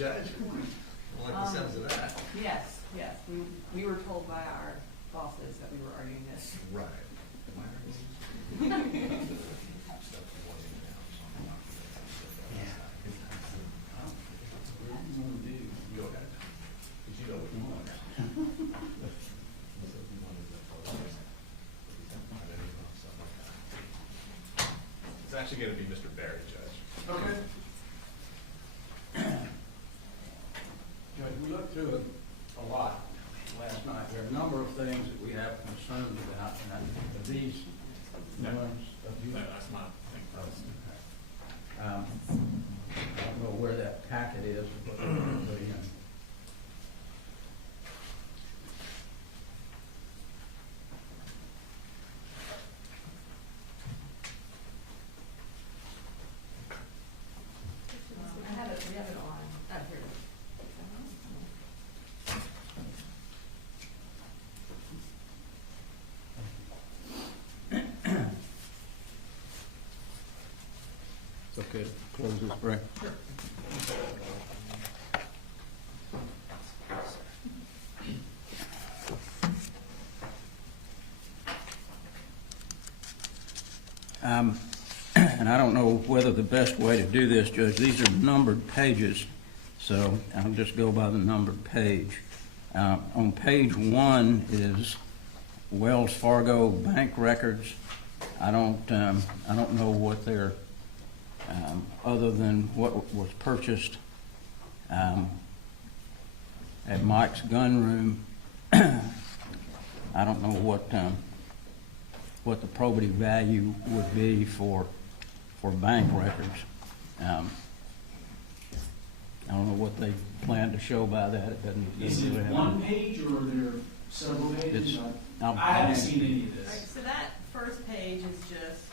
Judge? I like the sounds of that. Yes, yes. We were told by our bosses that we were arguing this. Right. Go ahead. Did you know what you want? It's actually going to be Mr. Barry, Judge. Okay. Judge, we looked through it a lot last night. There are a number of things that we have concerns about, and are these ones of you? No, that's my thing. I don't know where that packet is, but we're going to put it in. I have it, we have it on, here it is. It's okay to close this break. And I don't know whether the best way to do this, Judge, these are numbered pages, so I'll just go by the numbered page. On page 1 is Wells Fargo bank records. I don't know what they're, other than what was purchased at Mike's gun room. I don't know what the probity value would be for bank records. I don't know what they plan to show by that. It doesn't. Is it really have one page or are there several pages? I'll- I haven't seen any of Right, this. so that first page is just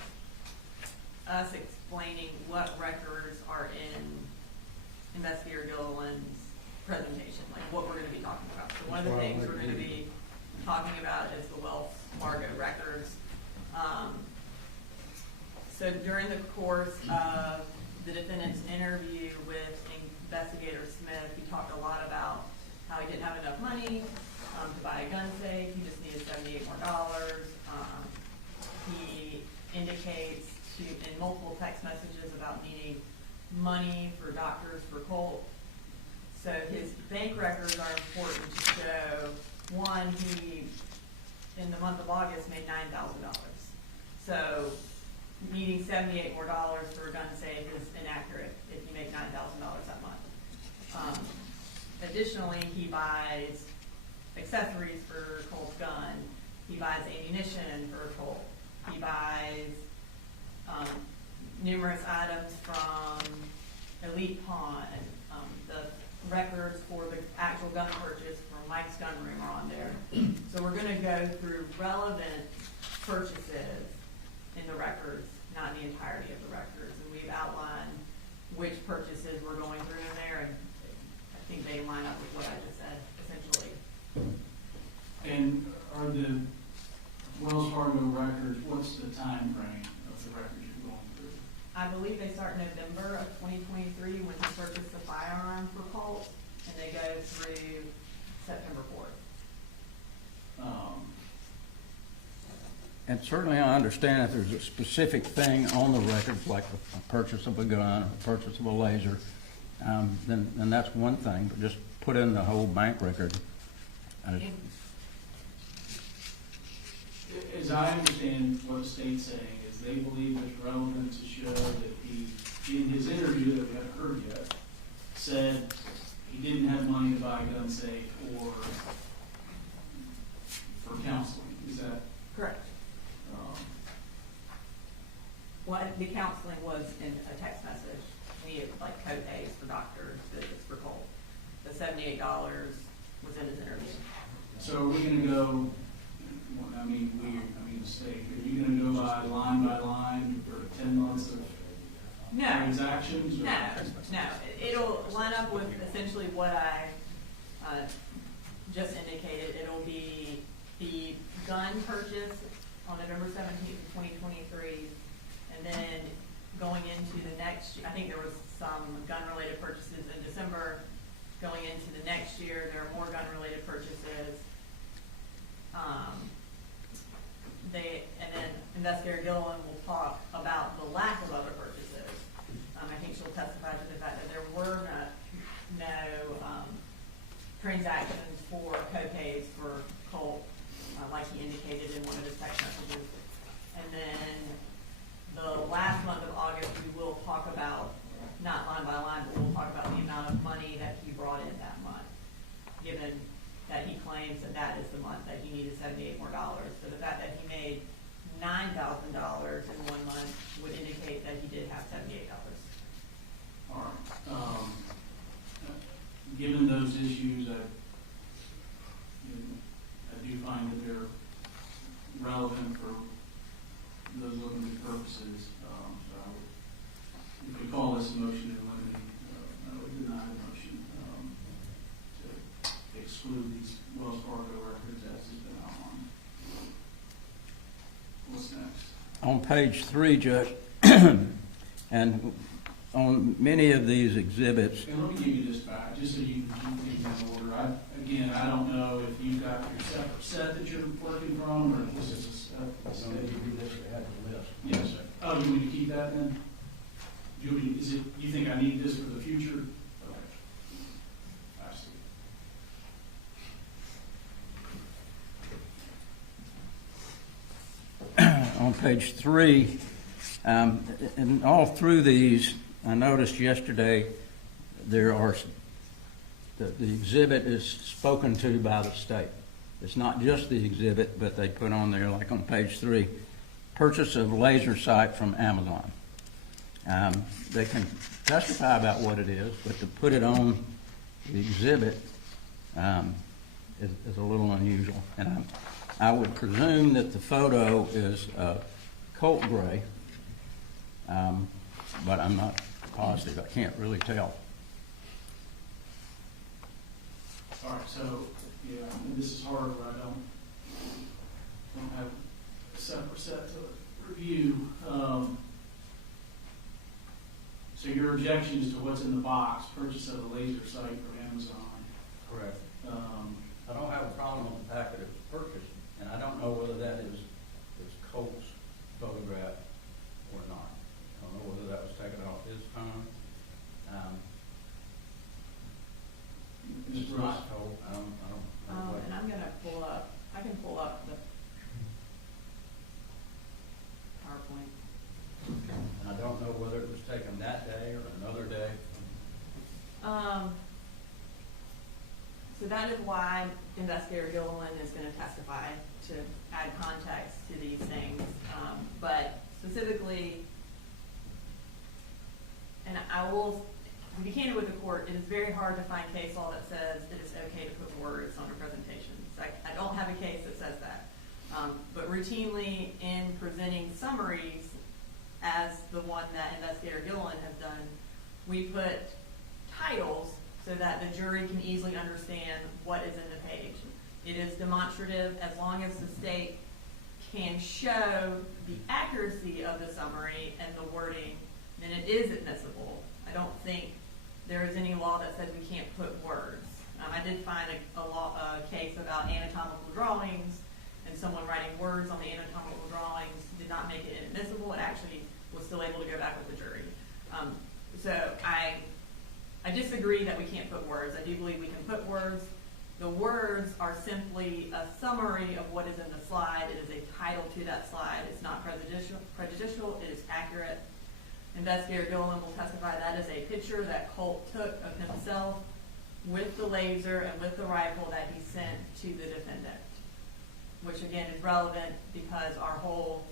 us explaining what records are in Investigator Gilliland's presentation, like what we're gonna be talking about. So one of the things we're gonna be talking about is the Wells Fargo records. So during the course of the defendant's interview with Investigator Smith, he talked a lot about how he didn't have enough money to buy a gun safe. He just needed $78 more. He indicates in multiple text messages about needing money for doctors for Colt. So his bank records are important to show, one, he, in the month of August, made $9,000. So needing $78 more for a gun safe is inaccurate if you make $9,000 that month. Additionally, he buys accessories for Colt's gun. He buys ammunition for Colt. He buys numerous items from Elite Pawn. The records for the actual gun purchase from Mike's gun room are on there. So we're going to go through relevant purchases in the records, not the entirety of the records. And we've outlined which purchases we're going through in there, and I think they line up with what I just said, essentially. And are the Wells Fargo records, what's the time frame of the records you're going through? I believe they start November of 2023 when he purchased the firearm for Colt, and they go through September 4th. And certainly I understand if there's a specific thing on the records, like a purchase of a gun, or a purchase of a laser, then that's one thing, but just put in the whole bank record. As I understand what the state's saying is they believe it's relevant to show that he, in his interview that we haven't heard yet, said he didn't have money to buy a gun safe or for counseling. Is that Correct. Well, the counseling was in a text message. We had like co-pays for doctors, visits for Colt. The $78 was in his interview. so? Are we going to go? Well, I mean, the state. Are you going to go by line for 10 months of transactions? Or? No. It'll line up with essentially what I just indicated. It'll be the gun purchase on November 17th, 2023, and then going into the next year. I think there was some gun-related purchases in December, Investigator Gilliland will talk about the lack of other purchases. I think she'll testify to the fact that there were no transactions for co-pays for Colt, like he indicated in one of his text messages. And then the last month of August, we will talk about, not line by line, but we'll talk about the amount of money that he brought in that month, given that he claims that that is the month that he needed $78 more. So the fact that he made $9,000 in 1 month would indicate that he did have $78. All right. Given those issues, I do find that they're relevant for those looking at purposes. So I would, if we call this a motion to eliminate, I would deny the motion to exclude these Wells Fargo records as has been outlined. What's next? On page 3, Judge, and on many of these exhibits, And let me give you this back, just so you can keep in order. I don't know if you've got your separate set that you're working from, or if this is a So set. if you do this, we have the list. Yes, sir. Oh, you want me to keep that then? Do you think I need this for the future? Okay. I see. on page 3, and all through these, I noticed yesterday there are, the exhibit is spoken to by the state. It's not just the exhibit, but they put on there, like on page 3, purchase of laser sight from Amazon. They can testify about what it is, but to put it on the exhibit is a little unusual. And I would presume that the photo is Colt Gray, but I'm not positive. I can't really tell. All right, so, yeah, and this is hard where I don't have a separate set to review. So your objection is to what's in the box, purchase of a laser sight from Amazon. Correct. I don't have a problem with the fact that it was purchased, and I don't know whether that is Colt's photograph or not. I don't know whether that was taken off his phone. It's not Colt. I don't know. And I'm gonna pull up, I can pull up the PowerPoint. And I don't know whether it was taken that day or another day. So that is why Investigator Gilliland is going to testify to add context to these things. But specifically, and I will be candid with the court, it is very hard to find case law that says it is okay to put words on a presentation. I don't have a case that says that. But routinely in presenting summaries, as the one that Investigator Gilliland has done, we put titles so that the jury can easily understand what is in the page. It is demonstrative as long as the state can show the accuracy of the summary and the wording, then it is admissible. I don't think there is any law that says we can't put words. I did find a case about anatomical drawings, and someone writing words on the anatomical drawings did not make it inadmissible. It actually was still able to go back with the jury. So I disagree that we can't put words. I do believe we can put words. The words are simply a summary of what is in the slide. It is a title to that slide. It's not prejudicial. It is accurate. Investigator Gilliland will testify that is a picture that Colt took of himself with the laser and with the rifle that he sent to the defendant, which again is relevant because our whole,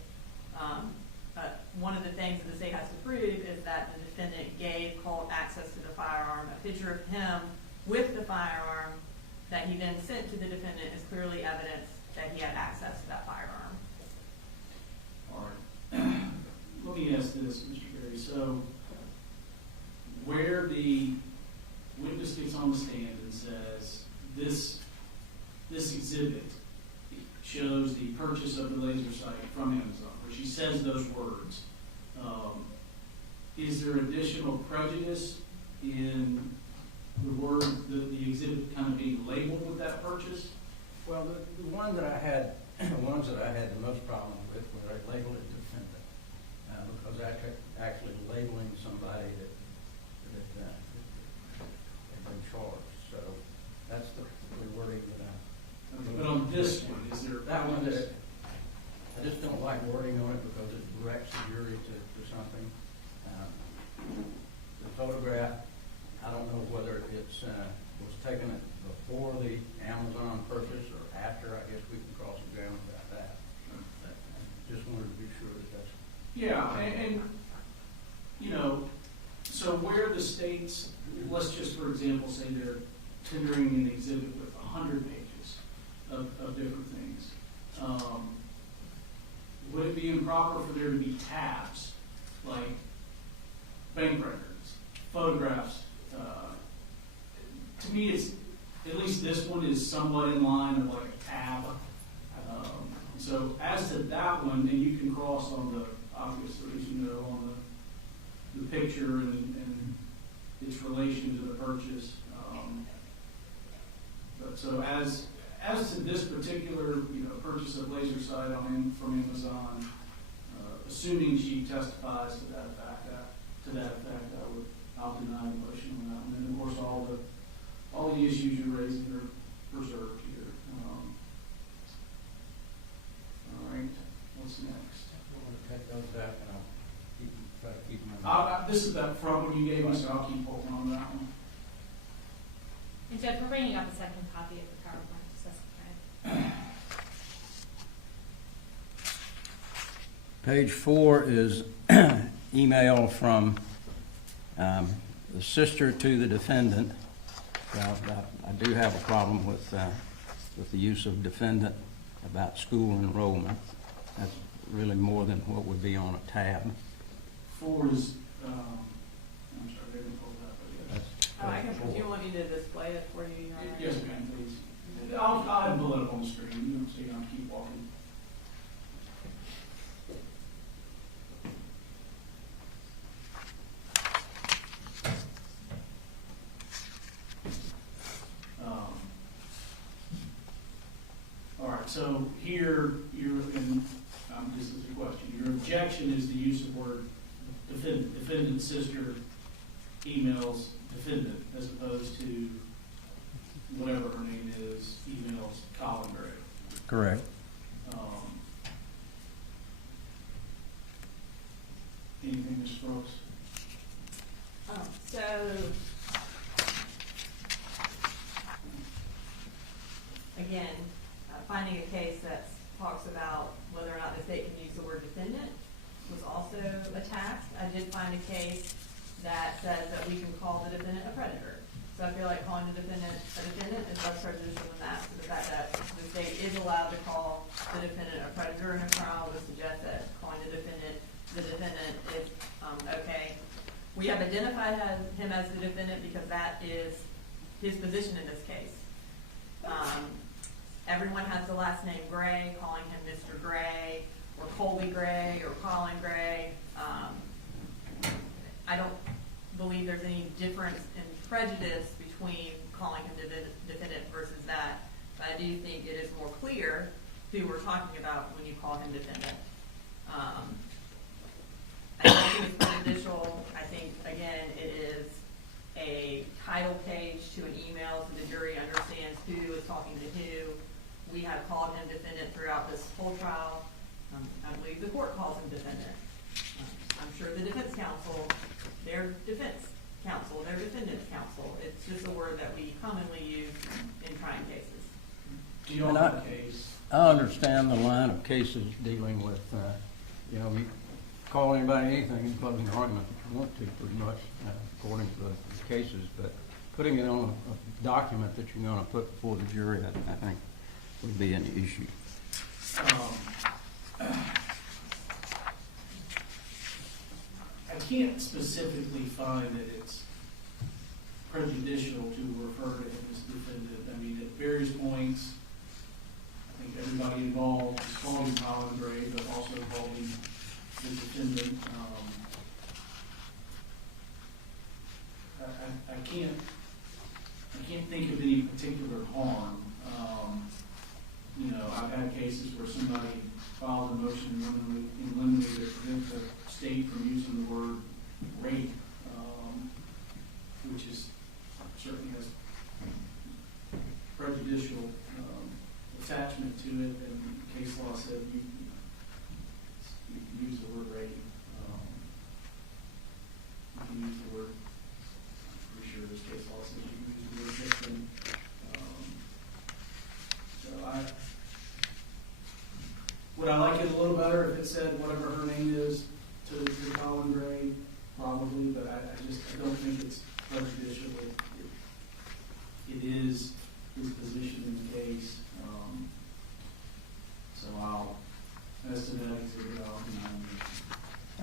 one of the things that the state has to prove is that the defendant gave Colt access to the firearm. A picture of him with the firearm that he then sent to the defendant is clearly evidence that he had access to that firearm. All right. Let me ask this, Mr. Gray. So where the witness gets on the stand and says this exhibit shows the purchase of the laser sight from Amazon, where she says those words, is there additional prejudice in the word, the exhibit kind of being labeled with that purchase? Well, the ones that I had the most problem with were they labeled it was actually labeling somebody that had been charged. So that's the wording that But on this one, is there? that one that I just don't like wording on it because it directs the jury to something. The photograph, I don't know whether it's was taken before the Amazon purchase or after. I guess we can cross examine about that. Just wanted to be sure that that's. Yeah, and, you know, so where the states, let's just for example say they're tendering an exhibit with 100 pages of different things. Would it be improper for there to be tabs, like bank records, photographs? To me, it's, at least this one is somewhat in line of like a tab. So as to that one, and you can cross on the, obviously, as you know, on the picture and its relation to the purchase. But so as to this particular, purchase of laser sight from Amazon, assuming she testifies to that effect, I'll deny the motion on that one. And of course, all the issues you're raising are preserved here. All right, what's next? I'm going to take those back and I'll try to keep them. This is that front one you gave me, so I'll keep holding on to that one. And Judge, we're bringing up a second copy of the PowerPoint, so that's okay. Page 4 is email from the sister to the defendant. I do have a problem with the use of defendant about school enrollment. That's really more than what would be on a tab. 4 is, I'm sorry, I didn't pull that, but yeah. Do you want me to display it for you? Yes, ma'am, please. I'll have pull it up on the screen, so you don't have to keep walking. All right, so here, this is a question. Your objection is the use of word defendant. Defendant's sister emails defendant as opposed to whatever her name is, emails Colin Gray. Correct. Anything, Ms. Brooks? So, again, finding a case that talks about whether or not the state can use the word defendant was also attacked. I did find a case that says that we can call the defendant a predator. So I feel like calling the defendant a defendant is less prejudicial than that. So the fact that the state is allowed to call the defendant a predator in a trial would suggest that calling the defendant is okay. We have identified him as the defendant because that is his position in this case. Everyone has the last name Gray, calling him Mr. Gray, or Colt Gray, or Colin Gray. I don't believe there's any difference in prejudice between calling him defendant versus that, but I do think it is more clear who we're talking about when you call him defendant. I don't think it's prejudicial. I think, again, it is a title page to an email so the jury understands who is talking to who. We have called him defendant throughout this whole trial. I believe the court calls him defendant. I'm sure the defense counsel, their defense counsel, their defendant's counsel. It's just a word that we commonly use in trying cases. Do you have a case? I understand the line of cases dealing with, you call anybody anything in closing argument if you want to, pretty much, according to the cases. But putting it on a document that you're going to put before the jury, I think, would be an issue. I can't specifically find that it's prejudicial to refer to him as defendant. I mean, at various points, I think everybody involved is calling Colin Gray, but also calling the defendant. I can't think of any particular harm. I've had cases where somebody filed a motion in limine to prevent the state from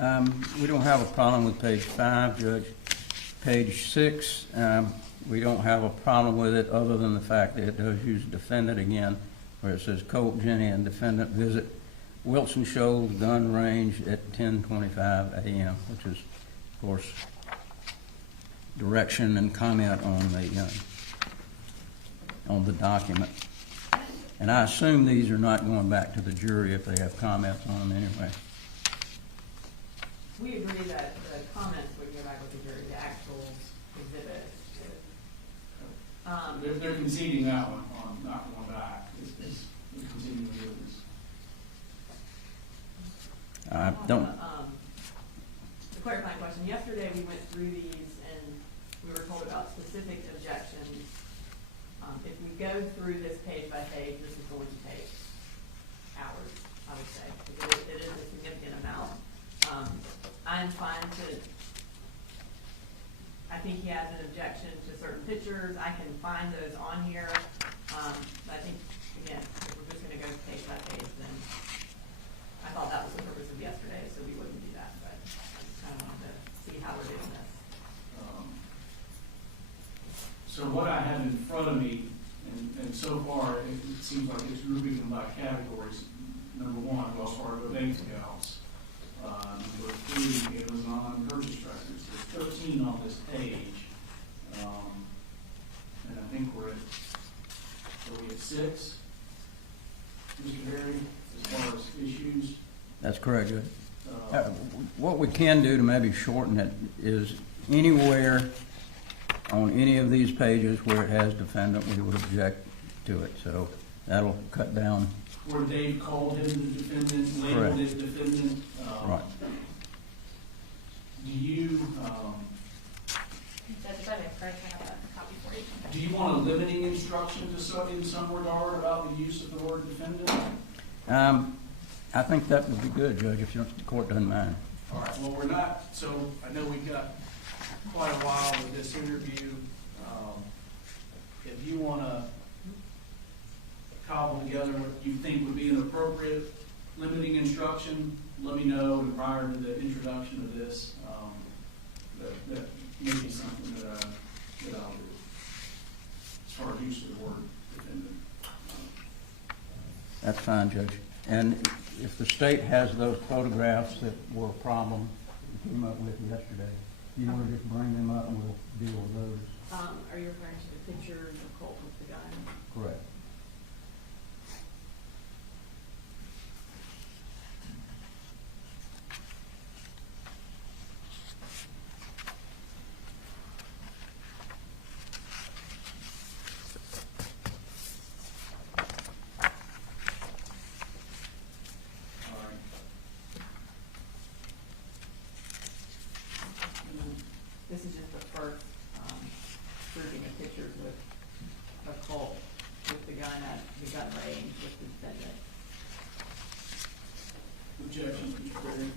We don't have a problem with page 5, Judge. Page 6, we don't have a problem with it other than the fact that it does use defendant again, where it says Colt, Jenny, and defendant visit Wilson Shoals gun range at 10:25 a.m., which is, of course, direction and comment on the document. And I assume these are not going back to the jury if they have comments on them anyway. We agree that the comments would go back with the jury, the actual exhibit. They're conceding that one on not going back. It's continuing with this. I don't. The clarifying question, yesterday we went through these and we were told about specific objections. If we go through this page by page, this is going to take hours, I would say, because it is a significant amount. I'm fine to, I think he has an objection to certain pictures. I can find those on here. But I think, again, if we're just gonna go page by page, then I thought that was the purpose of yesterday, so we wouldn't do that, but I just kind of wanted to see how we're doing this. So what I have in front of me, and so far, it seems like it's grouping them by categories. Number 1, Wells Fargo bank accounts. Number 3, Amazon purchase records. There's 13 on this page. And I think we're at 6, Mr. Harry, as far as issues. That's correct, Judge. What we can do to maybe shorten it is anywhere on any of these pages where it has defendant, we would object to it. So that'll cut down. Where Dave called him the defendant, labeled it defendant. Right. Do you, Judge, if I may, Craig, I have a copy for you. do you want a limiting instruction in some regard about the use of the word defendant? I think that would be good, Judge, if the court doesn't mind. All right, well, we're not, so I know we've got quite a while with this interview. If you want to cobble together what you think would be an appropriate limiting instruction, let me know. And prior to the introduction of this, that may be something that I'll do as far as use of the word defendant. That's fine, Judge. And if the state has those photographs that were a problem we came up with yesterday, you want to just bring them up and we'll deal with those? Are you referring to the pictures of Colt with the gun? Correct. This is just the first grouping of pictures with a Colt with the gun at the gun range with the defendant. Objections, Mr. Gray?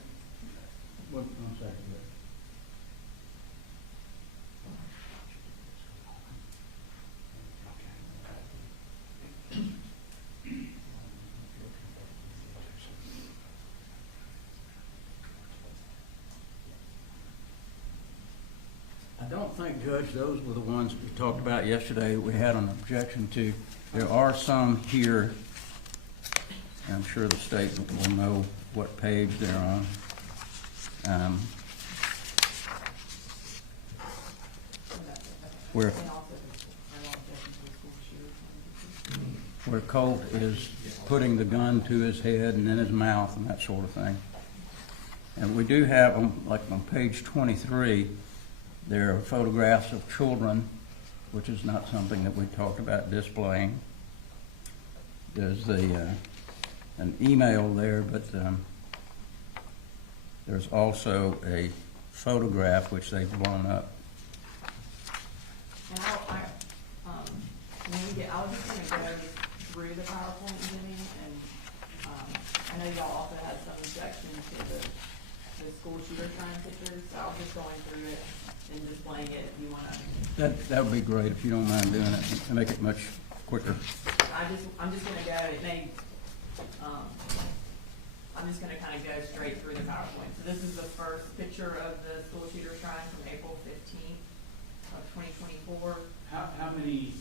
One second, Judge. I don't think, Judge, those were the ones we talked about yesterday we had an objection to. There are some here. I'm sure the state will know what page they're on. Where Colt is putting the gun to his head and in his mouth and that sort of thing. And we do have, like on page 23, there are photographs of children, which is not something that we talked about displaying. There's an email there, but there's also a photograph which they've blown up. And I was just gonna go through the PowerPoint, Jimmy, and I know y'all also had some objections to the school shooter crime pictures, so I was just going through it and displaying it if you wanna. That would be great if you don't mind doing it to make it much quicker. I'm just gonna go, it may, I'm I'm just gonna kind of go straight through the PowerPoint. So this is the first picture of the school shooter shrine from April 15th of 2024. How many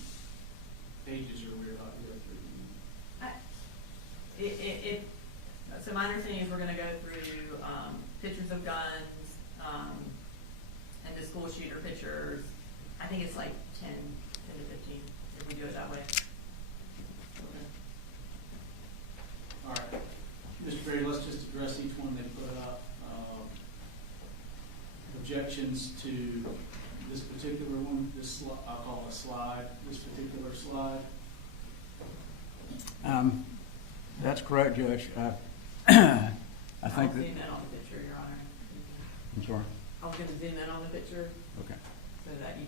pages are we about to go through? So my understanding is we're gonna go through, pictures of guns, and the school shooter pictures. I think it's like 10 to 15, if we do it that way. All right, Mr. Gray, let's just address each one they put up. Objections to this particular one, I'll call it a slide, this particular slide. That's correct, Judge. I I'll think zoom that, in on the picture, Your Honor. I'm sorry. I was gonna zoom in on the picture Okay. so that the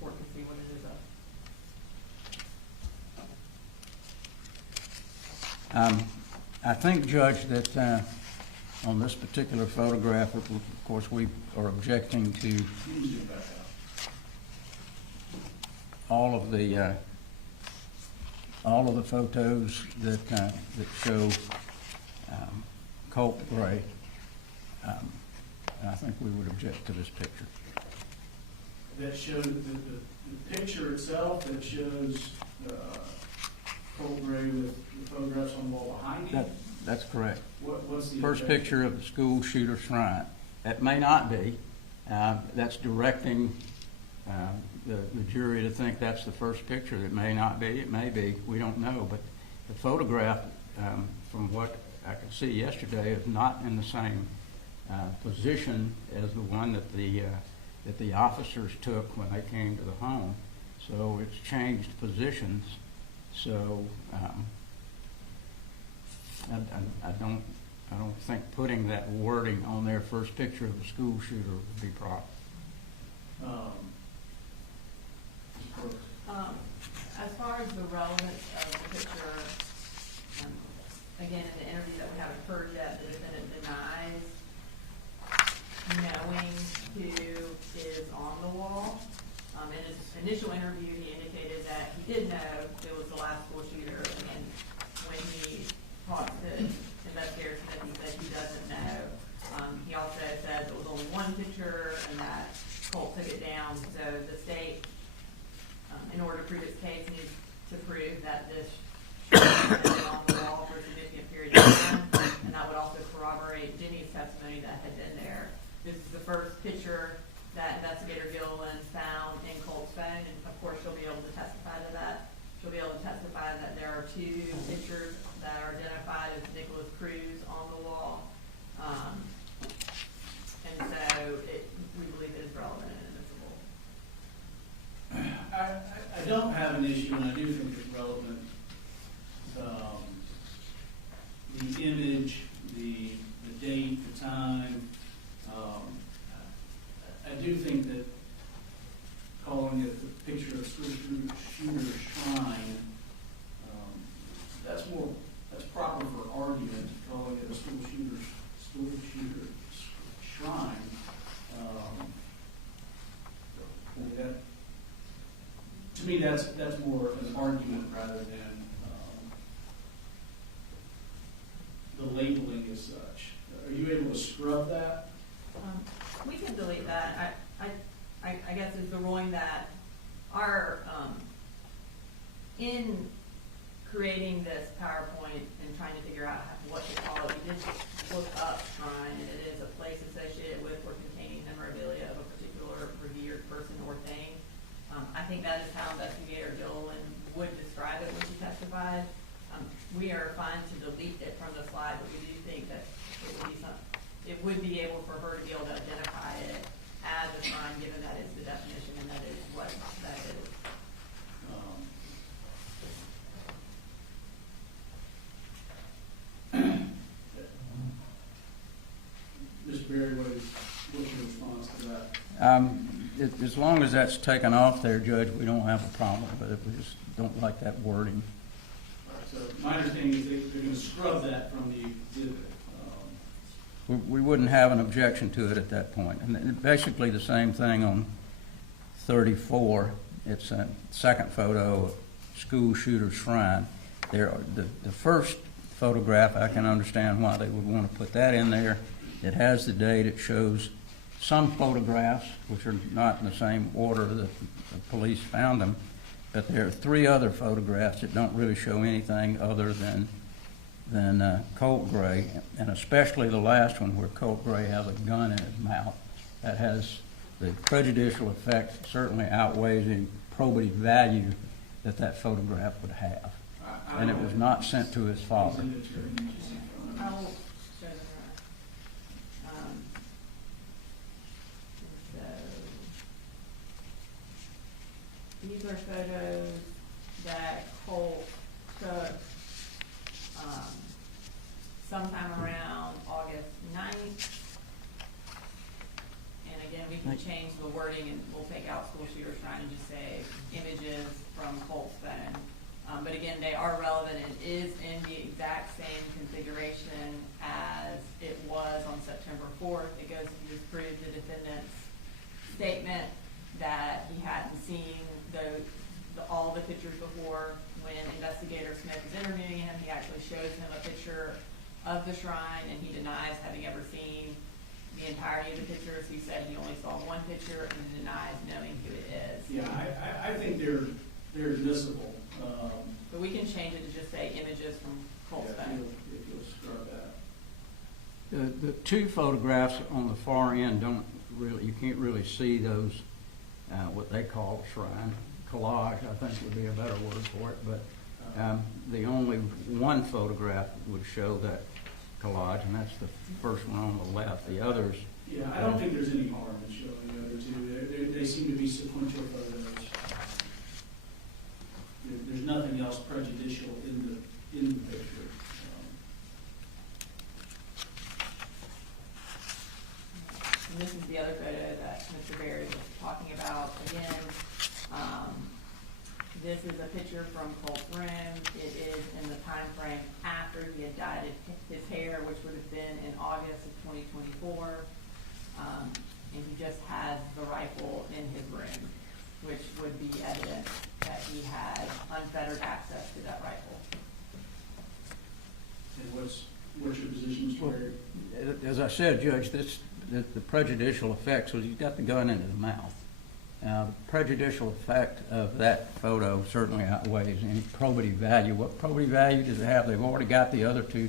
court can see what it is of. I think, Judge, that on this particular photograph, of course, we are objecting to You can do it back out. all of the photos that show Colt Gray. And I think we would object to this picture. That shows the picture itself that shows Colt Gray with the photographs on the wall behind him. That's correct. What's the First objection? picture of the school shooter shrine. That may not be. That's directing the jury to think that's the first picture. It may not be. It may be. We don't know. But the photograph, from what I could see yesterday, is not in the same position as the one that the officers took when they came to the home. So it's changed positions. So I don't think putting that wording on their first picture of the school shooter would be proper. As far as the relevance of the picture, again, in the interview that we haven't heard yet, the defendant denies knowing who is on the wall. In his initial interview, he indicated that he did know it was the last school shooter, and when he talked to investigators, he said he doesn't know. He also said there was only one picture and that Colt took it down. So the state, in order to prove its case, needs to prove that this has been on the wall for a significant period of time, and that would also corroborate Jenny's testimony that had been there. This is the first picture that Investigator Gilliland found in Colt's phone, and of course she'll be able to testify to that. She'll be able to testify that there are two pictures that are identified as Nicholas Cruz on the wall. And so we believe it is relevant and admissible. I don't have an issue, and I do think it's relevant. The image, the date, the time. I do think that calling it the picture of school shooter shrine, that's proper for argument. Calling it a school shooter shrine. To me, that's more an argument rather than the labeling as such. Are you able to scrub that? We can delete that. I guess is the ruling that our, in creating this PowerPoint and trying to figure out what to call it, we did look up shrine, and it is a place associated with or containing memorabilia of a particular revered person or thing. I think that is how Investigator Gilliland would describe it when she testified. We are fine to delete it from the slide, but we do think that it would be able for her to be able to identify it as a shrine, given that is the definition and that is what that is. Mr. Berry, what's your response to that? As long as that's taken off there, Judge, we don't have a problem with it. We just don't like that wording. So my understanding is they're going to scrub that from the exhibit. We wouldn't have an objection to it at that point. And basically the same thing on 34. It's a second photo of school shooter shrine. There are the first photograph. I can understand why they would want to put that in there. It has the date. It shows some photographs, which are not in the same order that the police found them, but there are 3 other photographs that don't really show anything other than Colt Gray, and especially the last one where Colt Gray has a gun in his mouth. That has the prejudicial effect certainly outweighs any probative value that photograph would have. And it was not sent to his father. I will show them that. So, these are photos that Colt took sometime around August 9th. And again, we can change the wording and we'll take out school shooter shrine and just say images from Colt's phone. But again, they are relevant. It is in the exact same configuration as it was on September 4th. It goes to disprove the defendant's statement that he hadn't seen all the pictures before. When investigator Smith is interviewing him, he actually shows him a picture of the shrine, and he denies having ever seen the entirety of the pictures. He said he only saw one picture and denies knowing who it is. Yeah, I think they're admissible. But we can change it to just say images from Colt's phone. If you'll scrub that. The 2 photographs on the far end you can't really see those, what they call shrine. Collage, I think would be a better word for it, but the only one photograph would show that collage, and that's the first one on the left. The others... Yeah, I don't think there's any harm in showing the other 2. They seem to be sequential photos. There's nothing else prejudicial in the picture. And this is the other photo that Mr. Berry was talking about. Again, this is a picture from Colt's room. It is in the time frame after he had dyed his hair, which would have been in August of 2024. And he just has the rifle in his room, which would be evidence that he had unfettered access to that rifle. And what's your position, Mr. Berry? As I said, Judge, the prejudicial effects was he's got the gun in his mouth. The prejudicial effect of that photo certainly outweighs any probative value. What probative value does it have? They've already got the other 2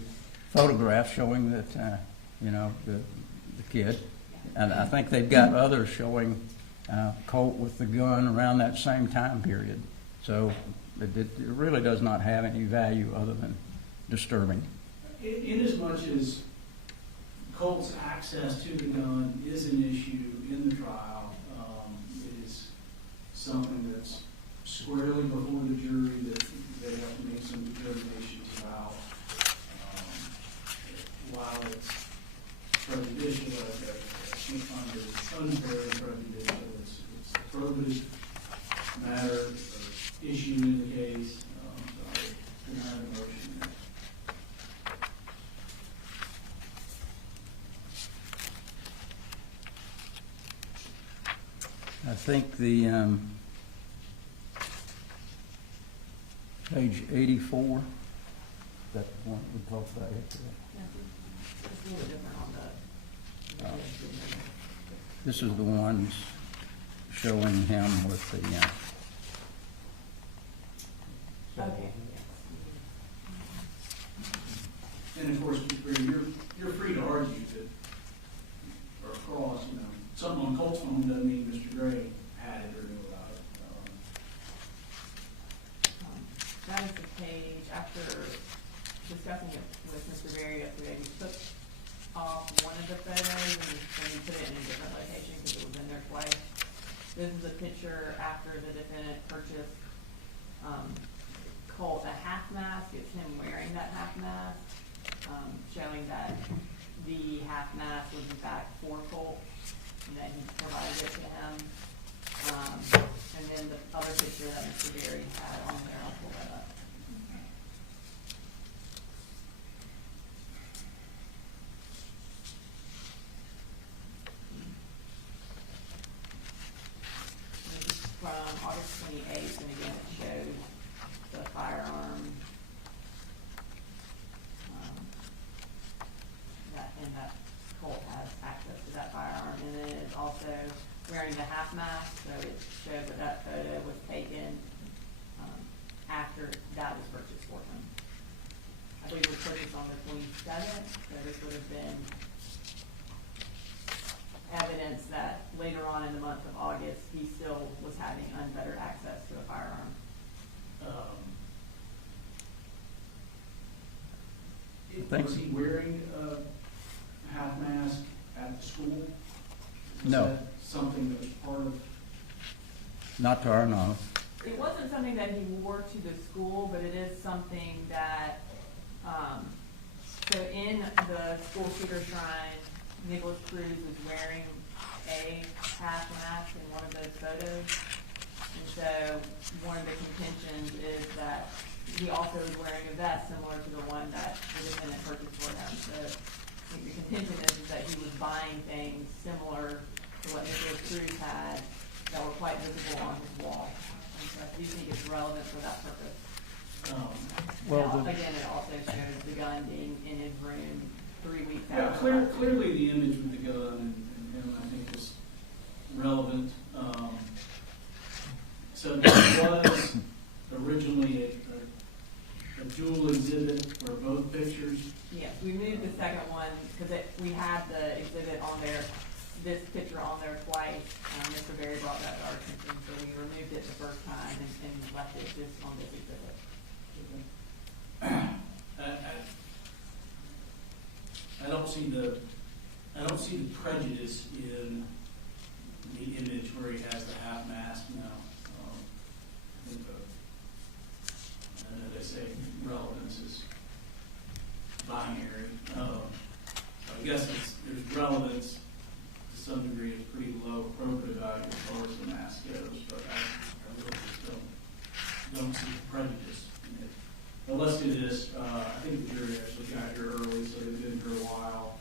photographs showing that, the kid. And I think they've got others showing Colt with the gun around that same time period. So it really does not have any value other than disturbing. In as much as Colt's access to the gun is an issue in the trial, it is something that's squarely before the jury that they have to make some determinations about. While it's prejudicial, I can't find it unfairly prejudicial. It's a probative matter or issue in the case. So I deny the motion. I think the page 84, that's the one we talked about yesterday. It's a little different on the. This is the ones showing him with the... Okay. And of course, you're free to argue that, or cross, something on Colt's phone doesn't mean Mr. Gray had it or knew about it. That is the page, after discussing it with Mr. Berry yesterday, we took off one of the photos and we put it in a different location because it was in there twice. This is a picture after the defendant purchased Colt a half mask. It's him wearing that half mask, showing that the half mask was in fact for Colt and that he provided it to him. And then the other picture that Mr. Berry had on there, I'll pull that up. This is from August 28th, and again, it shows the firearm wearing the half mask, so it shows that that photo was taken, after that was purchased for him. I believe it was purchased on the 27th, so this would have been evidence that later on in the month of August, he still was having unfettered access to a firearm. Thanks. Was he wearing a half mask at the school? No. Was that something that was part of? Not to our knowledge. It wasn't something that he wore to the school, but it is something that, so in the school shooter shrine, Nicholas Cruz was wearing a half mask in one of those photos. And so one of the contentions is that he also was wearing a vest similar to the one that the defendant purchased for him. So I think the contention is that he was buying things similar to what Nicholas Cruz had that were quite visible on his wall. And so I do think it's relevant for that purpose. Now, again, it also shows the gun being in his room 3 weeks Yeah, after. clearly the image with the gun and him, I think, was relevant. So this was originally a dual exhibit for both pictures. Yes, we moved the second one because we had the exhibit on there, this picture on there twice. Mr. Berry brought that to our attention, so we removed it the first time and left it just on this exhibit. I don't see the prejudice in the image where he has the half mask now. I think as they say, relevance is binary. I guess there's relevance to some degree. It's pretty low appropriate value as far as the mask goes, but I really just don't see the prejudice in it. But let's do this. I think the jury actually got here early, so they've been here a while.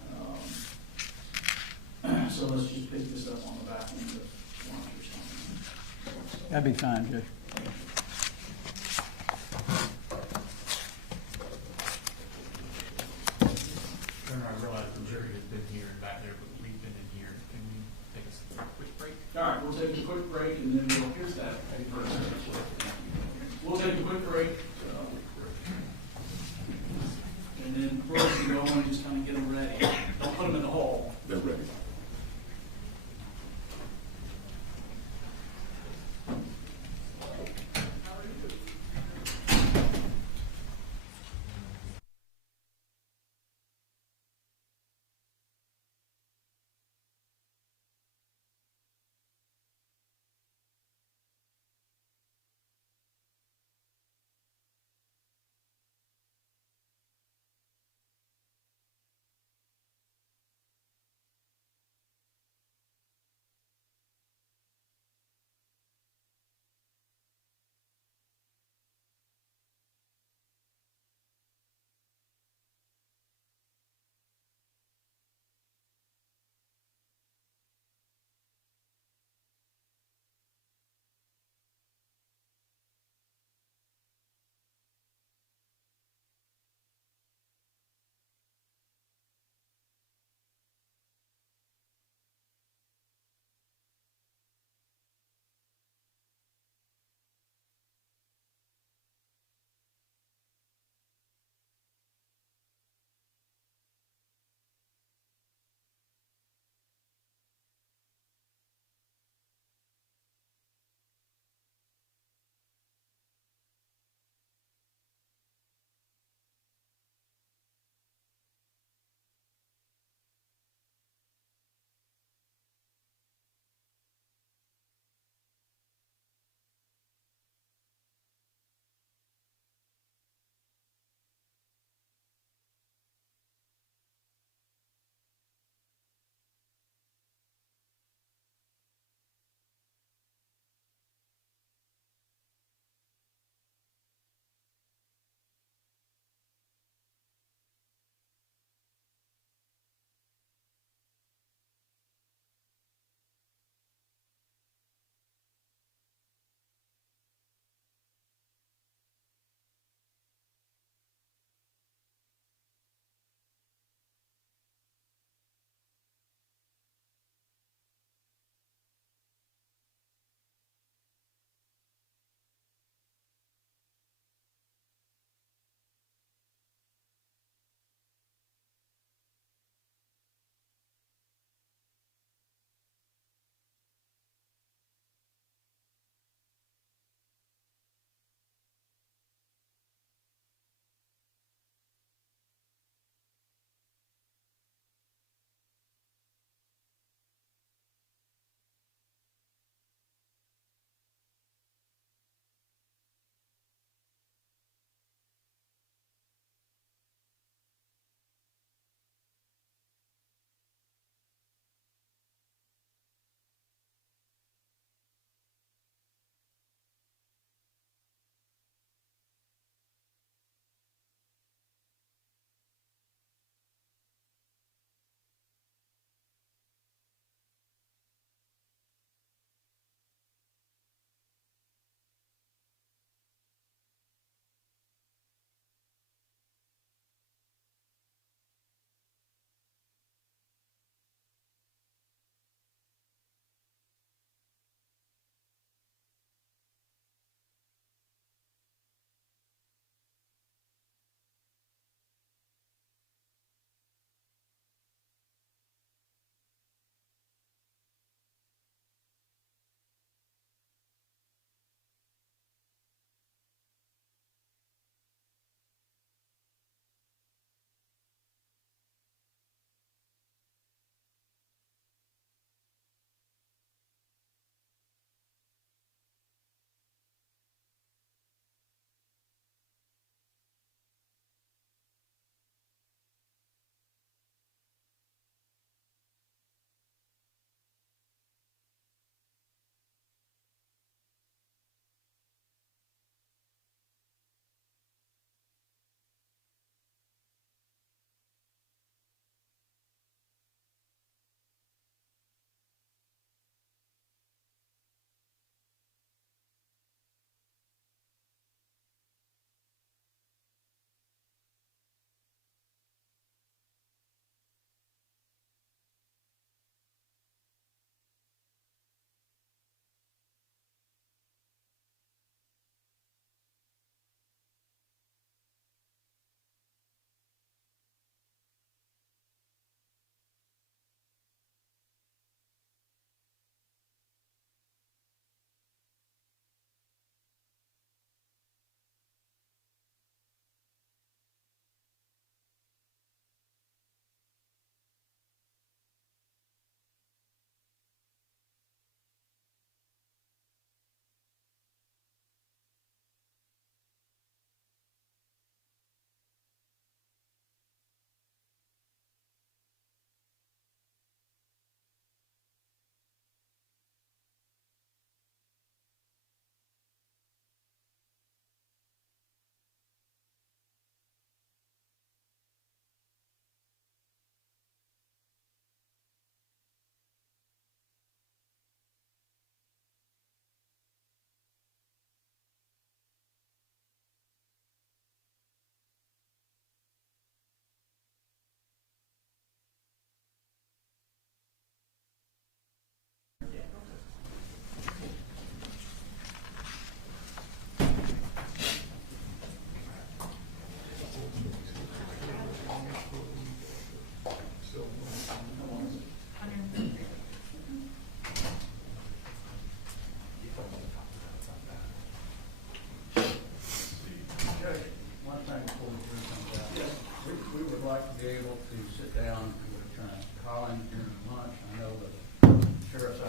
So let's just pick this up on the back end of lunch or something. That'd be fine, Judge. I realize the jury has been here and back there, but we've been in here. Can we take a quick break? All right, we'll take a quick break and then here's that. We'll take a quick break. And then we're going to go and just kind of get them ready. Don't put them in the hole. They're ready.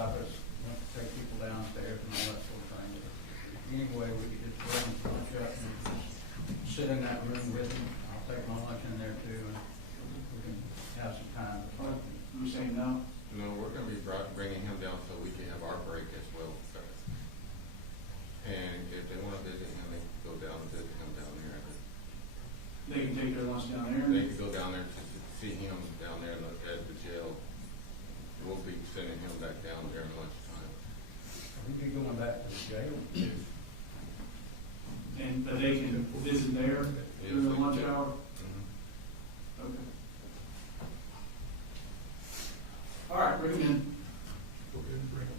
drive us, want to take people downstairs and all that sort of thing. Anyway, we could just bring lunch up and sit in that room with them. I'll take my lunch in there too, and we can have some time. You're saying no? No, we're gonna be bringing him down so we can have our break as well. And if they wanna visit him, they can go down and visit him down there. They can take their lunch down there? They can go down there to see him down there at the jail. We'll be sending him back down there in lunchtime. We'd be going back to the jail. And, but they can visit there during the lunch hour? Mhm. Okay. All right, bring him in. Go ahead and bring him.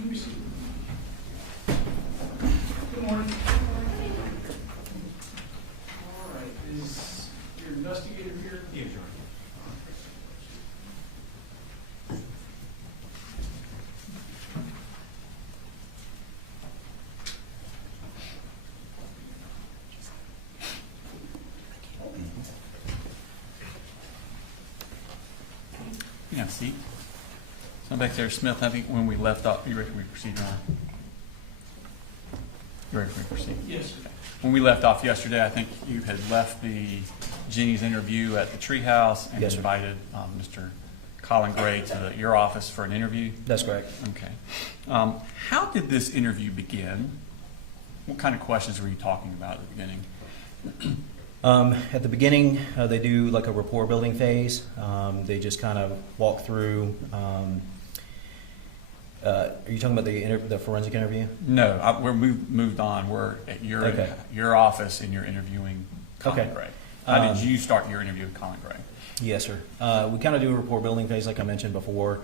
Let me see. Good morning. All right, is your investigator here? Yes, sir. Yeah, see? So back there, Smith, I think when we left off, you ready for me to proceed, Ron? You ready for me to proceed? Yes, sir. When we left off yesterday, I think you had left Jenny's interview at the treehouse and Yes, sir. invited Mr. Colin Gray to your office for an interview. That's correct. Okay. How did this interview begin? What kind of questions were you talking about at the beginning? At the beginning, they do like a rapport building phase. They just kind of walk through. Are you talking about the forensic interview? No, we're moved on. We're at Okay. your office and you're interviewing Colin Okay. Gray. How did you start your interview with Colin Gray? Yes, sir. We kind of do a rapport building phase, like I mentioned before,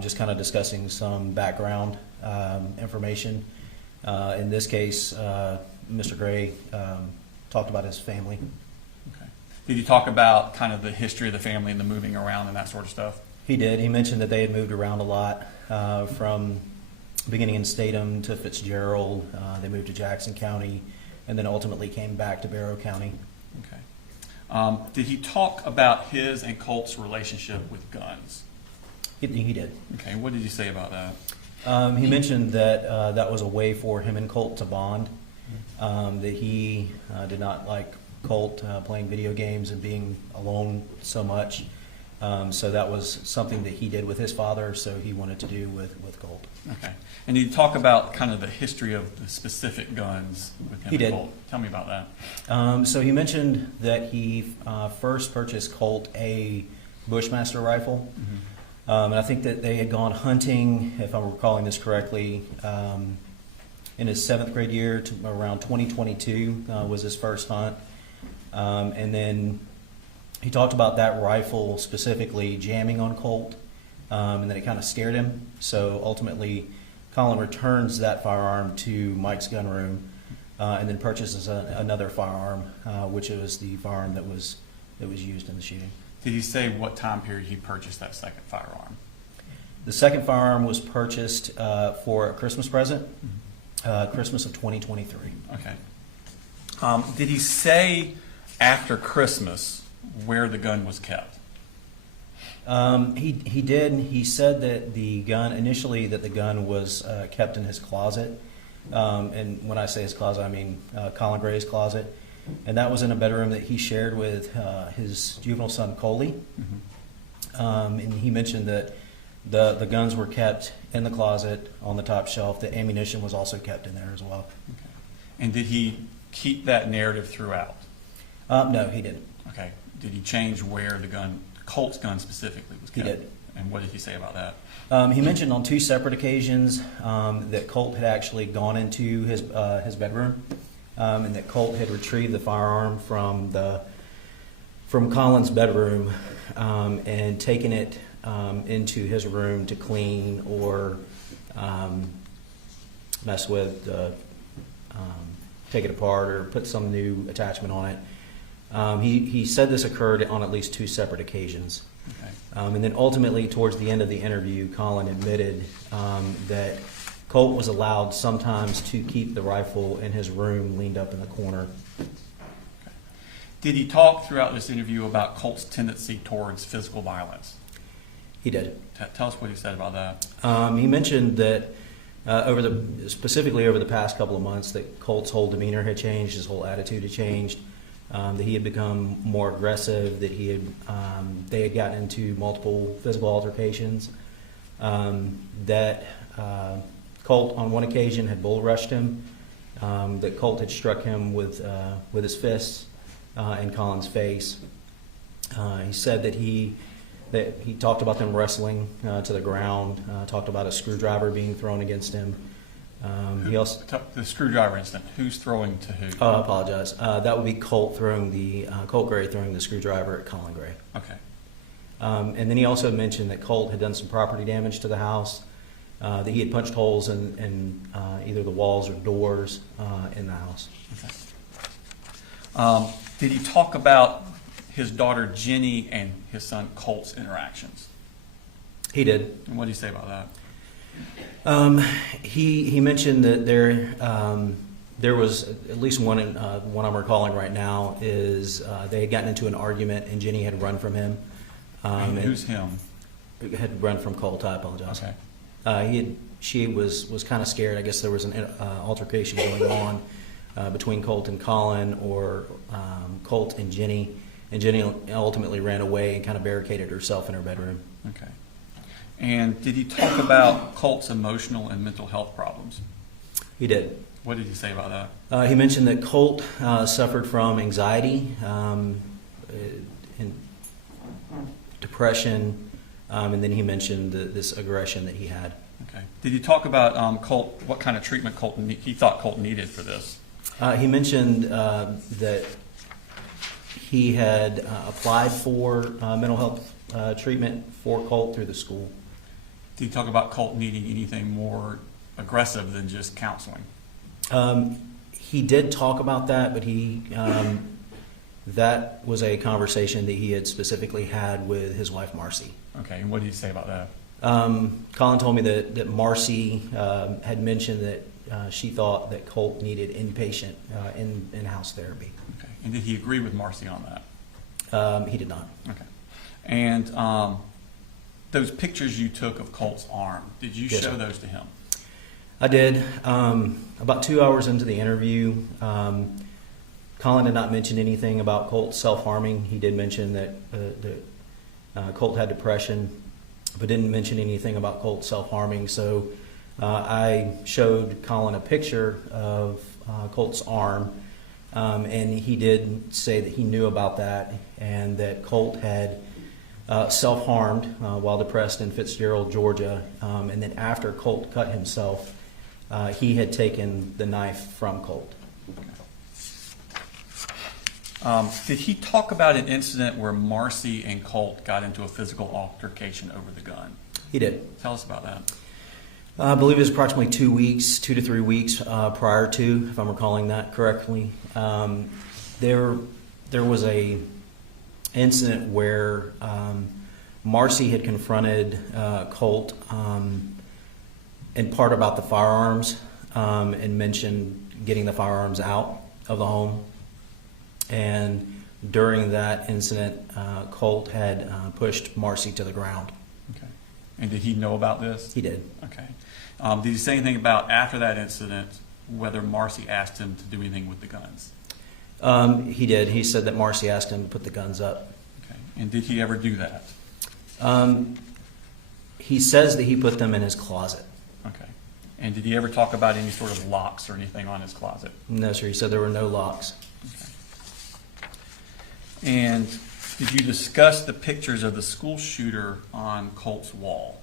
just kind of discussing some background information. In this case, Mr. Gray talked about his family. Okay. Did you talk about kind of the history of the family and the moving around and that sort of stuff? He did. He mentioned that they had moved around a lot from beginning in Statham to Fitzgerald. They moved to Jackson County and then ultimately came back to Barrow County. Okay. Did he talk about his and Colt's relationship with guns? He did. Okay. What did you say about that? He mentioned that that was a way for him and Colt to bond, that he did not like Colt playing video games and being alone so much. So that was something that he did with his father, so he wanted to do with Colt. Okay. And did you talk about kind of the history of the specific guns with him He and did. Colt? Tell me about that. So he mentioned that he first purchased Colt a Bushmaster rifle. And I think that they had gone hunting, if I'm recalling this correctly, in his 7th grade year, to around 2022 was his first hunt. And then he talked about that rifle specifically jamming on Colt, and then it kind of scared him. So ultimately, Colin returns that firearm to Mike's gun room, and then purchases another firearm, which was the firearm that was used in the shooting. Did he say what time period he purchased that second firearm? The second firearm was purchased for a Christmas present, Christmas of 2023. Okay. Did he say after Christmas where the gun was kept? He did. He said that the gun was kept in his closet. And when I say his closet, I mean Colin Gray's closet. And that was in a bedroom that he shared with his juvenile son, Coley. And he mentioned that the guns were kept in the closet on the top shelf. The ammunition was also kept in there as well. Okay. And did he keep that narrative throughout? No, he didn't. Okay. Did he change where the gun, Colt's gun specifically, was He kept? did. And what did he say about that? He mentioned on 2 separate occasions that Colt had actually gone into his bedroom, and that Colt had retrieved the firearm from Colin's bedroom and taken it into his room to clean or mess with, take it apart or put some new attachment on it. He said this occurred on at least 2 separate occasions. Okay. And then ultimately, towards the end of the interview, Colin admitted that Colt was allowed sometimes to keep the rifle in his room leaned up in the corner. Did he talk throughout this interview about Colt's tendency towards physical violence? He did. Tell us what he said about that. He mentioned that specifically over the past couple of months that Colt's whole demeanor had changed, his whole attitude had changed. That he had become more aggressive, that they had gotten into multiple physical altercations, that Colt on one occasion had bull rushed him, that Colt had struck him with his fists in Colin's face. He said that he talked about them wrestling to the ground, talked about a screwdriver being thrown against him. He also The screwdriver incident, who's throwing to who? Oh, I apologize. That would be Colt Gray throwing the screwdriver at Colin Gray. Okay. And then he also mentioned that Colt had done some property damage to the house, that he had punched holes in either the walls or doors in the house. Okay. Did he talk about his daughter Jenny and his son Colt's interactions? He did. And what did he say about that? He mentioned that there was at least one I'm recalling right now is they had gotten into an argument and Jenny had run from him. And who's him? Had run from Colt. I apologize. Okay. She was kind of scared. I guess there was an altercation going on between Colt and Colin, or Colt and Jenny ultimately ran away and kind of barricaded herself in her bedroom. Okay. And did he talk about Colt's emotional and mental health problems? He did. What did he say about that? He mentioned that Colt suffered from anxiety, and depression, and then he mentioned this aggression that he had. Okay. Did he talk about Colt, what kind of treatment he thought Colt needed for this? He mentioned that he had applied for mental health treatment for Colt through the school. Did he talk about Colt needing anything more aggressive than just counseling? He did talk about that, but that was a conversation that he had specifically had with his wife, Marcy. Okay, and what did he say about that? Colin told me that Marcy had mentioned that she thought that Colt needed inpatient in-house therapy. Okay, and did he agree with Marcy on that? He did not. Okay. And those pictures you took of Colt's arm, did you Yes, show sir. those to him? I did. About 2 hours into the interview, Colin did not mention anything about Colt self-harming. He did mention that Colt had depression, but didn't mention anything about Colt self-harming. So I showed Colin a picture of Colt's arm, and he did say that he knew about that and that Colt had self-harmed while depressed in Fitzgerald, Georgia, and then after Colt cut himself, he had taken the knife from Colt. Did he talk about an incident where Marcy and Colt got into a physical altercation over the gun? He did. Tell us about that. I believe it was approximately 2 to 3 weeks prior to, if I'm recalling that correctly. There was a incident where Marcy had confronted Colt in part about the firearms and mentioned getting the firearms out of the home. And during that incident, Colt had pushed Marcy to the ground. Okay. And did he know about this? He did. Okay. Did he say anything about, after that incident, whether Marcy asked him to do anything with the guns? He did. He said that Marcy asked him to put the guns up. Okay. And did he ever do that? He says that he put them in his closet. Okay. And did he ever talk about any sort of locks or anything on his closet? No, sir. He said there were no locks. Okay. And did you discuss the pictures of the school shooter on Colt's wall?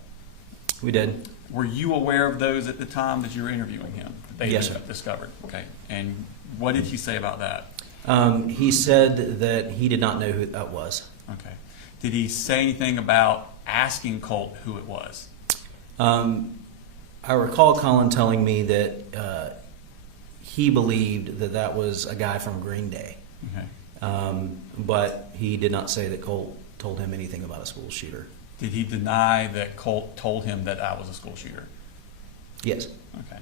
We did. Were you aware of those at the time that you were interviewing him? That they Yes, had sir. Discovered. Okay. And what did he say about that? He said that he did not know who that was. Okay. Did he say anything about asking Colt who it was? I recall Colin telling me that he believed that that was a guy from Green Day. Okay. But he did not say that Colt told him anything about a school shooter. Did he deny that Colt told him that I was a school shooter? Yes. Okay.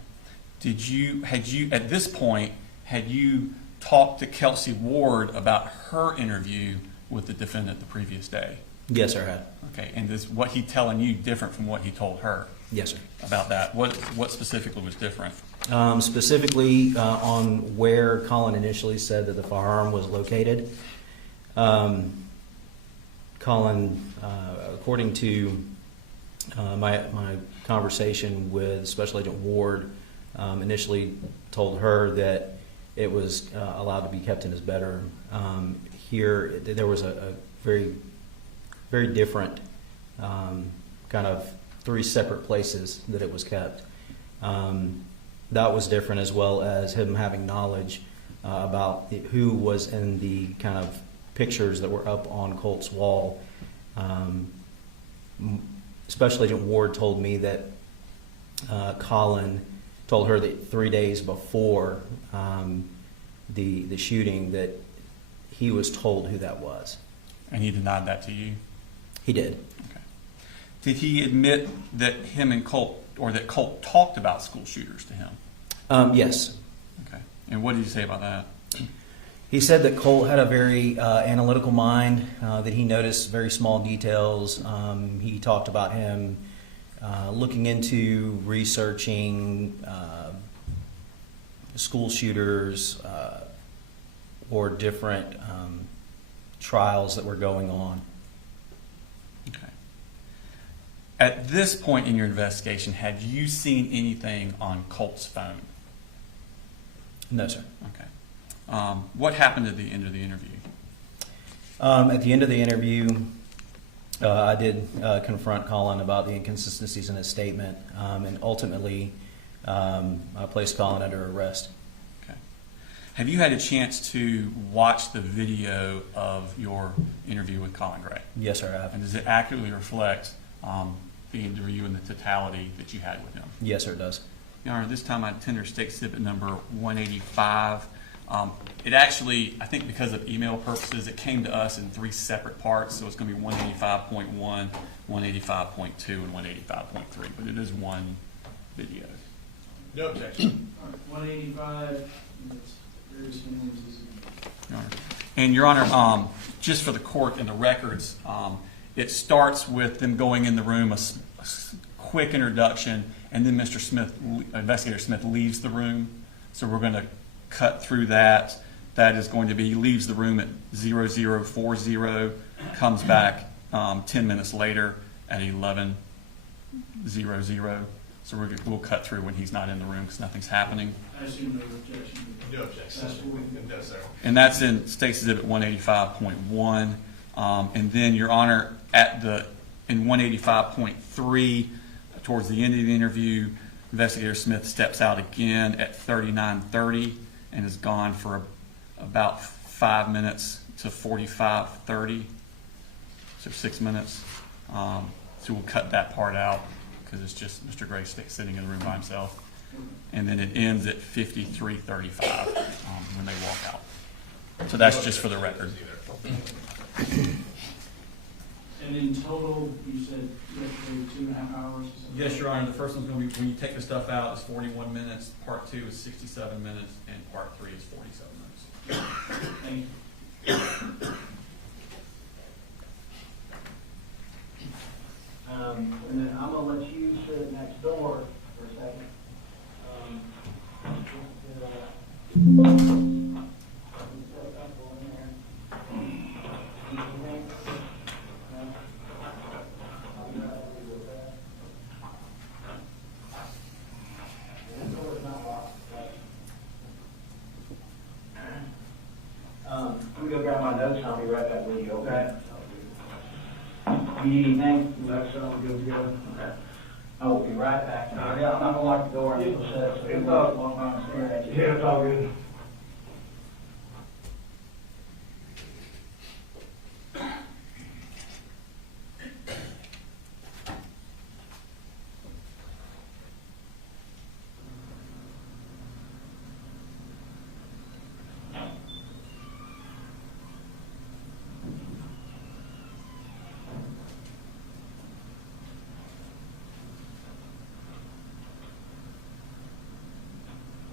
At this point, had you talked to Kelsey Ward about her interview with the defendant the previous day? Yes, sir, I had. Okay. And is what he telling you different from what he told her Yes, sir. about that? What specifically was different? Specifically on where Colin initially said that the firearm was located. Colin, according to my conversation with Special Agent Ward, initially told her that it was allowed to be kept in his bedroom. Here, there was a very, very different kind of 3 separate places that it was kept. That was different, as well as him having knowledge about who was in the kind of pictures that were up on Colt's wall. Special Agent Ward told me that Colin told her that 3 days before the shooting that he was told who that was. And he denied that to you? He did. Okay. Did he admit that him and Colt, or that Colt talked about school shooters to him? Yes. Okay. And what did he say about that? He said that Colt had a very analytical mind, that he noticed very small details. He talked about him looking into researching school shooters or different trials that were going on. Okay. At this point in your investigation, had you seen anything on Colt's phone? No, sir. Okay. What happened at the end of the interview? At the end of the interview, I did confront Colin about the inconsistencies in his statement, and ultimately I placed Colin under arrest. Okay. Have you had a chance to watch the video of your interview with Colin Gray? Yes, sir, I have. And does it accurately reflect the interview and the totality that you had with him? Yes, sir, it does. Your Honor, this time I tender State Exhibit number 185. It actually, I think because of email purposes, it came to us in 3 separate parts, so it's going to be 185.1, 185.2, and 185.3, but it is one video. No objection. 185, various feelings. Your Honor. And Your Honor, just for the court and the records, it starts with them going in the room, a quick introduction, and then Mr. Smith, Investigator Smith, leaves the room. So we're going to cut through that. That is going to be, he leaves the room at 0040, comes back 10 minutes later at 11:00. So we'll cut through when he's not in the room because nothing's happening. I assume no objection. No objection. No, sir. And that's in State's Exhibit 185.1. And then, Your Honor, in 185.3, towards the end of the interview, Investigator Smith steps out again at 39:30 and is gone for about 5 minutes to 45:30, so 6 minutes. So we'll cut that part out because it's just Mr. Gray sitting in the room by himself. And then it ends at 53:35 when they walk out. So that's just for the record. And in total, you said you have to do 2.5 hours or something? Yes, Your Honor. The first one's going to be, when you take the stuff out, is 41 minutes. Part 2 is 67 minutes, and Part 3 is 47 minutes. Thank you. And then I'm gonna let you sit next door for a second. I'm gonna go grab my notes and I'll be right back with you, okay? You need anything? That sounds good to go. Okay. I will be right back. I'm not gonna lock the door until set, so it's not long time staring at you. Yeah, it's all good.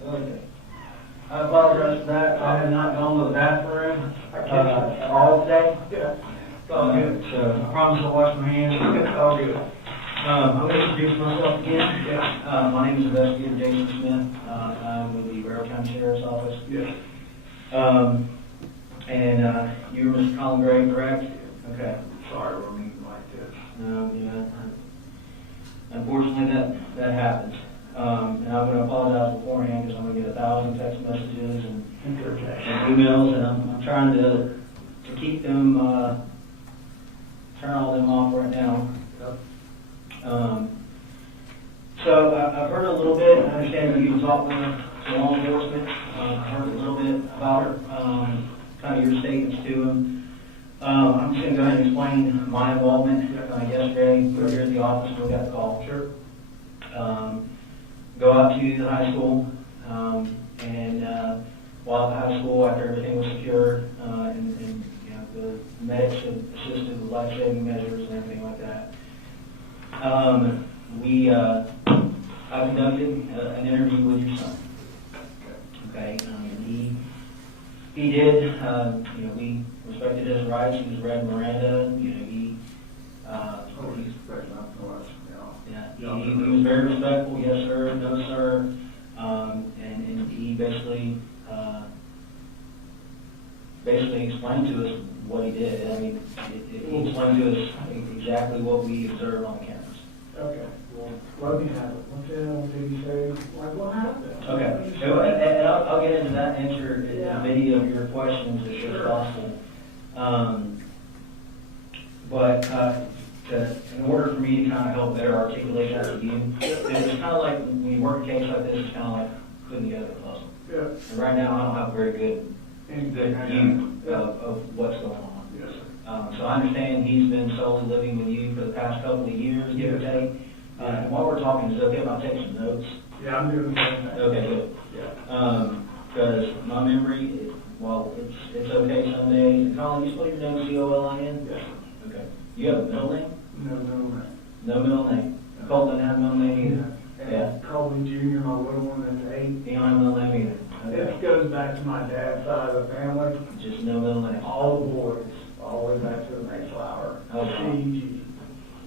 Okay. I apologize for that. I have not gone to the bathroom, all day. Yeah. It's all good. So I promise I'll wash my hands. It's all good. I'm going to introduce myself again. Yeah. My name is Investigator Jason Smith. I'm with the Barrow County Sheriff's Office. Yeah. And you're Mr. Colin Gray, correct? Okay. Sorry, we're meeting like this. Yeah. Unfortunately, that happens. And I'm going to apologize beforehand because I'm going to get 1,000 text messages and emails, and I'm trying to keep them, turn all them off right now. So I've heard a little bit. I understand that you talked with law enforcement. I heard a little bit about kind of your statements to them. I'm just going to go ahead and explain my involvement. Yesterday, we were here at the office and we got the call. Sure. Go out to the high school, and while at the high school, after everything was secured, and you know, the medics assisted with life-saving measures and everything like that, I conducted an interview with your son. Okay, he did, you know, we respected his rights. He was read Miranda. You know, He's expecting nothing less. yeah, he was very respectful. Yes, sir. No, sir. And he basically explained to us what he did. I mean, he explained to us exactly what we observed on the cameras. Okay, well, let me have it. What the hell did he say? Like, what happened? Okay, so, and I'll get into that and answer many of your questions as possible. But in order for me to kind of help better articulate that to you, it's kind of like when you work a case like this, it's kind of like putting together a puzzle. Yeah. And right now, I don't have a very good view of what's going on. Yes, sir. So I understand he's been solely living with you for the past couple of years, give or take. And while we're talking, is it okay if I take some notes? Yeah, I'm doing the same thing. Okay, good. Yeah. Because my memory, well, it's okay some days. Colin, you spell your name C-O-L-I-N? Yes. Okay. You have a middle name? No, man. No middle name. Colt doesn't have a middle name either. Yeah. Colin Jr., my little one, that's 8. He don't have a middle name either. This Okay. goes back to my dad's side of the family. Just no middle name. All the boys, all the way back to the Mayflower. Oh, wow. CG.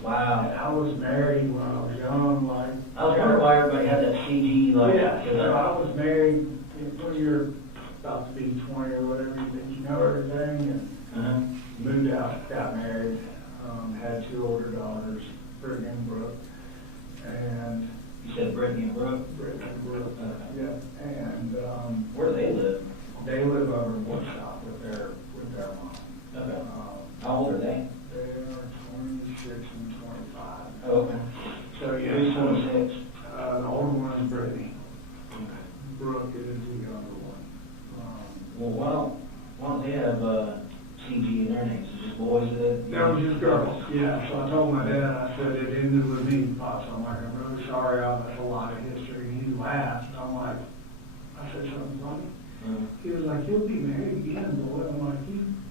Wow. And I was married when I was young, like. I was wondering why everybody had that CG, like. Yeah, so I was married when you're about to be 20 or whatever, you think you know everything, and moved out, got married, had 2 older daughters, Brittany and Brooke, and You said Brittany and Brooke? Brittany and Brooke, yeah, and Where do they live? they live over in Woodstock with their mom. Okay. How old are they? They are 26 and 25. Oh, okay. So yeah, Who's 26? the older one is Brittany. Brooke is the younger one. Well, why don't they have CG in their names? Is it just boys that? That was just girls. Yeah, so I told my dad, I said, it ended with me, Pops. I'm like, I'm really sorry, I have a lot of history. And he laughed. I'm like, I said something funny. He was like, he'll be married again, boy. I'm like,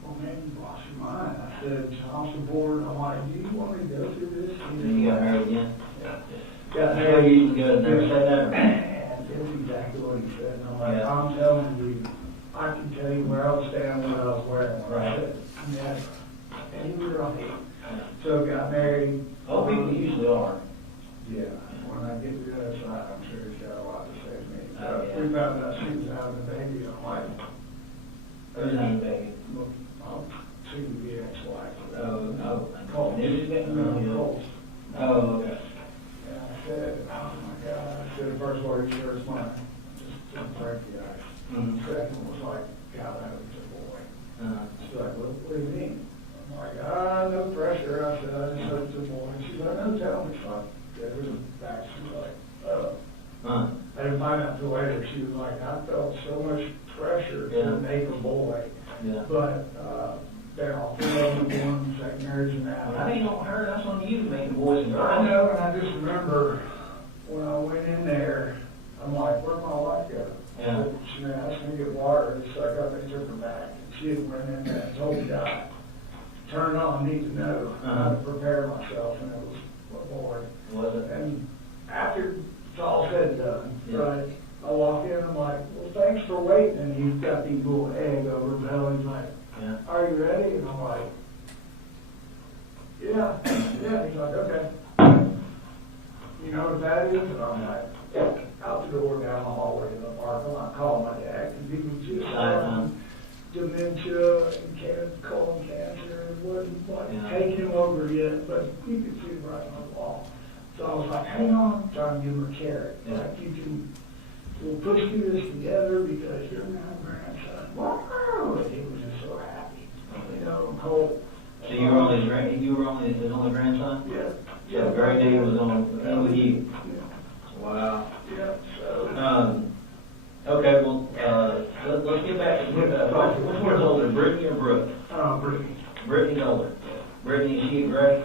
oh man, you lost your mind. I said, child support. I'm like, do you want me to go through this? Then you got married again? Yeah. Got married, usually good. Never said that? Man, that's exactly what he said. And I'm like, Yeah. I'm telling you, I can tell you where I was standing when I was wearing one. still got married. Oh, people usually are. Yeah, when I get to the other side, I'm sure he's got a lot to say to me. Oh, yeah. We found out she was having a baby, I'm like, Who's having a baby? I'll see the ex-wife. Oh, Colt. News is getting around, yeah. Colt. Oh, okay. And I said, oh my God, I said, the first word, sure it's mine. Just didn't break the ice. Mhm. Second was like, God, that was a boy. She's like, what do you mean? I'm like, no pressure. I said, I just hope it's a boy. She's like, no, tell me. So I gave her the back. She was like, oh. I didn't find out until later. She was like, I felt so much pressure to make a boy. Yeah. But they're all three of them born second marriage and that. That ain't on her, that's on you making boys and girls. I know, and I just remember when I went in there, I'm like, where'd my wife go? Yeah. She asked me to get water, and so I got they took her back. And she had went in there and told the guy, turn on, need to know how to prepare myself, and it was a boy. Was it? And after it's all said and done, Yeah. right, I walk in, I'm like, well, thanks for waiting, and he's got these little egg over his belly, he's like, Yeah. are you ready? And I'm like, yeah. He's like, okay. You know what that is? And I'm like, out the door, down the hallway to the park. I'm not calling my dad because he was just dementia and colon cancer. It wasn't like taking him over yet, but you could see it right on the wall. So I was like, hang on, trying to give him a carrot. Yeah. Like, we'll push through this together because you're my grandson. Wow! And he was just so happy. You know, Colt. So you were only his only grandson? Yeah. So Gray was on with you? Yeah. Wow. Yeah, so. Okay, well, let's get back to, which one's older, Brittany or Brooke? Brittany. Brittany's older. Brittany, is she a Gray?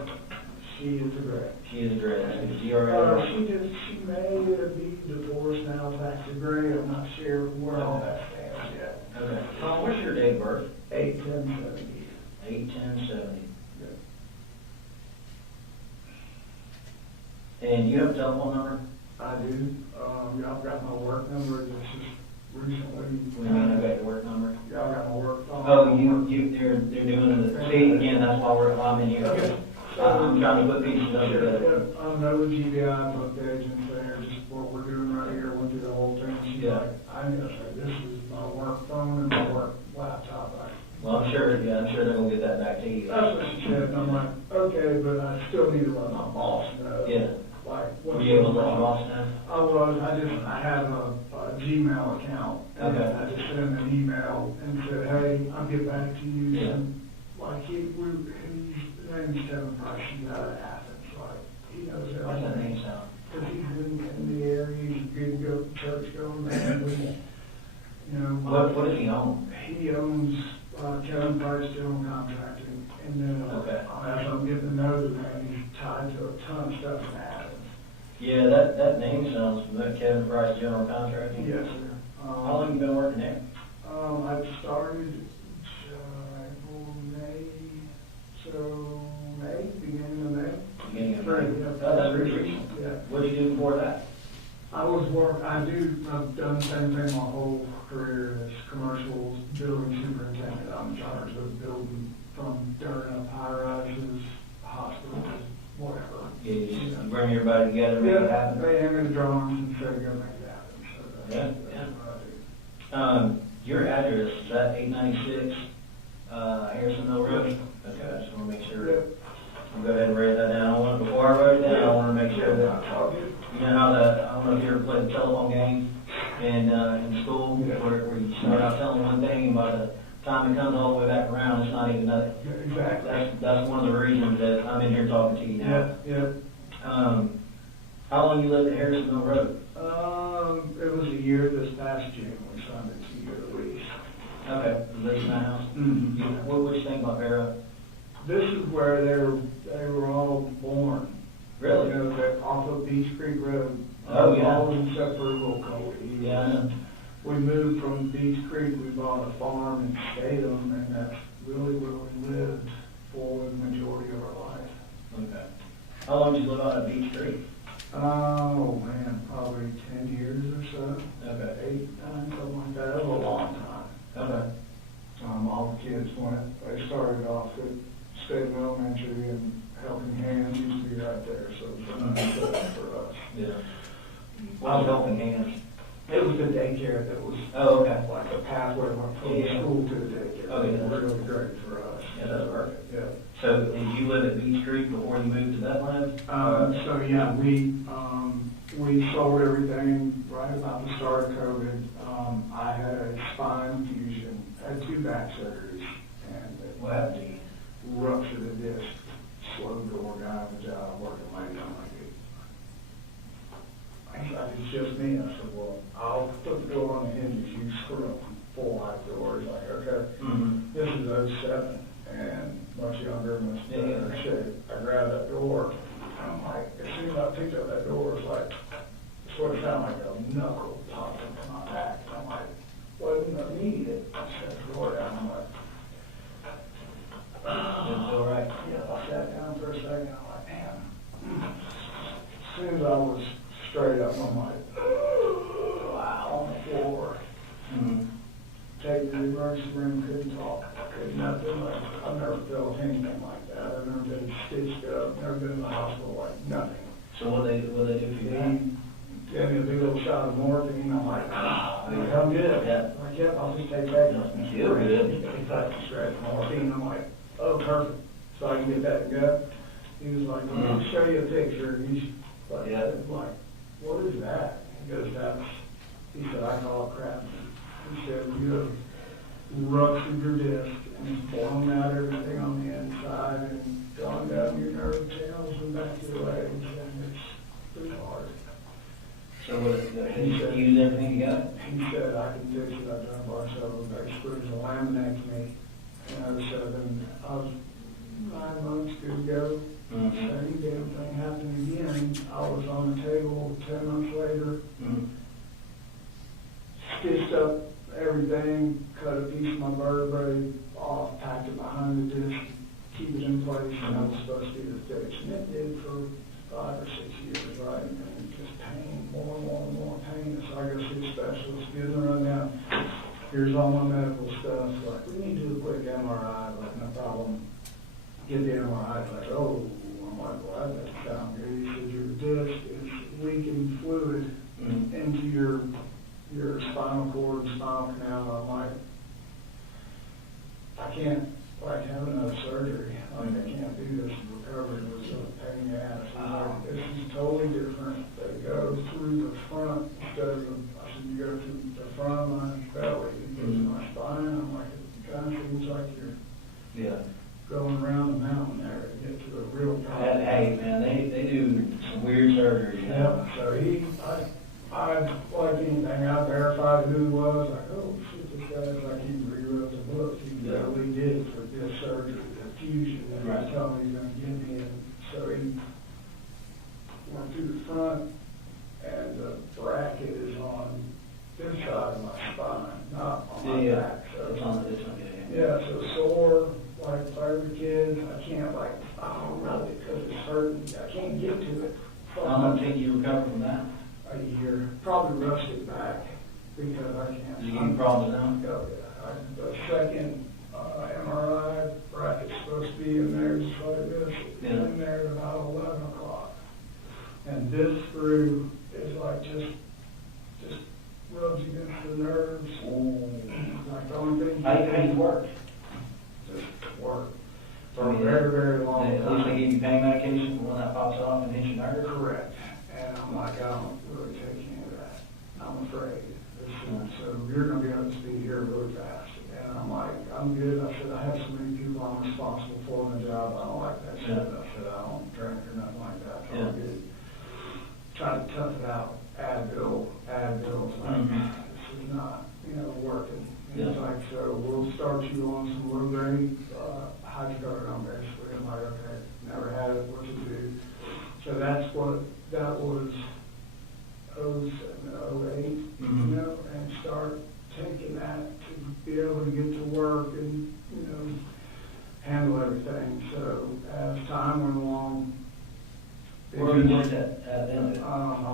She is a Gray. She is a Gray. Is she already? She may be divorced now back to Gray. I'm not sure where all that stands yet. Okay. Tom, what's your date of birth? 8/10/70. 8/10/70. And you have a telephone number? I do. Y'all got my work number. This is recently. We mean, I got your work number. Y'all got my work phone. Oh, they're doing the, see, again, that's why I'm in here. Okay. I'm trying to put pieces up together. Yeah, I know the GBI book the agent there, just what we're doing right here, we'll do the whole thing. She's Yeah. like, I need to say, this is my work phone and my work laptop. Well, I'm sure they're gonna get that back to you. That's what she said, and I'm like, okay, but I still need to let my boss know. Yeah. Like, Were you able to let your boss know? I have a Gmail account. And Okay. I just sent him an email and said, hey, I'll get back to you. Yeah. And like, his name's Kevin Price, he's out of Athens, like, he knows everything. What's that name sound? Because he's in the area, he's a good go church going man. You know. What does he own? He owns Kevin Price General Contracting, and then Okay. as I'm getting to know the man, he's tied to a ton of stuff in Athens. Yeah, that name sounds familiar, Kevin Price General Contracting. Yes, sir. How long you been working there? I started April, May, so beginning of May. Beginning of May? Yeah. Oh, that's pretty recent. Yeah. What did you do before that? I've done the same thing my whole career as commercial building superintendent. I'm in charge of building from dirt up high rises, hospitals, whatever. Yeah, you just bring everybody together, make it happen? They hand me the drawings and say, go make it happen. So that's what I do. Your address, is that 896 Harrison Mill Road? Okay, I just want to make sure. Yeah. I'll go ahead and write that down. Before I wrote it down, I want to make sure that, you know how I don't know if you ever played the telephone game in school, where you start out telling one thing, and by the time it comes all the way back around, it's not even nothing. Exactly. That's one of the reasons that I'm in here talking to you now. Yeah. How long you lived at Harrison Mill Road? It was a year this past June. We signed a 2-year lease. Okay, lease my house. Mm-hmm. What you think about Vera? This is where they were all born. Really? You know, they're off of Beach Creek Road. Oh, yeah. All of them except for little Colt. Yeah, I know. We moved from Beach Creek, we bought a farm in Statham, and that's really where we lived for the majority of our life. Okay. How long did you live out at Beach Creek? Oh, man, probably 10 years or so. Okay. 8, 9, something like that. That was a long time. Okay. All the kids went, they started off at State Elementary and Helping Hands used to be right there, so it's a nice place for us. Yeah. What was Helping Hands? It was the daycare that was Oh, okay. like a pathway went from the Yeah. school to the daycare. Oh, yeah. It was really great for us. Yeah, that's perfect. Yeah. So did you live at Beach Creek before you moved to Bethlehem? So yeah, we sold everything right about the start of COVID. I had a spine fusion, had 2 back surgeries, and What happened to you? ruptured a disc, slowed door guy on the job, working late. I'm like, it's just me. I said, well, I'll put the door on the hinges, you screw up 4 light doors. Like, okay. Mm-hmm. This is '07, and much younger, much better Yeah. shape. I grabbed that door, and I'm like, as soon as I picked up that door, it's like, it's what it sounded like a knuckle popped into my back. And I'm like, wasn't immediate. I set the door down. I'm like, Didn't feel right? yeah, I sat down for a second. I'm like, man. As soon as I was straight up, I'm like, wow, on the floor. Mm-hmm. Take me to the emergency room, couldn't talk, couldn't nothing. Like, I've never felt anything like that. I've never been stitched up, never been in the hospital, like nothing. So what they do for you? He gave me a big old shot of morphine. I'm like, I'm good. Yeah. Like, yep, I'll just take that. You feel good. He touched the stretch morphine. I'm like, oh, perfect. So I can get that and go. He was like, let me show you a picture. And he's like, Yeah. like, what is that? He goes, he said, I call it crap. He said, you have ruptured your disc and blown out everything on the inside and gone down your nerve channels and back to your legs, and it's pretty hard. So what, you used everything you got? He said, I can fix it. I've done Barcelona basically as a laminectomy. And I was 9 months to go. Mm-hmm. Same damn thing happened again. I was on the table 10 months later, stitched up everything, cut a piece of my vertebrae off, packed it behind the disc, keep it in place, and I was supposed to get it fixed. And it did for 5 or 6 years, right? And just pain, more and more and more pain. So I go see a specialist, give them a rundown. Here's all my medical stuff. Like, we need to do a quick MRI. Like, no problem. Get the MRI. It's like, oh, I'm like, well, that doesn't sound good. He said, your disc is leaking fluid into your spinal cord and spinal canal. I'm like, I can't, like, have another surgery. Like, I can't do this. Recovery was a pain in the ass. I'm like, this is totally different. They go through the front instead of I said, you go through the front of my belly, it goes to my spine. I'm like, it kind of seems like you're going around the mountain there to get to a real problem. Hey, man, they do some weird surgery. Yeah, so I like anything, I verified who he was. Like, oh shit, this guy's like he rewrote the book. He really did for this surgery, the fusion that he told me he's going to give me. And so he went through the front, and the bracket is on this side of my spine, not on my back. So it's on this one. Yeah, so sore, like every kid, I can't like, I don't rub it because it's hurting. I can't get to it. How long did you recover from that? A year, probably rushed it back because I can't. Did you get any problems now? Oh, yeah. The second MRI bracket's supposed to be in there just like this. It's in there at about 11 o'clock. And this screw is like just rubs against the nerves. Like the only thing. How do you work? Just work. For a very, very long time. At least they give you pain medication for when that pops off and hits your nerves? Correct. And I'm like, I don't really take any of that. I'm afraid. So you're going to be up to speed here really fast. And I'm like, I'm good. I said, I have so many people I'm responsible for in the job. I don't like that shit. I said, I don't drink or nothing like that. So I'm good. Try to tough it out. Advil. Like, this is not, working. And it's like, so we'll start you on some low-grade hydrocodone basically. I'm like, okay, never had it. What to do? So that was 07, 08, and start taking that to be able to get to work and, handle everything. So as time went along, where were you working at then? I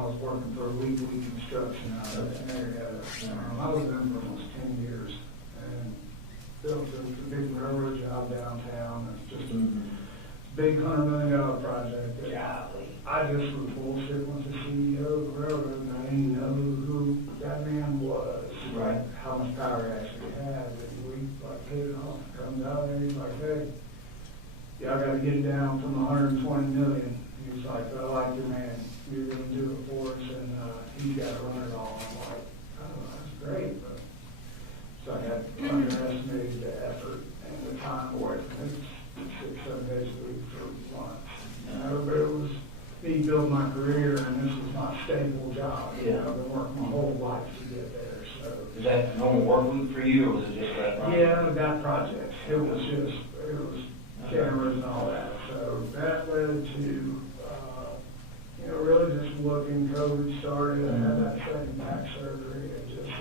was working for a weekly construction out of Marietta. I was in for almost 10 years and built a big railroad job downtown. It's just big $100 million project. that Golly. I just was bullshit with the CEO of the railroad, and I didn't know who that man was. Right. How much power he actually had, and we like hit it off. Comes out there, he's like, hey, y'all gotta get it down from 120 million. He's like, I like your man, you're gonna do it for us, and he's gotta run it all. I'm like, oh, that's great, but so I got underestimated the effort and the time away from it, 6-7 days a week for months. You know, but it was me building my career, and this was my stable job. Yeah. I've been working my whole life to get there, so. Is that a normal work week for you, or was it just that? project? Yeah, that project, it was cameras and all that, so that led to, you know, really just looking, COVID started, I had that second back surgery, it just,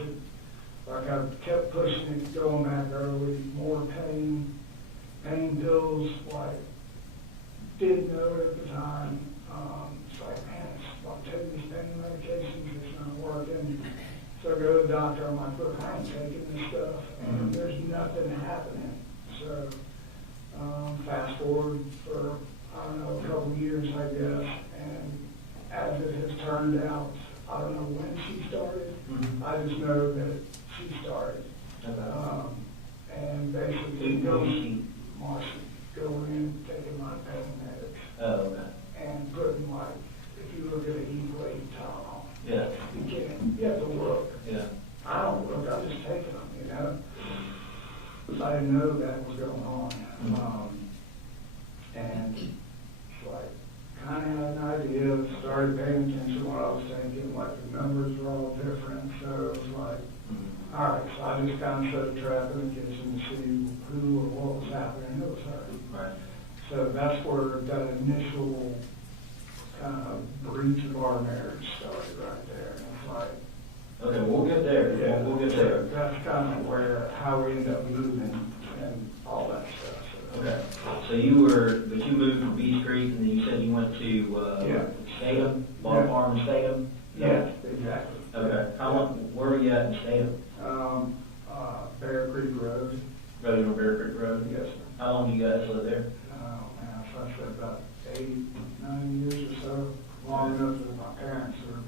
like I kept pushing it, going back early, more pain pills, like, didn't know it at the time, it's like, man, it's like taking these pain medications, it's not working. So I go to the doctor, I'm like, look, I ain't taking this stuff, and there's nothing happening. So, fast forward for, I don't know, a couple of years, I guess, and as it has turned out, I don't know when she started, I just know that she started. And basically, Marcy, going in, taking my pain meds, Oh, okay. and putting like, if you look at a heat blade Tylenol, Yeah, you have to look. yeah. I don't look, I just take them, you know? So I didn't know that was going on. And like, kind of had an idea, started paying attention to what I was thinking, like the numbers were all different, so it was like, all right, so I just kind of set a trap in the kitchen to see who or what was happening, it was her. Right. So that's where that initial kind of breach of our marriage started right there. And it's like, Okay, we'll get there. yeah, We'll get there. That's kind of where, how we ended up moving and all that stuff. So. Okay. So you moved from B Street, and then you said you went to, Yeah. Statham, Ball Farm in Statham? Yeah, exactly. Okay. How long, where were you at in Statham? Bear Creek Road. Right on Bear Creek Road? Yes, sir. How long do you guys live there? Oh, man, so I said about 8, 9 years or so, long enough that my parents are,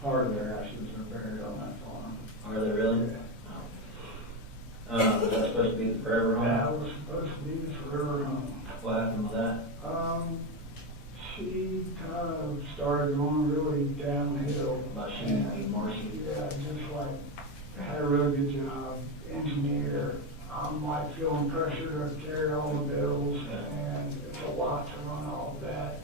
part of their ashes are buried on that farm. Are they really? Was that supposed to be the forever home? That was supposed to be the forever home. What happened with that? She kind of started going really downhill. About she and Marcy? Yeah, just like, had a really good job, engineer. I'm like feeling pressure to carry all the bills, and it's a lot to run all of that.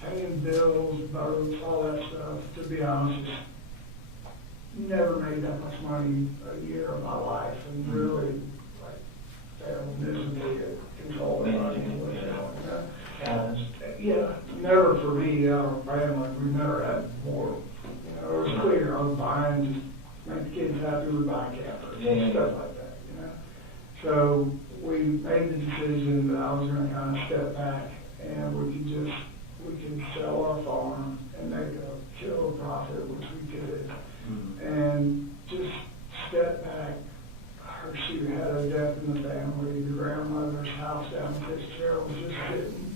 Paying bills, boats, all that stuff, to be honest, just never made that much money a year of my life, and really, like, failed miserably at controlling money. Yeah, never for me, our family, we never had more. You know, it was clear, I was buying, just make the kids happy, we buy campers, stuff like that, you know. So we made the decision that I was gonna kind of step back, and we could sell our farm and make a killer profit, which we did, and just step back. She had a death in the family, the grandmother's house down in Fitzgerald was just hitting.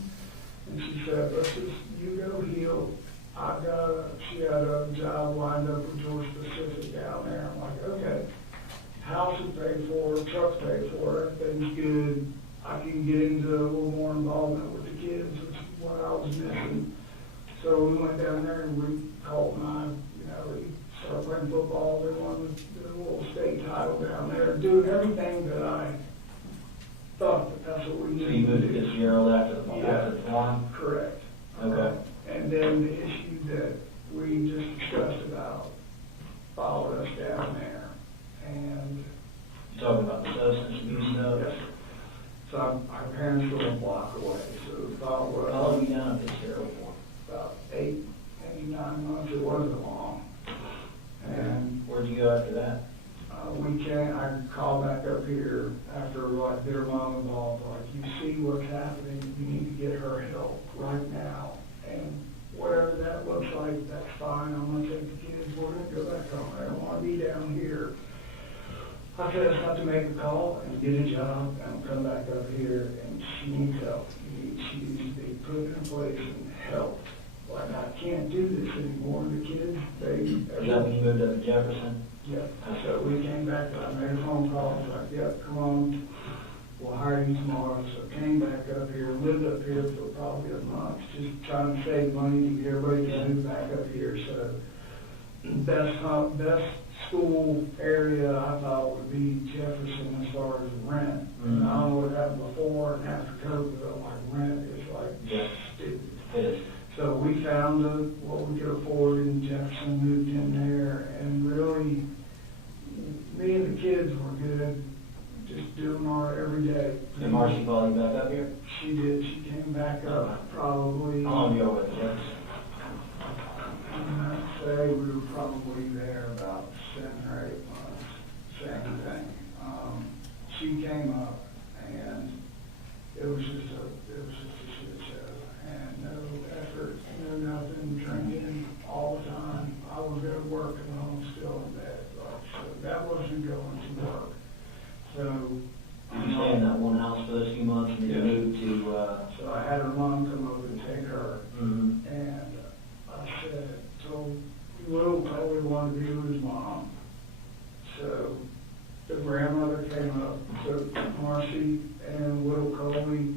And she said, let's just, you go heal. She had a job lined up with Georgia Pacific down there. I'm like, okay, house is paid for, truck's paid for, everything's good. I can get into a little more involvement with the kids, which is what I was missing. So we went down there and Colt and I, you know, we started playing football. We won the little state title down there, doing everything that I thought that's what we needed. So you moved to Fitzgerald after the farm? Correct. Okay. And then the issue that we just discussed about followed us down there. And You talking about the substance abuse stuff? yes, so our parents were a block away, so we followed How us long have you down in Fitzgerald for? about 8, maybe 9 months. It wasn't long. And Where'd you go after that? I called back up here after like their mom involved, like, you see what's happening, you need to get her help right now. And whatever that looks like, that's fine, I'm gonna take the kids, we're gonna go back home, I don't wanna be down here. I just have to make a call and get a job and come back up here and she needs help. She needs to be put in place and helped. Like, I can't do this anymore. The kids, Is that when you moved up to Jefferson? yeah. So we came back, I made a phone call, I was like, yep, come on, we'll hire you tomorrow. So came back up here, lived up here for probably a month, just trying to save money to get everybody to move back up here. So best school area I thought would be Jefferson as far as rent. And I don't know what happened before and after COVID, but like rent is like stupid. Yes. So we found what we could afford in Jefferson, moved in there, and really, me and the kids were good, just doing our every day. Did Marcy call you back up here? She did. She came back up probably. How long ago was it? I'd say we were probably there about 7 or 8 months. Same thing. She came up, and it was just a shit show, and no effort, no nothing, drinking all the time. I was at work and home still in bed, so that wasn't going to work. So. Did you stay in that one house for those few months and then you moved to, So I had her mom come over to take her, mm-hmm. and I told Will probably wanted to be with his mom. So the grandmother came up, so Marcy and Will Coley,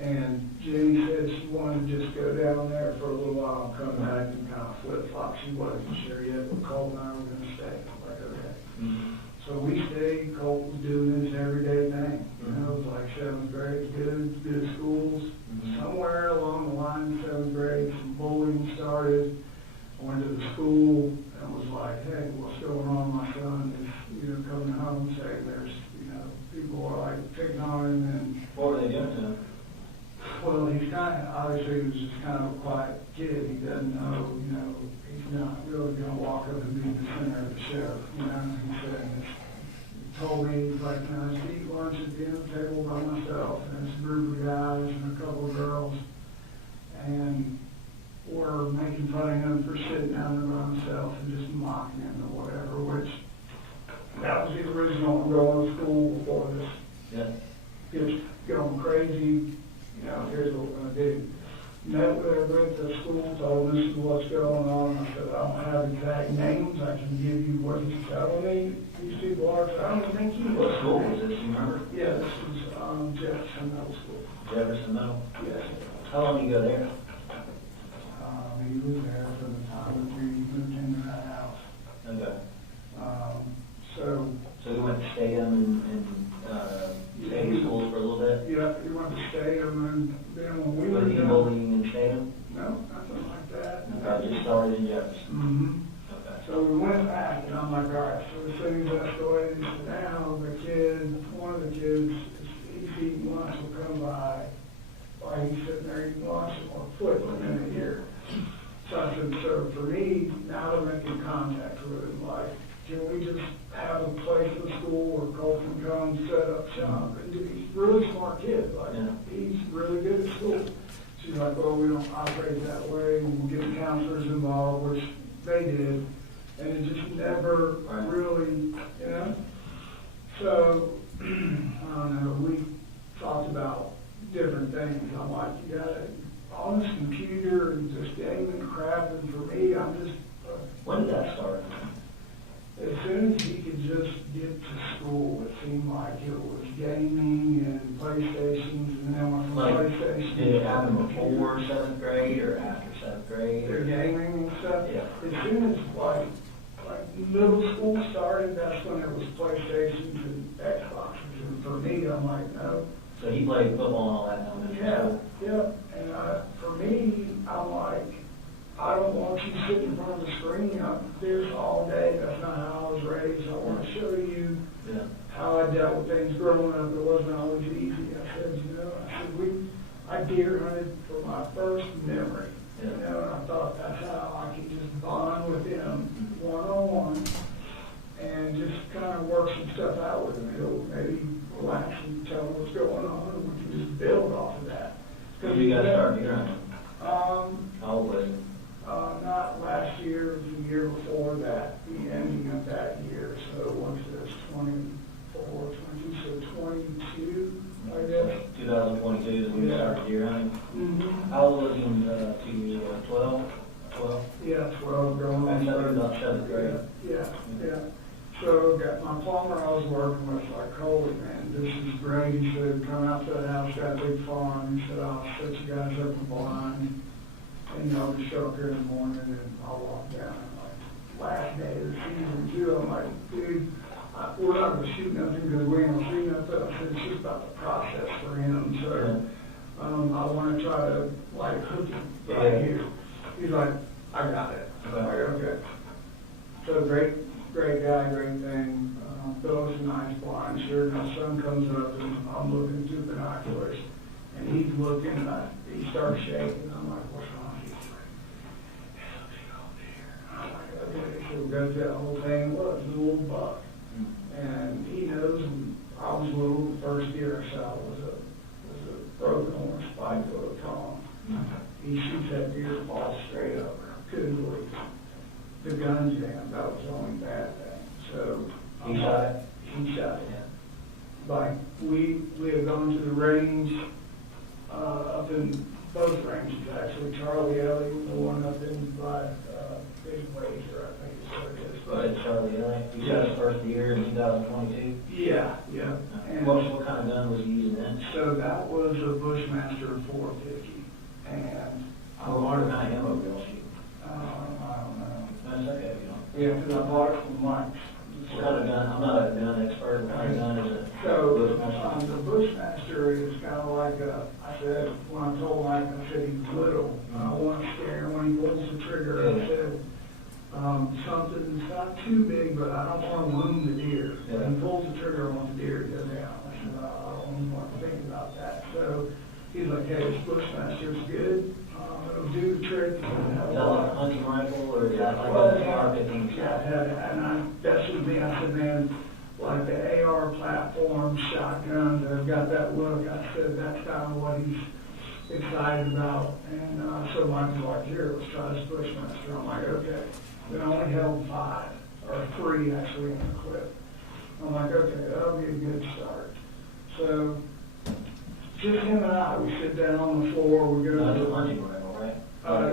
and Jenny said she wanted to just go down there for a little while and come back and kind of flip-flop. She wasn't sure yet, but Colt and I were going to stay. I'm like, okay. Mm-hmm. So we stayed. Colt was doing his everyday thing. You know, it was like 7th grade, good schools. Mm-hmm. Somewhere along the line in 7th grade, some bullying started. I went to the school and was like, hey, what's going on? My son is, coming home saying there's, people are like picking on him. And What were they doing to him? well, he's obviously he was just kind of a quiet kid. He doesn't know, he's not really going to walk up and be the center of the show. He said, he told me, he's like, I just eat lunch at the dinner table by myself, and it's a group of guys and a couple of girls, and we're making fun of him for sitting down there by himself and just mocking him or whatever, which that was the original going to school before this. Yeah. Just going crazy. Here's what we're going to do. Met with the school, told this is what's going on. I said, I don't have exact names. I can give you what he's telling me. These people are, I don't think he What school was this, you remember? Yeah, this was Jefferson Middle School. Jefferson Middle? Yes. How long did you go there? He was there from the time that we moved into that house. Okay. So he went to Statham and Statham schools for a little bit? yeah, he went to Statham, and then when we Was were he bullying in Statham? no, nothing like that. Okay, just started in Jefferson. Mm-hmm. Okay. So we went back, and I'm like, all right, so as soon as escalated, now one of the kids, he's eating lunch, will come by, while he's sitting there eating lunch, or flipping in the ear. So I said, so for me, now they're making contact with him, like, can we just have a place in the school where Colt can come, set up shop, and he's a really smart kid, like, he's really good at school. She's like, well, we don't operate that way, we'll get counselors involved, which they did, and it just never really, So, I don't know, we talked about different things. I'm like, you got it on this computer and just gaming crap, and for me, I'm just... When did that start? As soon as he could just get to school, it seemed like it was gaming and PlayStations, and then when PlayStation... Did it happen before 7th grade or after 7th grade? The gaming and stuff? Yeah. As soon as, like middle school started, that's when it was PlayStations and Xboxes, and for me, I'm like, no. So he played football and all that in elementary school? Yeah, and for me, I'm like, I don't want you sitting in front of the screen out there all day. That's not how I was raised. I want to show you how I dealt with things growing up. It wasn't always easy. I said, I deer hunted for my first memory. And I thought that's how I could just bond with him one-on-one and just kind of work some stuff out with him. He'll maybe relax and tell him what's going on, and we can just build off of that. When did you guys start deer hunting? How old was he? Not last year, it was the year before that, the ending of that year. So once it was 24, 22, so 22, I guess. 2022 is when you started deer hunting. Mm-hmm. How old was he to you? 12? 12? Yeah, 12 going on. So you're about 7th grade. Yeah. So got my plumber I was working with, like, holy man, this is great. He said, come out to the house, got a big farm. He said, I'll set you guys up a blind. And y'all can show up here in the morning and I'll walk down. And like, last day of the season too, I'm like, dude, we're not gonna shoot nothing because we ain't gonna see nothing. I said, it's just about the process for him. So, I wanna try to, like, hook him right here. He's like, I got it. I'm like, okay. So great guy, great thing. Built us a nice blind. Sure, my son comes up and I'm looking through binoculars and he's looking and he starts shaking. I'm like, what's wrong? He's like, it looks like a deer. I'm like, okay. So we go through that whole thing. Well, it's a little buck. And he knows when I was little, the first deer I saw was a broken horn spike of a Tom. He shoots that deer ball straight over. Couldn't believe it. The gun jam, that was the only bad thing. So He shot it? He shot it. Like we have gone to the range up in both ranges actually. Charlie Elliott, the one up in by Big Wazer, I think is what it is. But Charlie Elliott, he shot his first deer in 2022? Yeah. And what kind of gun was he using then? So that was a Bushmaster 450, and What kind of ammo did you shoot? I don't know. That's okay if you don't. Yeah, because I bought it from Mike's. What kind of gun? I'm not a gun expert. What kind of gun is it? So, Bushmaster? the Bushmaster is kind of like I said, when I told Mike, I said he's little. I want to scare him when he pulls the trigger. I said, something's not too big, but I don't want to wound the deer. When he pulls the trigger, I want the deer to go down. I said, I don't even want to think about that. So, he's like, hey, this Bushmaster's good. It'll do the trick. Is that like a hunting rifle or is that like an AR-15 shot? That's what me. I said, man, like the AR platform, shotguns, they've got that look. I said, that's kind of what he's excited about. And so Mike was like, here, let's try this Bushmaster. I'm like, okay. We only held 5, or 3 actually in the clip. I'm like, okay, that'll be a good start. So, just him and I, we sit down on the floor, we go That's to a the hunting rifle, right?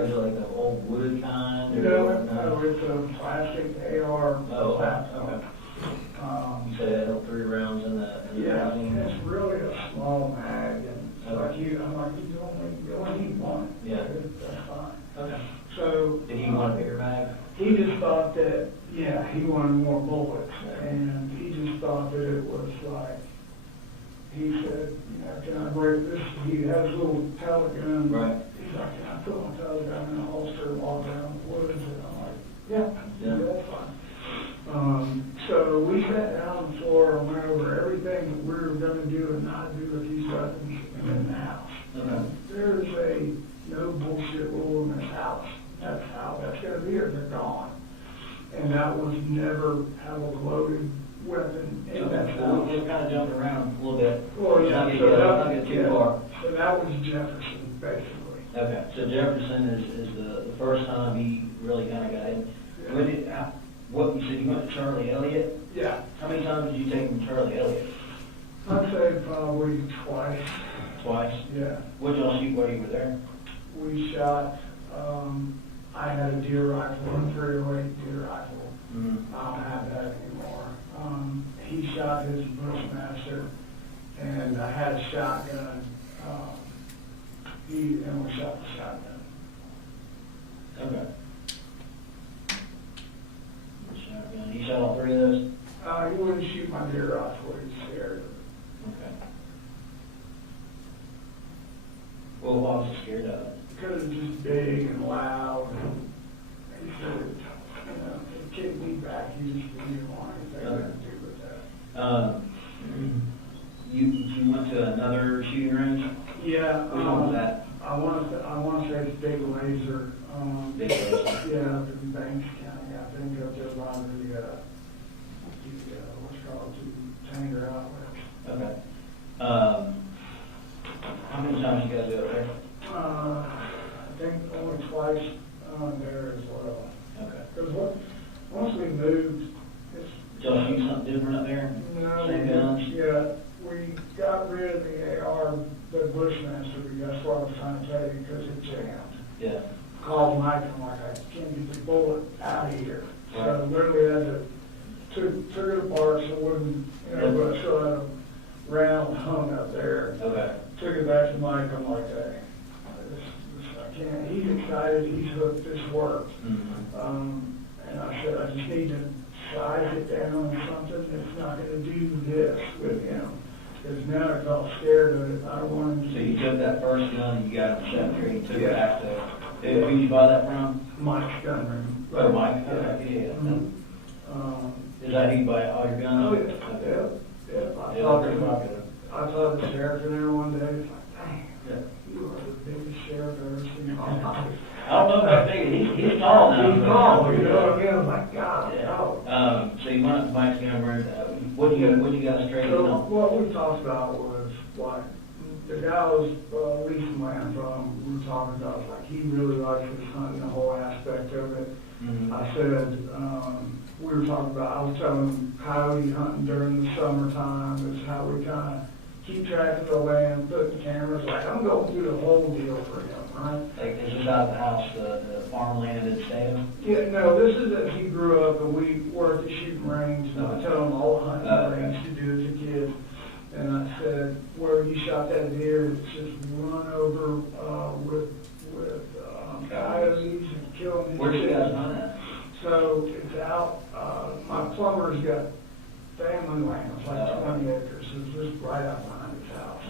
Is it like the old wood kind? No, it's a plastic AR platform. Okay. You said it had 3 rounds in the magazine? It's really a small mag, and I'm like, you only need one. Yeah. That's fine. Okay. So. Did he want a bigger mag? He just thought that, he wanted more bullets, and he just thought that it was like, he said, can I break this? He has a little pellet gun. Right. He's like, can I put my pellet gun in a holster and walk around the woods? And I'm like, yeah, that's fine. So we sat down on the floor and went over everything that we were going to do and not do with these weapons in the house. Okay. There's a no bullshit rule in this house. That's how that's going to be, or they're gone. And that was never have a loaded weapon in that house. We're kind of jumping around a little bit. Well, yeah, Not get too far. So that was Jefferson, basically. Okay, so Jefferson is the first time he really kind of got in. When what you said, you went to Charlie Elliott? Yeah. How many times did you take him to Charlie Elliott? I'd say probably twice. Twice? Yeah. What did y'all shoot while you were there? We shot, I had a deer rifle, a 308 deer rifle. Mm-hmm. I don't have that anymore. He shot his Bushmaster, and I had a shotgun. And we shot the shotgun. Okay. Shotgun. He shot all 3 of those? He wouldn't shoot my deer rifle, he was scared of it. Okay. Well, why was he scared of it? Because it's just big and loud. And he said, it kicked me back. He just didn't want anything to do with that. You went to another shooting range? Yeah. Which one was that? I want to say it's Big Laser. Big Laser? Yeah, up in Banks County. I think up there by the what's called the Tanger outlets. Okay. How many times you guys go up there? I think only twice there as well. Okay. Because once we moved, Did y'all shoot something different up there? no, Same guns? yeah, we got rid of the AR, the Bushmaster, that's what I was trying to tell you, because it jammed. Yeah. Called Mike, I'm like, I can't get the bullet out of here. So literally had to, took it apart so it wouldn't, but I still had a round hung up there. Okay. Took it back to Mike, I'm like, hey, I can't, he's excited, he's hooked, this worked. And I said, I just need to size it down on something that's not gonna do this with him. Because now I felt scared of it, I don't want him to. So you took that first gun and you got it in cemetery and took it back to, who did you buy that from? Mike's gun room. Oh, Mike, yeah. Is that who you buy all your guns? Oh, yeah. Yeah. I thought the sheriff in there one day, it's like, dang, you are the biggest sheriff I've ever seen in my life. I don't know about big, he's tall now. He's tall, you know, again, I'm like, God, Yeah. no. So you went up to Mike's gun room, what you got straight So on? what we talked about was, like, the guy I was leasing land from, we were talking about, like, he really likes this hunting, the whole aspect of it. I said, we were talking about, I was telling him coyote hunting during the summertime is how we kind of keep track of the land, putting cameras, like, I'm going through the whole deal for him, right? Like, this is out of the house, the farmland in Stam? Yeah, no, this is as he grew up, and we worked at shooting range, and I tell him all the hunting range to do as a kid. And I said, where you shot that deer, it's just run over with coyotes and killing. Where'd you guys hunt at? So it's out, my plumber's got family land, it's like 20 acres, it's just right out behind his house.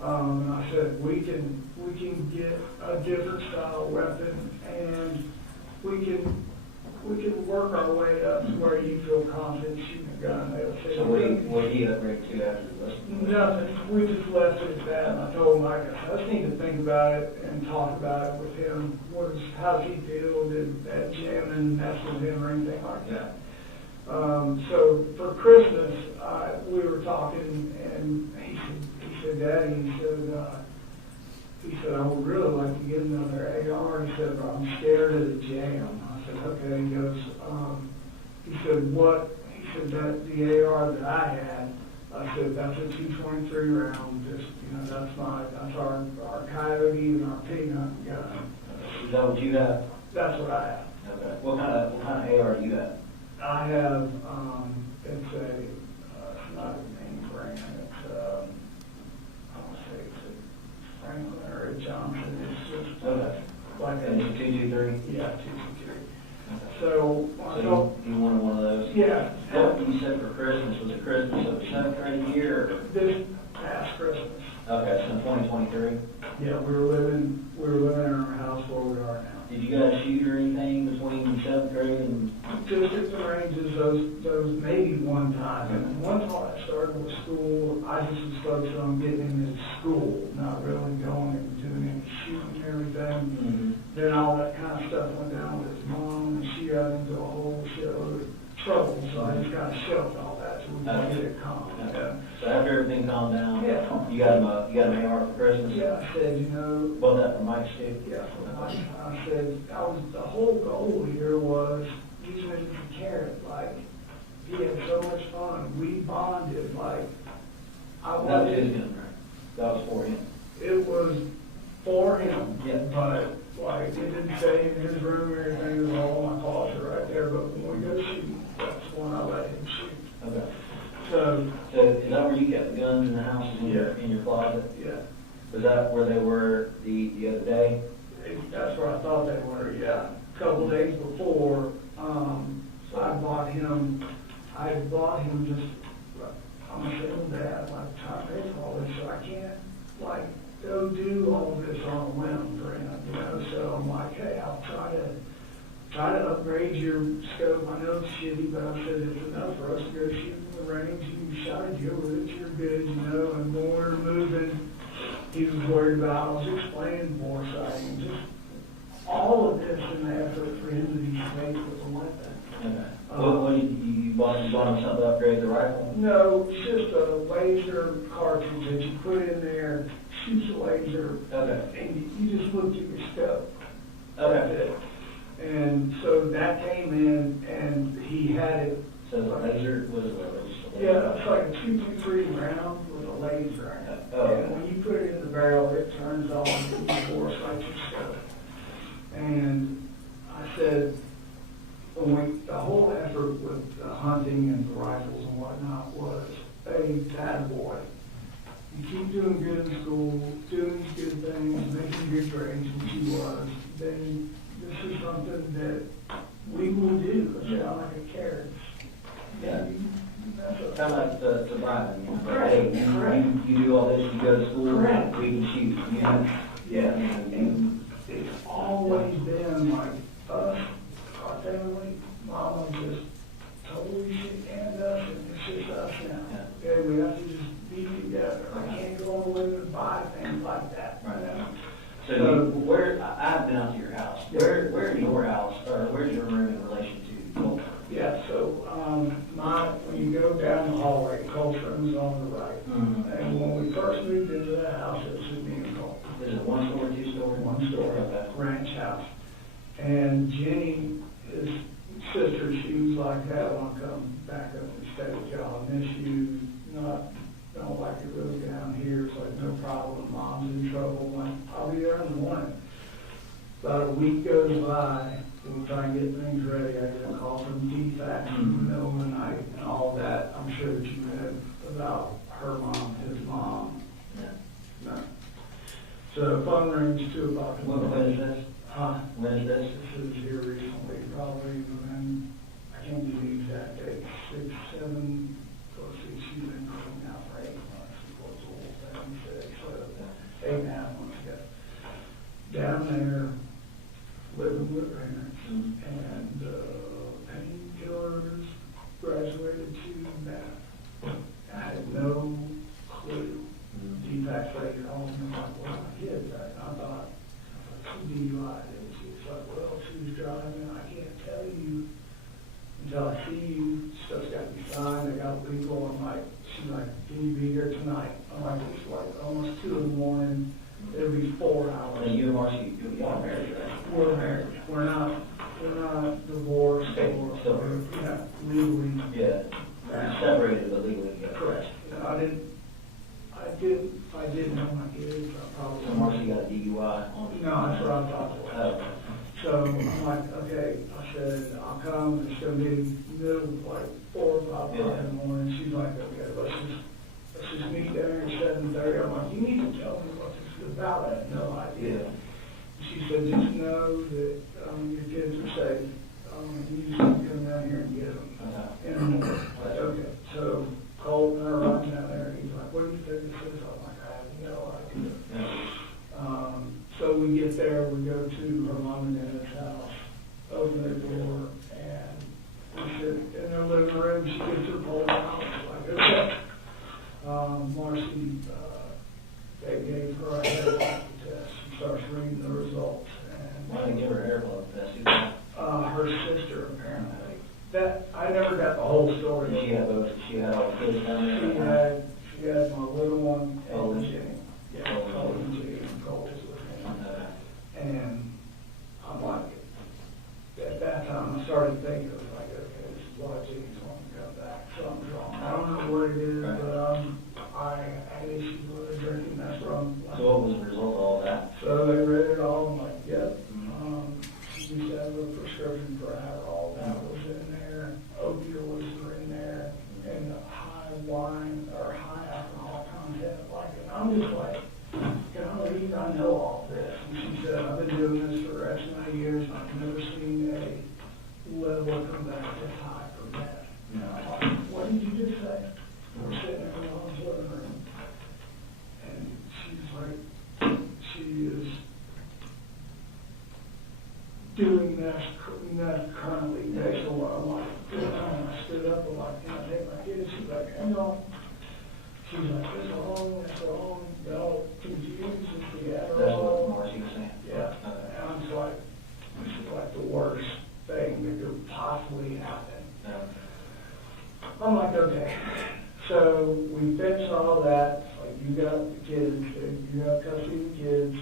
And I said, we can get a different style weapon, and we can work our way up to where you feel confident shooting a gun. They'll say, So what did he upgrade to after this? nothing, we just left it at that, and I told Mike, I just need to think about it and talk about it with him. How's he feel, did that jamming mess with him or anything like that? So for Christmas, we were talking, and he said, Daddy, he said, I would really like to get another AR. He said, but I'm scared of the jam. I said, okay. He goes, he said, what? He said, that the AR that I had, I said, that's a 223 round. Just, that's our coyote and our pig hunting gun. Is that what you have? That's what I have. Okay. What kind of AR do you have? I have, it's not a name brand. It's, I want to say it's a Franklin or a Johnson. It's just like And it's a 223? Yeah, 223. So you wanted one of those? Yeah. What you said for Christmas, was it Christmas of the 7th grade year? Or? This past Christmas. Okay, so in 2023? Yeah, we were living in our house where we are now. Did you guys shoot or anything between 7th grade and? Just at the ranges, those maybe one time. And one time I started with school, I just was focused on getting him into school, not really going and doing any shooting and everything. Then all that kind of stuff went down with his mom, and she got into a whole shitload of trouble, so I just kind of shelved all that till we could get it calm. Okay. So after everything calmed down, Yeah. you got an AR for Christmas? Yeah, I said, Bought that from Mike's too? Yeah, I said, the whole goal here was using it as a carrot. Like, he had so much fun. We bonded. Like, I That was wanted. his gun, right? That was for him. It was for him. Yeah. But like, it didn't say in his room or anything. It was all in my closet right there. But when we go shooting, that's when I let him shoot. Okay. So So is that where you kept the guns in the house, in your closet? yeah, Was that where they were the other day? that's where I thought they were. Yeah. A couple days before, I bought him just, I'm a single dad, like, trying to pay for all this, so I can't, like, go do all this on a whim for him, so I'm like, hey, I'll try to upgrade your scope. I know it's shitty, but I said it's enough for us to go shoot in the range. You shot a deal with it, you're good, and when we're moving, he was worried about, I was explaining foresight, and just all of this in the effort for him to be safe with a weapon. Okay. What did you bought him something to upgrade the rifle? No, it's just a laser cartridge that you put in there, shoots a laser, Okay. and you just look at your scope. That's Okay. it. And so that came in, and he had it. So the laser was a laser? Yeah, it's like a 223 round with a laser in it. Oh. And when you put it in the barrel, it turns on before it's like you said. And I said, the whole effort with the hunting and the rifles and whatnot was, hey, dad boy, you keep doing good in school, doing these good things, making good grades, which he was, then this is something that we will do. I said, I like a carrot. Yeah. That's a- Kind of like the driving, you know, but Correct, hey, correct. you do all this, you go to school, Correct. we can shoot, you know? Yeah, and it's always been like us, our family, mama just totally shit canned us, and it's just us now. Okay, we have to just be together. I can't go on the limb and buy things like that, you know? So where, I've been out to your house, where in your house, or where's your room in relation to Colt? Yeah, so, when you go down the hallway, Colt's room is on the right. Mm-hmm. And when we first moved into the house, it was just me and Colt. Is it one story, two story? One story, Okay. ranch house. And Jenny, his sister, she was like, Dad, I want to come back up and stay with y'all. I miss you, don't like it really down here. It's like, no problem, Mom's in trouble. I'm like, I'll be there in the morning. About a week goes by, we'll try and get things ready. I get a call from DFAC in the middle of the night and all that. I'm sure that you read about her mom, his mom. Yeah. No. So the phone rings 2 o'clock in the When morning. is this? Huh? When is this? This is here recently, probably within, I can't give you the exact date, 6, 7, let's see, she's been going out for 8 months, before it's all 76, so 8.5 months ago. Down there, living with parents, and painkillers, graduated to that. I had no clue. DFAC's lady called me, like, well, my kids, I thought, DUI, and she's like, well, she was driving, I can't tell you until I see you, stuff's got to be signed, I got legal, I'm like, she's like, can you be here tonight? I'm like, it's like almost 2 in the morning, it'll be 4 hours. And you and Marcy, y'all married, right? We're married, we're not divorced, Okay, or, so- yeah, legally. Yeah. Separated but legally together. Correct. You know, if I didn't know my kids, I probably. So Marcy got a DUI on? No, that's what I thought it was. Oh. So I'm like, okay, I said, I'll come, it's gonna be middle, like 4 or 5 o'clock in the morning. She's like, okay, let's just meet there at 7:30. I'm like, you need to tell me what this is about. I had no idea. She said, just know that your kids are safe. You just need to come down here and get them in the morning. I'm like, okay. So Colt and I are running down there, and he's like, what do you think this is? I'm like, I have no idea. So we get there, we go to her mom and dad's house, open their door, and we sit in their living room. She gets her pole out. She's like, okay. Marcy, they gave her a hair block test. She starts reading the results. Why didn't they give her a hair block test? Who did? Her sister, apparently. That, I never got the whole story. She had all the kids down there? She had my little one Colt and and Jenny. Yeah, Colt and Jenny, and Colt was with him. And I'm like, at that time, I started thinking, I was like, okay, this is why Jenny's wanting to come back. Something's wrong. I don't know what it is, but I had issues with her drinking. That's where I'm like. So what was the result of all that? So they read it all. I'm like, yep. She used to have a prescription for Adderall. That was in there. Opioids were in there. And the high wine or high alcohol content. Like, and I'm just like, golly, I know all this. And she said, I've been doing this for X amount of years, and I've never seen a level come back this high for meth. You know, I'm like, what did you just say? We're sitting in the mom's living room, and she's like, she is doing this currently based on what I'm like. And I stood up, I'm like, can I take my kids? She's like, hang on. She's like, it's wrong, y'all confused with the That's what Adderall. Marcy was saying? Yeah, and I'm just like, this is like the worst thing that could possibly happen. I'm like, okay. So we finish all that, like, you got the kids, you got custody of the kids.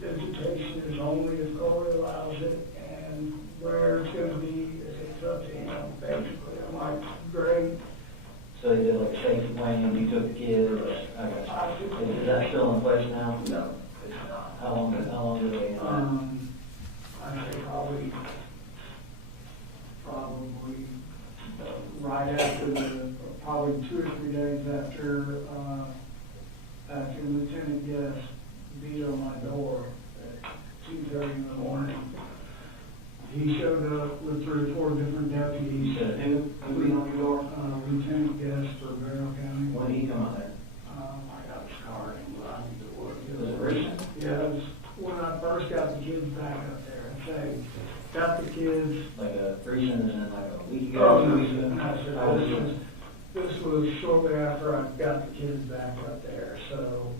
Visitation is only if Corey allows it, and where it's gonna be, it's up to him, basically. I'm like, great. So they did like a safety plan, you took the kids, I got you. Is that still in place now? No, it's not. How long did they end that? I say probably right after probably 2 or 3 days after Lieutenant Guest beat on my door at 2:30 in the morning. He showed up with 3 or 4 different deputies. Who beat on your door? Lieutenant Guest for Barrow County. When did he come out there? I got his card and I think it was. Was it recent? Yeah, it was when I first got the kids back up there. I say, got the kids. Like a recent and then like a week ago? Oh, 2 no, weeks ago? this was shortly after I got the kids back up there. So,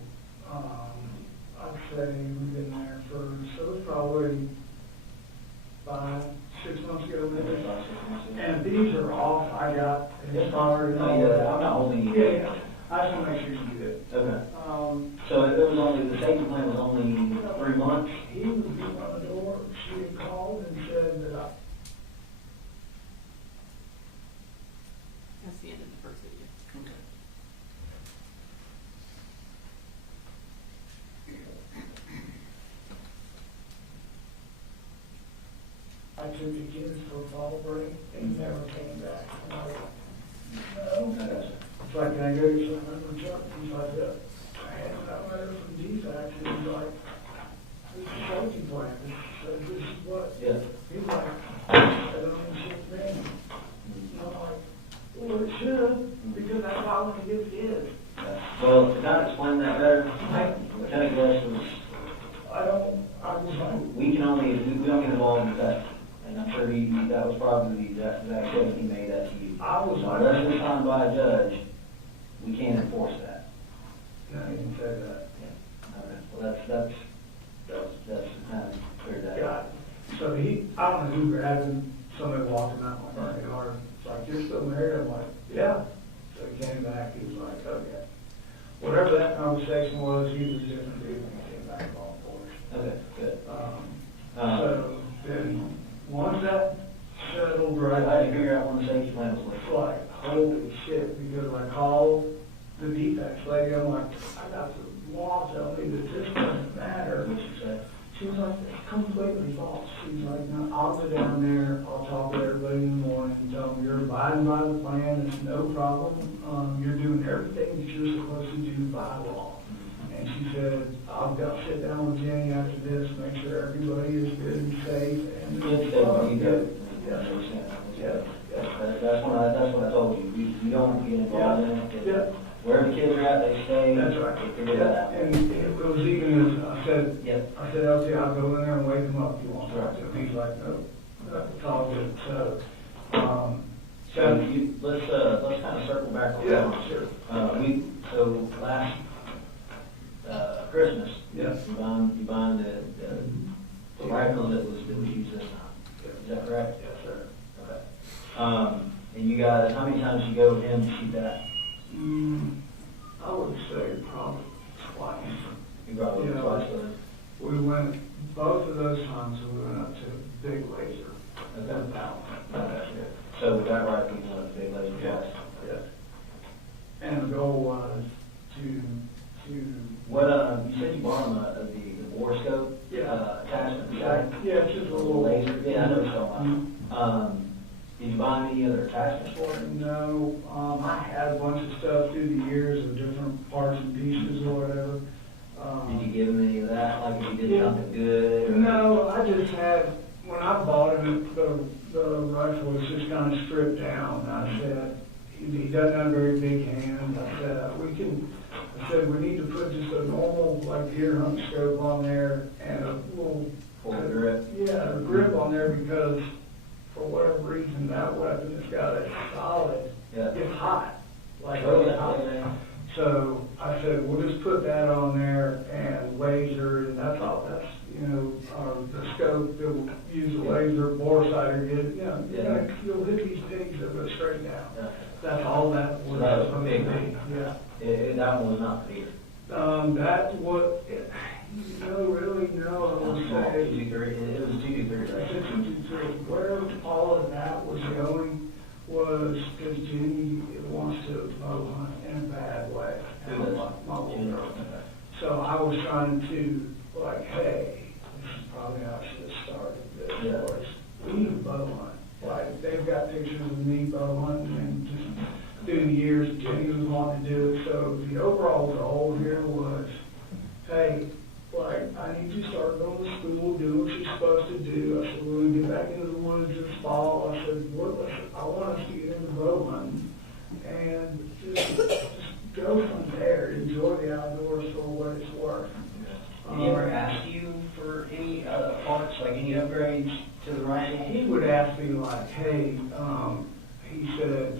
I'd say we've been there so it was probably 5, 6 months ago maybe. And these are off. I got his card and all that. I'm not holding you. Yeah. I just want to make sure you do it. Okay. So it was only, the safety plan was only 3 months? He was beating on the door. She had called and said that That's the end of the first video. Okay. I took the kids for a fall break and never came back. And I was like, no. It's like, can I go get something from the truck? He's like, yeah. I had a letter from DFAX and he's like, this is a safety plan. This is what? Yeah. He's like, I don't understand things. And I'm like, well, it should, because that's why I want to get the kids. Well, to kind of explain that better, Lieutenant Guest was, I was like, we don't get involved with that. And I'm sure that was probably that statement he made that to you. I was like, Unless it's signed by a judge, we can't enforce that. no, he didn't say that. Yeah. Okay. Well, that's kind of cleared that Got out. it. So I don't know who grabbed him, somebody walked him out my front yard. It's like, you're still married? I'm like, yeah. So he came back, he was like, okay. Whatever that conversation was, he was a different dude when he came back on force. Okay, good. So then, once that settled right, I had to figure out when the safety plan was it's like, holy shit, because I called the defects lady, I'm like, I got the law telling me that this doesn't matter. What she said. She was like, it's completely false. She's like, no, I'll go down there, I'll talk to everybody in the morning and tell them you're abiding by the plan, it's no problem. You're doing everything that you're supposed to do by law. And she said, I've got to sit down with Jenny after this, make sure everybody is good and safe. And Yes. That's what I told you. You don't want to get involved in it. Yeah. Wherever the kids are at, they stay. That's right. They figure that out. And it was even as I said, Yep. okay, I'll go in there and wake him up if you want. Right. So he's like, no, it's all good. So, Let's kind of circle back on yeah, that. sure. So last Christmas, Yes. you bond the rifle that was used this time. Is that correct? Yes, sir. Okay. And you guys, how many times you go with him to shoot that? I would say probably twice. You probably Yeah. twice with him. We went, both of those times we went up to Big Laser. Okay. Okay. So with that rifle, you went to Big Laser Yeah. twice. Yeah. And the goal was to What, you said you bought him the bore scope? Yeah. Attachment? Yeah, it's just a little laser. Yeah, I know what you're talking about. Did you buy any other attachments for it? No, I had a bunch of stuff through the years of different parts and pieces or whatever. Did you give him any of that, like if you did Yeah. something good? Or? No, I just had, when I bought him, the rifle was just kind of stripped down. I said, he doesn't have very big hands. I said, we need to put just a normal, like, deer hunt scope on there and a little Full grip? Yeah, a grip on there because for whatever reason, that weapon has got a solid, Yeah. it's hot, like Oh, it's yeah, hot. yeah. So I said, we'll just put that on there and laser, and that's all, that's, the scope, they'll use a laser, bore sighter, you'll hit these pigs that go straight down. Yeah. That's all that was So that was supposed big. to be, yeah. That one was not big. That's what, really, no, I would say. It was 223, right? Where all of that was going was because Jenny wants to doing what you're supposed to do. I said, we're gonna get back into the woods this fall. I said, I want us to get into bow hunting and just go from there, enjoy the outdoors for what it's worth. Did he ever ask you for any parts, like any upgrades to the rifle? He would ask me like, hey, he said,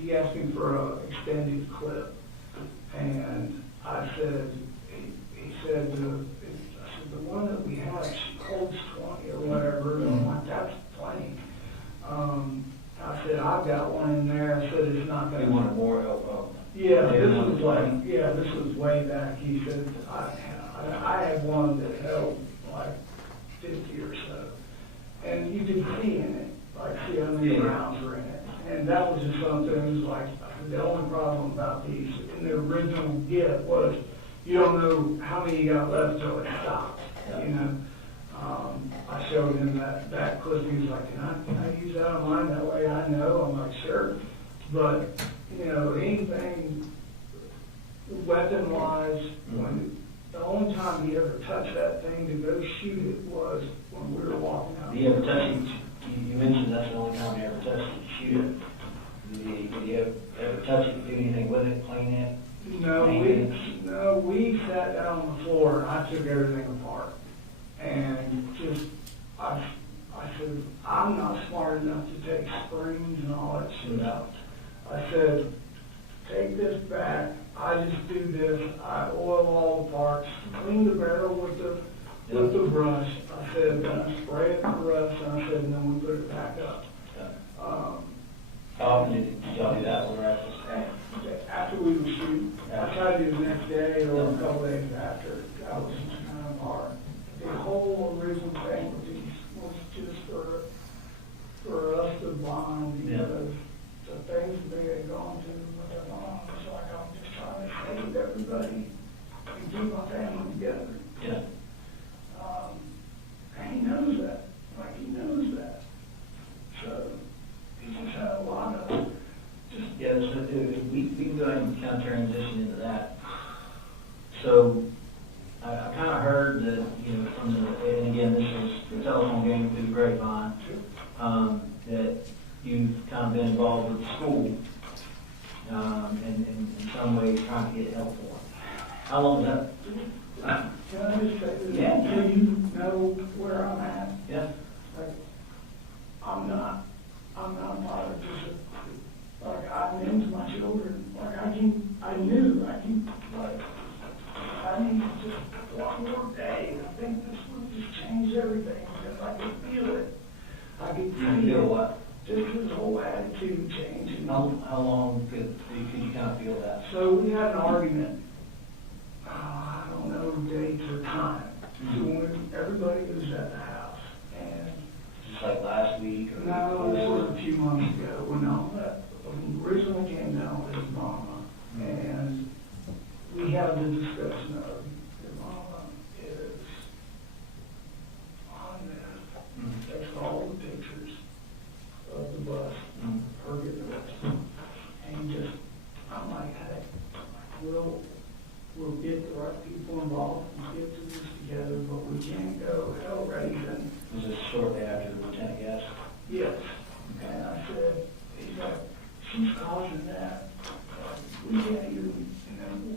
he asked me for an extended clip. And I said, he said, the one that we have holds 20 or whatever. And I'm like, that's plenty. I said, I've got one in there. I said, it's not going to. You wanted more Yeah, this was way back. He said, I had one that held like 50 or so. And you could see in it, like see how many rounds were in it. And that was just something, it was like, the only problem about these in the original gift was you don't know how many you got left till it stops, you know. I showed him that clip. He was like, can I use that on mine? That way I know. I'm like, sure. But, you know, anything weapon-wise, when the only time he ever touched that thing to go shoot it was when we were walking out. Did you ever touch it? You mentioned that's the only time you ever touched it to shoot it. Did you ever touch it, do anything with it, clean it? No, we sat down on the floor and I took everything apart. And just, I said, I'm not smart enough to take springs and all that shit out. I said, take this back. I just do this. I oil all the parts, clean the barrel with the brush. I said, then I spray it with the brush, and I said, and then we put it back up. How often did y'all do that with rifles? After we would shoot, I tried to do the next day or a couple days after. That was kind of hard. The whole original thing with these was just for us to bond because the things that they had gone to with their mom. So like I'm just trying to stay with everybody and keep my family together. Yeah. And he knows that. Like he knows that. So he just had a lot of just. Yeah, so we can go ahead and kind of transition into that. So I kind of heard that, you know, from the, and again, this is the telephone game through the grapevine, that you've kind of been involved with the school, and in some ways trying to get help for them. How long is that? Can I just say this? Yeah. So you know where I'm at? Yeah. Like, I'm not bothered just, like, I named my children, like, I need just one more day, and I think this would just change everything, because I could feel it. I could feel what? Just his whole attitude changing. How long could you kind of feel that? So we had an argument, I don't know dates or time, so when everybody was at the house, and Just like last week or? no, it was a few months ago when originally came down with his mama, and we had the discussion of his mama is on this. Takes all the pictures of the bus, her getting arrested, and just, I'm like, hey, we'll get the right people involved and get to this together, but we can't go hell raising. Was it shortly after the lieutenant gas? Yes. And I said, he's like, she's causing that. We can't even,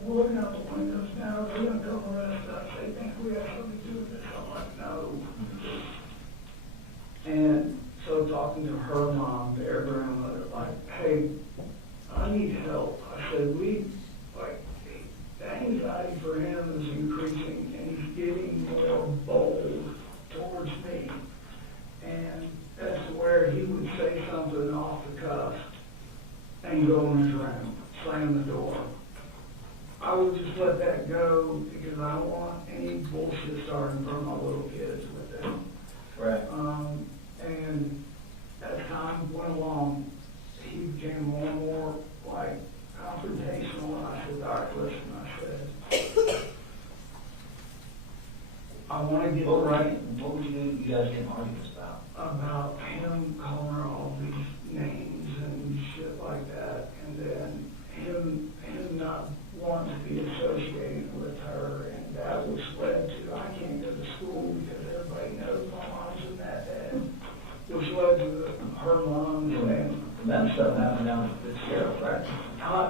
we're looking out the windows now, they're gonna come arrest us, they think we have something to do with this. I'm like, no. And so talking to her mom, their grandmother, like, hey, I need help. I said, the anxiety for him is increasing and he's getting more bold towards me. And that's where he would say something off the cuff and go in his room, slam the door. I would just let that go because I don't want any bullshit starting from my little kids with them. Right. And as time went along, he became more and more like confrontational. And I said, all right, listen, I said, I want to get What right. What would you guys get in arguments about? About him calling her all these names and shit like that, and then him not wanting to be associated with her, and that was led to I can't go to school that stuff happened down at Fitzgerald, right?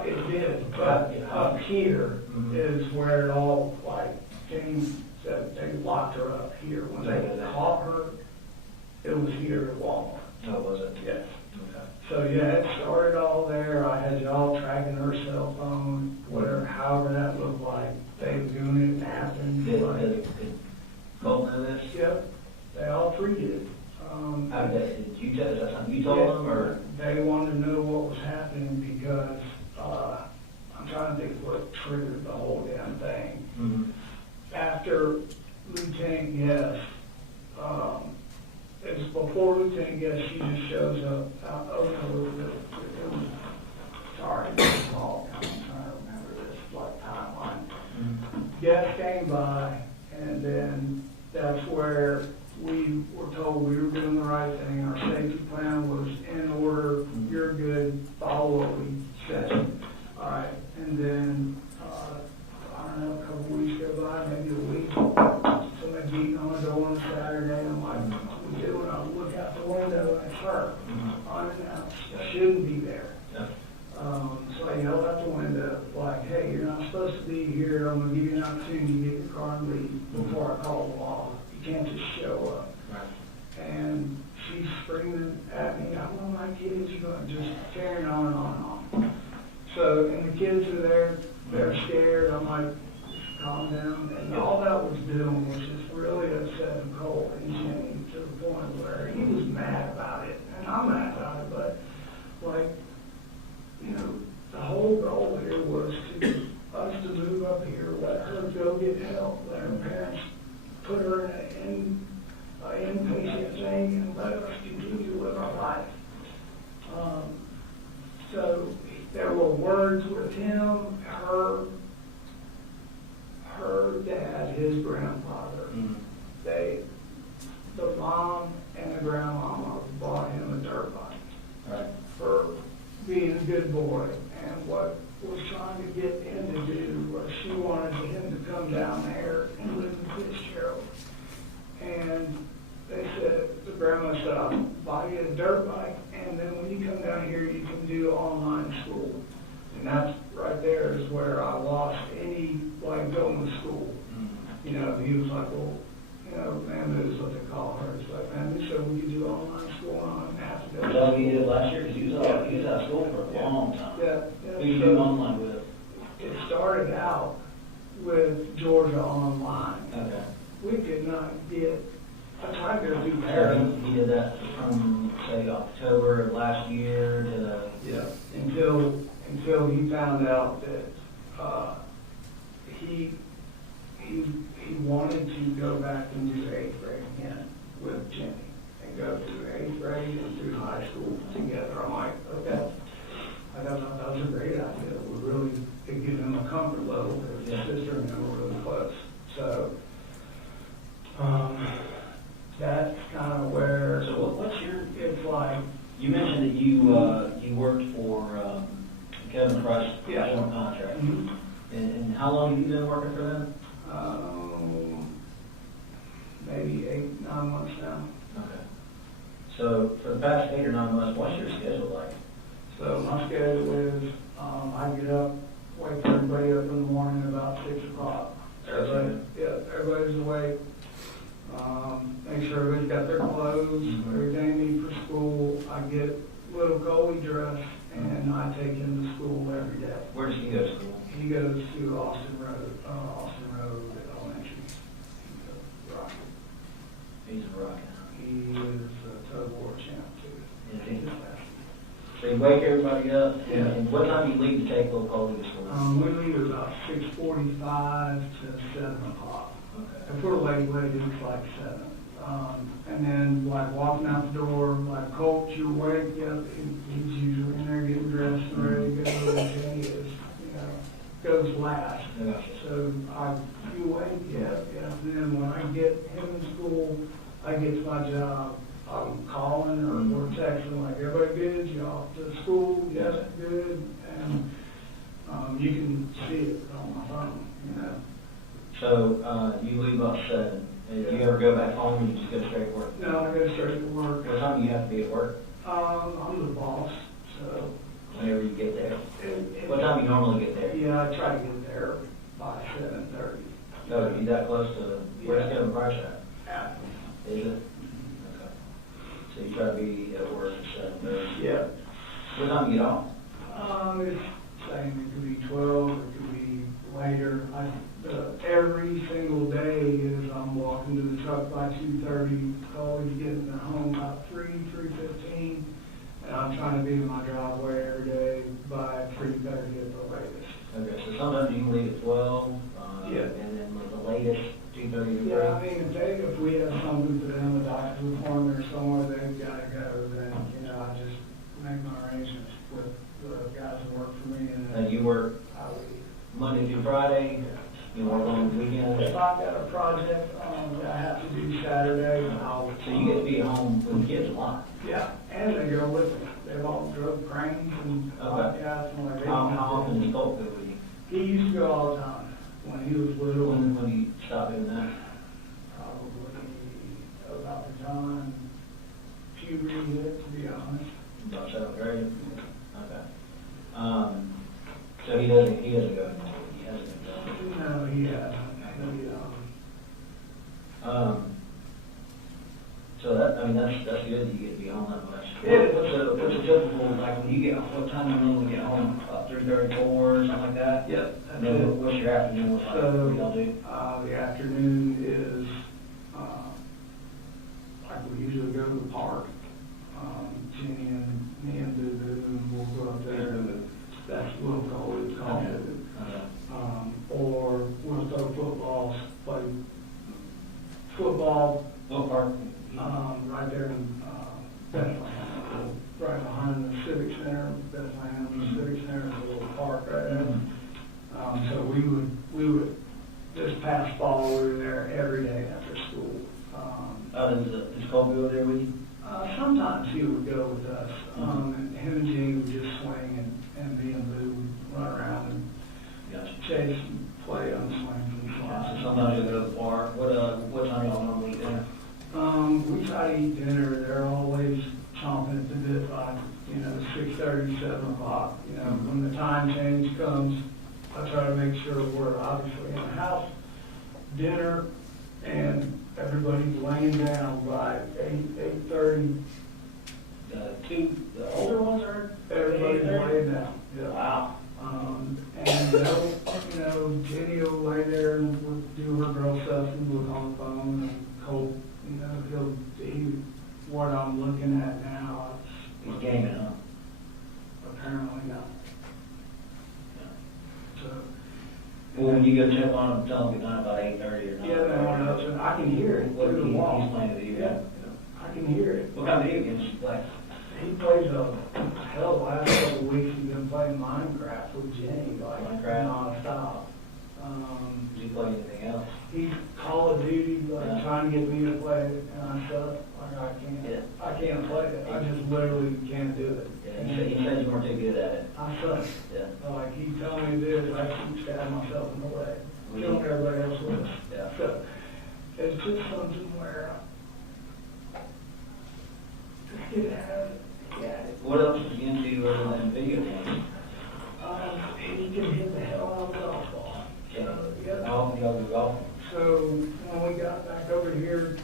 It did, but up here is where it all, like, James said, they locked her up here. When they caught her, it was here at Walmart. No, it wasn't. Yes. Okay. So, yeah, it started all there. I had y'all tracking her cell phone, whatever, however that looked like. They were doing it, napping. Did Colt know this? Yep, they all three did. How did you tell, is that something you told them, or? They wanted to know what was happening because, I'm trying to think what triggered the whole damn thing. Mm-hmm. After Lieutenant Guest, it was before Lieutenant Guest, she just shows up, sorry, it's all, I'm trying to remember this, like, timeline. Guest came by, and then that's where we were told we were doing the right thing, our safety plan was in order, you're good, follow what we said. All right, and then, I don't know, a couple weeks go by, maybe a week, somebody beating on the door on Saturday, I'm like, what we do? And I look out the window, and it's her, unannounced, shouldn't be there. Yeah. So I yelled out the window, like, hey, you're not supposed to be here, I'm gonna give you an opportunity to get your car and leave before I call the law. You can't just show up. Right. And she's screaming at me, I want my kids, just carrying on and on and on. So, and the kids are there, they're scared, I'm like, calm down. And all that was doing was just really upsetting Cole and Jenny to the point where he was mad about it. And I'm mad about it, but like, you know, the whole goal here was us to move up here, let her go get help, let her parents put her in an inpatient thing and let us continue to live our life. So there were words with him, her dad, his grandfather. The mom and the grandmama bought him a dirt bike. Right. For being a good boy, and what was trying to get him to do was she wanted him to come down there and live in Fitzgerald. And they said, the grandma said, I'll buy you a dirt bike, and then when you come down here, you can do online school. And that's right there is where I lost any, like, going to school. You know, he was like, well, you know, man, is what they call her. It's like, man, we said we could do online school, and I don't have to go. Was that what you did last year? Because he was out of school for a long time. Yeah. Who you do online with? It started out with Georgia Online. Okay. We could not get, I tried to go through So there. he did that from, say, October of last year to... Yeah, until he found out that he wanted to go back and do 8th grade again with Jimmy and go through 8th grade and through high school together. I'm like, okay. I thought that was a great idea. We really could give him a comfort level because his sister and him were really close. So that's kind of where. So what's your? It's like. You mentioned that you worked for Kevin Price joint contract. Mm-hmm. And how long have you been working for them? Maybe 8, 9 months now. Okay. So for the past 8 or 9 months, what's your schedule like? So my schedule is, I get up, wake everybody up in the morning about 6 o'clock. Everybody's awake. Make sure everybody's got their clothes, everything they need for school. I get little Coley dressed, and I take him to school every day. Where does he go to school? He goes to Austin Road Elementary. Rocky. He's a rock. He is a tug of war champ too. Is he? So you wake everybody up, Yeah. and what time do you leave to take little Coley to school? We leave at about 6:45 to 7 o'clock. Okay. If we're late, it's like 7. And then, like, walking out the door, like, Colt, you awake? Yep, he's usually in there getting dressed and ready to go, and he is, goes last. Yeah. So, you awake? Yep. And then when I get him in school, I get to my job, I'm calling or texting, like, everybody good? You off to school? Yes, good. And you can see it on my phone, So you leave about 7. And do you ever go back home and you just go straight to work? No, I go straight to work. What time do you have to be at work? I'm the boss, so. Whenever you get there. What time you normally get there? Yeah, I try to get there by 7:30. Oh, you that close to where's Kevin Price at? Yeah. Is it? Okay. So you try to be at work at 7:30? Yeah. What time you get off? It's saying it could be 12, it could be later. Every single day is I'm walking to the truck by 2:30, always getting home about 3:15, and I'm trying to be in my driveway every day by 3:30 at the latest. Okay, so sometimes you can leave at 12, yeah, and then with the latest 2:30 to 3. Yeah, I mean, if we have something for them, a doctor's appointment or somewhere they've got to go, then, you know, I just make my arrangements with the guys that work for me. And you work Monday through Friday? Yeah. You work on the weekends? If I've got a project that I have to do Saturday, so you get to be at home with the kids a lot? Yeah, and they go with me. They've all drove cranes and podcasts and like that. How often does Colt go with you? He used to go all the time when he was little. When he stopped doing that? Probably about the time puberty hit, to be honest. About 7th grade? Okay. So he doesn't go anymore? He hasn't been going? No, he hasn't. So that's good that you get to be home that much. Yeah. What's a typical, like when you get home, what time do you normally get home? About 3:34 or something like that? Yep. And then what's your afternoon look like? So, what do y'all do? The afternoon is, like we usually go to the park. Jenny and me and Boo and we'll go up there to that's what we'll always call it. Or we'll throw footballs, play football. What park? Right there in Bethlehem, right behind the Civic Center. Bethlehem, the Civic Center is a little park right there. So we would this past fall we were there every day after school. Does Colt go there with you? Sometimes he would go with us. And him and Jenny would just swing, and me and Boo would run around and chase and play on swings and slides. So sometimes you go to the park. What time y'all normally eat dinner? We try to eat dinner. They're always chomping at the bit by 6:30, 7 o'clock. When the time change comes, I try to make sure we're obviously in the house. Dinner and everybody's laying down by 8:30. The older ones are? Everybody's laying down. Yeah. Wow. And they'll, Jenny will lay there and we'll do her girl stuff and look on the phone, and Colt, what I'm looking at now. He's gaming, huh? Apparently not. Yeah. So. Well, when you go check on him, tell him good night about 8:30 or 9. Yeah, I can hear it through the wall. He's playing video. Yeah, I can hear it. What kind of video games do you play? He plays the last couple of weeks he's been playing Minecraft with Jenny, like non-stop. Does he play anything else? He's Call of Duty, trying to get me to play it, and I said, I can't play it. I just literally can't do it. Yeah, he said you weren't too good at it. I suck. Yeah. Like he told me this, I keep stabbing myself in the leg, killing everybody else with it. Yeah. So it's just something where it has. Yeah. What else is he into other than video games? He can hit the hell out of a golf ball. Yeah. How often do y'all go golfing? So when we got back over here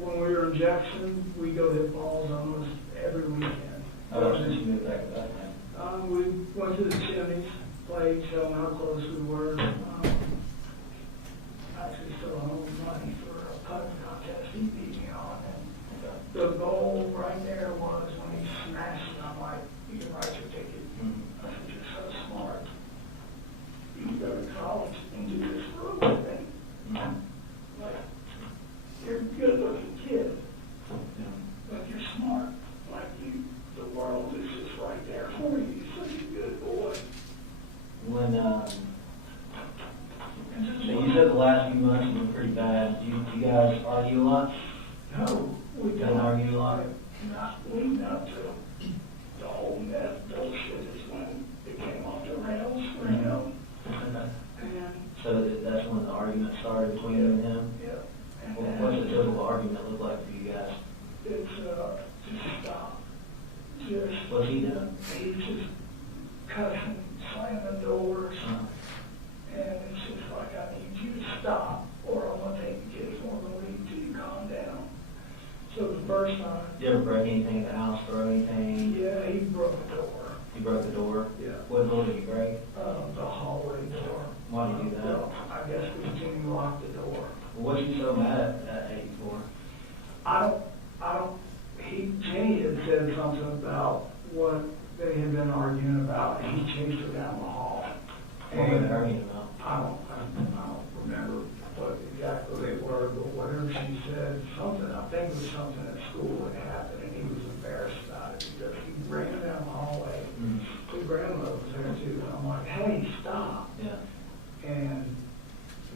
when we were in Jackson, we go hit balls almost every weekend. How long since you moved back to that, man? We went to the chimneys, played, showed how close we were. Actually still owed money for a putting contest he beat me on. And the goal right there was when he smashed it, I'm like, you can write your ticket. I said, you're so smart. You can go to college and do this for a living. Like, you're a good-looking kid, but you're smart. Like the world is just right there for you. You're such a good boy. When so you said the last few months have been pretty bad. Do you guys argue a lot? No, we don't argue a lot. Not leading up to the whole meth bullshit is when it came off the rails for him. And so that's when the argument started between you and him? Yeah. And what's the typical argument look like for you guys? It's just stop. What's he doing? He's first time. Did you ever break anything in the house, throw anything? Yeah, he broke the door. You broke the door? Yeah. What door did you break? The hallway door. Why did you do that? Well, I guess we didn't lock the door. What you so mad at 84? I don't, Jenny had said something about what they had been arguing about, and he chased her down the hall. What were they arguing about? I don't remember what exactly they were, but whatever she said, something, I think it was something at school that happened, and he was embarrassed about it, because he ran down the hallway. His grandmother was there too, and I'm like, hey, stop. Yeah. And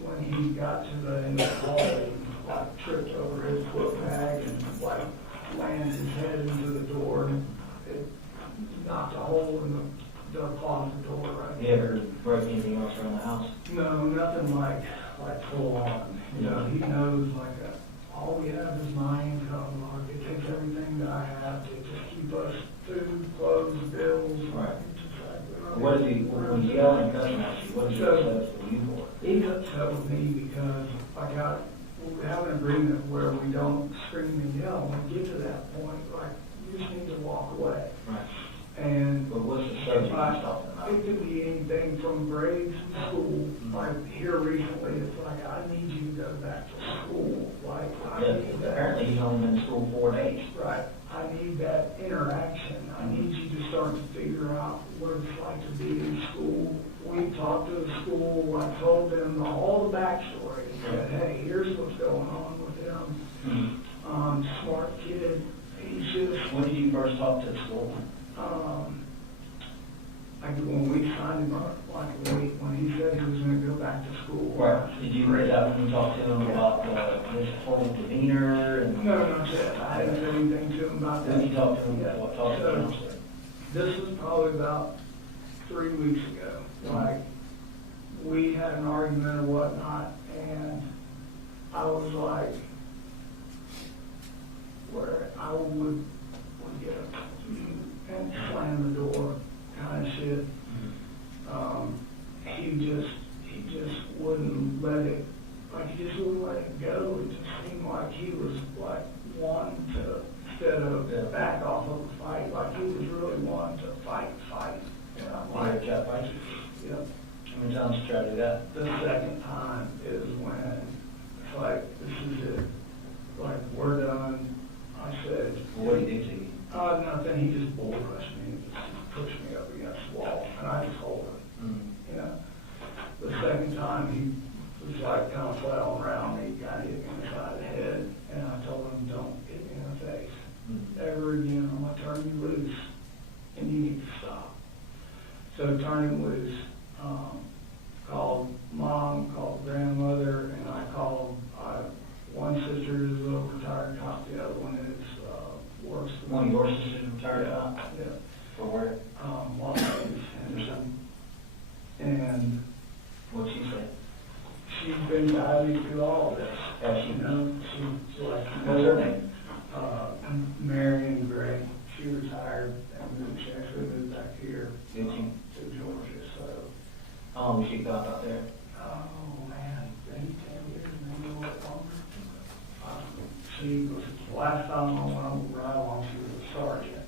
when he got to the end of the hallway, he like tripped over his foot bag and like landed his head into the door, and it knocked a hole in the closet door right You ever break anything else around the house? No, nothing like full on. You know, he knows all we have is my income. Like, it takes everything that I have to just keep us food, clothes, bills. Right. Just like, What did he, when he yelled and cussed at you, what did he upset with you for? He got upset with me because we have an agreement where we don't scream and yell. When we get to that point, like, you just need to walk away. Right. And But what's the subject you're talking about? it could be anything from grades in school. Like here recently, it's like, I need you to go back to school. Like, I Yeah, need that. apparently he's only been in school 4 days. Right. I need that interaction. I need you to start to figure out what it's like to be in school. We talked to the school. I told them all the backstory. Said, hey, here's what's going on with him. Smart kid. He's just. When did you first talk to the school? When we signed him up, like when he said he was going to go back to school. Right. Did you read that when you talked to him about his whole demeanor? And No, not yet. I hadn't said anything to him about that. When you talked to him, what talked to him? This was probably about 3 weeks ago. Like, we had an argument or whatnot, and I was like, where I would get up and slam the door, kind of shit. He just wouldn't let it, like, he just wouldn't let it go. It just seemed like he was, like, wanting to, instead of back off of the fight, like, he was really wanting to fight. And I'm like, Cat fight? yep. How many times did you try to do that? The second time is when it's like, this is it. Like, we're done. I said, What did he do to you? nothing. He just bull rushed me and just pushed me up against the wall. And I just hold him. You know, the second time he was like kind of flailing around me, got hit me in the side of the head, and I told him, don't hit me in the face. Ever again, I'm going to turn you loose, and you need to stop. So turned him loose, called mom, called grandmother, and I called, one sister is a retired cop, the other one is, works. One of your sisters retired Yeah, cop? yeah. For where? Los Angeles, Henderson. And What'd she say? she's been guiding through all of this. Has she? You know, she's like, What's her name? Marion Gray. She retired and she actually moved back here Did she? to Georgia. So, How long was she cop out there? oh man, 10 years, maybe a little longer. She was, the last time I went on the ride along, she was a sergeant.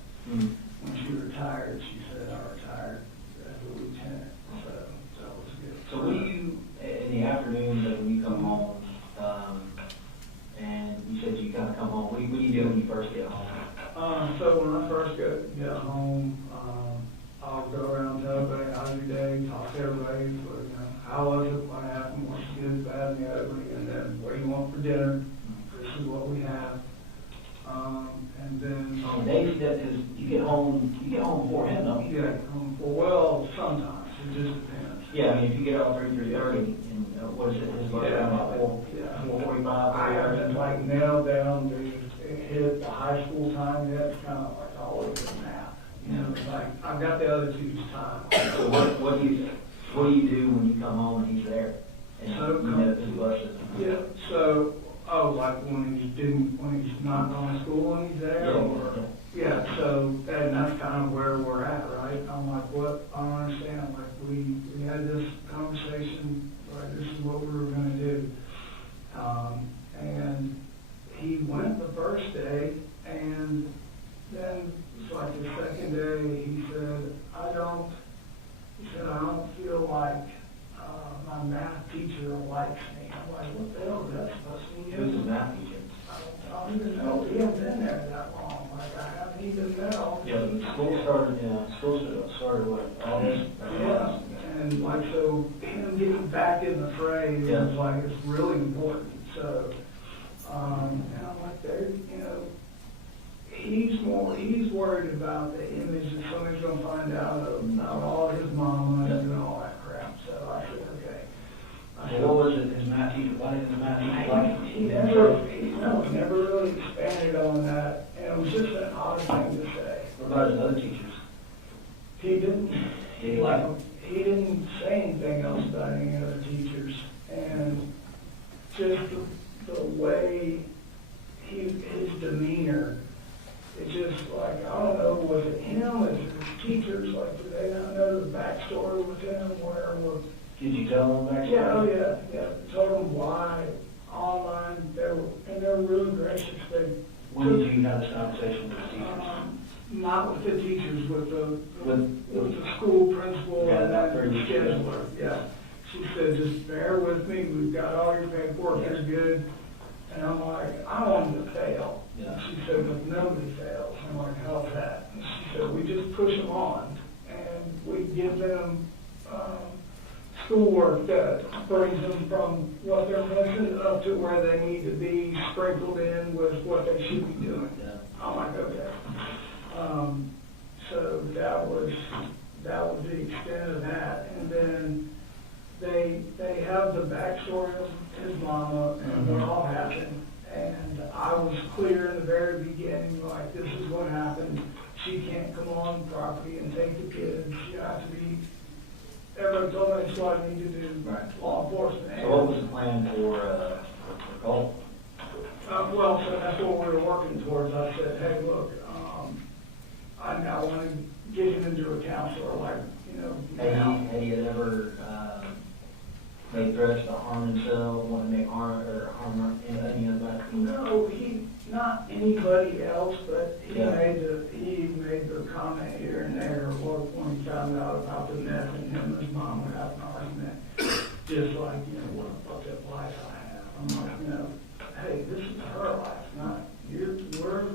When she retired, she said, I retired as a lieutenant. So that was good. So what do you, in the afternoon, when you come home, and you said you kind of come home, what do you do when you first get home? So when I first get home, I'll go around and tell everybody how's your day, talk to everybody, but, you know, how was it, what happened, what's good, bad, and the ugly, and then what do you want for dinner? This is what we have. And then On the days that is, you get home before him, don't you? yeah, well, sometimes it just depends. Yeah, I mean, if you get out 3:30, and what is it, his lunch around about 4:45? I haven't like nailed down to hit the high school time yet. It's kind of like always a nap. You know, it's like I've got the other two's time. So what do you do when you come home and he's there? And So you know his buses? Yeah. So like when he's not going to school and he's there, or yeah. So and that's kind of where we're at, right? I'm like, what? I don't understand. Like we had this conversation. Like this is what we were going to do. And he went the first day, and was just an odd thing to say. What about his other teachers? He didn't, Did he like them? he didn't say anything else about any other teachers. And just the way his demeanor, it's just like, I don't know, was it him, is it his teachers, like, do they not know the backstory with him, where was? Did you tell them back? Yeah, oh yeah, told them why, online, and they were really gracious. When did you have this conversation with the teachers? Not with the teachers, with the With school principal Yeah, and that then the pretty scheduler, yeah. She said, just bear with me, we've got all your paperwork, it's good. And I'm like, I want them to fail. Yeah. She said, but nobody fails. I'm like, how's that? And she said, we just push them on, and we give them schoolwork that brings them from what they're missing up to where they need to be, sprinkled in with what they should be doing. Yeah. I'm like, okay. So that was the extent of that. And then they have the backstory of his mama and what all happened. And I was clear in the very beginning, like, this is what happened. She can't come on property and take the kids. She has to be, everybody told me that's what I need to do. Right. Law enforcement. So what was the plan for Colt? Well, so that's what we were working towards. I said, hey, look, I now want to get him into a counselor, like, you know. Had he ever made threats to harm himself, want to make harm any other? No, not anybody else, but he Yeah. made the comment here and there, when he found out about the meth and him and his mom would have an argument, just like, you know, what a fucked up life I have. I'm like, you know, hey, this is her life, not we're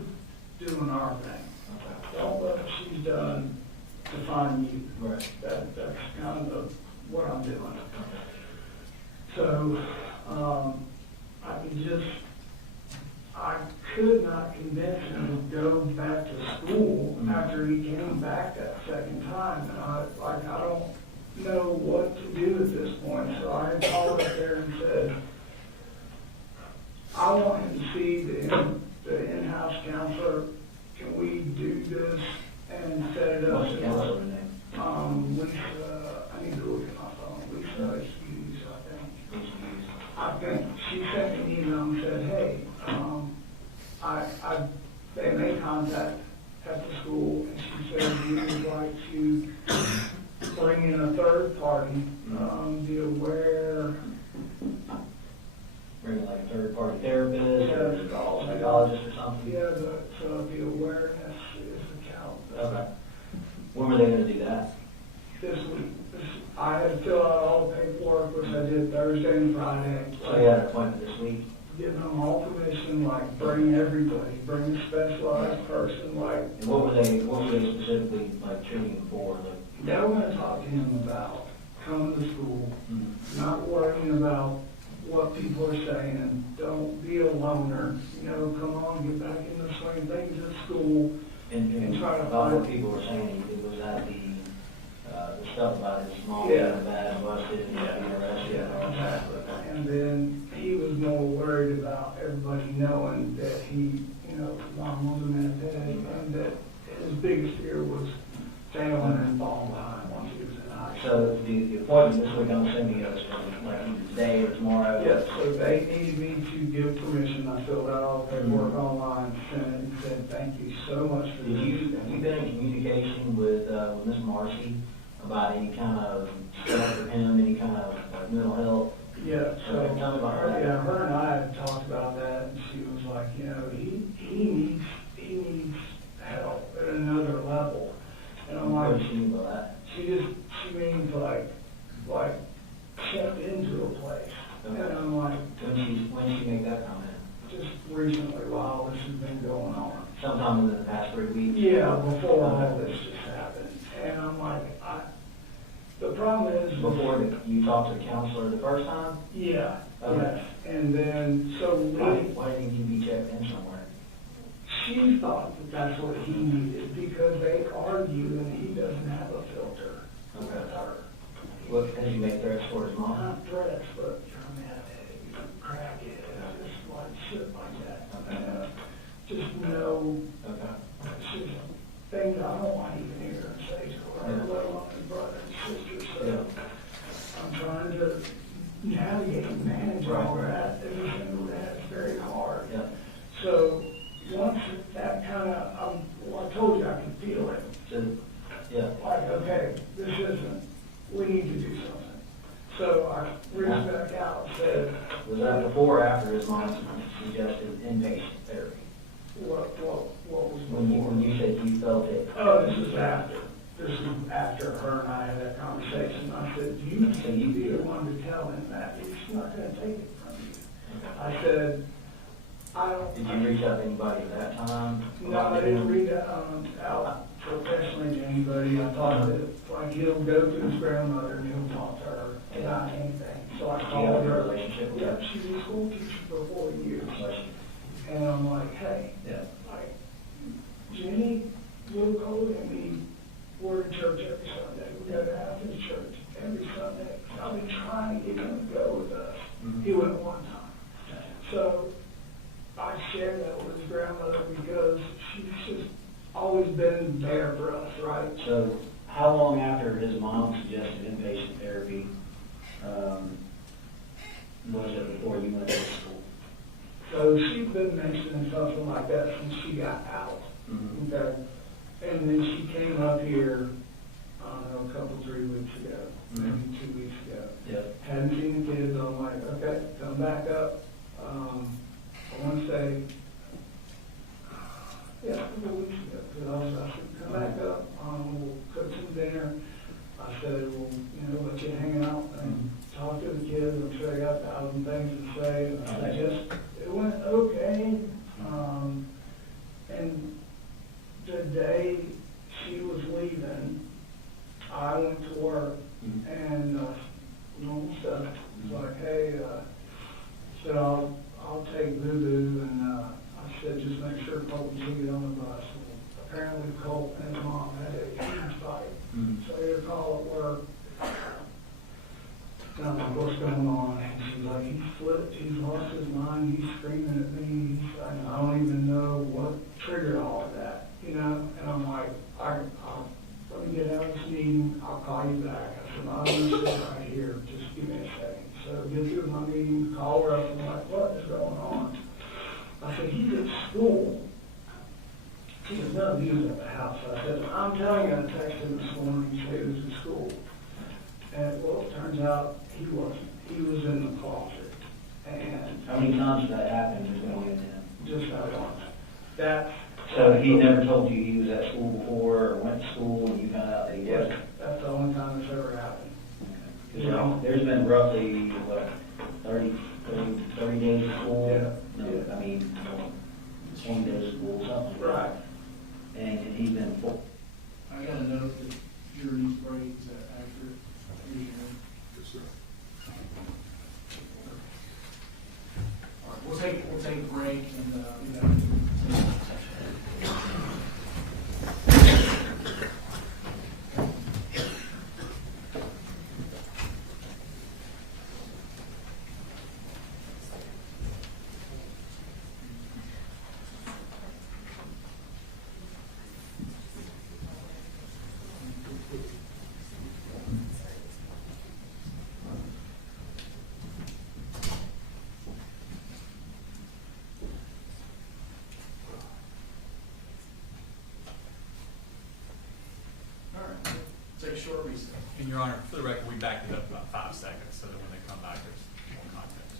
doing our thing. Don't let what she's done define you. Right. That's kind of what I'm doing. So, I could not convince him to go back to school after he came back that second time. And I don't know what to do at this point. So I called up there and said, I want him to see the in-house counselor. Can we do this and set it up? What's the counselor name? Lisa, I need to look at my phone. Lisa Hughes, I think she sent me an email and said, hey, they made contact at the school, and she said we would like to bring in a third party, be aware. Bring like a third party therapist or psychologist or something? Yeah, the awareness is the count. Okay. When were they going to do that? This week. I had to fill out all the paperwork, which I did Thursday and Friday. So you had an appointment this week? Giving them all permission, like, bring everybody, bring a specialized person, like. And what were they specifically like treating him for? Like, They were gonna talk to him about coming to school, not worrying about what people are saying, don't be a loner, you know, come on, get back in the swing, things at school. and try to about find. what people were saying, it was that the stuff about his mom Yeah. being bad, busted, and being arrested and all that. And then he was more worried about everybody knowing that he, you know, mom was a meth head, and that his biggest fear was failing and falling behind once he was in high school. So the appointment this week, I'm assuming it was like either today or tomorrow? Yes, so they needed me to give permission. I filled out all the paperwork online, sent it, and said, thank you so much for Have you this. been in communication with Ms. Marcy about any kind of stuff for him, any kind of like mental health? Yeah, so, Okay, tell me about that. yeah, her and I had talked about that, and she was like, you know, he needs help at another level. And I'm What like, does she mean by that? she means like stepped into a place. Okay. And I'm like, When did she make that comment? just recently while this has been going on. Sometime within the past 3 weeks? Yeah, before all this just happened. And I'm like, the problem is. Before you talked to the counselor the first time? Yeah, Okay. yes. And then, so Why didn't you be checked in somewhere? she thought that that's what he needed because they argue and he doesn't have a filter. Okay. What, did you make threats for his mom? Not threats, but you're a mad egg, you're a crackhead, just like shit like that. just no, Okay. it's just things I don't want to even hear and say to her, let alone his brother and sister, so I'm trying to navigate and manage all that, everything that is very hard. Yeah. So, once that kind of, well, I told you I could feel it, So, yeah. like, okay, this isn't, we need to do something. So I reached back out and said, Was that before or after his mom suggested inpatient therapy? what was When you said you felt it? Oh, this is after. This is after her and I had that conversation. I said, you be the one to tell him that. He's not gonna take it from you. I said, I don't. Did you reach out to anybody at that time? No, I didn't read out professionally to anybody. I thought that, like, he'll go to his grandmother and he'll talk to her about anything. So I Do you called have a her. relationship with Yeah, her? she was a school teacher for 4 years. And I'm like, hey, Yeah. like, Jenny, Will Cole, and me, we're in church every Sunday. We go to Athens church every Sunday. I've been trying to get him to go with us. He went one time. So I shared that with his grandmother because she's just always been there for us, right? So how long after his mom suggested inpatient therapy was it before you went to school? So she's been mentioning something like that since she got out. Okay. And then she came up here, I don't know, a couple, 3 weeks ago, maybe 2 weeks ago. Yep. Hadn't seen the kids. I'm like, okay, come back up. I want to say, yeah, a couple weeks ago. Because I said, come back up. We'll cook some dinner. I said, we'll, let you hang out and talk to the kids. I'm sure they got 1,000 things to say. And I it went okay. And the day she was leaving, I went to work and normal stuff. It was like, hey, so I'll take Boo-Boo, and I said, just make sure Colt can get on the bus. And apparently Colt and his mom had a huge fight. So I get a call at work. And I'm like, what's going on? And she's like, he's flipped, he's lost his mind, he's screaming at me. I don't even know what triggered all of that, And I'm like, let me get out of this meeting, I'll call you back. I said, I'm going to sit right here, just give me a second. So get through my meeting, call her up, and I'm like, what is going on? I said, he's at school. She said, no, he was at the house. I said, I'm telling you, I texted him this morning, he said he was at school. And well, it turns out he wasn't. He was in the closet. And How many times did that happen between you and him? just that once. That. So he never told you he was at school before or went to school and you found out that he Yes, wasn't? that's the only time it's ever happened. Because there's been roughly, 30 days of school? Yeah. No, Yeah. I mean, 20 days of school, something like that. Right. And he's been full. I got a note that jury's break, is that accurate? Yes, sir. All right, we'll take a break and, be back. All right, take a short recess. And Your Honor, for the record, we backed it up about 5 seconds, so that when they come back, there's more context.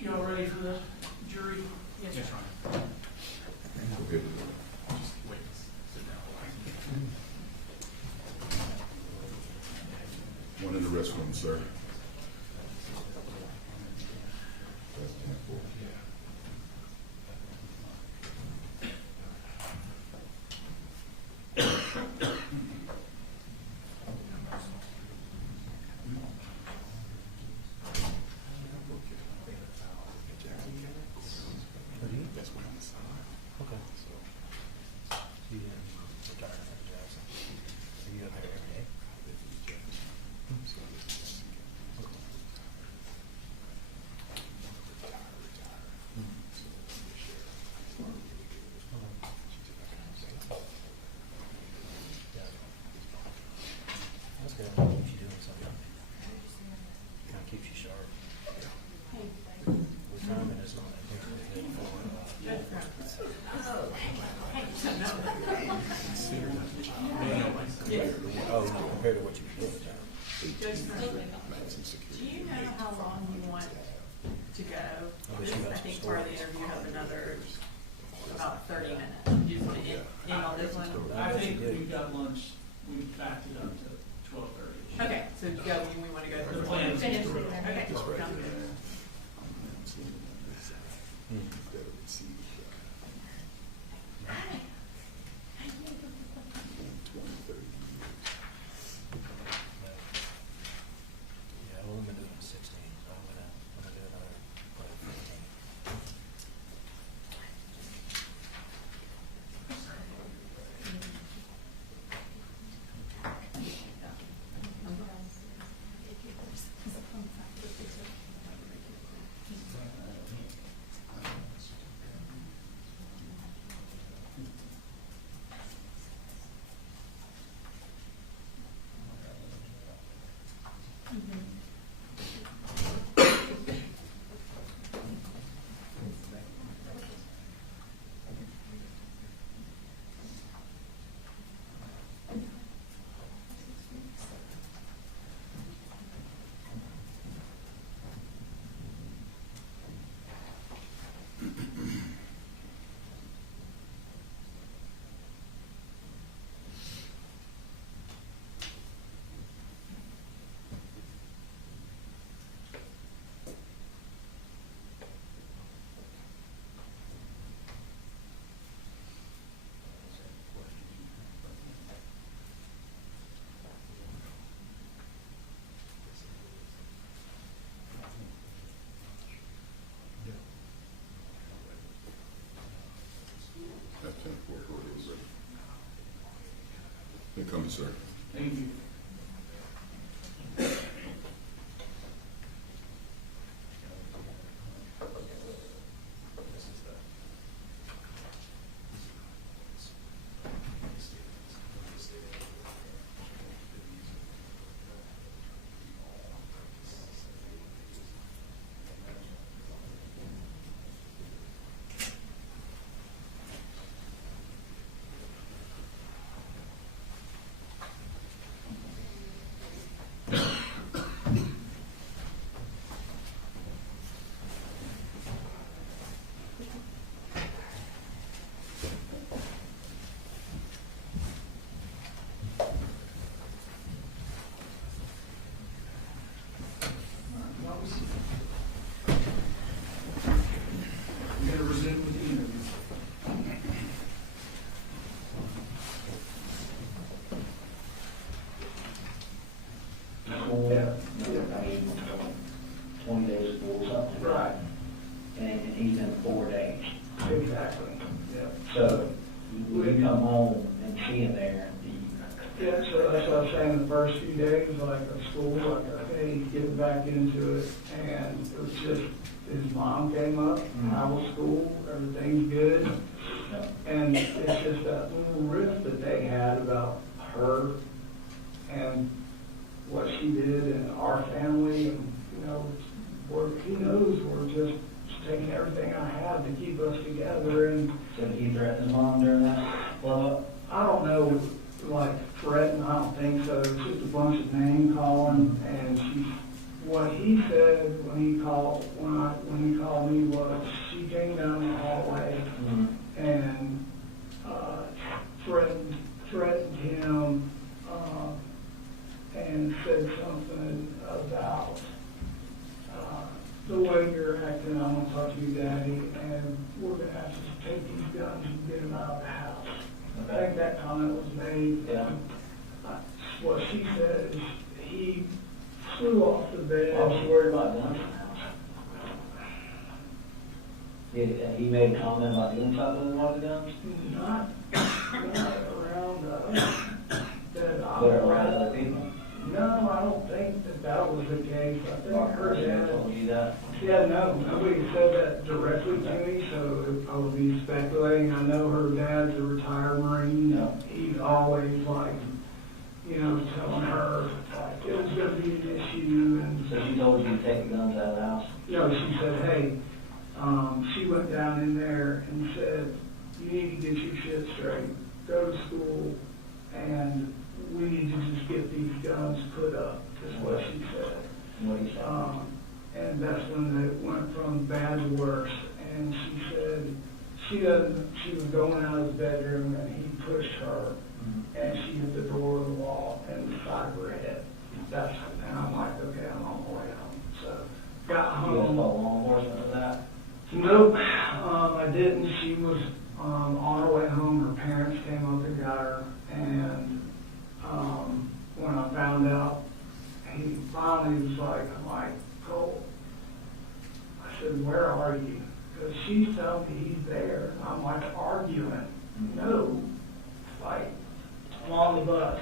Y'all ready for the jury? Yes, Yes, sir. Your Honor. Just wait, sit down. One in the restroom, sir. That's why I'm the side. Okay. You retired from Jackson. Are you up there every day? That's good. Keeps you doing something. Kind of keeps you sharp. Retirement is not good for oh, no, compared to what you can do with John. Do you know how long you want to go? bet you got I some think part of the interview has another about 30 minutes. You just want to end on this one? I think we've got lunch, we've backed it up to 12:30. Okay, so go, we want to go through The plan is finish to- it. Okay, sounds good. Yeah, I've only been doing it 16, so I'm gonna do another, probably 15. That's 10-4, go ahead, sir. Here comes, sir. Thank you. We're going to resume with the interview. School, I mean, 20 days of school, something. Right, And he's in 4 days. exactly, yeah. So when you come home and see him there, Yeah, so that's what I was saying, the first few days, like of school, like, okay, getting back into it, and it was just, his mom came up, how was school, everything's good, and it's just that little rift that they had about her and what she did and our family, and, you know, he knows we're just taking everything I have to keep us together, and so he threatened his mom during that blow up. I don't know, like, threaten, I don't think so. It's just a bunch of name calling, and what he said when he called me was she came down the hallway and threatened him and said something about the way you're acting. I'm gonna talk to you, Daddy, and we're gonna have to take these guns and get them out of the house. I think that comment was made. Yeah. What she said is he flew off the bed. I was worried about guns in the house. He made a comment about the inside of one of the guns? Not around that I But around other people? No, I don't think that was the case. I think her dad. Told you that? Yeah, no, nobody said that directly to me, so I would be speculating. I know her dad's a retired Marine. No. He's always like, telling her like it was gonna be an issue, and So she told you to take the guns out of the house? she said, hey, she went down in there and said, you need to get your shit straight, go to school, and we need to just get these guns put up, is what she said. What do you say? And that's when it went from bad to worse. And she said she was going out of his bedroom and he pushed her and she hit the door of the wall and the side of her head. And I'm like, okay, I'm on my way home. So got You guys home. call law enforcement for that? Nope, I didn't. She was on her way home. Her parents came up and got her. And when I found out, he finally was like, I'm like, Colt. I said, where are you? Because she's telling me he's there. I'm like arguing. No. Like, I'm on the bus.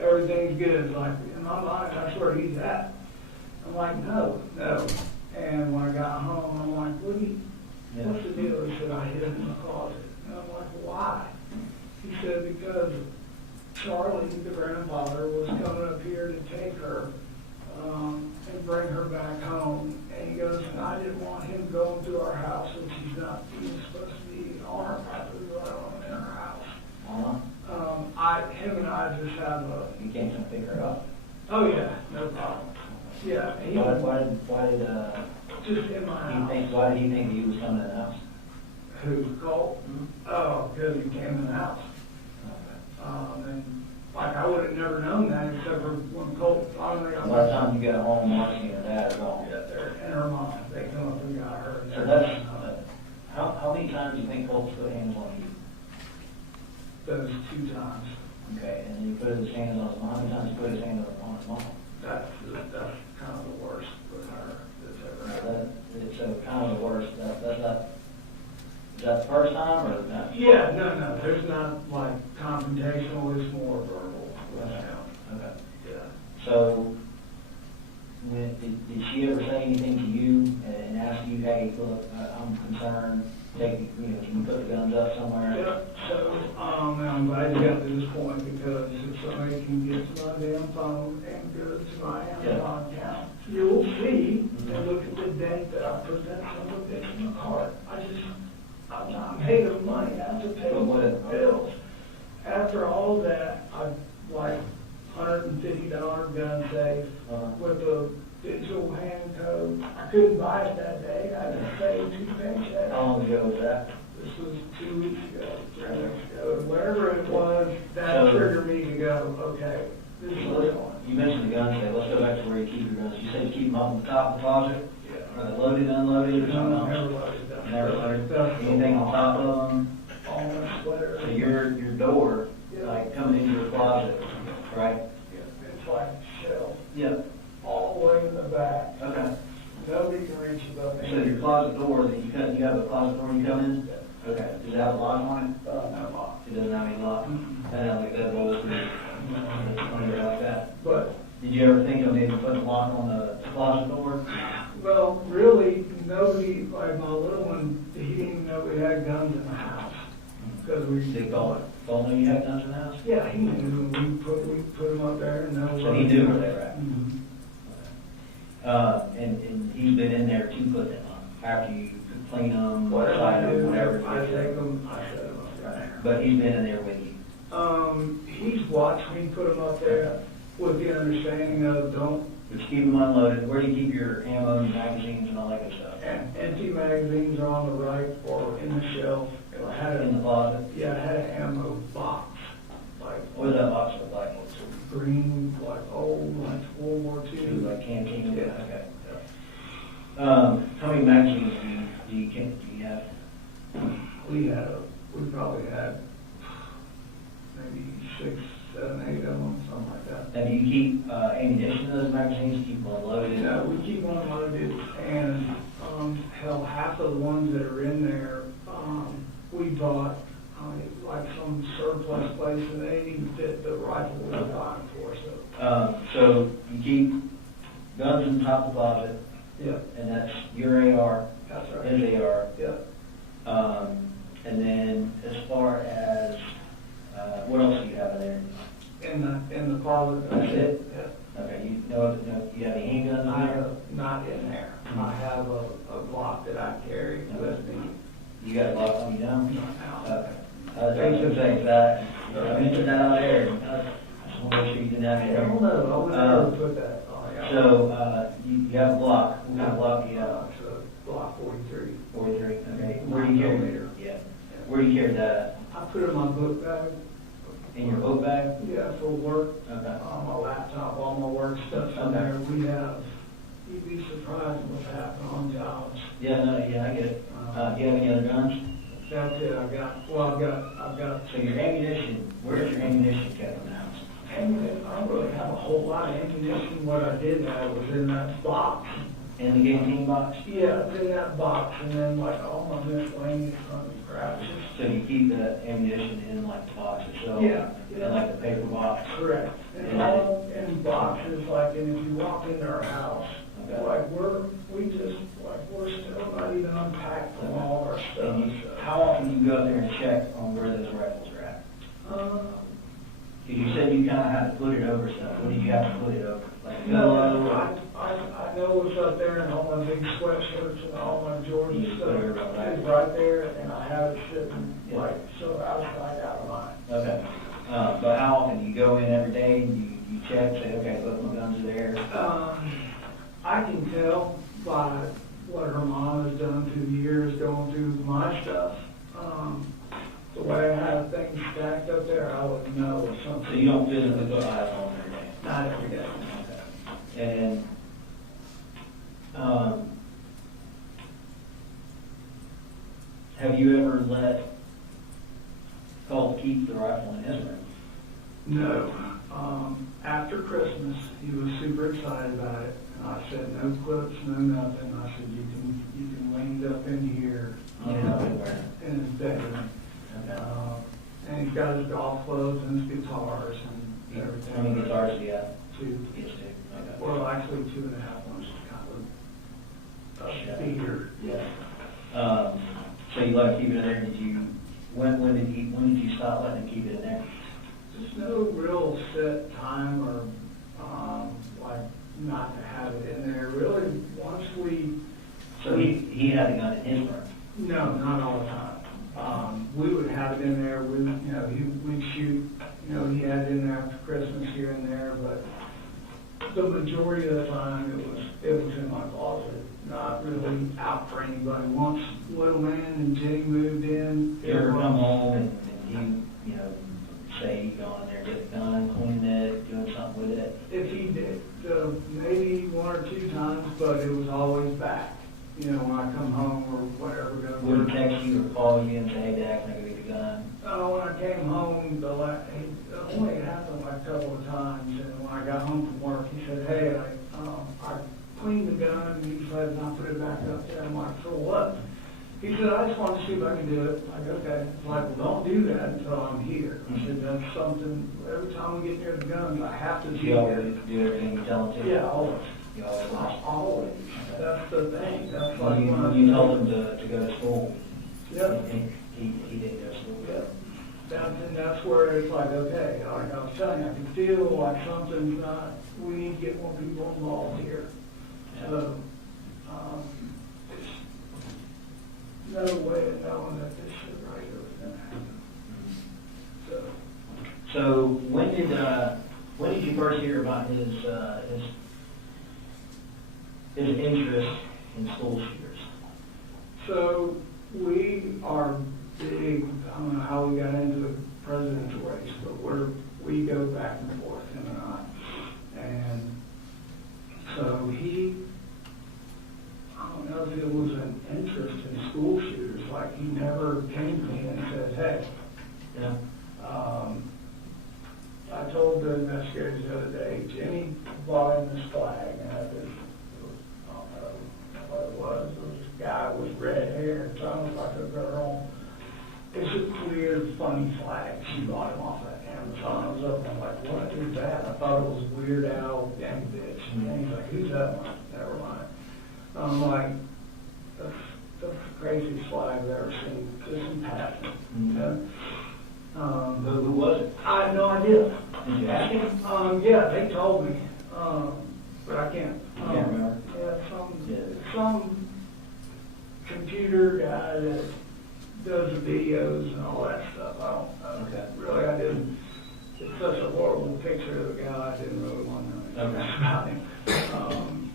Everything's good. Like, in my mind, that's where he's at. I'm like, no. And when I got home, I'm like, what's the deal? He said, I hid him in the closet. And I'm like, why? He said, because Charlie, the grandfather, was coming up here to take her and bring her back home. And he goes, and I didn't want him going through our house, which he's not even supposed to be on our property, let alone in our house. Him and I just have a... You can't come pick her up? Oh, yeah, no problem. Yeah. Why did just in my house. why did he think he was coming in the house? Who, Colt? Oh, because he came in the house. And like I would have never known that except for when Colt finally got By the time you got home, Marcy and her dad are gone. Yeah, and her mom, they come up and got her. So that's, how many times do you think Colt's put hands on you? Those 2 times. Okay, and you put his hands on his mom. How many times you put his hands on his mom? That's kind of the worst with her that's ever happened. So kind of the worst. That's not. Is that the first time or not? Yeah, no. There's not like confrontational. It's more verbal. Okay. Yeah. So, did she ever say anything to you and ask you, hey, look, I'm concerned. Can you put the guns up somewhere? Yeah. So, and I'm glad you got to this point because if somebody can get to my damn phone and go to my Amazon account, you'll see and look at the date that I put that son of a bitch in the cart. I'm not made of money. I have to pay bills. After all that, I like $150 gun safe with a digital hand code. I couldn't buy it that day. I had to pay 2 paychecks. How long ago was that? This was 2 weeks ago, 3 weeks ago. Whatever it was, that triggered me to go, okay, this is what's going on. You mentioned the gun safe. Let's go back to where you keep your guns. You said you keep them up on the top of the closet? Yeah. Are they loaded, unloaded, or something else? Never loaded. Never loaded. Anything on top of them? All my sweater. So your door, like coming into your closet, right? Yeah, it's like shell. Yeah. All the way in the back. Okay. Nobody can reach above me. So your closet door that you have a closet door you come in? Okay. Does it have a lock on it? No lock. It doesn't have any lock? That has like that rolls under like that. But, Did you ever think of maybe putting a lock on the closet door? well, really, nobody, like my little one, he didn't even know we had guns in the house. Because we... Did he call knew you had guns in the house? Yeah, he knew. We put him up there and know. So he knew where they were at? Mhm. And he's been in there to put them on, after you clean them, Whatever slide I them, do, whatever. I take them, I set them up right there. But he's been in there with you? He's watched me put them up there with the understanding of don't, Just keep them unloaded. Where do you keep your ammo and magazines and all that good stuff? empty magazines are on the right or in the shelf. I had In the closet? yeah, I had an ammo box, like What does that box look like? green, like old, like World War II. Like canteen? Yeah. Okay. How many magazines do you have? We probably had maybe 6, 7, 8 of them, something like that. And do you keep ammunition in those magazines? Keep them unloaded? Yeah, we keep them unloaded, and hell, half of the ones that are in there, we bought like some surplus place, and they didn't even fit the rifle we were buying for. So you keep guns in the top of the closet, Yeah, and that's your AR, that's right. his AR. Yeah. And then as far as, what else do you have in there? In the closet. That's it? Yeah. Okay, you know, you have any handguns in I there? have not in there. I have a Glock that I carry with me You got a lock on you now? right now. Okay. I was going to say that, I mentioned that out there, and I just want to make sure you didn't have it I don't there. know, I would never put that on. So, you have a Glock, what kind of Glock do you have? It's a Glock 43. 43, okay. Where do you carry it? Yeah. Where do you carry that I put it in my book bag. at? In your book bag? Yeah, for work. Okay. My laptop, all my work stuff's in Okay. there. We have, you'd be surprised what's happening on jobs. Yeah, no, yeah, I get it. Do you have any other guns? That's it, I've got, So your ammunition, where's your ammunition kept in the house? ammunition. I don't really have a whole lot of ammunition. What I did have was in that box. In the canteen box? Yeah, it's in that box, and then like all my miscellaneous crap. So you keep the ammunition in like the box itself? Yeah, In yeah. like the paper box? Correct. And all in boxes, like, and if you walk into our house, Okay. like, we're still not even unpacked from all our stuff. And how often do you go there and check on where those rifles are at? Uh, Because you said you kind of had to put it over stuff. What did you have to put it over? Like a No, pillow? I know what's up there, and all my big sweatshirts and all my Jordan You stuff put it right is right there, and I have it sitting, like, so outside out of mine. Okay. But how often? Do you go in every day and you check, say, okay, both my guns are there? I can tell by what her mom has done through the years going through my stuff. The way I have things stacked up there, I would know if something. So you don't physically put eyes on them every day? Not every day. Okay. And, have you ever let Colt keep the rifle in his room? No. After Christmas, he was super excited about it. And I said, no clips, no nothing. I said, you can lean it up in here, in his bedroom. Okay. And he's got his golf clubs and his guitars and everything. How many guitars do you have? 2. Yes, two. Okay. Well, actually 2.5 ones, kind of feeder. Yeah. So you let him keep it in there, when did you stop letting him keep it in there? There's no real set time or, like, not to have it in there. Really, once we. So he had a gun in his room? No, not all the time. We would have it in there, we'd shoot, he had it in there after Christmas here and there, but the majority of the time it was in my closet, not really out for anybody. Once little man and Jenny moved in. You ever come home and you say you go in there, get the gun, clean it, doing something with it? If he did, maybe 1 or 2 times, but it was always back. When I come home or whatever, go to Would work. he text you or call you and say, hey, Dad, can I go get the gun? When I came home, it only happened like a couple of times, and when I got home from work, he said, hey, I cleaned the gun, and he said, and I put it back up there. I'm like, for what? He said, I just wanted to see if I could do it. I'm like, okay. He's like, well, don't do that until I'm here. I said, that's something, every time we get near the guns, I have to be You always here. do everything you tell him to? Yeah, always. You always watch? Always. That's the thing. That's Well, like you told him to go to school. Yeah. He didn't go to school. Yeah. That's where it's like, okay, like I was telling you, I can feel like something's not, we need to get more people involved here. So, it's no way of knowing that this shit right here was gonna happen. So, So when did you first hear about his interest in school shooters? So we are big, I don't know how we got into the presidential race, but we go back and forth, him and I. And so I don't know if it was an interest in school shooters, like he never came to me and said, hey. Yeah. I told the investigators the other day, Jimmy bought him this flag, and I don't know what it was. It was a guy with red hair, so I don't know if I could go wrong. It's a weird, funny flag. She bought him off of Amazon. I was up and I'm like, what is that? I thought it was Weird Al Yankovic. And he's like, who's that one? Never mind. I'm like, that's the craziest flag I've ever seen. Just in passing, you know? Who was it? I have no idea. Did you ask him? Yeah, they told me, but I can't. Can't remember. Yeah, some computer guy that does the videos and all that stuff. I don't know. Okay. Really, I didn't. It's such a horrible picture of the guy. I didn't really want to know anything about him.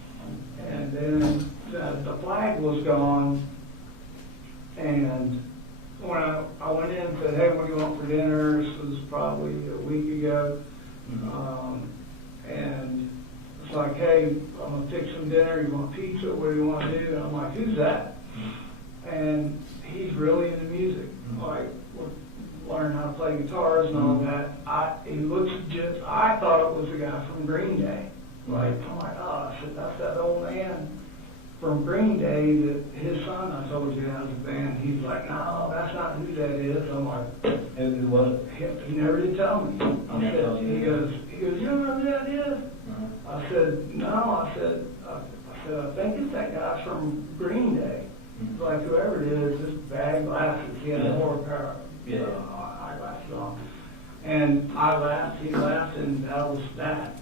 And then the flag was gone, and when I went in and said, hey, what do you want for dinner? This was probably a week ago. And it's like, hey, I'm going to fix some dinner. You want pizza? What do you want to do? And I'm like, who's that? And he's really into music. Like, learning how to play guitars and all that. He looks just, I thought it was the guy from Green Day. Like, I'm like, oh, I said, that's that old man from Green Day that his son, I told you, has a band. He's like, no, that's not who that is. I'm like, Who was it? he never did tell me. I Never said, told you. he goes, you don't know who that is? I said, no. I said, I think it's that guy from Green Day. Like, whoever it is, just bad glasses. He had more power. Eyeglasses on. And I laughed, he laughed, and that was that.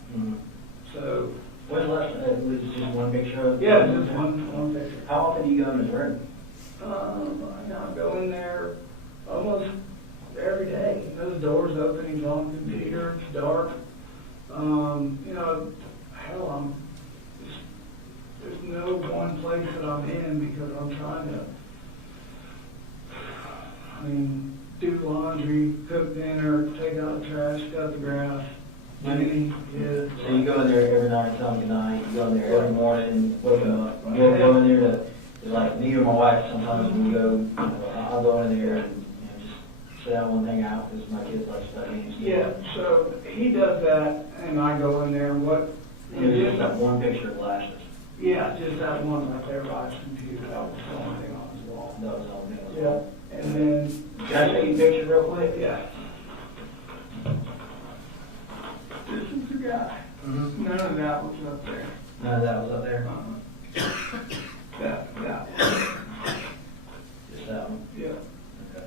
So, When's the last time? It was just one picture of? yeah, just one picture. How often do you go in his room? I go in there almost every day. Those doors open, he's on the computer, it's dark. You know, hell, there's no one place that I'm in because I'm trying to, do laundry, cook dinner, take out the trash, cut the grass. So you go in there every night, tell him good night, you go in there every morning, wake up, you go in there to, like me or my wife, sometimes when we go, I'll go in there and, just sit out one thing out, because my kids like studying. Yeah, so he does that, and I go in there, and what? It was just that one picture of glasses. Yeah, just that one right there by his computer, that was the only thing on his wall. That was the only thing. Yeah, and then. Can I show you a picture real quick? Yeah. This is the guy. None of that was up there. None of that was up there? That. Just that one? Yeah. Okay.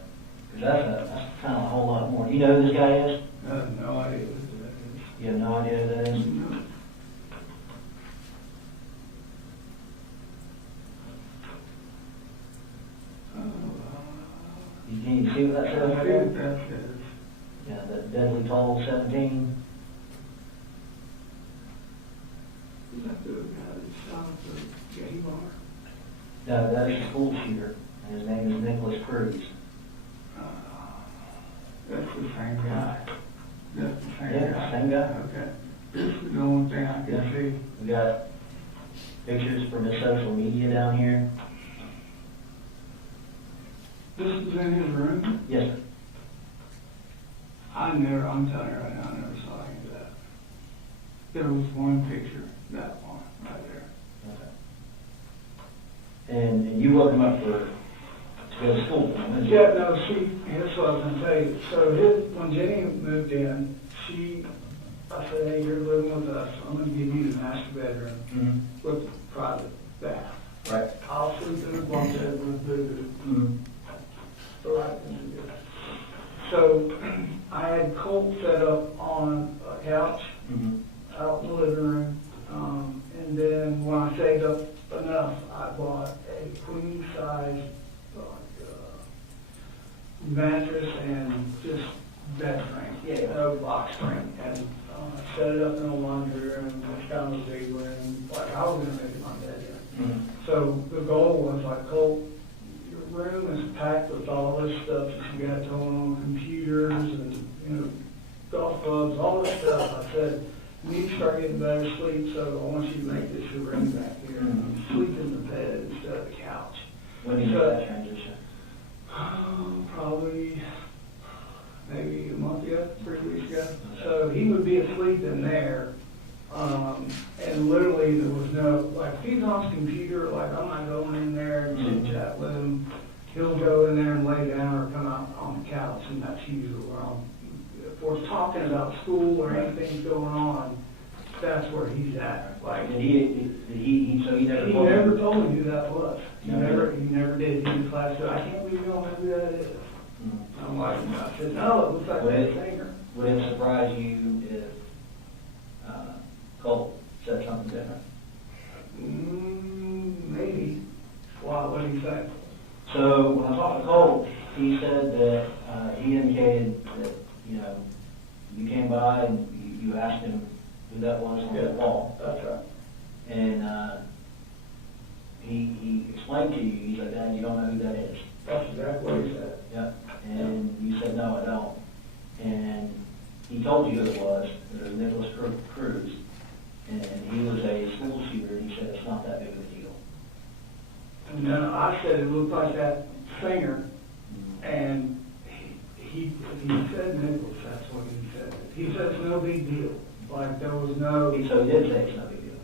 'Cause that's kind of a whole lot more. Do you know who this guy is? I have no idea who that is. You have no idea who that is? No. Can you see what that says I right think there? that says. Yeah, the deadly tall 17. Is that the guy that shot the gay bar? No, that is a school shooter, and his name is Nicholas Cruz. That's the same guy. That's the same Yeah, guy. same guy. Okay. This is the only thing I Yeah. can see. We got pictures from his social media down here. This is in his room? Yes, sir. I'm telling you right now, I never saw any of that. There was one picture, that one, right there. Okay. And you woke him up to go to school, didn't you? Yeah, no, here's what I was gonna tell you. So when Jenny moved in, I said, hey, you're living with us, I'm gonna give you the master bedroom Mm-hmm. with private bath. Right. I'll sleep in the bunk bed with the Mm-hmm. the right thing to do. So I had Colt set up on a couch Mm-hmm. out in the living room. And then when I saved up enough, I bought a queen size mattress and just bed frame, no box frame, and set it up in a laundry room, which kind of a big room, like I was gonna make it my bedroom. So the goal was like, Colt, your room is packed with all this stuff that you got going on, computers and, you know, golf clubs, all this stuff. I said, you need to start getting better sleep, so I want you to make this your room back here. And you sleep in the bed instead of the couch. When did you make that transition? Probably maybe a month ago, 3 weeks ago. So he would be asleep in there, and literally there was no, like, if he's on his computer, like, I'm not going in there and chit chat with him. He'll go in there and lay down or come out on the couch, and that's usually where if we're talking about school or anything's going on, that's where he's at. Like, So he never he told you? never told me who that was. He No. never did. He in class said, I can't believe you don't know who that is. I'm like, I said, no, it looks like that singer. Would it surprise you if Colt said something different? Maybe. Why? What do you think? So when I talked to Colt, he said that he indicated that, you know, you came by and you asked him who that was on the wall. That's right. And he explained to you, he said, Dad, you don't know who that is. That's exactly what he said. Yeah. And you said, no, I don't. And he told you who it was. It was Nicholas Cruz. And he was a school shooter, and he said it's not that big of a deal. And then I said it looked like that singer, and he said Nicholas, that's what he said. He said it's no big deal. Like, there was no... So he did say it's no big deal.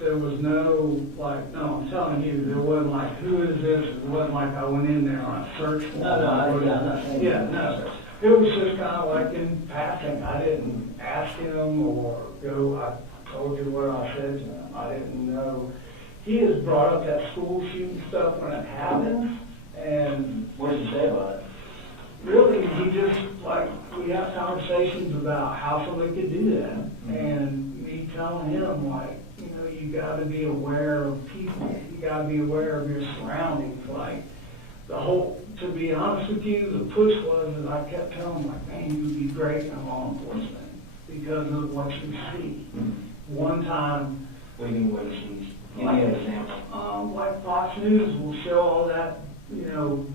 There was no, like, no, I'm telling you, there wasn't like, who is this? It wasn't like I went in there on a search for I'm not saying yeah, no. It was just kind of like in passing. I didn't ask him or go, I told you what I said to him. I didn't know. He has brought up that school shooting stuff when it happens, and... What did you say about it? Really, he just, like, we have conversations about how somebody could do that, and me telling him, like, you know, you got to be aware of people. You got to be aware of your surroundings. Like, the whole, to be honest with you, the push was that I kept telling him, like, man, you'd be great in law enforcement because of what you see. One time... What do you mean what you see? Give me an example. Like Fox News will show all that, you know,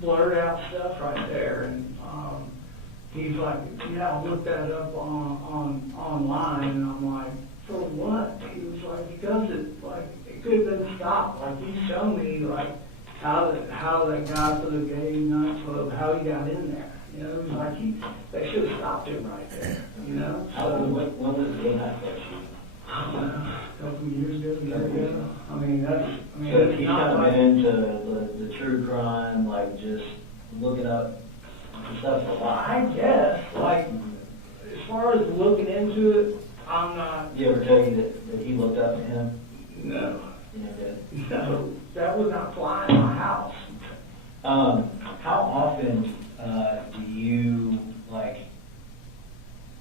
blurred out stuff right there, and he's like, yeah, I looked that up online, and I'm like, for what? He was like, because it could have been stopped. Like, he showed me like how that guy for the gay nightclub, how he got in there. You know, it was like they should have stopped him right there. You know. When was the gay nightclub shoot? A couple of years ago. I mean, So it's he's not kind like, of into the true crime, like just looking up stuff a lot. I guess, like, as far as looking into it, I'm not. Did he ever tell you that he looked up to him? No. You never did? No, that would not fly in my house. How often do you, like,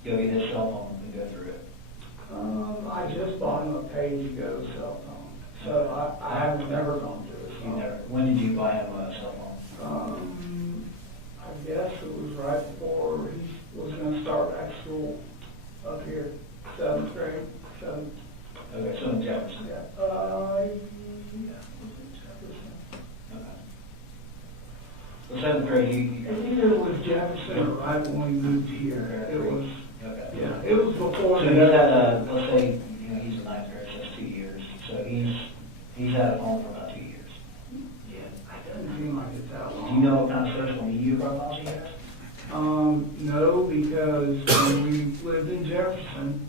go get his cell phone and go through it? I just bought him a pay-as-you-go cell phone, so I have never gone through his You phone. never. When did you buy him a cell phone? I guess it was right before he was going to start back school up here, 7th grade. Okay, so in Jefferson. Yeah. Okay. So 7th grade, Either it was Jefferson or right when we moved here. It was, okay. yeah, it was before. So he's had let's say, you know, he's in 9th grade, so that's 2 years. So he's had a phone for about 2 years. Yeah, it doesn't seem like it's that long. Do you know what kind of social media profiles he has? No, because when we lived in Jefferson,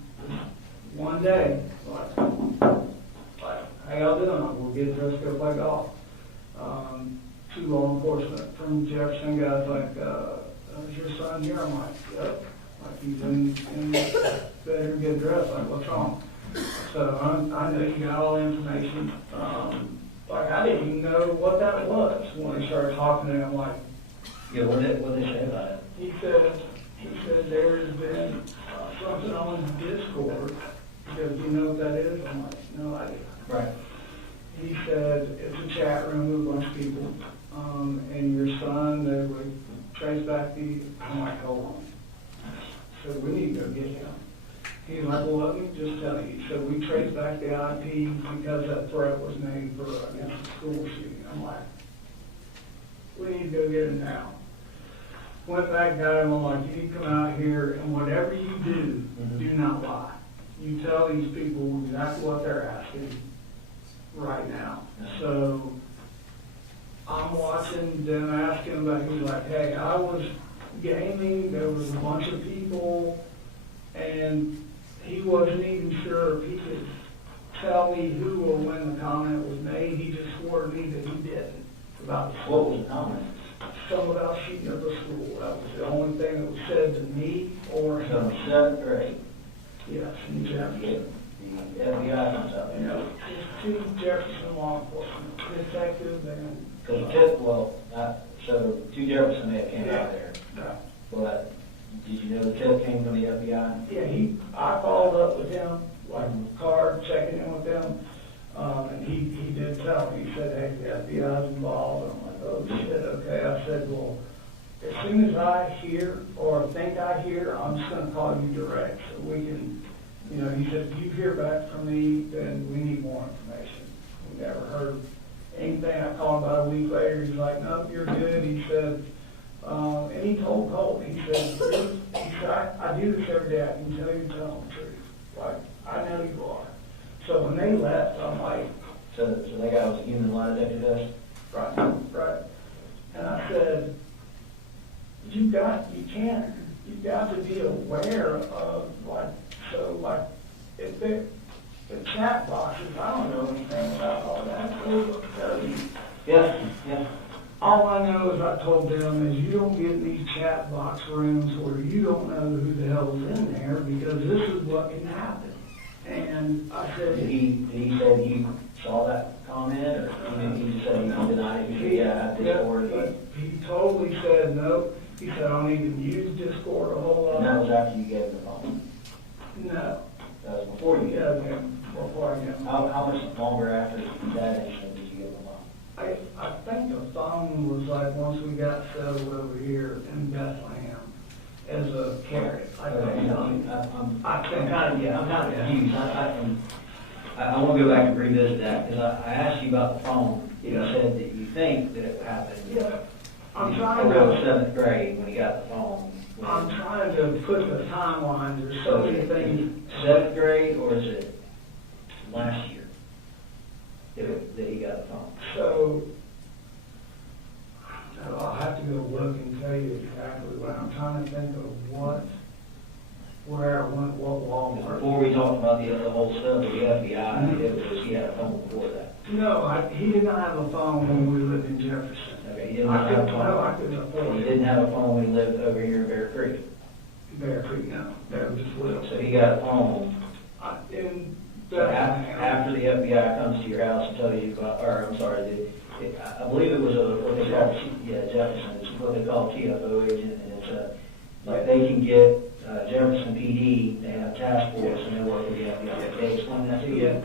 one day, like, how y'all doing? We'll get dressed, go play golf. 2 law enforcement from Jefferson guys like, is your son here? I'm like, yep. Like, he's in better get dressed. Like, what's wrong? So I know you got all the information. Like, I didn't even know what that was when he started talking to him. Like, Yeah, what did they say about it? he said there has been something on Discord. Because you know what that is? I'm like, no idea. Right. He said it's a chat room with a bunch of people, and your son, traced back I'm like, hold on. So we need to go get him. He's like, well, let me just tell you. So we traced back the IP because that threat was made for against the school shooting. I'm like, we need to go get him now. Went back, got him. I'm like, you need to come out here, and whatever you do, do not lie. You tell these people exactly what they're asking right now. So I'm watching them asking about, he's like, hey, I was gaming, there was a bunch of people, and he wasn't even sure if he could tell me who or when the comment was made. He just swore to me that he didn't. About the school. What was the comment? Something about shooting up the school. That was the only thing that was said to me or So him. 7th grade, Yes, in Jefferson. the FBI comes out You there. know, it's two Jefferson law enforcement detectives and. Because so 2 Jefferson may have came out there. Yeah. But did you know the tip came from the FBI? Yeah, I followed up with him, like card, checking in with him, and he did tell me, he said, hey, the FBI's involved. I'm like, oh shit, okay. I said, well, as soon as I hear or think I hear, I'm just gonna call you direct so we can, you know, he said, if you hear back from me, then we need more information. We never heard anything. I called about a week later, he's like, no, you're good. He said, and he told Colt, he said, I do this every day, I can tell you the truth. Like, I know you are. So when they left, I'm like, So that guy was a human lie detector test? right. And I said, you've got to be aware of, if the chat boxes, I don't know anything about all that. Those will tell you. Yeah. All I know is I told them is you don't get in these chat box rooms where you don't know who the hell's in there because this is what can happen. And I said, Did he say that you saw that comment, or he just said he denied it? He said, yeah, I Discord, but he totally said no. He said I don't even use Discord a whole lot. and that was after you gave him the phone. No. That was before you gave him the phone. Before I get How much longer after that incident did you give him the phone? I think the phone was like once we got settled over here in Bethlehem as a carrot. I think. I'm kind of confused. I want to go back and revisit that, because I asked you about the phone. You said that you think that it happened. Yeah. I'm trying around to. 7th grade when he got the phone. I'm trying to put the timeline. There's so many things. 7th grade, or is it last year that he got the phone? So I'll have to go look and tell you exactly what I'm trying to think of where I went, what law. Before we talked about the whole stuff with the FBI, it was he had a phone before that. No, he did not have a phone when we lived in Jefferson. Okay, he didn't have a phone. No, I couldn't afford He it. didn't have a phone when he lived over here in Bear Creek. Bear Creek, no. Bear just little. So he got a phone. In So after the FBI comes to your house and tells you about, or I'm sorry, I believe it was what they call, Jefferson. It's what they call a TFO agent, and it's like they can get Jefferson PD. They have a task force, and they work with the FBI. They explain that to you.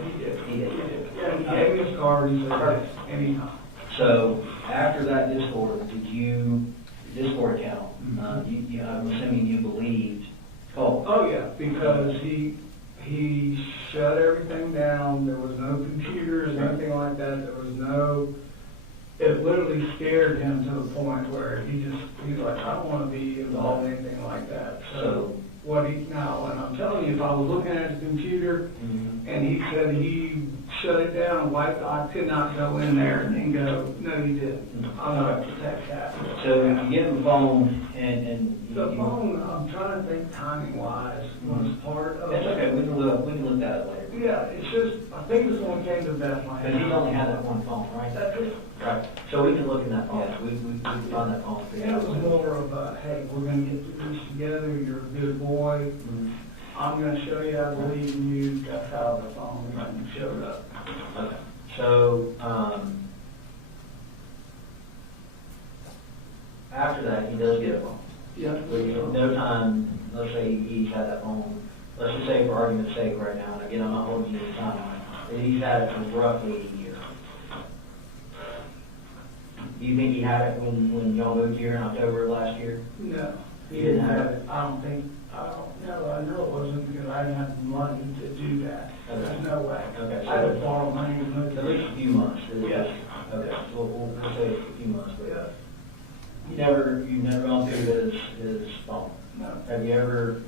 He did. Yeah, he gave me his card. He said, anytime. So after that Discord account, I'm assuming you believed Colt. Oh, yeah, because he shut everything down. There was no computers, anything like that. There was no, it literally scared him to the point where he's like, I don't want to be involved in anything like that. So now, and I'm telling you, if I was looking at his computer and he said he shut it down, wiped, I could not go in there and go, no, you didn't. I'm not going to protect that. So you give him the phone and The phone, I'm trying to think timing-wise, was part of. That's okay. We can look at it later. Yeah, it's just, I think it's when we came to Bethlehem. Because he's only had that one phone, right? That's it. Right. So we can look in that phone. We can find that phone. Yeah, it was more of a, hey, we're gonna get through this together, you're a good boy. I'm gonna show you I believe in you. That's how the phone showed up. Okay. So, after that, he does get a phone. Yeah. No time, let's say he's had that phone, let's just say for argument's sake right now, and again, I'm not holding you to time, he's had it for roughly a year. Do you think he had it when y'all moved here in October of last year? No, He didn't have it. I don't know, I know it wasn't because I didn't have the money to do that. Okay. There's no way. Okay, I so would borrow money to move at least a few months. Yes. Okay, so we'll say a few months, but Yeah, you've never gone through his phone. no. Have you ever,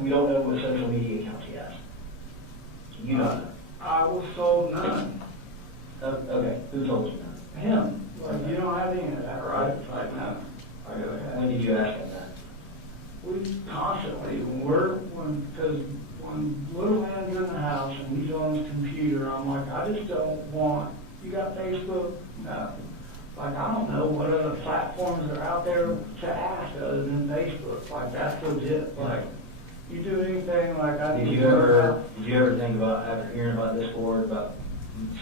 we don't know what social media accounts he has. You know. I was told none. Okay, who told you that? Him, like, you don't have any of that, right? It's like, no. I go ahead. When did you ask him that? We constantly, because when little man's in the house and he's on his computer, I'm like, I just don't want, you got Facebook? No. Like, I don't know what other platforms are out there to ask other than Facebook. Like, that's legit. Like, you do anything like I Did you ever think about, after hearing about this board, about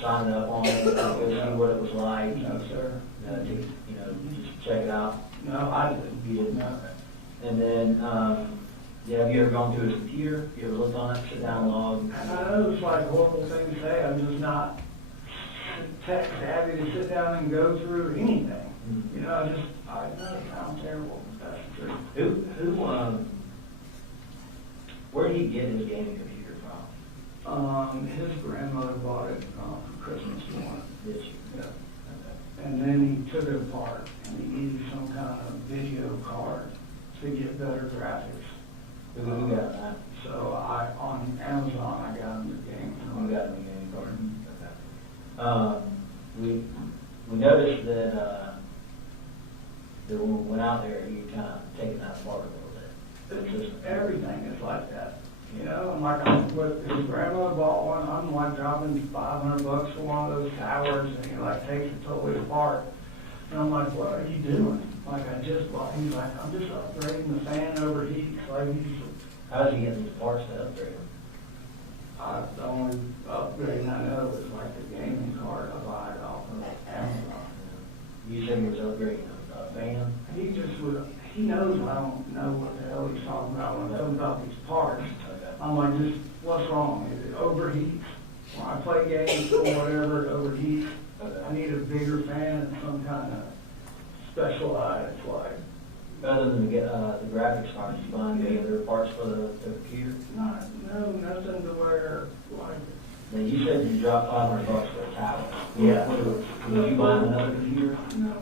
signing up on it, to see what it was like? No, sir. Just check it out? No, I didn't. You didn't? No. And then, have you ever gone through his computer? You ever looked on it, sit down and log? And I know it's like a horrible thing to say, I'm just not tech savvy to sit down and go through anything. Mm-hmm. You know, I know it sounds terrible, but that's the truth. Where did he get his gaming computer from? His grandmother bought it for Christmas one. Did she? Yeah. Okay. And then he took it apart and he needed some kind of video card to get better graphics. Who got that? So on Amazon, I got him the game. Who got him the gaming card? Okay. We noticed that when we went out there, you kind of taken that apart a little bit. It's just everything is like that. You know, and like his grandmother bought one, I'm like dropping $500 for one of those towers and he like takes it totally apart. And I'm like, what are you doing? Like I just bought, he's like, I'm just upgrading the fan overheats. Like how does he get these parts to upgrade them? The only upgrade I know is like the gaming card I buy it off of Amazon. You said he was upgrading a fan? He knows I don't know what the hell he's talking about when it comes about these parts. Okay. I'm like, just, what's wrong? Is it overheats? When I play games or whatever, it overheats. Okay. I need a bigger fan and some kind of specialized, like, Other than the graphics cards, you buying any other parts for the computer? nothing to where, like, Now, you said you dropped $500 for a tower. Yeah. Did you buy another computer? no,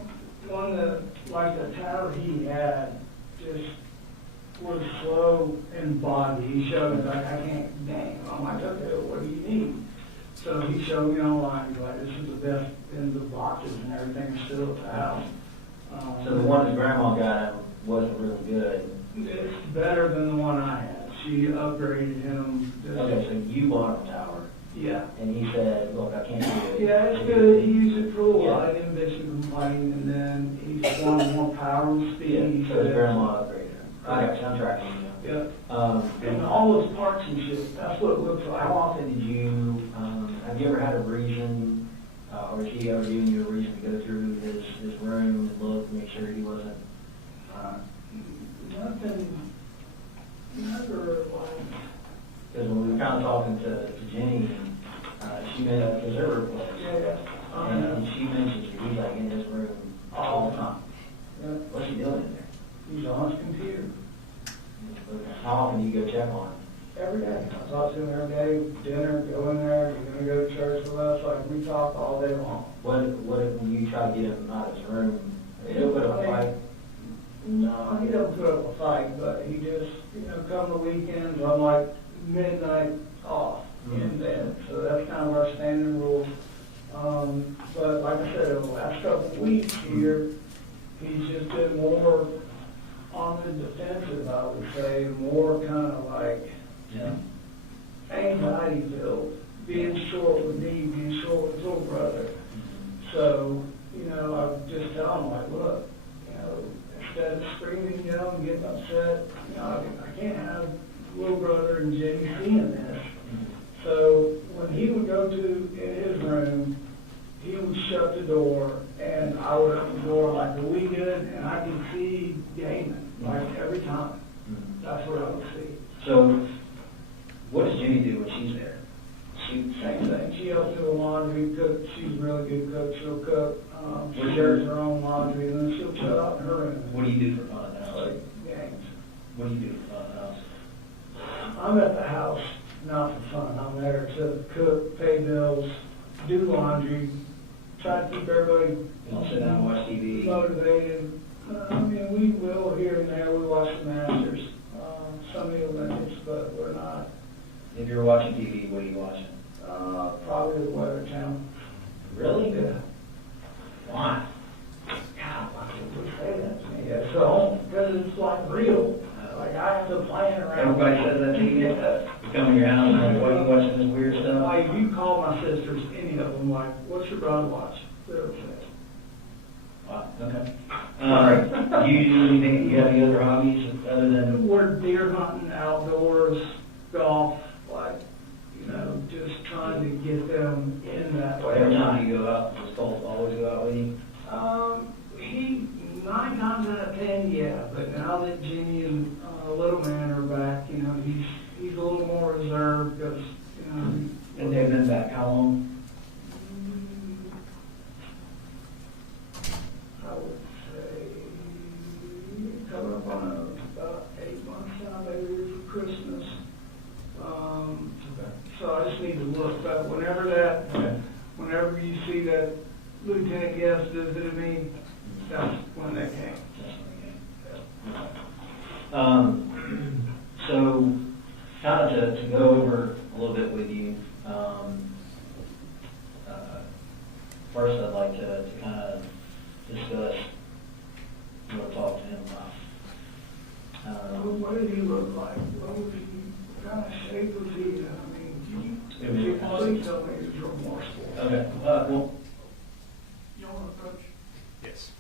one that, like the tower he had, just was slow in body. He showed me, like, I can't game. I'm like, okay, what do you need? So he showed me online, he's like, this is the best in the boxes and everything still at the house. So the one his grandma got wasn't really good. It's better than the one I had. She upgraded him. Okay, so you bought him a tower, Yeah. and he said, look, I can't do it. Yeah, it's good. He used it for a while. I didn't bitch and complain, and then he wanted more power and speed. So his grandma upgraded him. I got you, I'm tracking you. Yeah. And all those parts and shit, that's what it looks like. How often did you, have you ever had a reason, or has he ever given you a reason to go through his room and look, make sure he wasn't? Nothing, never like. Because when we were kind of talking to Jenny, she made because there were Yeah. and she mentioned that he's like in his room all the time. Yeah. What's he doing in there? He's on his computer How often do you go check on him? every day. I talk to him every day, dinner, go in there, you're gonna go to church with us, like we talk all day long. What when you try to get him out of his room? He'll put up a fight. No, he don't put up a fight, but he just, come the weekends, I'm like midnight off in bed. So that's kind of our standing rule. But like I said, over the last couple of weeks here, he's just been more on the defensive, I would say, more kind of like anxiety filled, being short with me, being short with his little brother. So, I just tell him like, look, instead of screaming, yelling, getting upset, I can't have little brother and Jenny seeing this. So when he would go in his room, he would shut the door, and I would open the door like, are we good? And I could see gaming, like every time. That's what I would see. So, what does Jenny do when she's there? Same thing. She helps do the laundry, cook. She's really good cook. She'll cook, she does her own laundry, and then she'll put out her end. What do you do for fun at the house? Like games. What do you do for fun at the house? I'm at the house, not for fun. I'm there to cook, pay bills, do laundry, try to keep everybody You don't sit down and watch TV? motivated. I mean, we will here and there. We watch the Masters, some of the Olympics, but we're not. If you're watching TV, what are you watching? Probably the Weather Channel. Really? Yeah. Why? God, why would you say that to me? Yeah, so, because it's like real. Like I have to plan around. Everybody says that to you. You come to your house and they're like, what are you watching this weird stuff? Like, if you call my sisters, any of them, like, what's your brother watch? They'll say. Wow, okay. Do you do anything, do you have any other hobbies other than? We're deer hunting, outdoors, golf, like, just trying to get them in that way. Every time you go out, does Colt always go out with you? He, 9 times out of 10, yeah, but now that Jimmy and Little Man are back, he's a little more reserved because, And they've been back how long? I would say, coming up on about 8 months now, maybe for Christmas. So I just need to look, but whenever you see that Lieutenant Guest visited me, that's when they came. So, kind of to go over a little bit with you, first I'd like to kind of discuss, talk to him about. What did he look like? What was he, what kind of shape was he in? I mean, please tell me he was remorseful. Okay, well, You want to approach? Yes.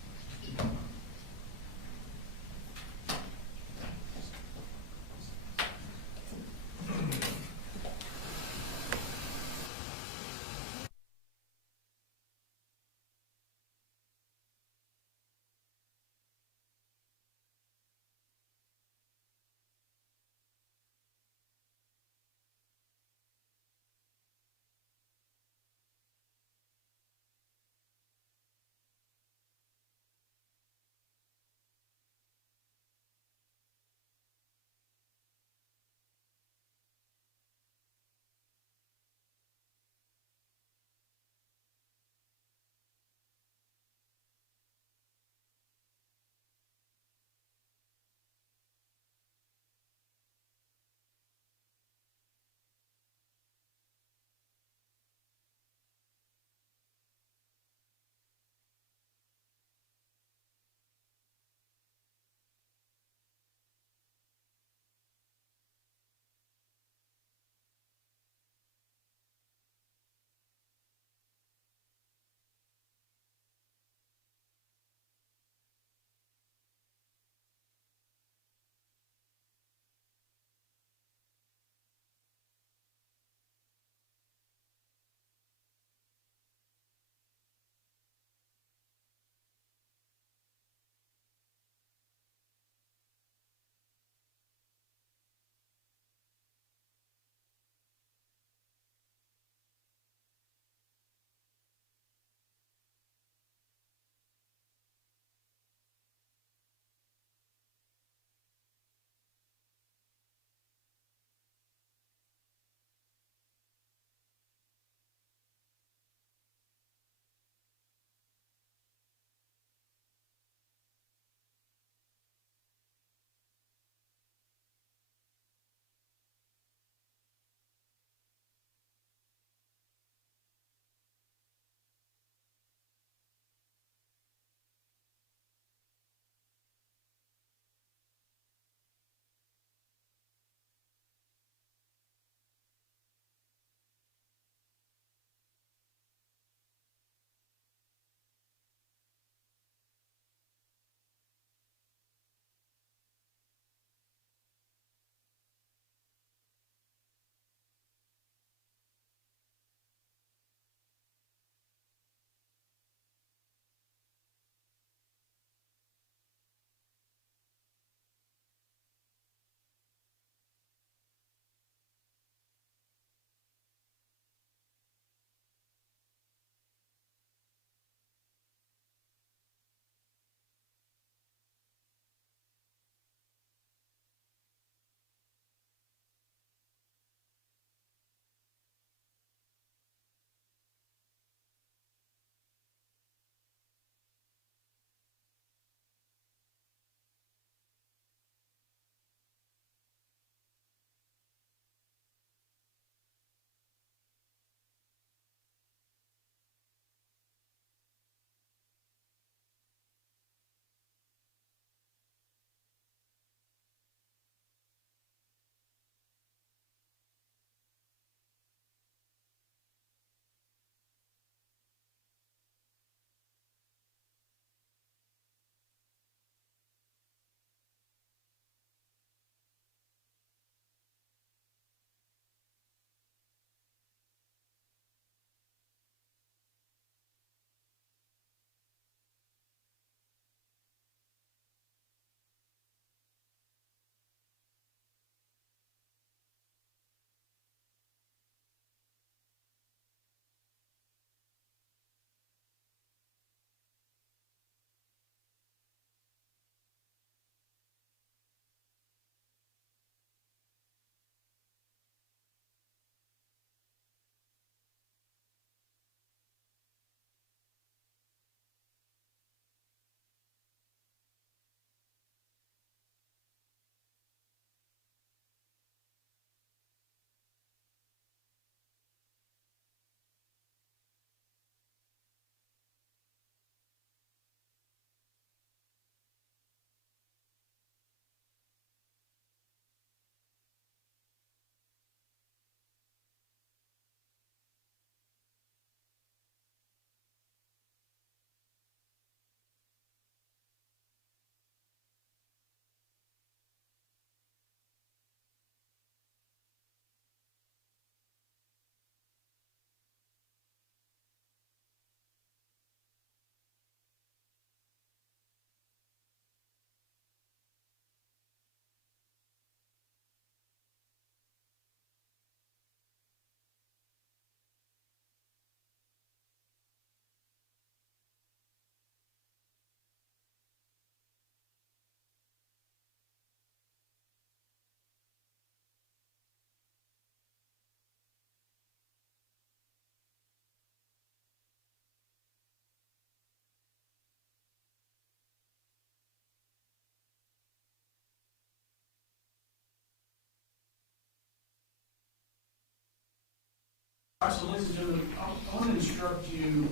All right, so ladies and gentlemen, I want to instruct you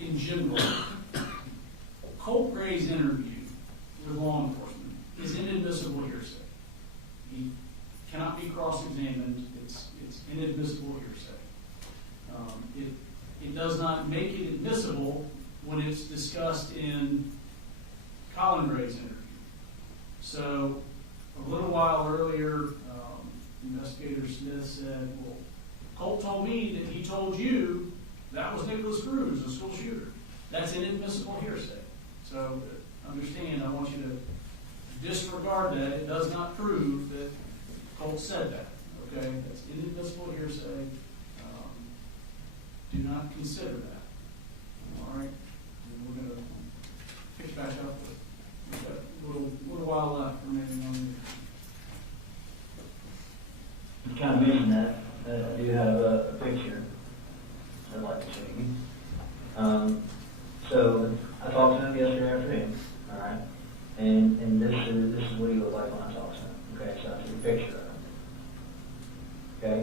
in general. Colt Gray's interview with law enforcement is inadmissible hearsay. He cannot be cross-examined. It's inadmissible hearsay. It does not make it admissible when it's discussed in Colin Gray's interview. So a little while earlier, Investigator Smith said, well, Colt told me that he told you that was Nicholas Cruz, the school shooter. That's inadmissible hearsay. So understand, I want you to disregard that. It does not prove that Colt said that. Okay? That's inadmissible hearsay. Do not consider that. All right? And we're going to pick back up with, we've got a little while left remaining on the. You kind of mentioned that. I do have a picture I'd like to show you. So I talked to him yesterday afternoon, all right? And this is what he looked like when I talked to him. Okay, so I took a picture of him. Okay?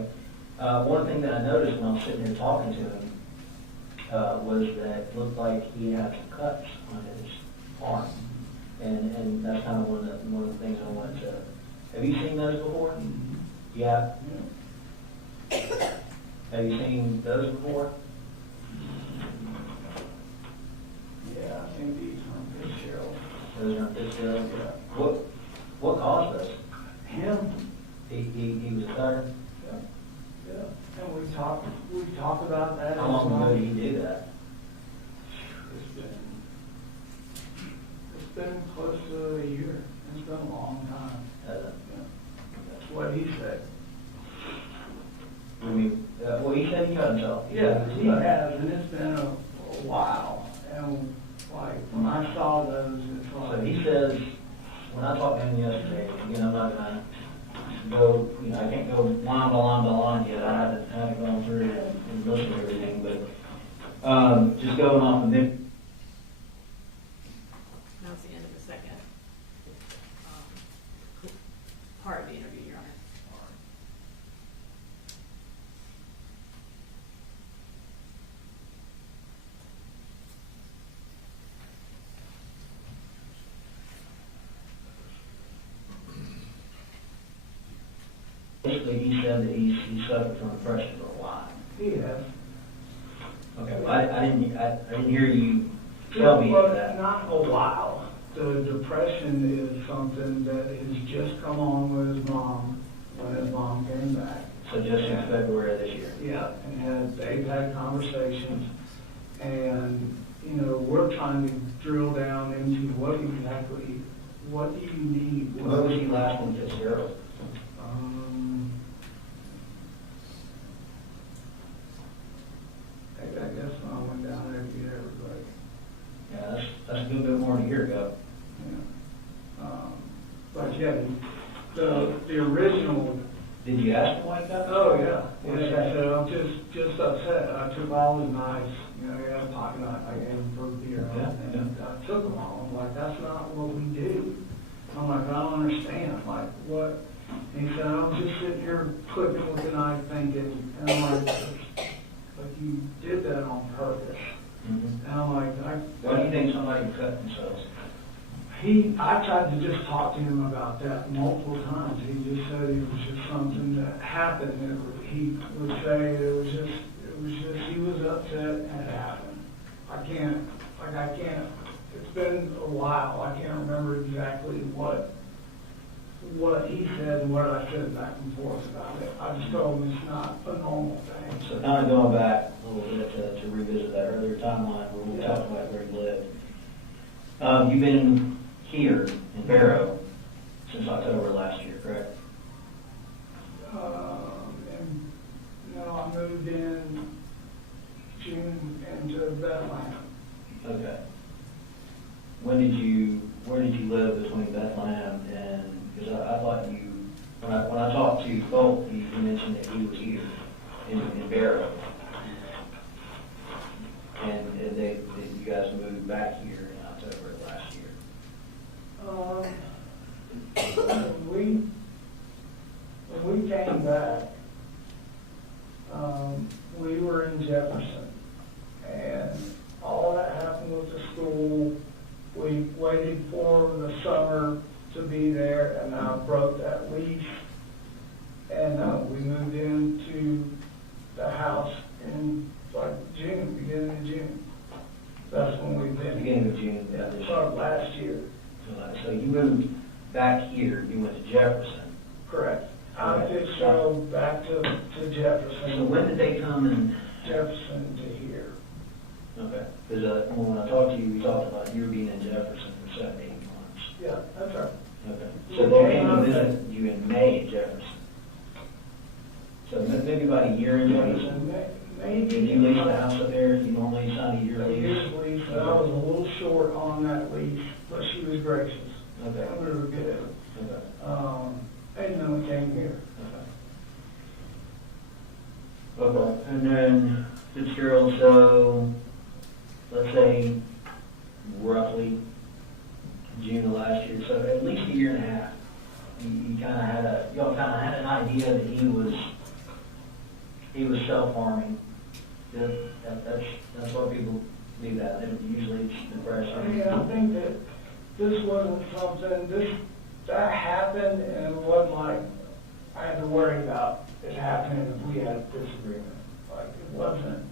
One thing that I noticed when I was sitting here talking to him was that it looked like he had some cuts on his arm. And that's kind of one of the things I wanted to. Have you seen those before? Yeah. Have you seen those before? Yeah, I think these are Fitzgerald. Those are Fitzgerald? Yeah. What caused this? Him? He was a cutter? Yeah. And we talked about that. How long ago did he do that? It's been close to a year. It's been a long time. Yeah. That's what he said. Well, he said he cut himself. Yeah, he has, and it's been a while. And like when I saw those, it's like. So he says, when I talked to him yesterday, again, I'm not gonna go, I can't go line by line by line yet. I haven't gone through and listened to everything, but just going off of it. That's the end of the second part of the interview, Your Honor. Basically, he said that he suffered from depression for a while. He has. Okay, well, I didn't hear you tell me that. Not a while. The depression is something that has just come on with his mom when his mom came back. So just in February of this year. Yeah, and they've had conversations, and we're trying to drill down into what do you need? What was he last in Fitzgerald? I guess when I went down there to get everybody. Yeah, that's a good bit more than a year ago. Yeah. But yeah, the original. Did you ask him like that? Oh yeah. What did he Yeah, say? so I'm just upset. I took all his knives. He had a pocket knife. I gave him for beer. Yeah, And I took them all. I'm like, that's not what we do. I'm like, I don't understand. Like what? And he said, I'm just sitting here clipping with the knife thinking, and I'm like, but you did that on purpose. Mm-hmm. And I'm like, Why do you think somebody cut themselves? I tried to just talk to him about that multiple times. He just said it was just something that happened. He would say it was just he was upset and it happened. I can't, it's been a while. I can't remember exactly what he said and what I said back and forth about it. I just told him it's not a normal thing. So kind of going back a little bit to revisit that earlier timeline where we talked about where he lived. You've been here in Barrow since October last year, correct? And I moved in June into Bethlehem. Okay. Where did you live between Bethlehem and, because I thought when I talked to Colt, you mentioned that he was here in Barrow. And you guys moved back here in October of last year. When we came back, paid for the summer to be there, and I broke that lease. And we moved into the house in like June, beginning of June. That's when we've been. Beginning of June, yeah, this year. Last year. So you moved back here, you went to Jefferson. Correct. I did go back to Jefferson. So when did they come in? Jefferson to here. Okay, because when I talked to you, we talked about you being in Jefferson for 7 to 8 months. Yeah, that's right. Okay, so they came to visit you in May at Jefferson. So maybe about a year in Jefferson. Maybe. Did you lease the house up there? You normally sign a year A lease? year's lease, but I was a little short on that lease, but she was gracious. Okay. We were good. Okay. And then we came here. Okay. Okay, and then Fitzgerald, so let's say roughly June of last year, so at least a year and a half. You kind of had y'all kind of had an idea that he was self-harming. That's why people do that. Usually it's depression. I think that this wasn't something, that happened, and it wasn't like I had to worry about it happening if we had a disagreement. Like, it wasn't.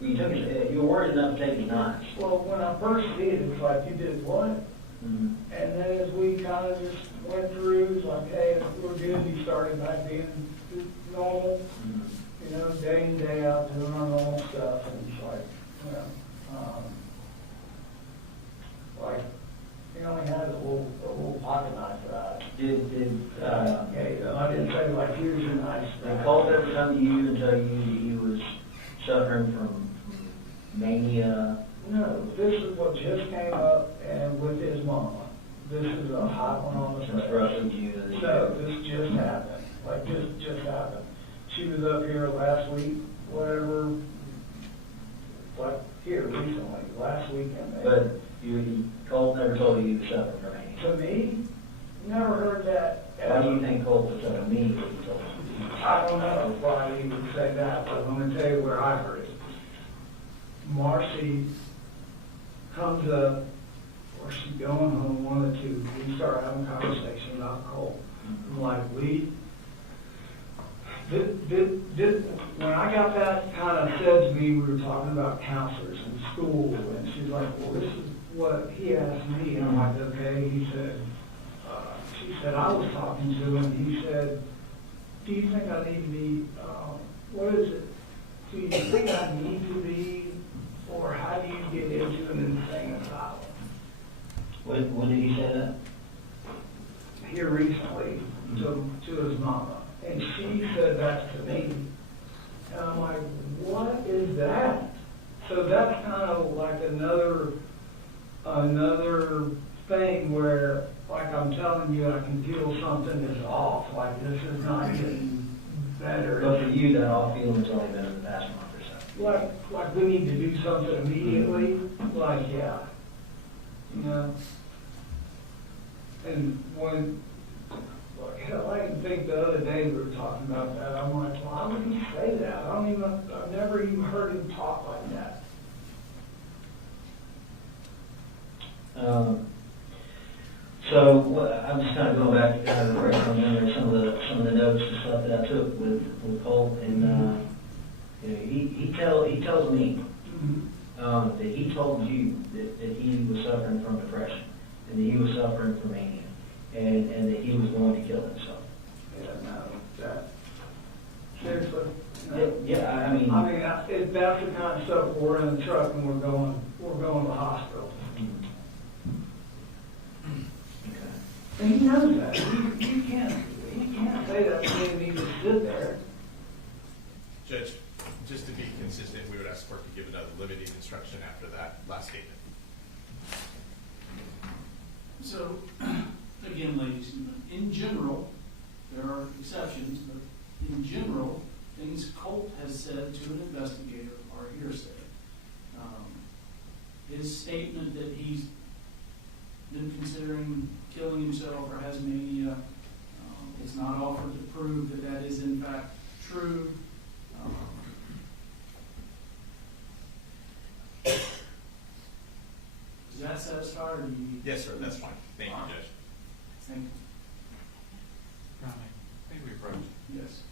You were worried enough to take his knives. Well, when I first see it, it's like, you did what? Mm-hmm. And then as we kind of just went through, it's like, hey, we're good, you started back being normal. Mm-hmm. You know, day in, day out, doing our normal stuff, and it's like, you know, like, he only had a little pocket knife for that. I didn't say, like, here's your knife. Did Colt ever come to you and tell you that he was suffering from mania? No, this is what just came up, and with his mama. This is a hot one on the Since press. roughly June. No, this just happened, like, just happened. She was up here last week, whatever, like, here recently, last weekend. But Colt never told you he was suffering from mania. To me, never heard that. Why do you think Colt was suffering from mania if he told you? I don't know why he would say that, but I'm gonna tell you where I heard it. Marcy comes up, or she's going home, one of the two. We start having a conversation about Colt. I'm like, when I got that kind of said to me, we were talking about counselors in school, and she's like, well, this is what he asked me. And I'm like, okay. He said, she said, I was talking to him. He said, do you think I need to be, what is it? Do you think I need to be, or how do you get into anything about it? When did he say that? Here recently, to his mama. And she said that to me. And I'm like, what is that? So that's kind of like another thing where, like I'm telling you, I can feel something is off. Like this is not getting better. But for you, that all feeling's only been in the past month or so. Like we need to do something immediately. Like, yeah. You know? And when, like, hell, I can think the other day we were talking about that. I'm like, why would he say that? I've never even heard him talk like that. So I'm just kind of going back to kind of refresh my memory some of the notes and stuff that I took with Colt, and you know, he tells me that he told you that he was suffering from depression and that he was suffering from mania, and that he was going to kill himself. Yeah, no, that seriously. No. Yeah, I mean, if that's the kind of stuff we're in the truck and we're going to the hospital. And he knows that. You can't say that to me and he just sit there. Judge, just to be consistent, we would ask court to give another limiting instruction after that last statement. So, again, ladies and gentlemen, in general, there are exceptions, but in general, things Colt has said to an investigator are hearsay. His statement that he's been considering killing himself or has mania is not offered to prove that is in fact true. Does that satisfied, or do you need? Yes, sir, that's fine. Thank you, Judge. Thank you. Ronnie, I think we approached. Yes.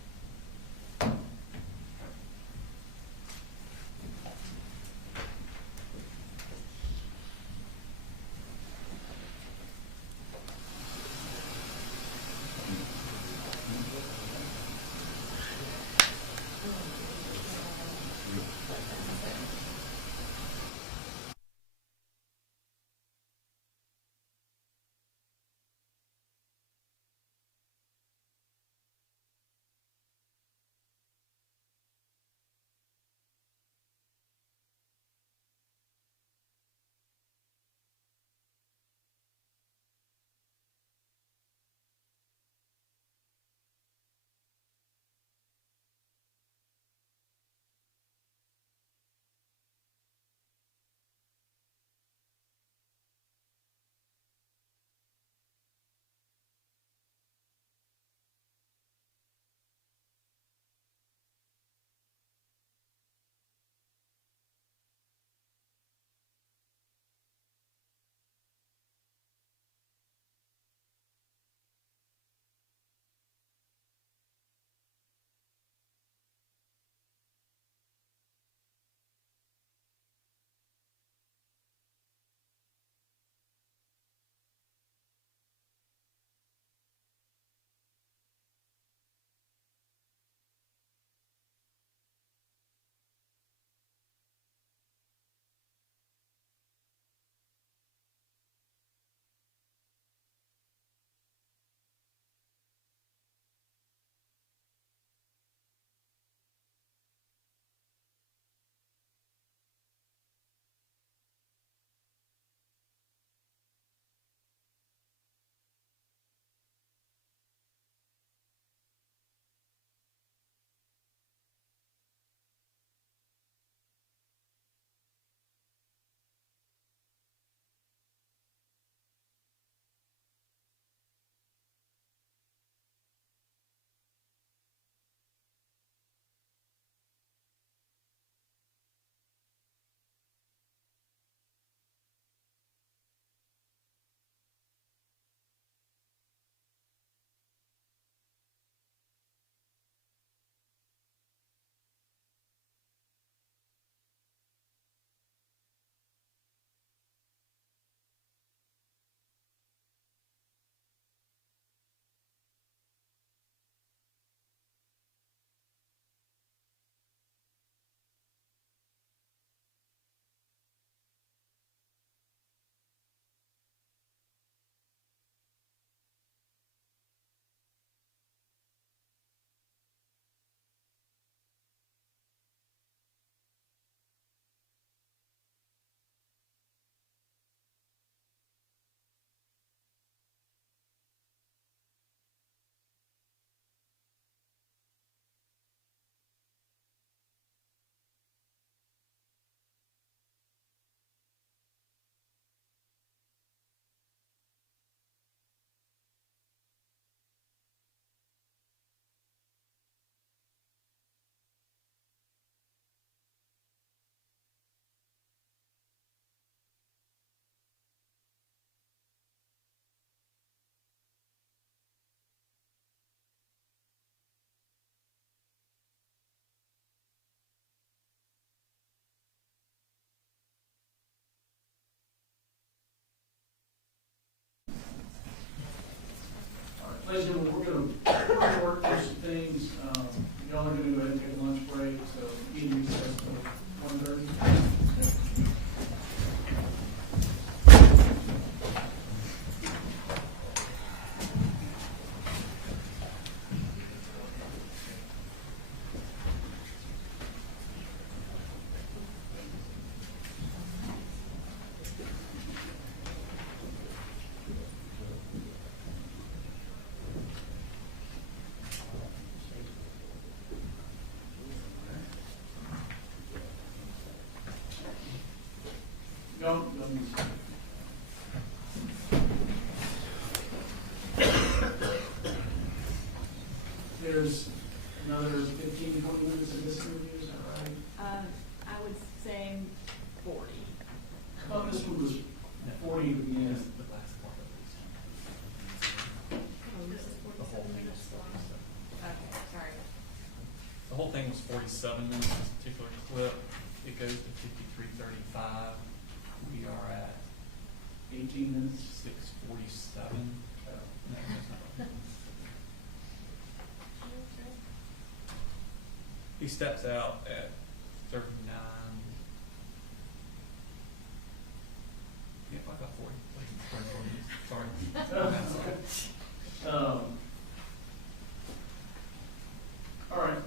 Ladies and gentlemen, we're gonna work through some things. Y'all are gonna go ahead and take a lunch break, so you can recess till 1:30. Don't. There's another 15, 20 minutes of this interview, is that right? I would say 40. I thought this one was 47 minutes, this particular clip. It goes to 53:35. We are at 18 minutes. 6:47. No, that's not right. He steps out at 39. Yep, I got 40. Sorry. All right.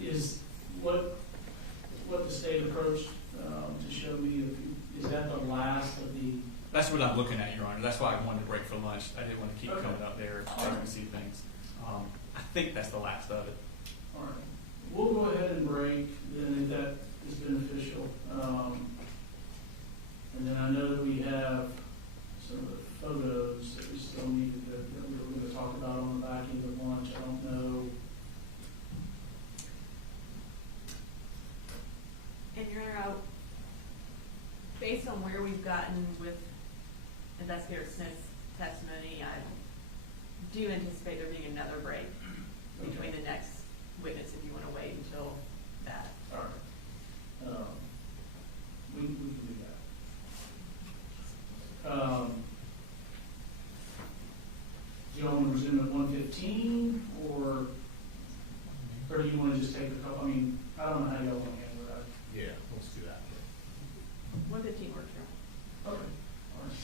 Is what the state approached to show me, is that the last of the? That's what I'm looking at, Your Honor. That's why I wanted to break for lunch. I didn't want to keep coming up there to see things. I think that's the last of it. All right. We'll go ahead and break, then if that is beneficial. And then I know that we have some of the photos that we still needed that we were going to talk about on the back end of lunch. I don't know. And Your Honor, based on where we've gotten with Investigator Smith's testimony, I do anticipate there being another break between the next witness if you want to wait until that. All right. We can do that. Do y'all want to resume at 1:15 or do you want to just take a couple? I mean, I don't know how y'all want to handle that. Yeah, let's do that. 1:15 works, Your Honor. Okay. All right.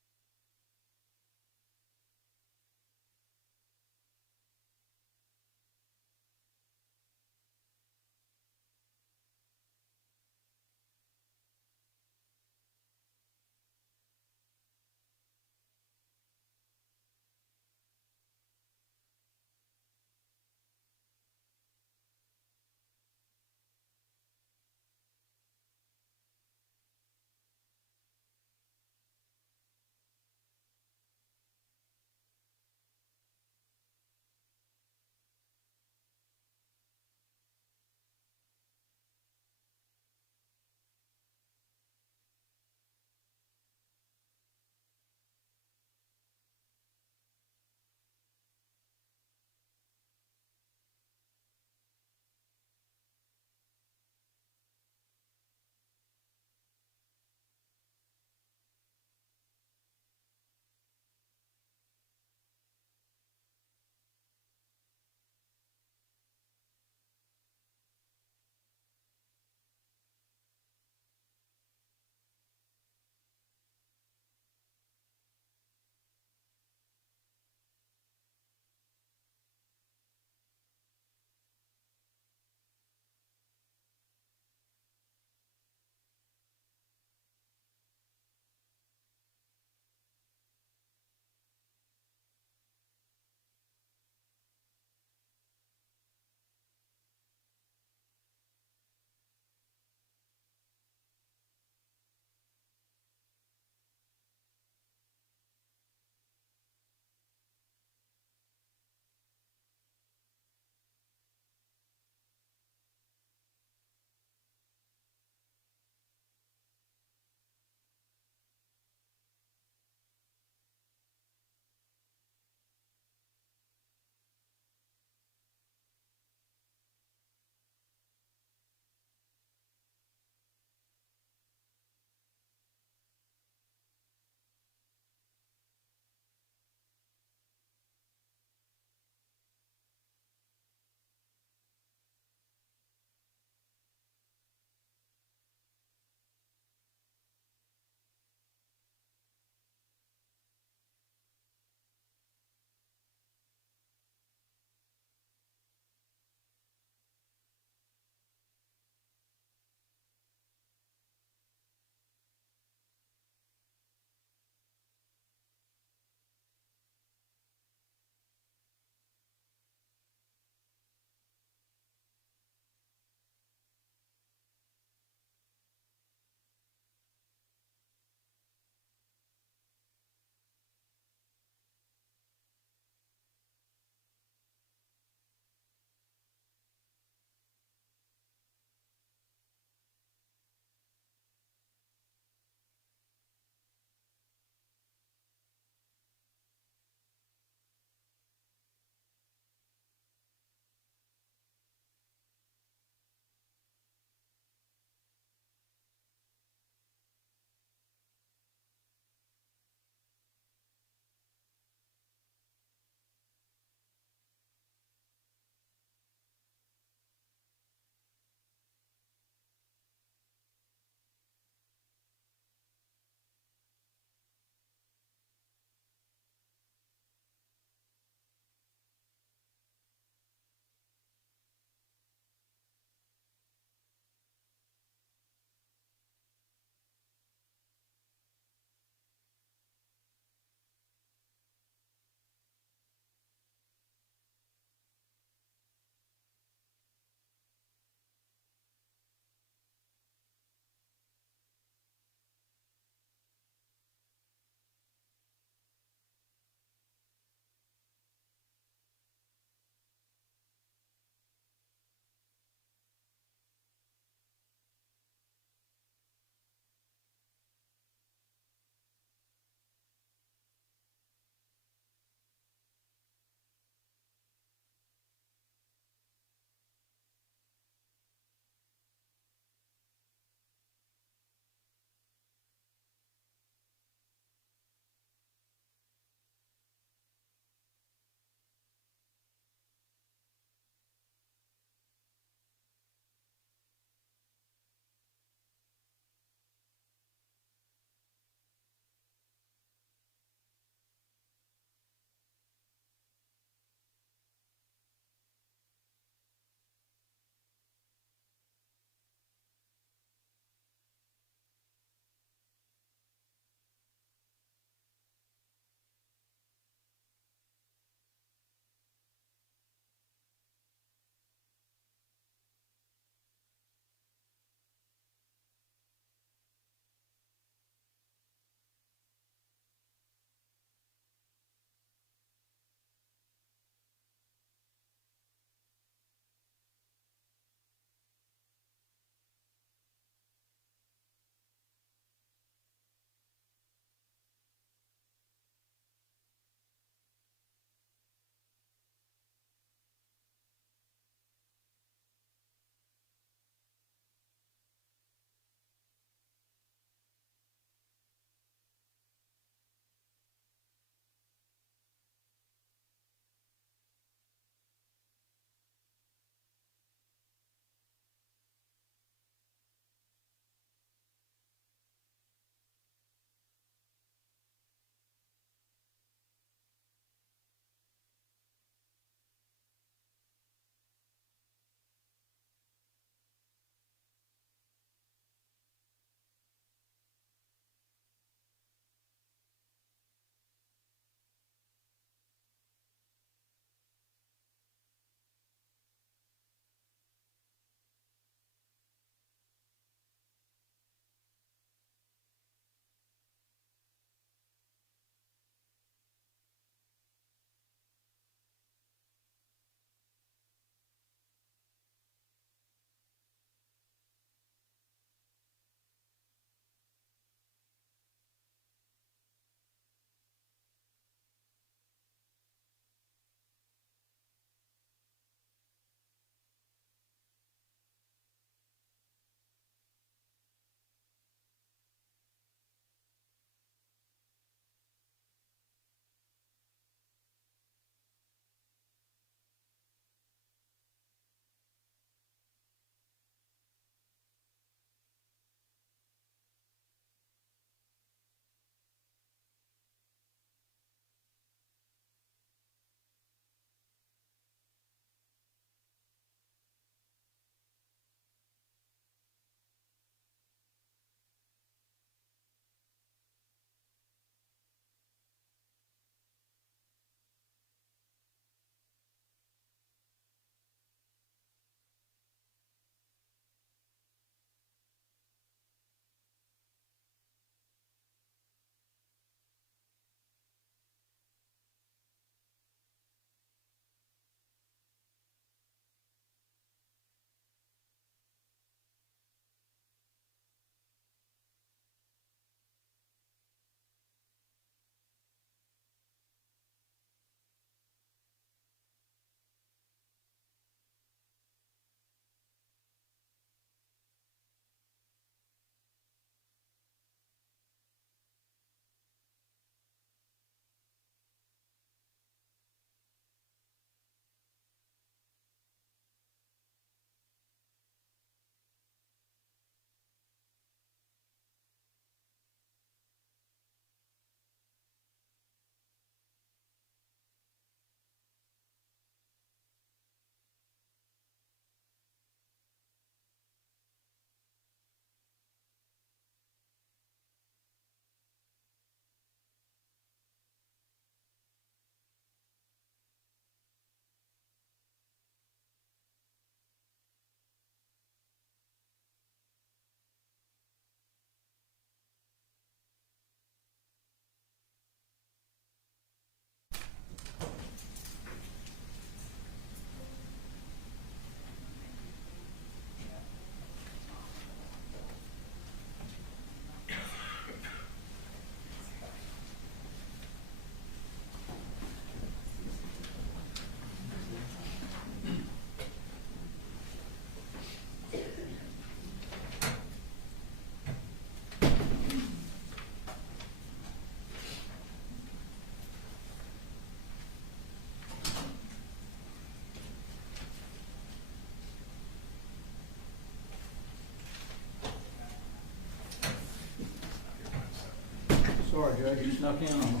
Sorry, Judge, you snuck in on me.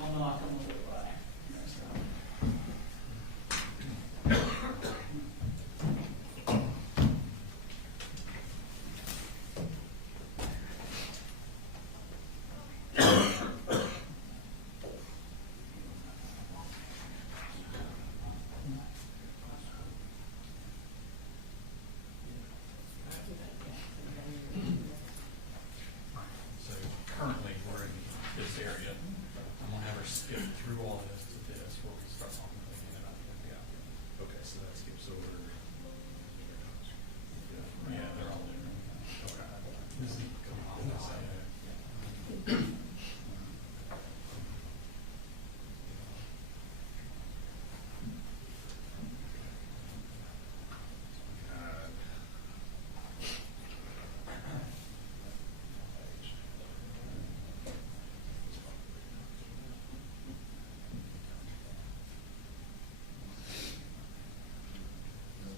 I don't know, I'll come with it, but. So currently, we're in this area. I'm gonna have her skip through all this to this, where we start talking again about the, yeah. Okay, so that skips over. Yeah, they're all different. Okay. This is coming off this side.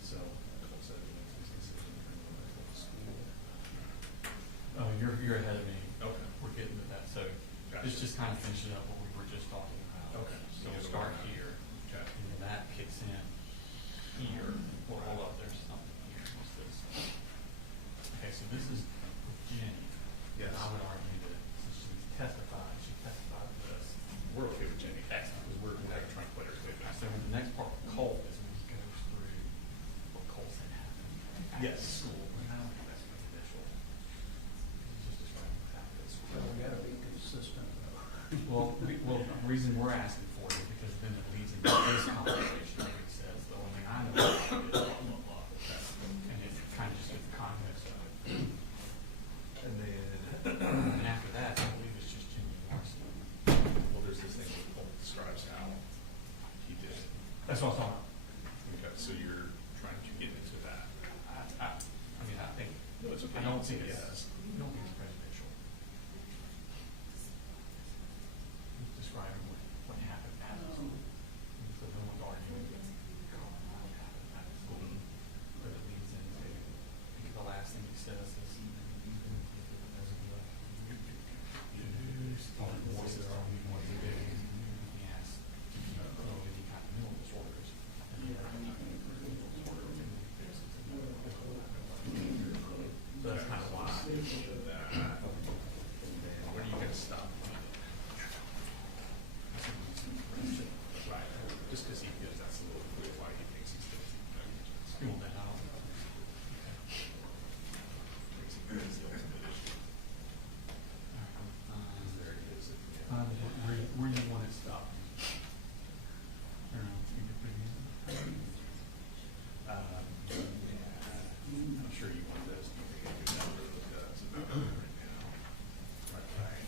So, Oh, you're ahead of me. Okay. We're getting to that, so Gotcha. it's just kind of finishing up what we were just talking about. Okay. So we'll start here, Okay. and then that kicks in here. Well, hold up, there's something here. What's this? Okay, so this is Jenny. Yes. I would argue that since she testified to this. We're okay with Jenny. Excellent. Because we're trying to put her through So the next part, Colt, is when he goes through what Colt said happened at Yes. school. And I don't think that's prejudicial. He's just describing what happened at school. Well, we gotta be consistent, though. Well, the reason we're asking for it is because then it leads into this conversation where he says, the only thing I know about it is blah, blah, blah. And it kind of just gives the context of it. And then, And after that, I believe it's just Jimmy Morrison. well, there's this thing where Paul describes how he did it. That's what I'm talking about. Okay, so you're trying to get into that. I mean, I think, No, it's okay. I don't think Yes. I don't think it's prejudicial. He's describing what happened at the school. So no one's arguing what happened at the school. But it leads into, I think the last thing he says is, voices are we want to do. He asks, any kind of mental disorders. So that's kind of why. When are you gonna stop? Right, just because he gives us a little clue why he thinks he's guilty. School that out. Thinks he thinks the ultimate issue. There he is. Where you want it stopped? I'm sure you want this, you think it could never look at us about it right now. Right.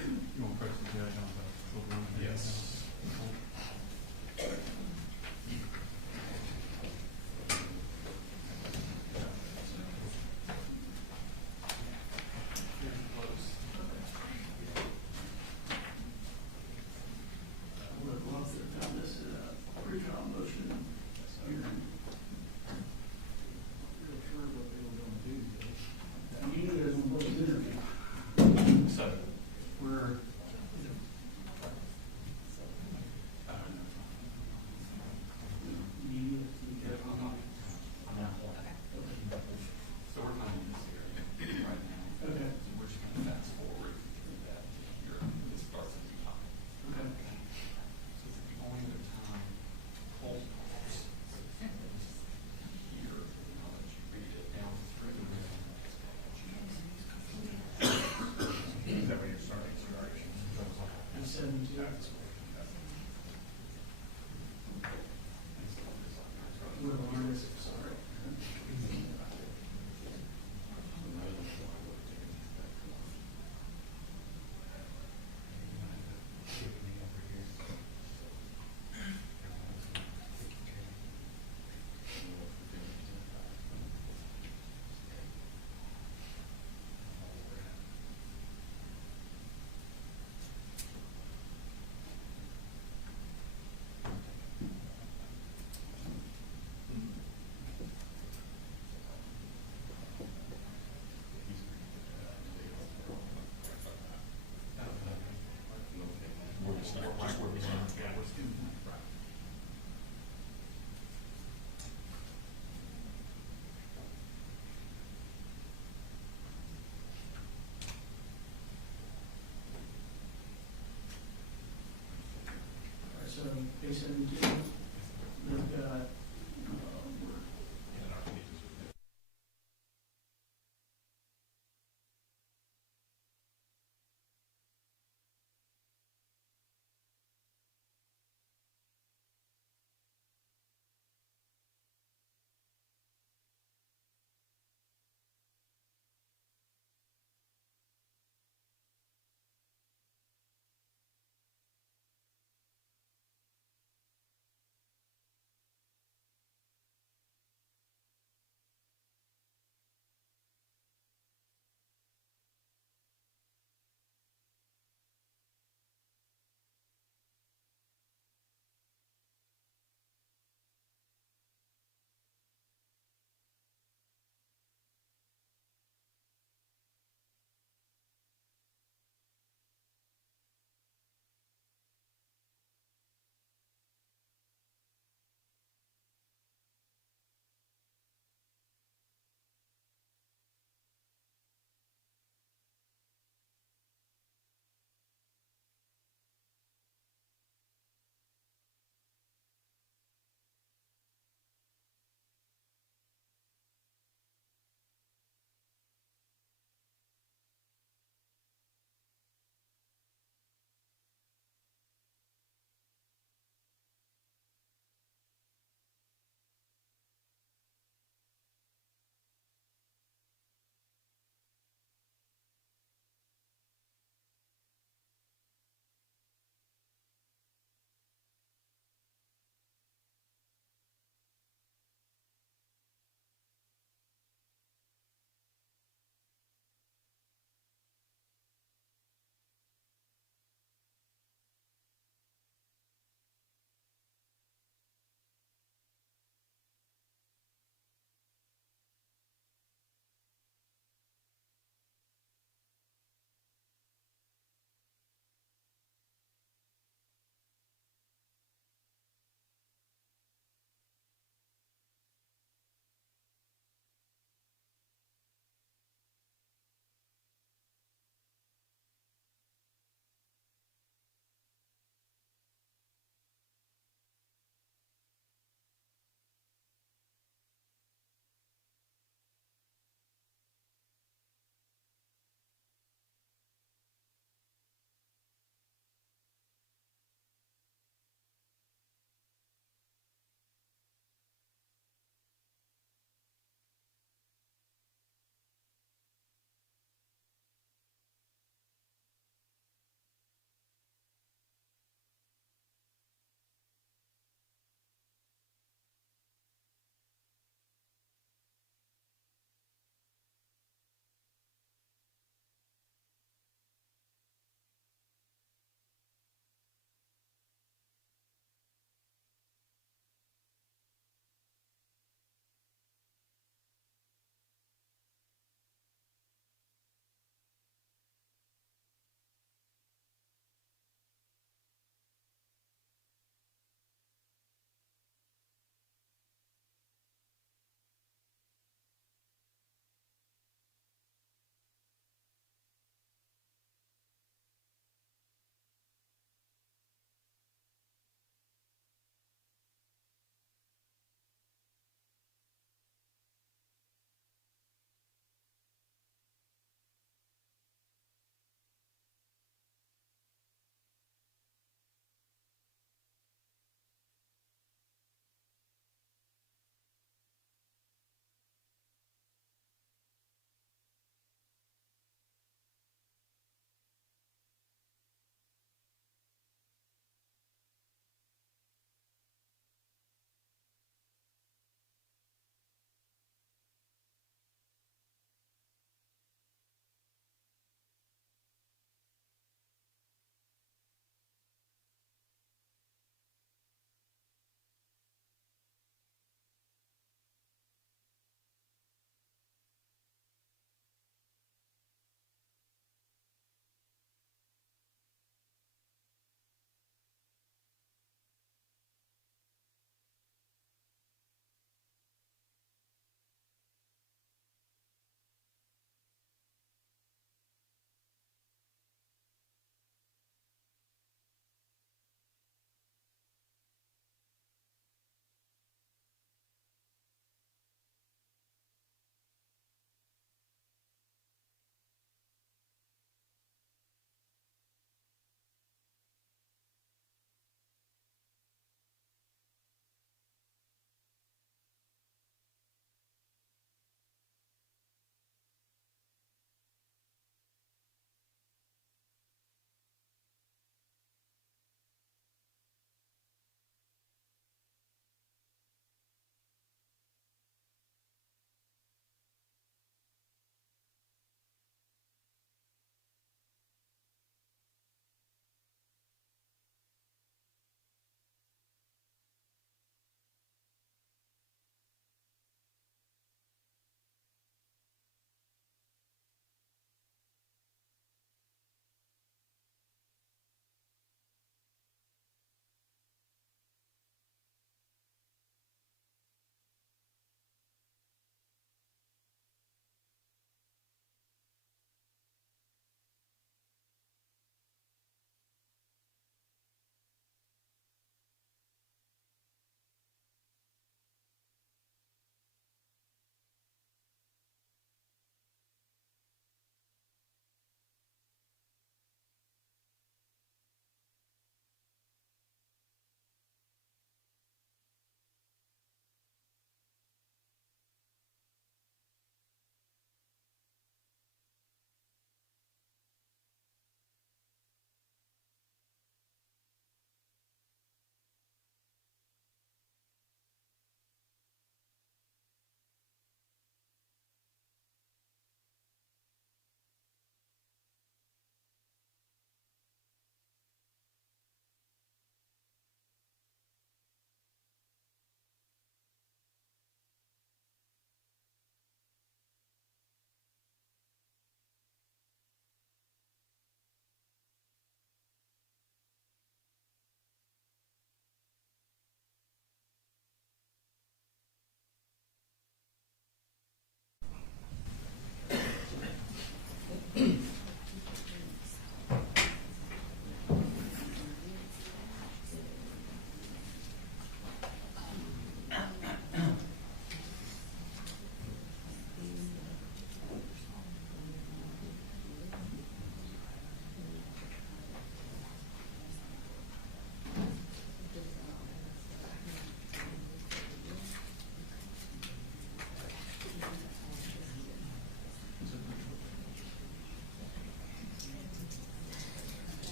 You want to approach the judge on the room? Yes. So page 72, they've got, And our pages are there.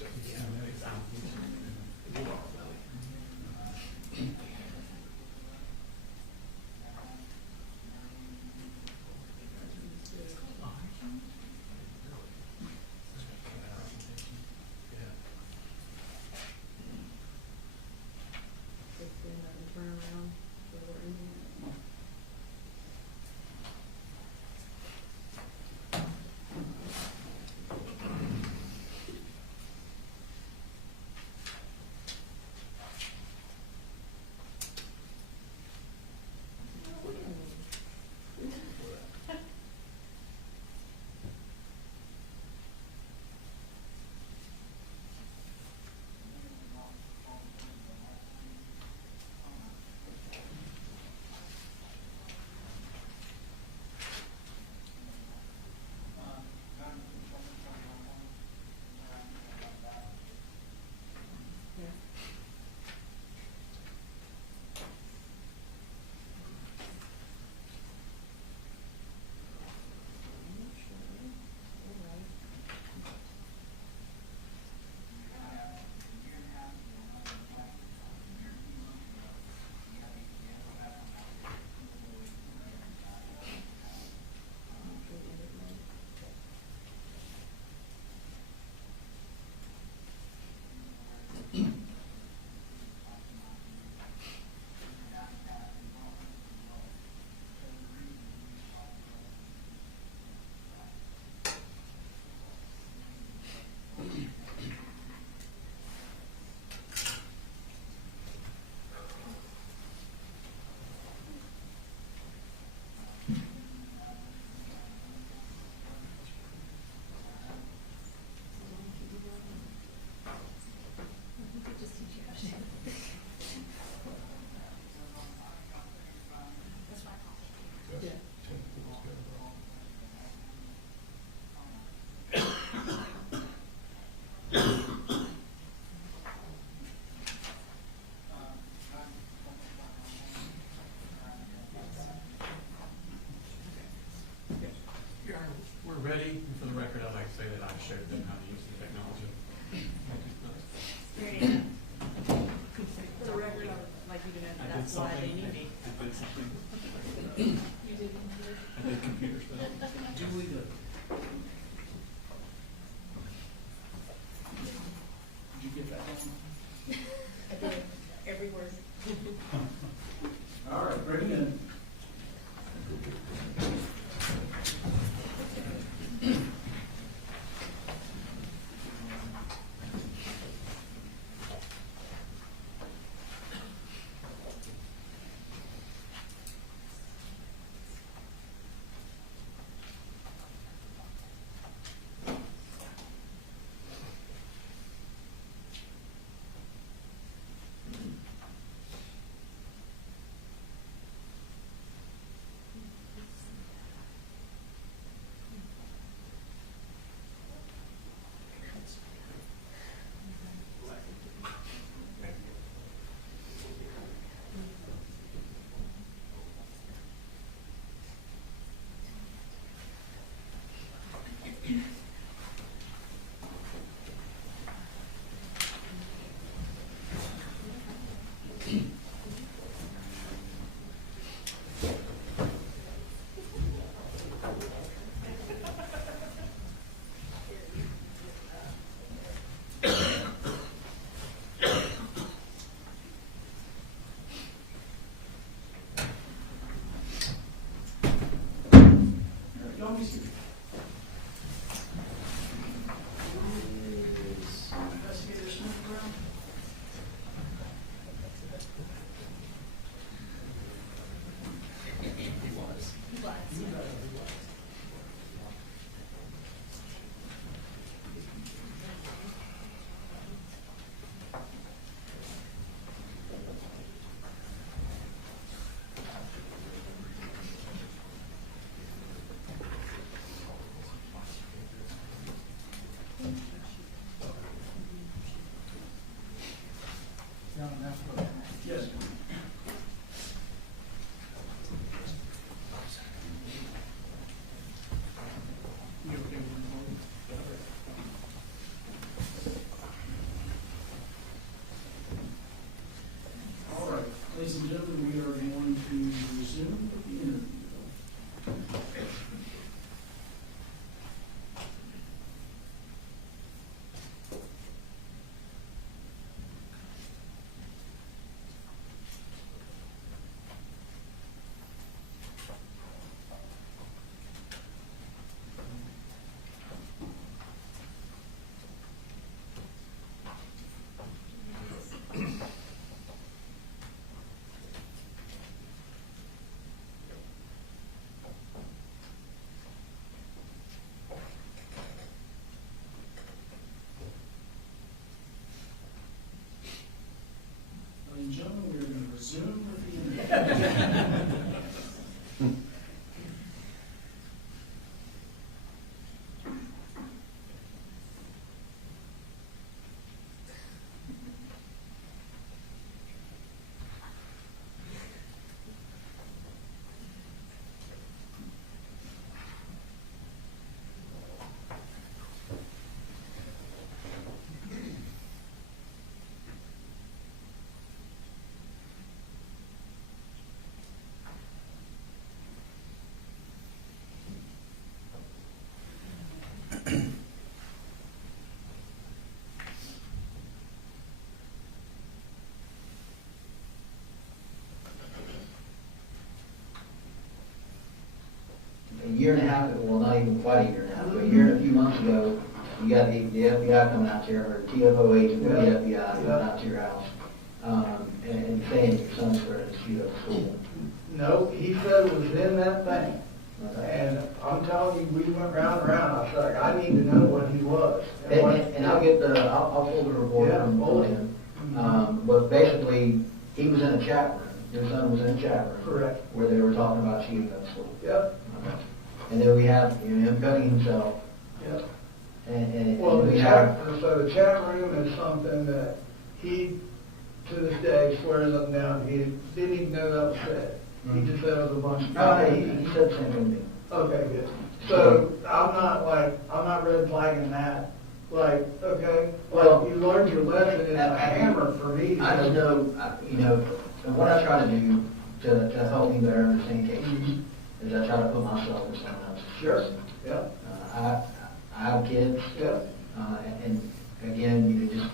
Turn around. Ready, and for the record, I'd like to say that I showed them how to use the technology. For the record, I would like you to know that that's why they need me. I did something. You did computer. I did computer stuff. Julie, did you get that one? I did, every word. All right, bring it in. ladies and gentlemen, we are going to resume with the interview. Ladies and gentlemen, we are going to resume with the interview. A year and a half ago, well, not even quite a year and a half, but a year and a few months ago, you got the FBI coming out to your, or TFO agent with the FBI coming out to your house, and saying your son's started to shoot up school. No, he said it was in that thing. Okay. And I'm telling you, we went round and round. I said, I need to know what he was. And I'll get the, I'll pull the report from him. But basically, he was in a chat room. Your son was in a chat room. Correct. Where they were talking about shooting up school. Yep. Okay. And then we have him cutting himself. Yep. And Well, we the have. so the chat room is something that he, to this day, swears up and down. He didn't even know that was said. He just said it was a bunch of. No, he said the same thing to me. Okay, good. So I'm not red flagging that. Like, okay, well, you learned your lesson. It's a hammer for me. I just know, and what I try to do to help me better understand cases is I try to put myself in someone else's shoes. Sure. Yeah. I have kids. Yeah. And again, you just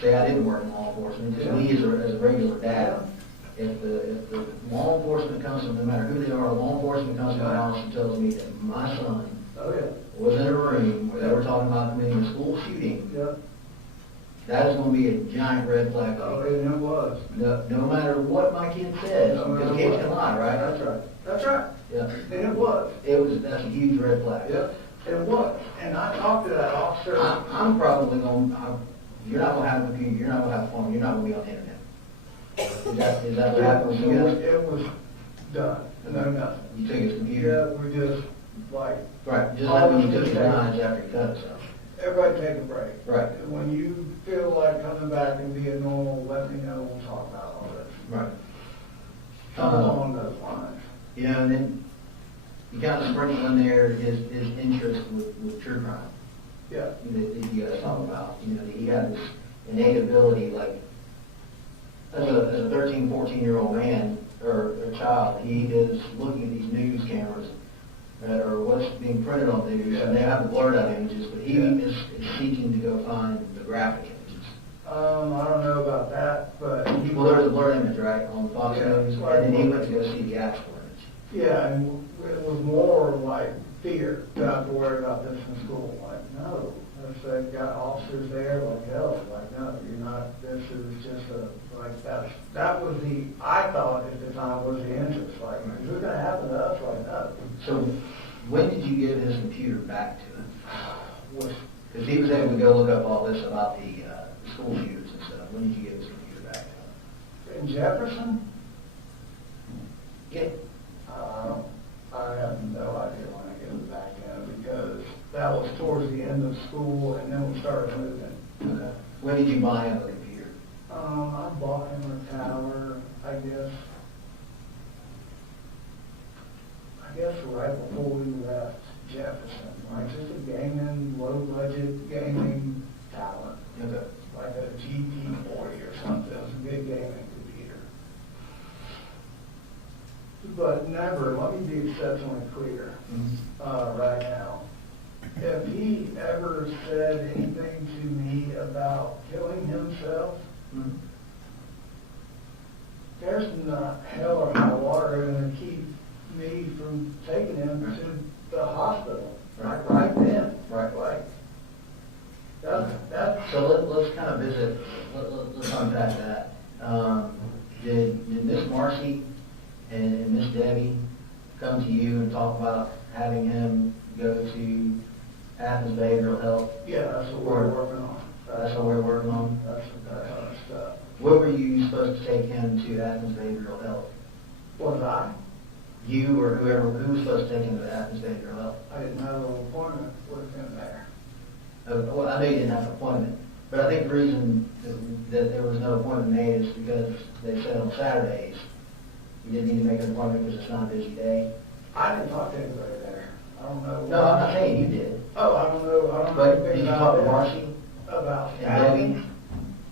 say I didn't work in law enforcement. Just me as a regular dad. If the law enforcement comes to, no matter who they are, law enforcement comes to my house and tells me that my son was in a room where they were talking about committing a school shooting, that is going to be a giant red flag. Oh, and it was. No matter what my kid says, because kids can lie, right? That's right. That's right. Yeah. And it was. That's a huge red flag. Yeah. It was. And I talked to that officer. I'm probably going to, you're not going to have a computer, you're not going to have a phone, you're not going to be on the internet. Is that what happened with you guys? It was done. No, nothing. You took his computer? Yeah, we just, like. Right, just like when you took his knives after he cut himself. Everybody take a break. Right. When you feel like coming back and being normal, let me know, we'll talk about all this. Right. Along those lines. And then you kind of sprinkle in there his interest with true crime. Yeah. That you guys talk about. That he had this innate ability, like, as a 13, 14-year-old man or child, he is looking at these news cameras or what's being printed on news, and they have the blurred out images, but he is seeking to go find the graphic images. I don't know about that, but well, there's a blurred image, right, on Fox News, and then he went to go see the actual image. Yeah, and it was more like fear. Don't have to worry about this in school. Like, no. If they've got officers there, like, hell, like, no, you're not, this is just that was I thought at the time was the interest. Like, is this going to happen to us? Like, no. So, when did you give his computer back to him? Because he was able to go look up all this about the school shooters and stuff. When did you give his computer back to him? In Jefferson? Yeah. I have no idea when I gave it back to him because that was towards the end of school and then we started moving. Okay. When did you buy him a computer? I bought him a tower, I guess right before we left Jefferson. Like just a gaming, low budget gaming tower. Okay. Like a GP40 or something. It was a good gaming computer. but never, let me be exceptionally clear, right now. If he ever said anything to me about killing himself, there's not hell or high water going to keep me from taking him to the hospital. Right then. Right. That's So let's kind of visit, let's unpack that. Did Miss Marcy and Miss Debbie come to you and talk about having him go to Athens Behavioral Health? Yeah, that's what we're working on. That's what we're working on? That's stuff. Where were you supposed to take him to Athens Behavioral Health? Was I? You or who was supposed to take him to Athens Behavioral Health? I didn't have an appointment with him there. Well, I know you didn't have an appointment, but I think the reason that there was no appointment made is because they said on Saturdays you didn't need to make an appointment because it's not a busy day. I didn't talk to anybody there. I don't know. No, I'm not saying you did. Oh, I don't know. I don't know. But anything did you about talk to that. Marcy About and Athens? Debbie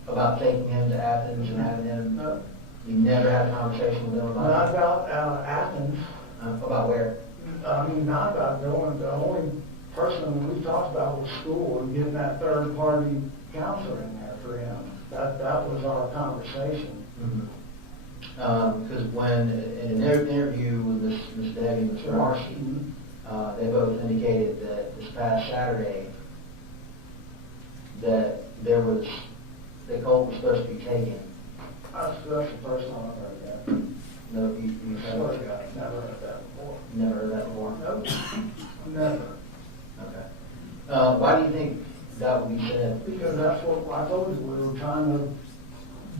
about taking him to Athens and having him? No. You never had a conversation with them Not about it? about Athens. About where? I mean, not about going. The only person we talked about was school and getting that third party counselor in there for him. That was our conversation. Because when in their interview with Miss Debbie and Miss Marcy, they both indicated that this past Saturday that Colt was supposed to be taken. That's the first time I've heard that. No, you Swear to God, never heard that before. never heard that before? Nope, never. Okay. Why do you think that would be said? Because that's what I told you, we were trying to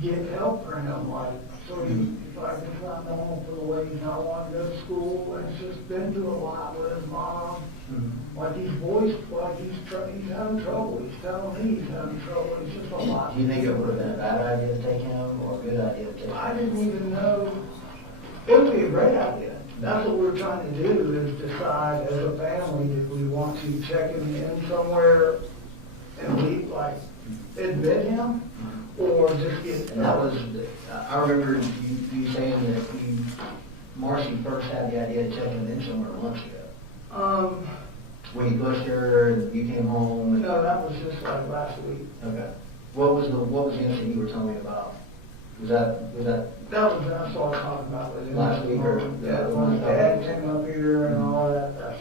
get help for him, like, so he, like, it's not normal for the way he's not wanting to go to school, and he's just been through a lot with his mom. Like he's voiced, like he's having trouble, he's telling me he's having trouble, it's just a lot. Do you think it would have been a bad idea to take him or a good idea to take him? I didn't even know, it would be a great idea. That's what we're trying to do, is decide as a family if we want to check him in somewhere and leave, like, admit him, or just get. And that was, I remember you saying that Marcy first had the idea of checking him in somewhere months ago. When you pushed her and you came home? No, that was just like last week. Okay. What was the incident you were telling me about? Was that? That was, that's all I talked about with him. Last week or? Yeah, when his dad came up here and all that,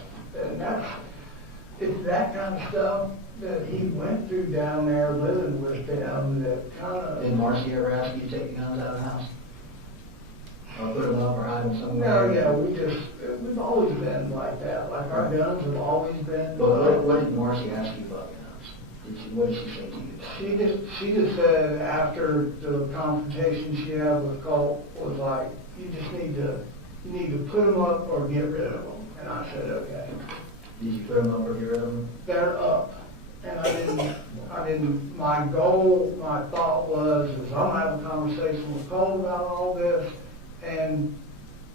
it's that kind of stuff that he went through down there living with them that kind of. Did Marcy ever ask you to take the guns out of the house? Or put them up or hide them somewhere? No, yeah, we've always been like that. Like our guns have always been. But what did Marcy ask you about guns? What did she say to you? She just said after the confrontation she had with Colt was like, you need to put them up or get rid of them. And I said, okay. Did you put them up or get rid of them? They're up. And I didn't, my goal, my thought was, is I'm having a conversation with Colt about all this, and.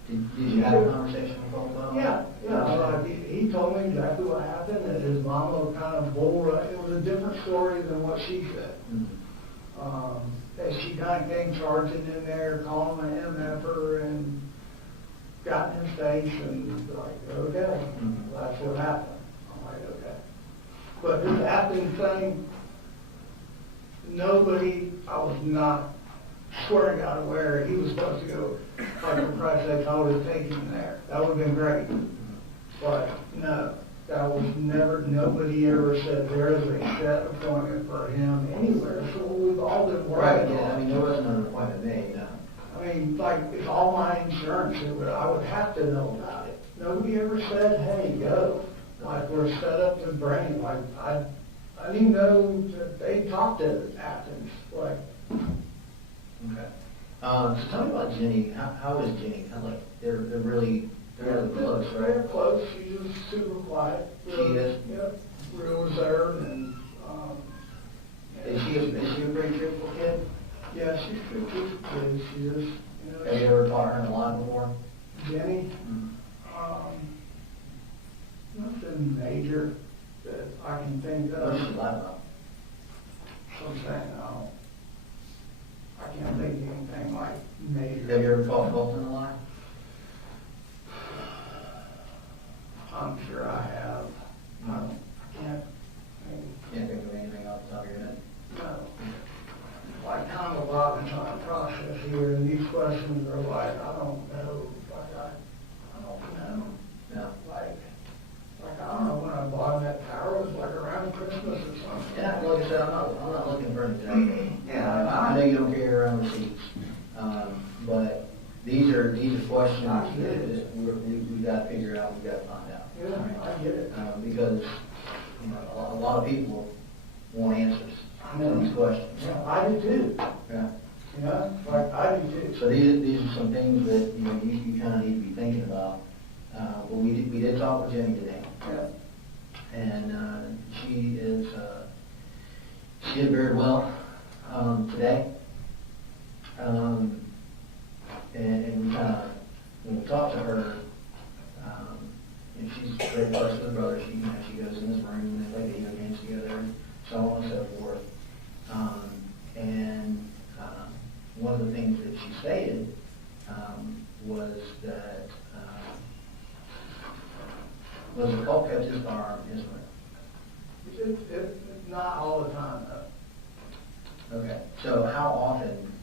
Did you have a conversation with Colt about Yeah, like he told me exactly what happened, that his mama kind of it was a different story than what she said. That she kind of came charging in there, calling him MFer, and got in his face, and like, okay, that's what happened. I'm like, okay. But this Athens thing, I was not, swear to God, aware he was supposed to go, like for Christ's sake, I would have taken him there. That would have been great. But no, that was never, nobody ever said there is a set appointment for him anywhere. So we've all been Right, working yeah, on. I mean, there wasn't an appointment made, no. I mean, like, it's all my insurance, I would have to know about it. Nobody ever said, hey, go. Like, we're set up to bring, like, I didn't know that they talked to Athens, like. Okay. So tell me about Jenny. How is Jenny? They're really close, right? They're close. She's just super quiet. She is? Yep. Real reserved and, Is she a pretty truthful kid? yeah, she's a pretty good kid. She is, Have you ever taught her in a lie before? Jenny, nothing major that I can think What of. does she lie about? Something, I can't think of anything like major. Have you ever caught Colt in a lie? these are questions I get it. that we got to figure out, we got to find out. Yeah, I get it. Because, you know, a lot of people want answers I to know. these questions. Yeah, I do too. Yeah. You know, like I do too. So these are some things that, you know, you kind of need to be thinking about. But we did talk with Jenny today. Yeah. And she did very well today. And we kind of, when we talked to her, and she's very close to her brother. She, you know, she goes in this room and they play video games together, and so on and so forth. One of the things that she stated was that was a Colt kept his firearm in his room. It's not all the time though. Okay. So how often?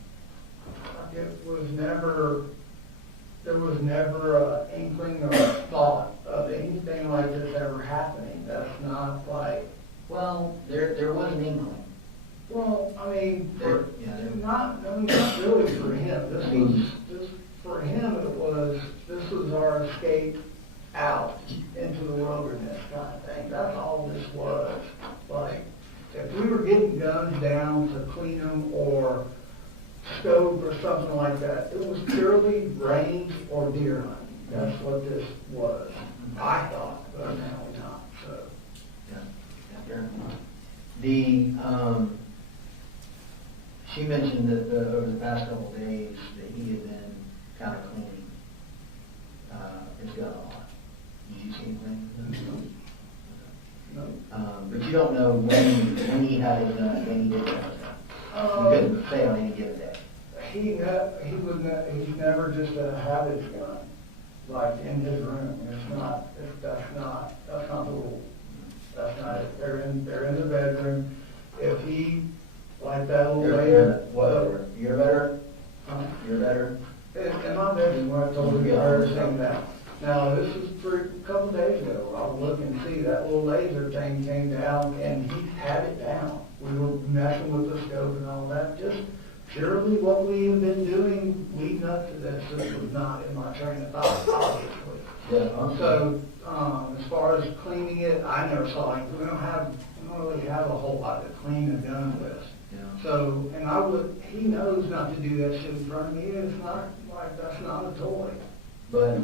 It was never, there was never an inkling or a thought of anything like this ever happening. That's not like, Well, there was an inkling. well, I mean, There, yeah, there, not really for him. This for him, this was our escape out into the wilderness kind of thing. That's all this was. Like, if we were getting guns down to clean them or scope or something like that, it was purely range or deer hunting. That's what this was. I thought, but apparently not. So, she mentioned that over the past couple of days that he had been kind of cleaning his gun a lot. Did you see him cleaning? no. But you don't know when he had his gun, when he did have his gun. You couldn't say on any given day. He's never just had his gun, like in his room. That's not the rule. That's not it. They're in the bedroom. If he, like that little lady. Whatever. You're better? Huh? You're better? In my bedroom, where I told you I heard her saying that. Now, this was a couple days ago. I was looking to see that little laser thing came down, and he had it down. We were messing with the scope and all that, just purely what we have been doing leading up to this. This was not in my train of thought, obviously. Yeah. So, as far as cleaning it, I never saw it. We don't really have a whole lot to clean a gun with. Yeah. So, and he knows not to do that shit in front of me. It's not like, that's not a toy. But,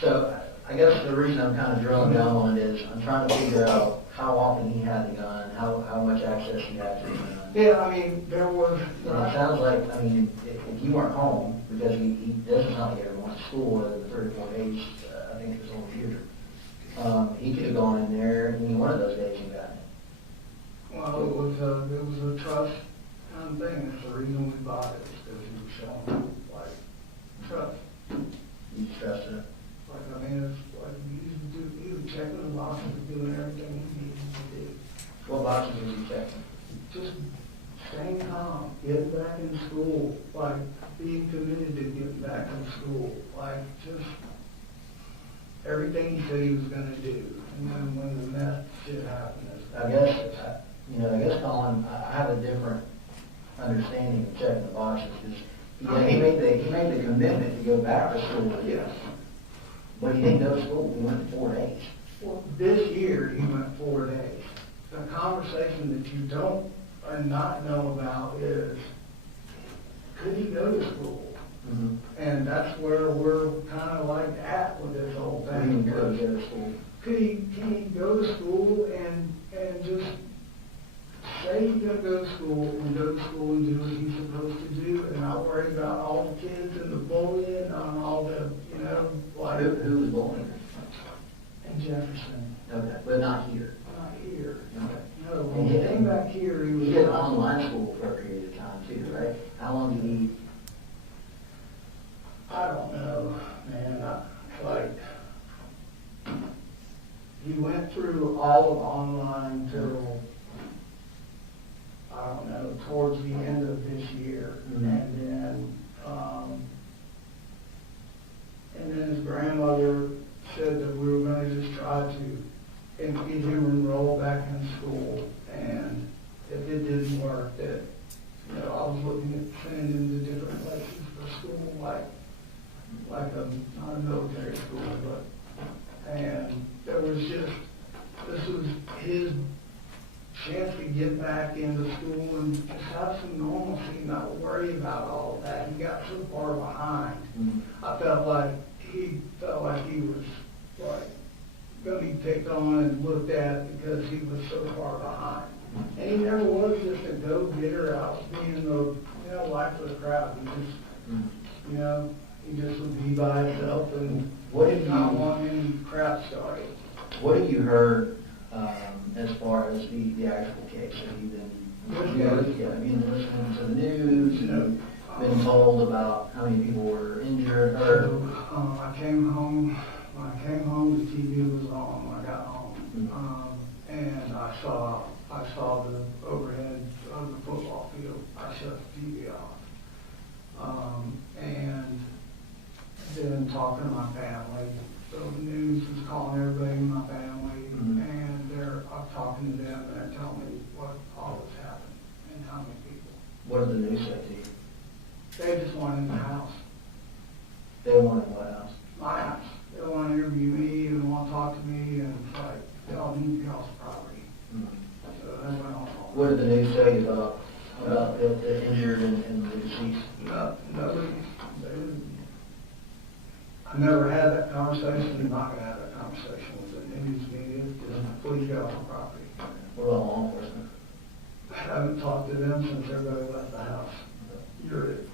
so, I guess the reason I'm kind of drilling down on it is I'm trying to figure out how often he had the gun, how much access he had to the gun. Yeah, I mean, there was. It sounds like, I mean, if you weren't home, because he doesn't sound like he ever went to school in the 3 or 4 days, I think it was on the computer. He could have gone in there any one of those days and gotten it. Well, it was a trust kind of thing. That's the reason we bought it, is because he was showing, like, trust. You trusted it? Like, I mean, it's like, he was checking the boxes, doing everything he needed to do. What boxes was he checking? Just staying calm, getting back in school, like, being committed to getting back in school, like, just everything he said he was gonna do. And then when the mess shit happened, I guess, Colin, I have a different understanding of checking the boxes, because he made the commitment to go back to school. yeah. But he didn't go to school, he went 4 days. Well, this year, he went 4 days. The conversation that you don't and not know about is, could he go to school? Mm-hmm. And that's where we're kind of like at with this whole He thing. didn't go to school. Can he go to school and just say he's gonna go to school and do what he's supposed to do and not worry about all the kids and the bullying and all the, you know, like. Who was bullying? In Jefferson. Okay, but not here. Not here. Okay. No, when he came back here, he was. He did online school for a period of time too, right? How long did he? I don't know, man. He went through all of online till, I don't know, towards the end of this year. Mm-hmm. And then his grandmother said that we were gonna just try to get him enrolled back in school. And if it didn't work, that, you know, I was looking at sending him to different places for school, like like not a military school, and there was just, this was his chance to get back into school and just have some normalcy, not worry about all of that. He got so far behind. I felt like he was like gonna be picked on and looked at because he was so far behind. And he never was just a go-getter out being the life of the crowd. He just, he just would be by himself and did not want any crap started. What have you heard as far as the actual case? Have you been listening to the news? Been told about how many people were injured, hurt? When I came home, the TV was on when I got home. And I saw the overhead of the football field. I shut the TV off. And then talking to my family. So the news was calling everybody in my family, and I'm talking to them, and they're telling me what all has happened and how many people. What did the news say to you? They just wanted in the house. They wanted what house? My house. They want to interview me, and want to talk to me, and it's like, they all need the house property. So that went on. What did the news say about the injured and the deceased? Nobody. I never had that conversation. I'm not going to have that conversation with the news media. Just please get off the property. What about law enforcement? I haven't talked to them since everybody left the house. You're it.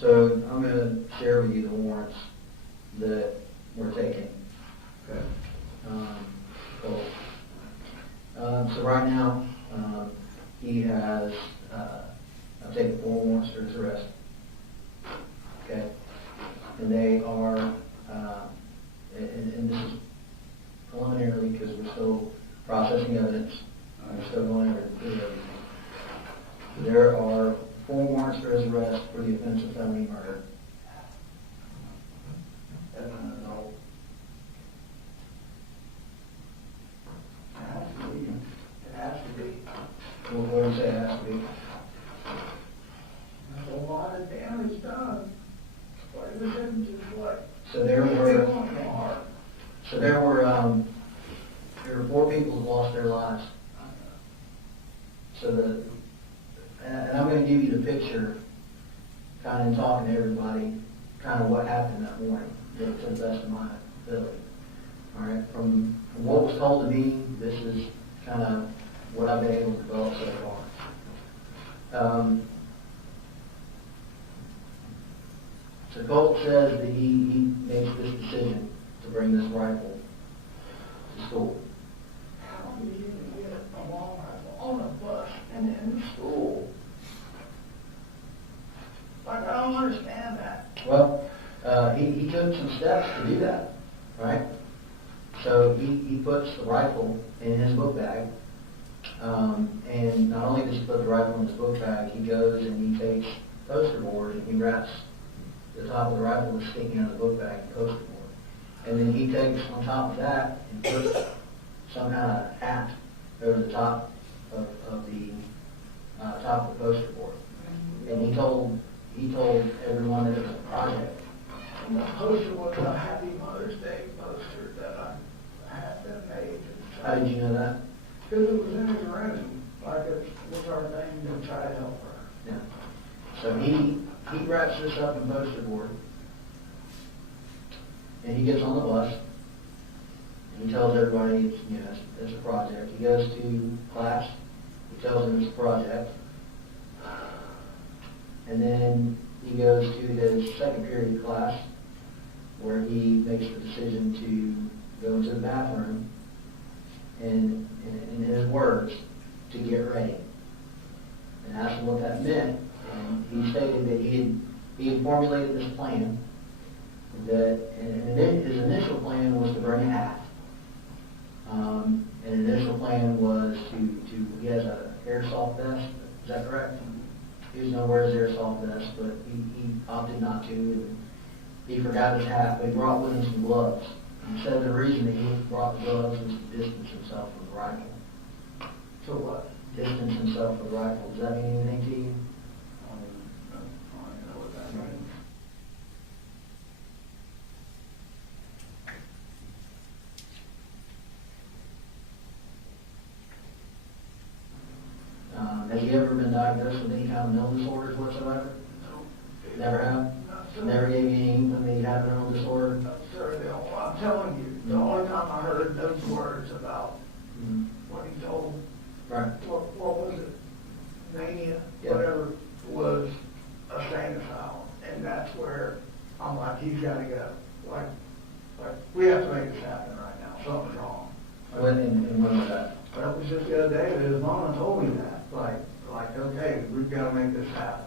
So I'm going to share with you the warrants that we're taking. Okay. So right now, he has, I've taken 4 warrants for his arrest. Okay. And they are, and this is preliminarily because we're still processing evidence. We're still going over everything. There are 4 warrants for his arrest for the offense of felony murder. No. It has to be. What do you say it has to be? There's a lot of damage done. What is it just like? So there were 4 people who lost their lives. So and I'm going to give you the picture, kind of in talking to everybody, kind of what happened that morning, to the best of my ability. All right, from what was told to me, this is kind of what I've been able to develop so far. So Colt says that he makes this decision to bring this rifle to school. How do you get a long rifle on a bus and in school? Like, I don't understand that. Well, he took some steps to do that, right? So he puts the rifle in his book bag, and not only does he put the rifle in his book bag, he goes and he takes poster board and he wraps the top of the rifle that's sticking out of the book bag in poster board. And then he takes on top of that and puts some kind of hat over the top of the top of the poster board. And he told everyone that it was a project. And the poster was a Happy Mother's Day poster that I had been made. How did you know that? Because it was in his room, like it was our thing to try to help her. Yeah. So he wraps this up in poster board, and he gets on the bus, and he tells everybody it's a project. He goes to class, he tells them it's a project, and then he goes to his second period class, where he makes the decision to go into the bathroom, and in his words, to get ready. And asked him what that meant, and he stated that he had formulated this plan, and his initial plan was to bring a hat. And the initial plan was he has an airsoft vest, is that correct? He was going to wear his airsoft vest, but he opted not to, and he forgot his hat, but he brought with him some gloves. He said the reason that he brought the gloves was to distance himself from the rifle. So what? distance himself with a rifle. Does that mean anything to you? I don't know what that means. Has he ever been diagnosed with any kind of mental disorders whatsoever? Never have? Never gave you any inkling that he had a mental disorder? No, sir, I'm telling you, the only time I heard those words about what he told, Right. what was it, mania, Yeah. whatever, was a sane asylum. And that's where I'm like, he's got to go. Like, we have to make this happen right now. Something's wrong. When and when was that? But it was just the other day that his mama told me that. Like, okay, we've got to make this happen.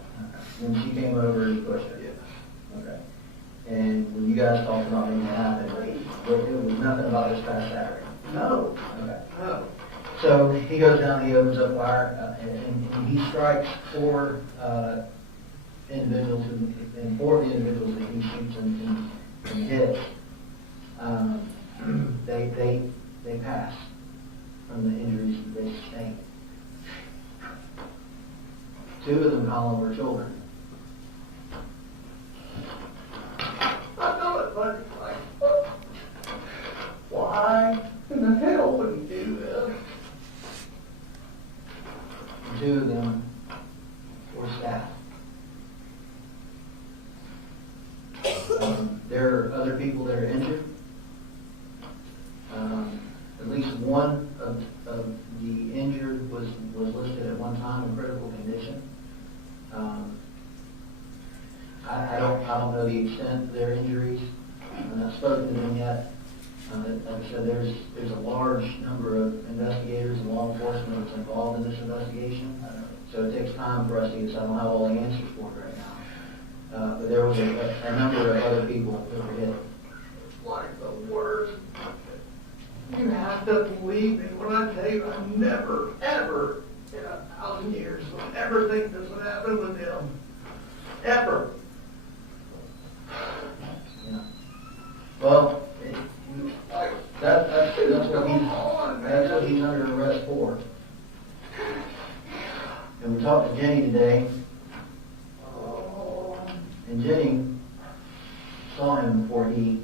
When she came over, he pushed her? Yes. Okay. And when you guys talked about making it happen, it was nothing about this past Saturday? No. Okay. No. So he goes down, he opens up fire, and he strikes four individuals, and four of the individuals that he shoots and hits, they pass from the injuries that they sustained. Two of them, Colin, were children. I know it, but like, why in the hell would he do this? Two of them were staff. There are other people that are injured. At least one of the injured was listed at one time in critical condition. I don't know the extent of their injuries. I've not spoken to them yet. Like I said, there's a large number of investigators and law enforcement that's involved in this investigation. So it takes time for us to get. So I don't have all the answers for it right now. But there was a number of other people that were hit. Like the worst. You have to believe me when I tell you I never, ever, in 1,000 years, would ever think this would happen with him. Ever. Yeah. Well, that's what he's under arrest for. And we talked to Jenny today, and Jenny saw him before he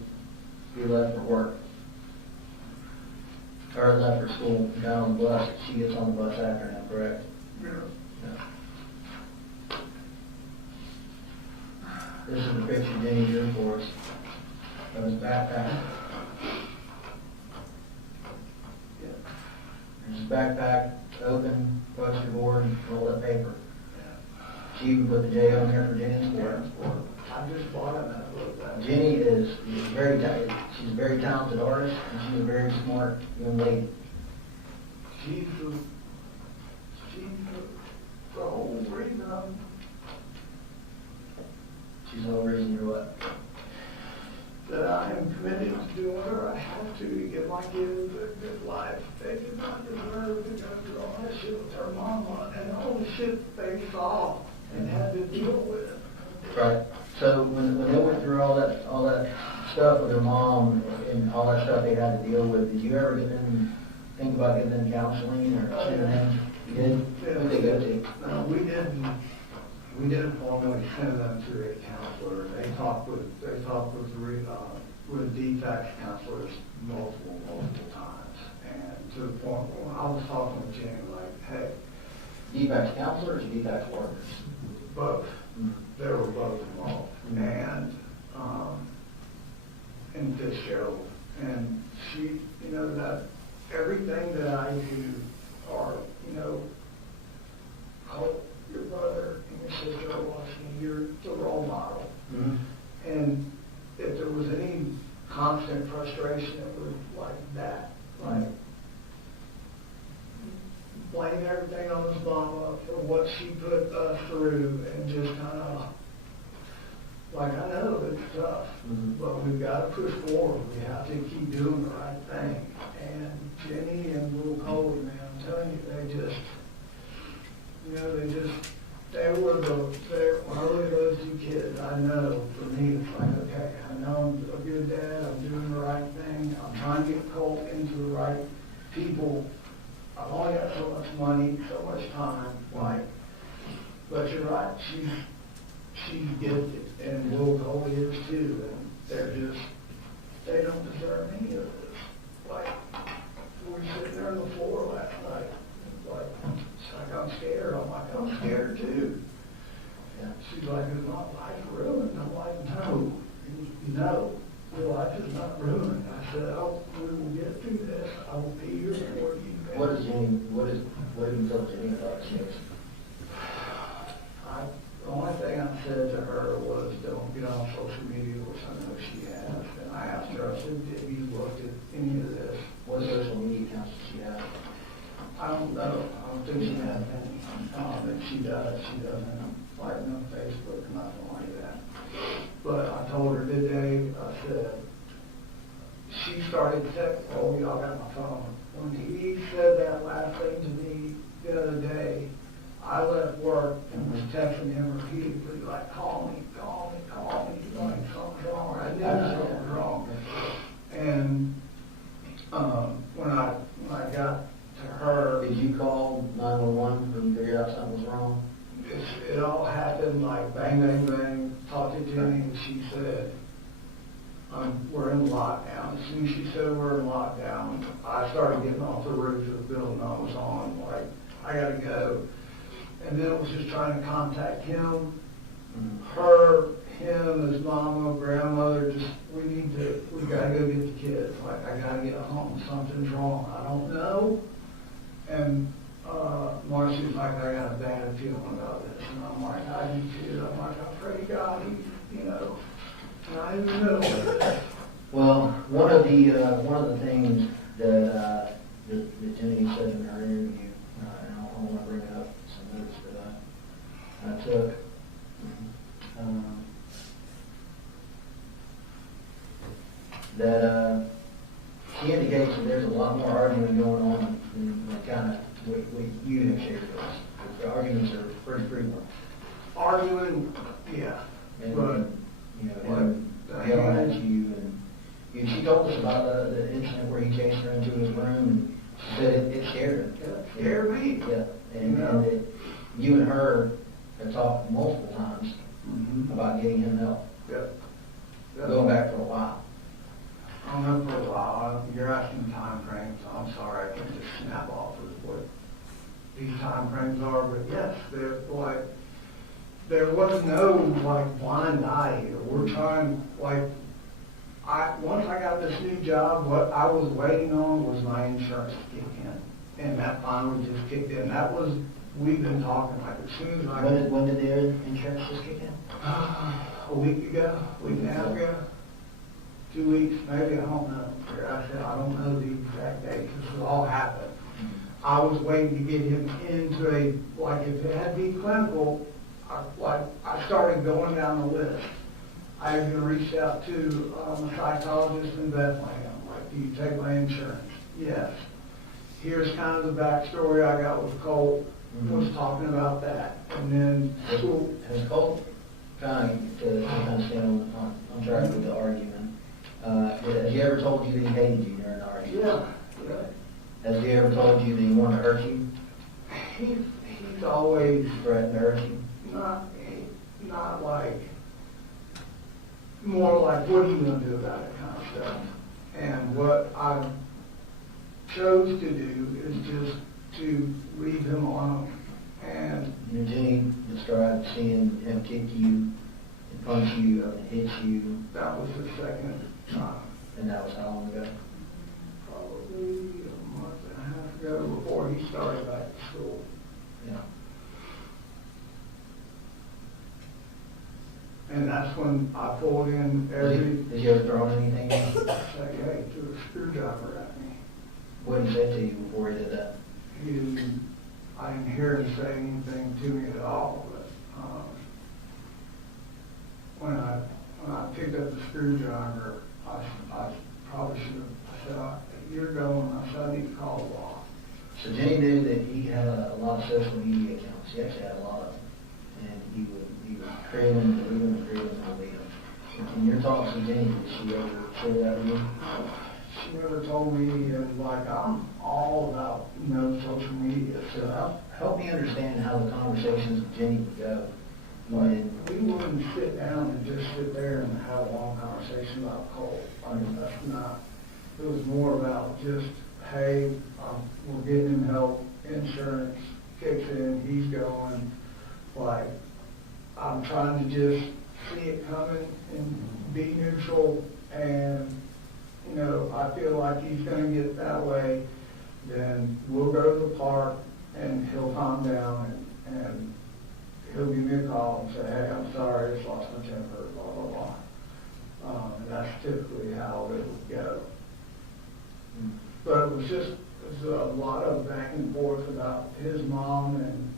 left for work. Or left for school, got on the bus. She gets on the bus after him, correct? Yeah. Yeah. This is the picture Jenny drew for us of his backpack. There's his backpack, open, poster board, rolled up paper. She even put the J on there for Jenny's work. I just bought him that book. Jenny is very talented. She's a very talented artist, and she's a very smart young lady. She's the whole reason She's the whole reason you're what? that I am committed to doing whatever I have to get my kids a good life. They did not deserve to go through all that shit with their mama and all the shit they saw and had to deal with. Right. So when they went through all that stuff with their mom and all that stuff they had to deal with, did you ever think about getting them counseling or sending them? You did? Who'd they go to? No, we didn't formally send them to a counselor. They talked with defects counselors multiple times, and to the point where I was talking with Jenny, like, hey, Defects counselors or defects workers? both. They were both involved, and Fitzgerald, and she, that everything that I do, or Colt, your brother and your sister are watching, you're the role model. Mm-hmm. And if there was any constant frustration, it was like that, like blame everything on his mama for what she put us through, and just kind of, like, I know it's tough, but we've got to push forward. We have to keep doing the right thing. And Jenny and little Cole, man, I'm telling you, when I look at those two kids, I know, for me, it's like, okay, I know I'm a good dad, I'm doing the right thing, I'm trying to get Colt into the right people I've only got so much money, so much time, like, but you're right, she gets it, and Will Cole is too, and they don't deserve any of this. Like, we were sitting there on the floor last night, like, it's like, I'm scared. I'm like, I'm scared too. Yeah. She's like, is my life ruined? I'm like, no. No, your life is not ruined. I said, oh, we will get through this. I will be here for you. What do you feel Jenny about this? The only thing I said to her was, don't get on social media, which I know she has. And I asked her, I said, have you looked at any of this? What social media accounts does she have? I don't know. I don't think she has any. If she does, she doesn't like no Facebook, nothing like that. But I told her today, I said, she started texting, oh, y'all got my phone. When he said that last thing to me the other day, I left work and was texting him repeatedly, like, call me, like, something's wrong. I knew something was wrong. And when I got to her, Did you call 911 when you figured out something was wrong? it all happened like bang, bang, bang. Talked to Jenny, and she said, we're in lockdown. As soon as she said we're in lockdown, I started getting off the roof of the building I was on, like, I gotta go. And then it was just trying to contact him, her, him, his mama, grandmother, just, we gotta go get the kids. Like, I gotta get home, something's wrong, I don't know. And Marcy's like, I got a bad feeling about this. And I'm like, I do too. I'm like, I pray to God, you know, and I didn't know. Well, one of the things that Jenny said in her interview, and I want to bring up some notes that I took. That she indicates that there's a lot more arguing going on than kind of what you have shared with us. The arguments are pretty frequent. Arguing, yeah. And, But, you know, him yelling at you, and she told us about the incident where he chased her into his room, and she said it scared her. It scared me. Yeah, and you and her have talked multiple times about getting him help. Yeah. Going back for a while. I don't know for a while. You're asking time frames. I'm sorry, I can't just snap off of what these time frames are. But yes, they're like, there was no like blind eye here. We're trying, like, once I got this new job, what I was waiting on was my insurance to kick in, and that finally just kicked in. That was, we've been talking like as soon as I. When did their insurance just kick in? A week ago, week and a half ago. 2 weeks, maybe, I don't know. I said, I don't know the exact date, because it all happened. I was waiting to get him into like, if it had to be clinical, I started going down the list. I even reached out to a psychologist in Bethlehem, like, do you take my insurance? Yes. Here's kind of the backstory I got with Colt, was talking about that. And then Has Colt kind of stand on track with the argument? Has he ever told you that he hated you during the argument? Yeah. Has he ever told you that he wanted to hurt you? He's always Threatened to hurt you? not like, more like, what are you going to do about it kind of stuff. And what I chose to do is just to leave him alone. And Jenny described seeing him kick you, and punch you, and hit you. that was the second time. And that was how long ago? Probably a month and a half ago, before he started back to school. Yeah. And that's when I pulled in every, Has he ever thrown anything at you? say, hey, threw a screwdriver at me. What did he say to you before he did that? I didn't hear him say anything to me at all, but when I picked up the screwdriver, I probably should have, I said, you're going, I said, I need to call the law. So Jenny knew that he had a lot of social media accounts. He actually had a lot of them. And he would create them, delete them, and create them, and delete them. In your talks with Jenny, did she ever share that with you? she never told me, and like, I'm all about, social media, so Help me understand how the conversations with Jenny would go. When, we wouldn't sit down and just sit there and have a long conversation about Colt. I mean, that's not, it was more about just, hey, we're getting him help, insurance kicks in, he's going, like, I'm trying to just see it coming and be neutral, and, I feel like he's gonna get that way, then we'll go to the park, and he'll calm down, and he'll give me a call and say, hey, I'm sorry, I just lost my temper, blah, blah, blah. And that's typically how it would go. But it was a lot of back and forth about his mom, and,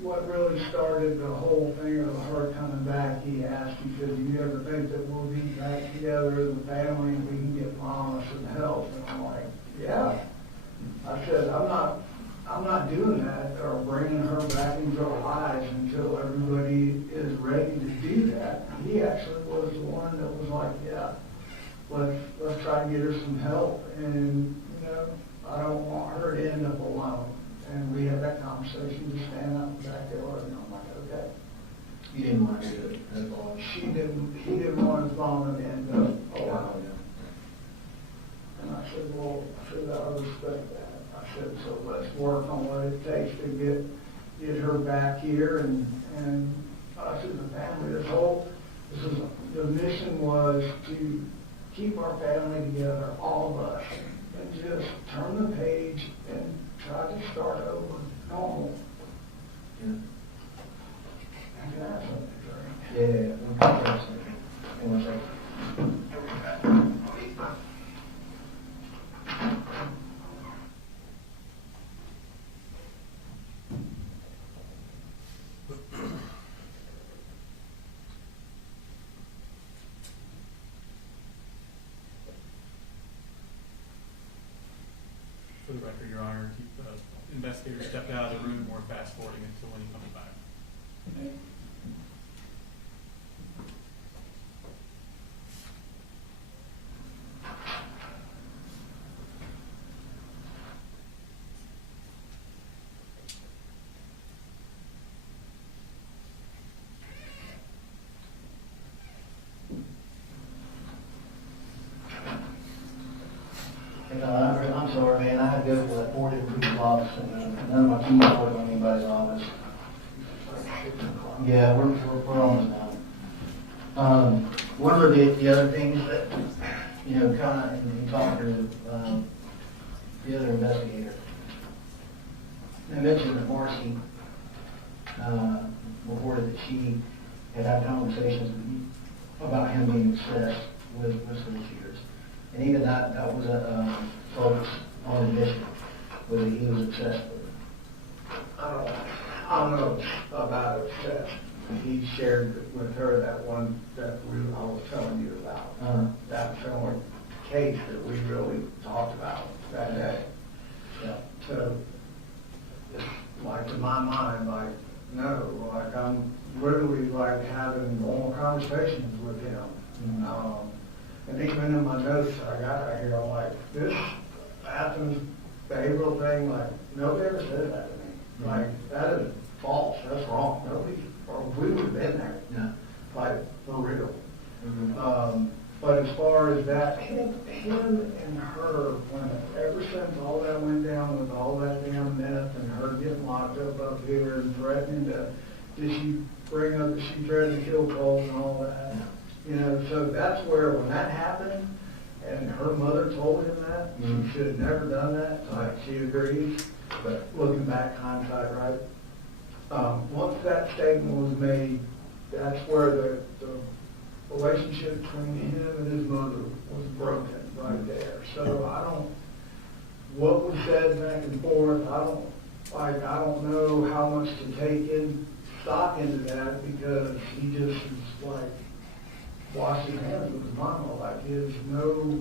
what really started the whole thing of her coming back, he asked, he said, do you ever think that we'll be back together as a family and we can get Mama some help? And I'm like, yeah. I said, I'm not doing that or bringing her back into our lives until everybody is ready to do that. He actually was the one that was like, yeah, let's try to get her some help. And, I don't want her to end up alone. And we had that conversation, just stand up in the backyard, and I'm like, okay. you didn't want to do it at all. He didn't want his mom to end up alone. And I said, well, I respect that. I said, so let's work on what it takes to get her back here, and us as a family. The mission was to keep our family together, all of us, and just turn the page and try to start over normal. Yeah. And can I have something to drink? Yeah, we'll take that. One second. For the record, Your Honor, keep the investigator stepped out of the room, we're fast forwarding until when he comes back. I'm sorry, man. I had to go to like 4 different people's offices, and none of my keys were in anybody's office. Yeah, we're almost done. One of the other things that, kind of in talking to the other investigator, I mentioned that Marcy reported that she had conversations about him being obsessed with school shooters. And even that was a focus on admission, whether he was obsessed with it. I don't know about obsessed. He shared with her that one that I was telling you about. That was the only case that we really talked about that day. Yeah. So, it's like in my mind, like, no, like I'm literally like having normal conversations with him. And even in my notes I got right here, I'm like, this Athens behavioral thing, like, nobody ever said that to me. Like, that is false, that's wrong. We would have been there. Yeah. Like, for real. But as far as that, him and her, ever since all that went down with all that damn meth and her getting locked up here and threatening did she bring up that she threatened to kill Colt and all that? So that's where, when that happened, and her mother told him that, she should have never done that, like, she agrees, but looking back, hindsight, right? Once that statement was made, that's where the relationship between him and his mother was broken right there. So what was said back and forth, I don't know how much to take in stock into that, because he just is like washing hands with his mama, like there's no,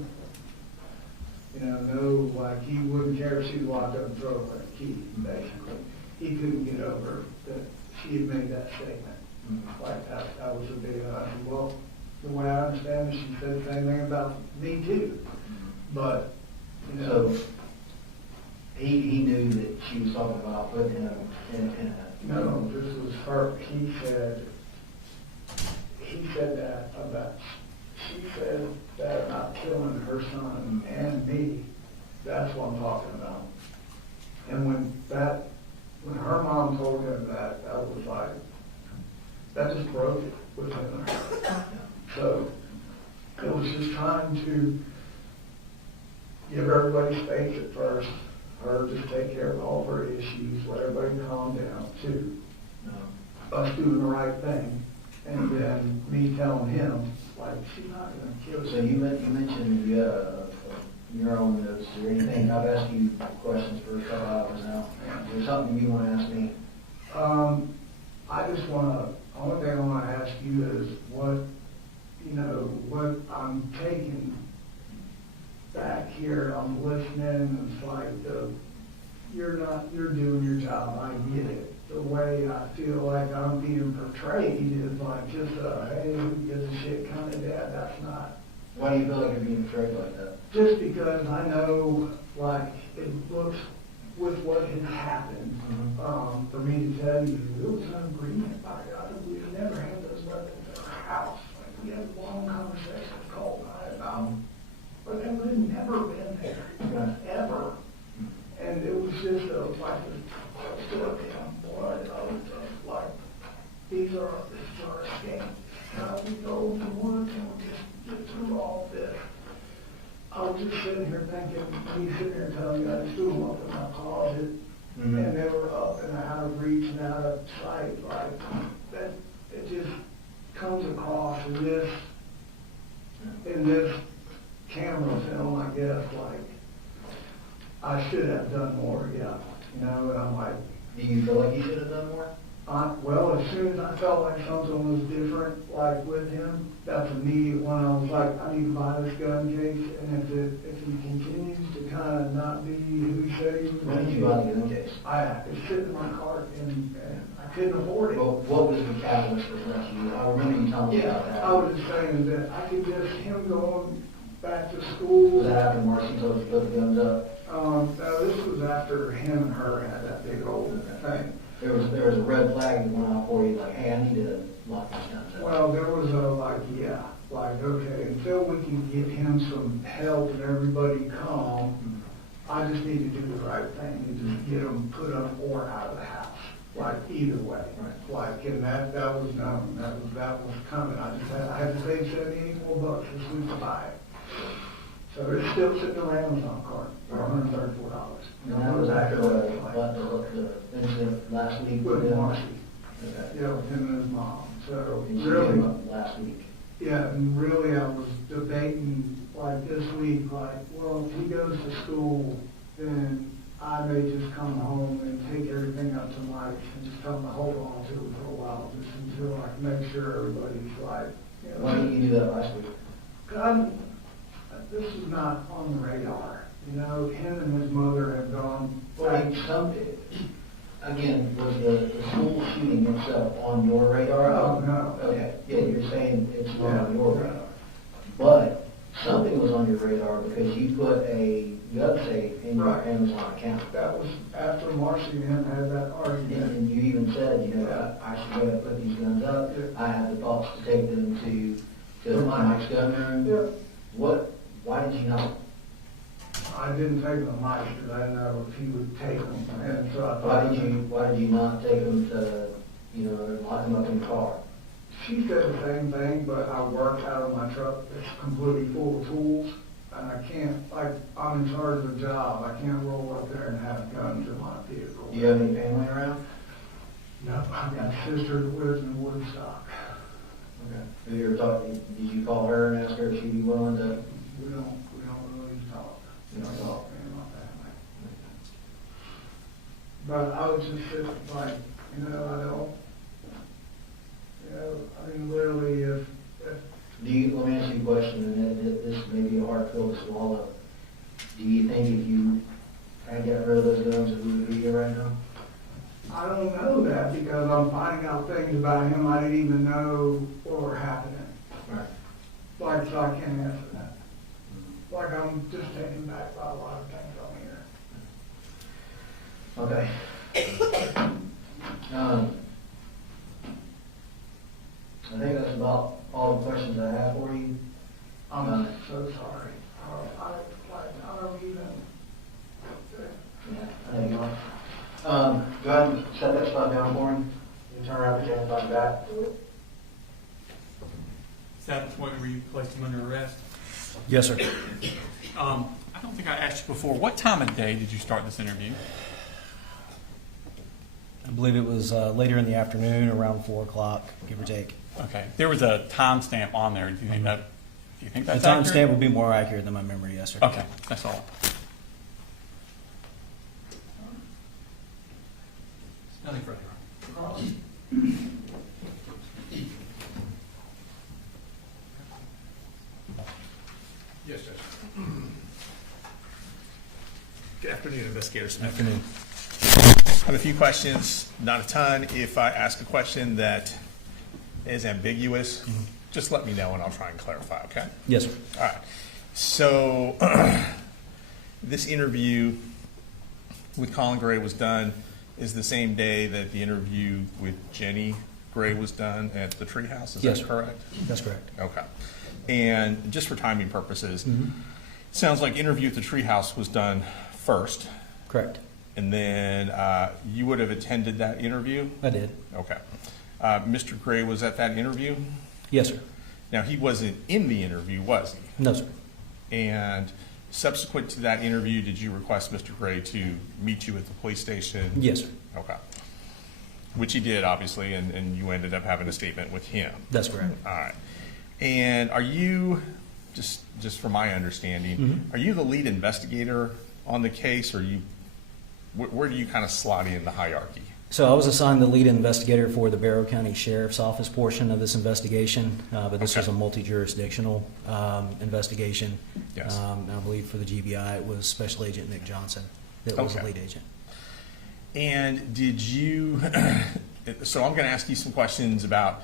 like he wouldn't care if she was locked up and throw away a key, basically. He couldn't get over that she had made that statement. Like that was a big, well, the way I understand it, she said the same thing about me too. But, you know. So, he knew that she was talking about putting him in a. No, this was her, he said that about, she said that about killing her son and me. That's what I'm talking about. And when her mom told him that, that was like, that just broke it with him and her. So, it was just trying to give everybody space at first, her just take care of all of her issues, let everybody calm down too. Us doing the right thing, and then me telling him, like, she's not gonna kill you. So you mentioned your own notes. Is there anything, I've asked you questions for a couple hours now. Is there something you want to ask me? I just wanna, only thing I wanna ask you is what, you know, what I'm taking back here, I'm listening, and it's like, you're doing your job, I get it. The way I feel like I'm being portrayed is like just a, hey, who gives a shit kind of dad, that's not. Why do you feel like you're being portrayed like that? Just because I know, like, it looks with what had happened, for me to tell you, it was an agreement by God, we never had those weapons at our house. Like, we had long conversations with Colt and I about them, but they would have never been there, ever. And it was just like a still down blood of like, this is our escape. How we go in the woods and we just get through all this. I was just sitting here thinking, me sitting here telling you I just threw them up in my closet, and they were up and out of reach and out of sight. Like, that, it just comes across in this camera film, I guess, like, I should have done more, yeah. You know, and I'm like. Do you feel like you should have done more? Well, as soon as I felt like something was different, like with him, that's immediate when I was like, I need to buy this gun case, and if he continues to kind of not be who he said he was. When did you buy the gun case? It sit in my cart, and I couldn't afford it. Well, what was the catalyst for that? I remember you telling me about that. I was just saying that I could just, him going back to school. Was that after Marcy told you to put the guns up? No, this was after him and her had that big old thing. There was a red flag that went out for you, like, hey, I need to lock these guns up. Well, there was okay, until we can get him some help and everybody calm, I just need to do the right thing and just get him put up or out of the house. Like, either way. Right. Like, and that was known, that was coming. I had to pay $74 this week to buy it. So it's still sitting on Amazon cart for $134. And that was after the incident last week With Marcy. Okay. Yeah, with him and his mom. So And she really, came up last week. yeah, and really I was debating like this week, like, well, if he goes to school, then I may just come home and take everything up to Mike and just tell him to hold on to it for a while, just until I can make sure everybody's like, you know. Why didn't you do that last week? God, this is not on the radar. You know, him and his mother have gone. Well, again, was the school shooting itself on your radar? Oh, no. Okay, yeah, you're saying it's not on your radar. But something was on your radar because you put a gun safe in your Amazon account. That was after Marcy and him had that argument. And you even said, you know, I should go and put these guns up. I had the thoughts to take them to Mike's gun room. Yeah. Why did you not? I didn't take them to Mike because I didn't know if he would take them. And so I Why thought. did you not take them to, you know, lock them up in the car? She said the same thing, but I work out of my truck that's completely full of tools. And I can't, like, I'm in charge of the job. I can't roll up there and have guns in my vehicle. Do you have any family around? No, I've got a sister that lives in Woodstock. Okay. Did you call her and ask her if she'd be willing to? We don't really talk. We don't talk in my family. But I was just sitting like, you know, I don't, you know, I mean, literally if Let me ask you a question, and this may be a hard pill to swallow. Do you think if you had got rid of those guns, that we would be here right now? I don't know that because I'm finding out things about him I didn't even know what were happening. Right. like, so I can't answer that. Like, I'm just taken back by a lot of things on here. Okay. I think that's about all the questions I have for you. I'm so sorry. I don't even. Yeah, I know you are. Go ahead and set that spot down for him. You turn around, put your hands on your back. Is that the point where you placed him under arrest? Yes, sir. I don't think I asked you before, what time of day did you start this interview? I believe it was later in the afternoon, around 4 o'clock, give or take. Okay, there was a timestamp on there. Do you think that? Do you think The that's timestamp accurate? would be more accurate than my memory, yes, sir. Okay, that's all. Nothing further. Yes, Judge. Good afternoon, Investigator Smith. Afternoon. I have a few questions, not a ton. If I ask a question that is ambiguous, just let me know and I'll try and clarify, okay? Yes, sir. All right. So this interview with Colin Gray was done is the same day that the interview with Jenny Gray was done at the treehouse, is Yes, that sir. correct? That's correct. Okay. And just for timing purposes, it sounds like interview at the treehouse was done first, Correct. and then you would have attended that interview? I did. Okay. Mr. Gray was at that interview? Yes, sir. Now, he wasn't in the interview, was he? No, sir. And subsequent to that interview, did you request Mr. Gray to meet you at the police station? Yes, sir. Okay. Which he did, obviously, and you ended up having a statement with him. That's correct. All right. And are you, just from my understanding, are you the lead investigator on the case, or where do you kind of slot in the hierarchy? So I was assigned the lead investigator for the Barrow County Sheriff's Office portion of this investigation, but this was a multi-jurisdictional investigation. Yes. And I believe for the GBI, it was Special Agent Nick Johnson that was the Okay. lead agent. And did you, so I'm going to ask you some questions about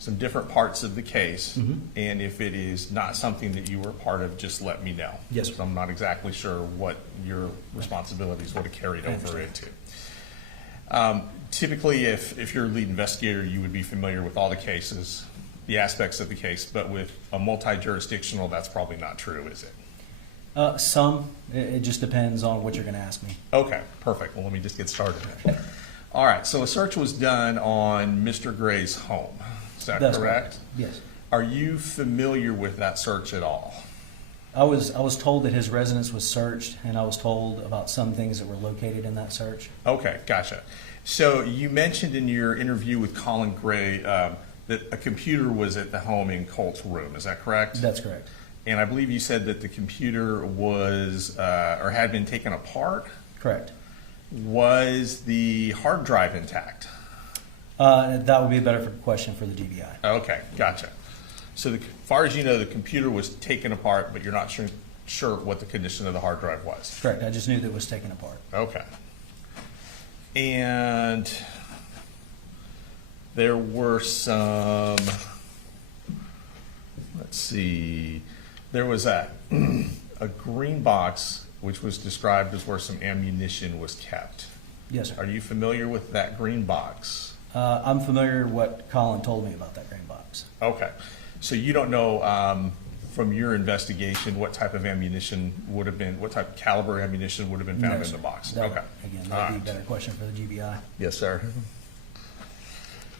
some different parts of the case, and if it is not something that you were a part of, just let me know. Yes, sir. Because I'm not exactly sure what your responsibilities would have carried over into. Typically, if you're a lead investigator, you would be familiar with all the cases, the aspects of the case, but with a multi-jurisdictional, that's probably not true, is it? Some. It just depends on what you're going to ask me. Okay, perfect. Well, let me just get started. All right, so a search was done on Mr. Gray's home. Is that That's correct? Yes. Are you familiar with that search at all? I was told that his residence was searched, and I was told about some things that were located in that search. Okay, gotcha. So you mentioned in your interview with Colin Gray that a computer was at the home in Colt's room. Is that correct? That's correct. And I believe you said that the computer was or had been taken apart. Correct. Was the hard drive intact? That would be a better question for the GBI. Okay, gotcha. So as far as you know, the computer was taken apart, but you're not sure what the condition of the hard drive was? Correct. I just knew that it was taken apart. Okay. And there were some, let's see, there was a green box which was described as where some ammunition was kept. Yes, sir. Are you familiar with that green box? I'm familiar with what Colin told me about that green box. Okay. So you don't know from your investigation what type of ammunition would have been, what type of caliber ammunition would have been found No, in sir. the box? That, Okay. Again, that would be a better question for the GBI. Yes, sir.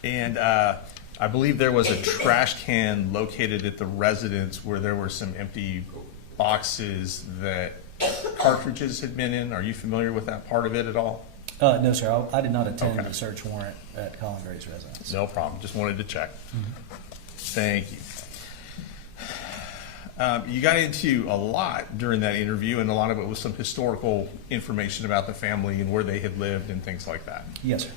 And I believe there was a trash can located at the residence where there were some empty boxes that cartridges had been in. Are you familiar with that part of it at all? No, sir. I did not attend Okay. the search warrant at Colin Gray's residence. No problem. Just wanted to check. Thank you. You got into a lot during that interview, and a lot of it was some historical information about the family and where they had lived and things like that. Yes, sir.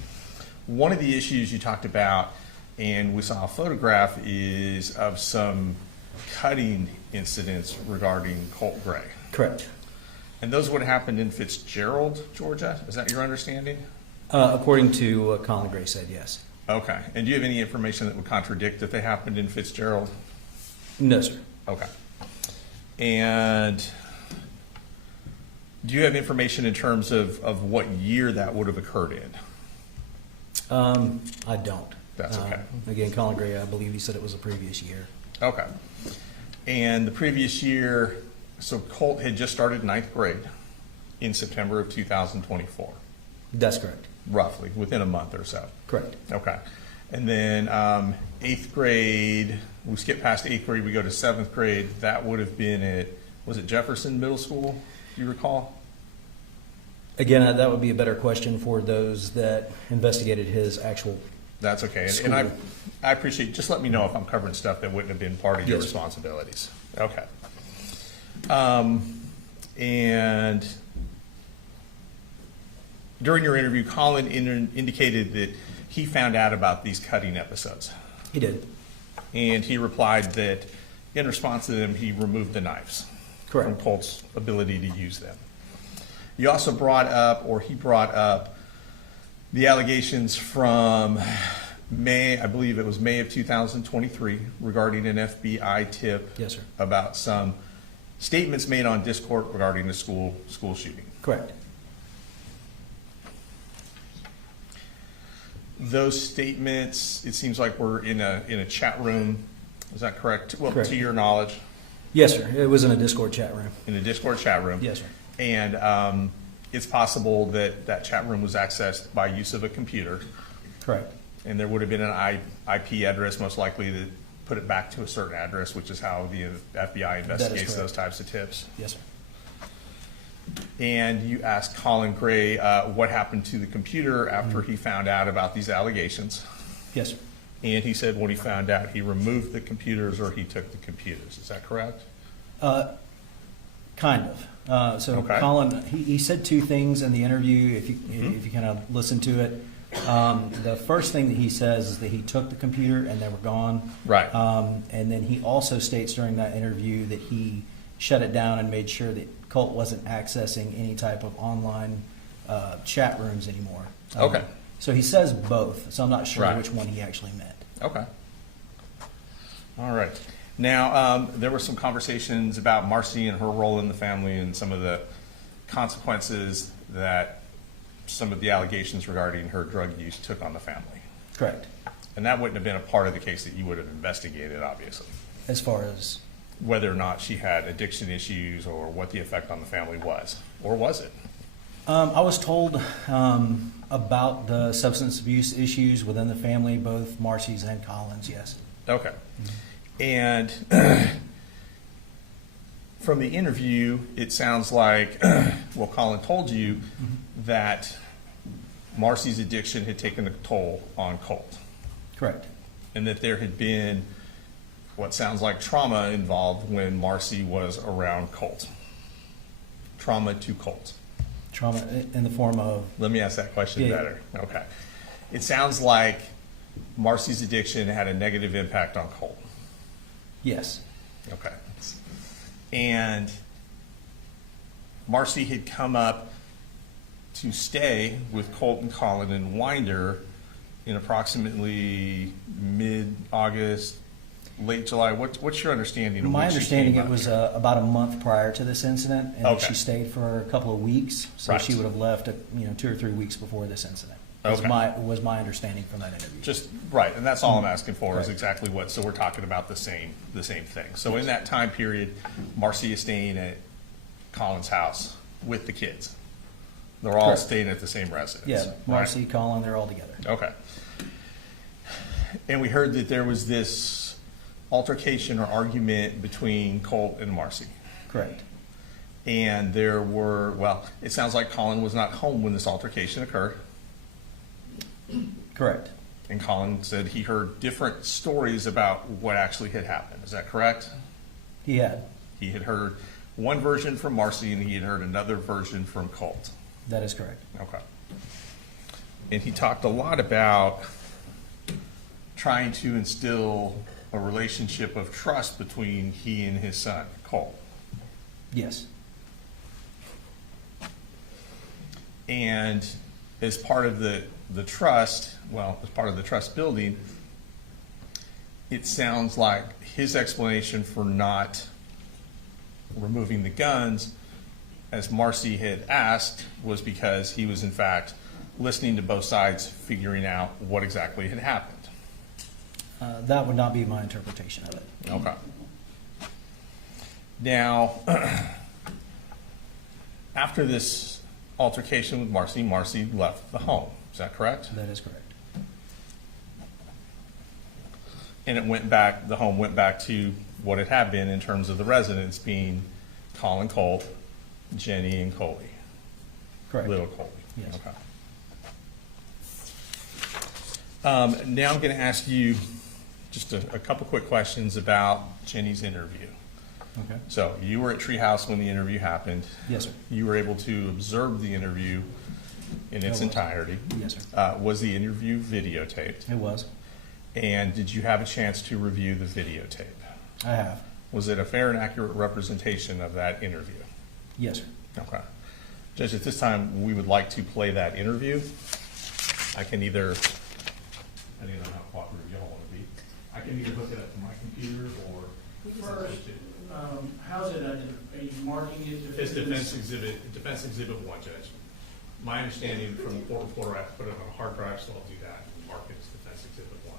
One of the issues you talked about, and we saw a photograph, is of some cutting incidents regarding Colt Gray. Correct. And those would have happened in Fitzgerald, Georgia? Is that your understanding? According to what Colin Gray said, yes. Okay. And do you have any information that would contradict that they happened in Fitzgerald? No, sir. Okay. And do you have information in terms of what year that would have occurred in? I don't. That's okay. Again, Colin Gray, I believe he said it was a previous year. Okay. And the previous year, so Colt had just started 9th grade in September of 2024. That's correct. Roughly, within a month or so. Correct. Okay. And then 8th grade, we skip past 8th grade, we go to 7th grade. That would have been at, was it Jefferson Middle School, do you recall? Again, that would be a better question for those that investigated his actual. That's okay. School. And I appreciate, just let me know if I'm covering stuff that wouldn't have been part of your Yes. responsibilities. Okay. And during your interview, Colin indicated that he found out about these cutting episodes. He did. And he replied that in response to them, he removed the knives Correct. from Colt's ability to use them. You also brought up, or he brought up, the allegations from May, I believe it was May of 2023, regarding an FBI tip. Yes, sir. About some statements made on Discord regarding the school shooting. Correct. Those statements, it seems like we're in a chat room. Is that correct? Well, Correct. to your knowledge. Yes, sir. It was in a Discord chat room. In a Discord chat room. Yes, sir. And it's possible that that chat room was accessed by use of a computer. Correct. And there would have been an IP address, most likely, that put it back to a certain address, which is how the FBI investigates those types of tips. Yes, sir. And you asked Colin Gray what happened to the computer after he found out about these allegations. Yes, sir. And he said when he found out, he removed the computers or he took the computers. Is that correct? Kind of. So Okay. Colin, he said two things in the interview, if you kind of listen to it. The first thing that he says is that he took the computer and they were gone. Right. And then he also states during that interview that he shut it down and made sure that Colt wasn't accessing any type of online chat rooms anymore. Okay. So he says both, so I'm not sure Right. which one he actually meant. Okay. All right. Now, there were some conversations about Marcy and her role in the family and some of the consequences that some of the allegations regarding her drug use took on the family. Correct. And that wouldn't have been a part of the case that you would have investigated, obviously. As far as? Whether or not she had addiction issues or what the effect on the family was. Or was it? I was told about the substance abuse issues within the family, both Marcy's and Colin's, yes. Okay. And from the interview, it sounds like, well, Colin told you that Marcy's addiction had taken a toll on Colt. Correct. And that there had been what sounds like trauma involved when Marcy was around Colt. Trauma to Colt. Trauma in the form of? Let me ask that question Yeah. better. Okay. It sounds like Marcy's addiction had a negative impact on Colt. Yes. Okay. And Marcy had come up to stay with Colt and Colin in Winder in approximately mid-August, late July. What's your understanding of My when she understanding, came it up was here? about a month prior to this incident, and that Okay. she stayed for a couple of weeks, so Right. she would have left, 2 or 3 weeks before this incident. Okay. Was my understanding from that interview. Just right, and that's all I'm asking for is Right. exactly what. So we're talking about the same thing. So in that time period, Marcy is staying at Colin's house with the kids. They're all Correct. staying at the same residence. Yeah, right? Marcy, Colin, they're all together. Okay. And we heard that there was this altercation or argument between Colt and Marcy. Correct. And there were, well, it sounds like Colin was not home when this altercation occurred. Correct. And Colin said he heard different stories about what actually had happened. Is that correct? He had. He had heard one version from Marcy and he had heard another version from Colt. That is correct. Okay. And he talked a lot about trying to instill a relationship of trust between he and his son, Colt. Yes. And as part of the trust, well, as part of the trust building, it sounds like his explanation for not removing the guns, as Marcy had asked, was because he was in fact listening to both sides, figuring out what exactly had happened. That would not be my interpretation of it. Okay. Now, after this altercation with Marcy, Marcy left the home. Is that correct? That is correct. And the home went back to what it had been in terms of the residents being Colin, Colt, Jenny, and Coley. Correct. Little Coley. Yes. Okay. Now I'm going to ask you just a couple quick questions about Jenny's interview. Okay. So you were at Treehouse when the interview happened. Yes, sir. You were able to observe the interview in its entirety. Yes, sir. Was the interview videotaped? It was. And did you have a chance to review the videotape? I have. Was it a fair and accurate representation of that interview? Yes, sir. Okay. Judge, at this time, we would like to play that interview. I don't know how cooperative y'all want to be. I can either hook it up to my computer or. First, how's it, are you marking it? It's Defense Exhibit 1, Judge. My understanding from the court reporter, I have to put it on a hard drive, so I'll do that and mark it as Defense Exhibit 1.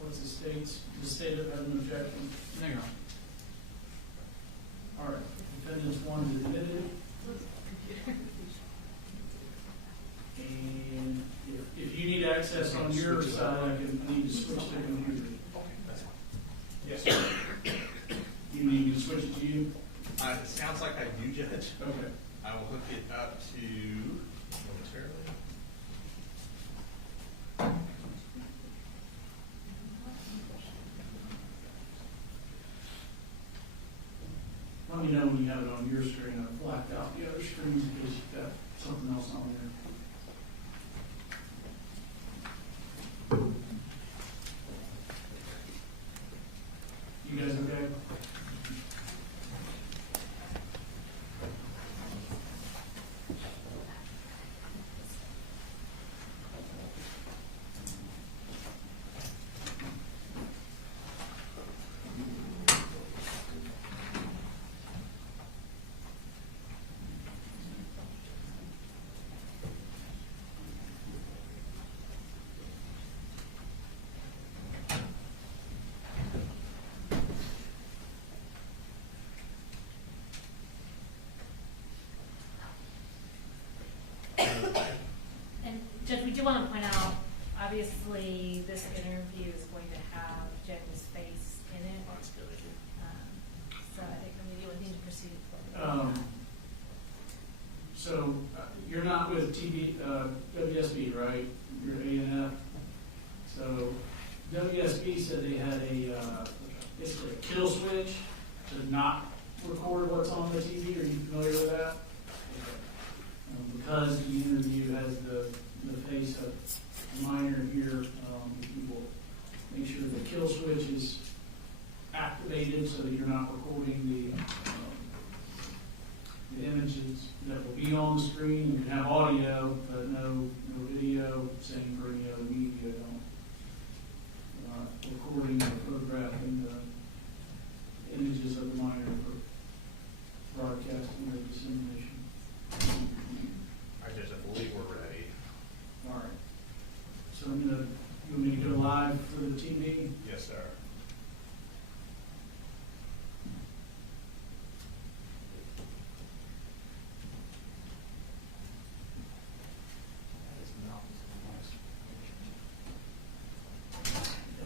What's the state of an objection? Hang on. All right, defendants 1 is admitted. And if you need access on your side, I need to switch to computer. Okay, that's fine. Yes, sir. You need me to switch it to you? It sounds like I do, Judge. Okay. I will hook it up to momentarily. Let me know when you have it on your screen. I've blacked out the other screens because you've got something else on there. You guys okay? And Judge, we do want to point out, obviously, this interview is going to have Jenny's face in it. So I think maybe we need to proceed forward. So you're not with WSB, right? You're A&F. So WSB said they had basically a kill switch to not record what's on the TV. Are you familiar with that? Because the interview has the face of the minor here, we will make sure the kill switch is activated so that you're not recording the images that will be on the screen. You can have audio, but no video. Same for any other media. Recording or photographing the images of the minor for broadcasting or dissemination. I believe we're ready. All right. So you want me to go live for the TV? Yes, sir.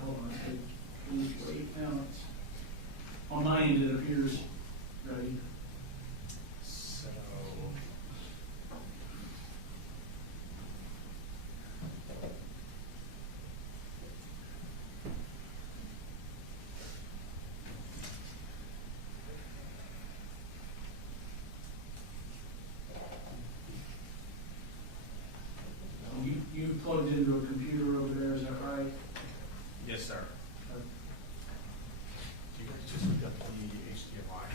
Hold on. Please wait. Now it's on my end. It appears ready. So. You plugged into a computer over there, is that right? Yes, sir. Do you guys just hook up the HDMI?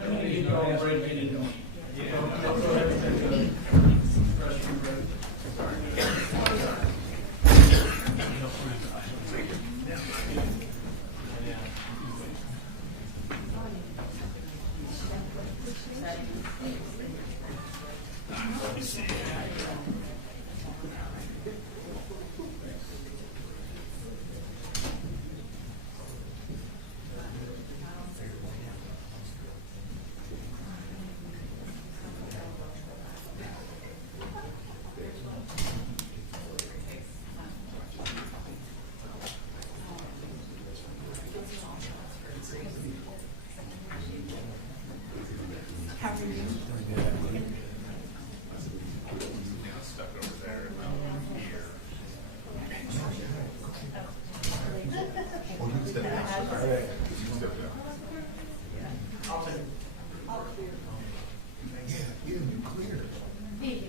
Let me get all break in and go ahead and take a restroom break. Stuck over there, about here. Well, you can step down. You can step down. Yeah, you didn't do clear. Thank you.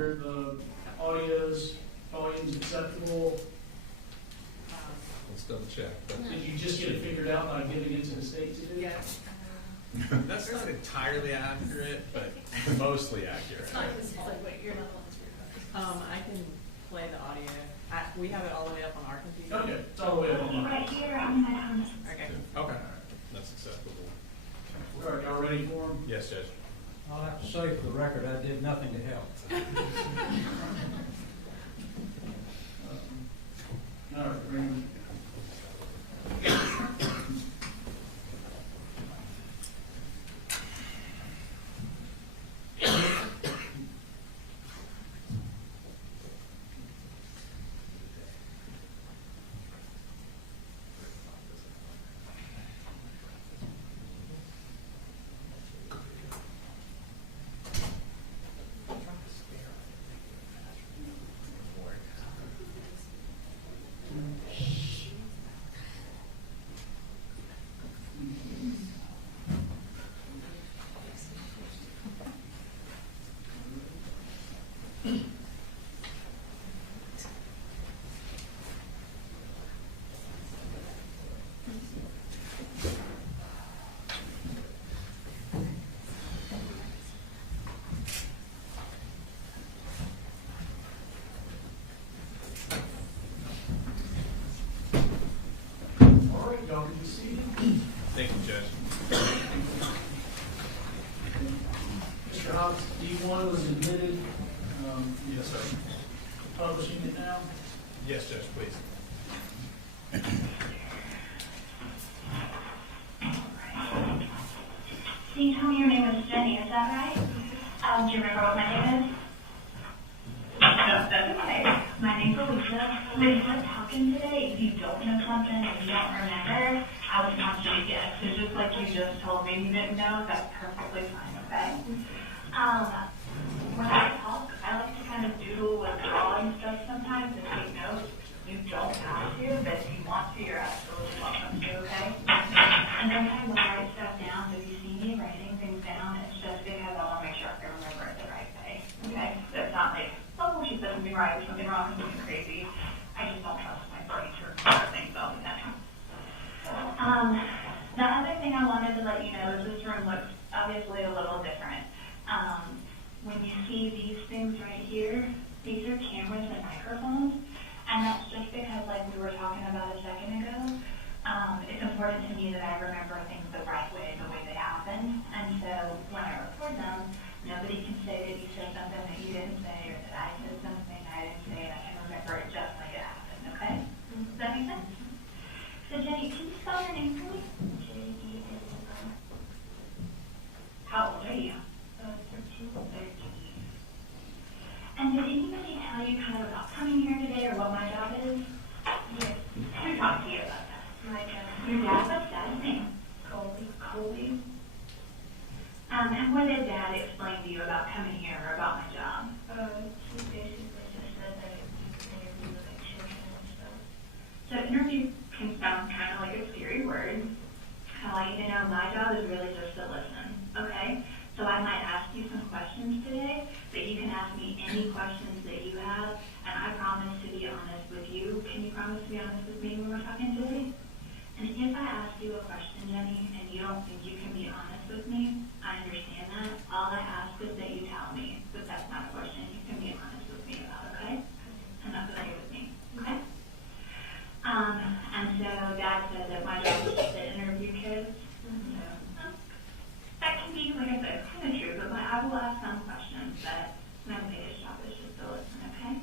The audio's volume's acceptable. Let's double check. But Did you just get it figured out by giving it to the state to do? Yes. that's not entirely accurate, but mostly accurate. It's not, it's like, wait, you're not on I can play the audio. We have it all the way up on our computer. Okay, it's all the way up on Right here on my phone. Okay. Okay, that's acceptable. All right, y'all ready for them? Yes, Judge. I'll have to say for the record, I did nothing to help. All right, Raymond. All right, y'all can be seated. Thank you, Judge. Mr. Hobbs, D1 was admitted. Yes, sir. Publishing it now. Yes, Judge, please. Can you tell me your name is Jenny, is that right? Do you remember what my name is? No, that's okay. My name's Alicia. When we're talking today, if you don't know something, if you don't remember, I would want you to guess. So just like you just told me you didn't know, that's perfectly fine, okay? When I talk, I like to kind of doodle and draw and stuff sometimes and take notes. You don't have to, but if you want to, you're absolutely welcome to, okay? And sometimes when I write stuff down, if you see me writing things down, it's just because I want to make sure I can remember it the right way, okay? So it's not like, oh, she said something right or something wrong, something crazy. I just don't trust my brain to remember things all the time. The other thing I wanted to let you know is this room looks obviously a little different. When you see these things right here, these are cameras and microphones, and that's just because, like we were talking about a second ago, it's important to me that I remember things the right way, the way they happened, and so when I record them, nobody can say that you said something that you didn't say, or that I said something I didn't say, and I can remember it just like it happened, okay? Does that make sense? So Jenny, can you spell your name for me? J-E-N-N-I. How old are you? 13. And did anybody tell you kind of about coming here today or what my job is? Yes. Who talked to you about that? My dad. Your dad? What's dad's name? Colby. Colby. And what did Dad explain to you about coming here or about my job? He basically just said that it was an interview with like children and stuff. So interview can sound kind of like a scary word. I want you to know my job is really just to listen, okay? So I might ask you some questions today, but you can ask me any questions that you have, and I promise to be honest with you. Can you promise to be honest with me when we're talking today? And if I ask you a question, Jenny, and you don't think you can be honest with me, I understand that. All I ask is that you tell me that that's not a question you can be honest with me about, okay? And that's okay with me, okay? And so Dad said that my job is to interview kids. So that can be, like I said, kind of true, but I will ask some questions, but my biggest job is just to listen, okay?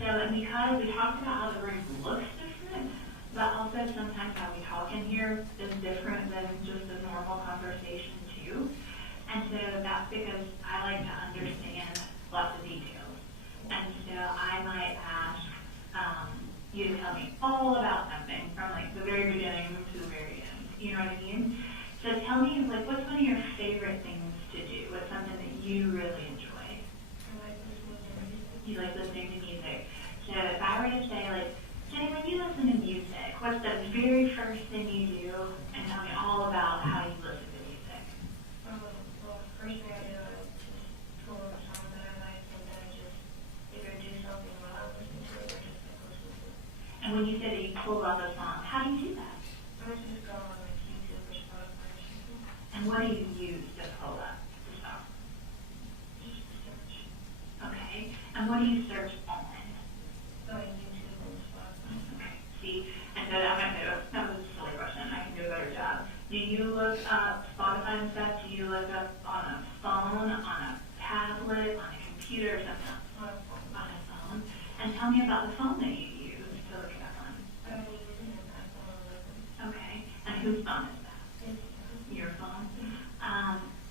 So, and because we talked about how the room looks different, but also sometimes how we talk in here is different than just a normal conversation too. And so that's because I like to understand lots of details. And so I might ask you to tell me all about something from like the very beginning to the very end. You know what I mean? So tell me, like, what's one of your favorite things to do? What's something that you really enjoy? I like listening to music. You like listening to music. So if I were to say, like, Jenny, when you listen to music, what's the very first thing you do? And tell me all about how you listen to music. Well, first thing I do is just pull a song that I like, and then And when you said that you pulled off a song, how do you do that? I just go on like YouTube or Spotify or something. And what do you use to pull up the song? Just search. Okay. And what do you search on? Like YouTube and Spotify. Okay. See, and so that was a silly question. I can do a better job. Do you look up Spotify and stuff? Do you look up on a phone, on a tablet, on a computer, or something? On a phone. And tell me about the phone that you use to look it up on. I'm using an iPhone 11. Okay. And whose phone is that? It's Your phone.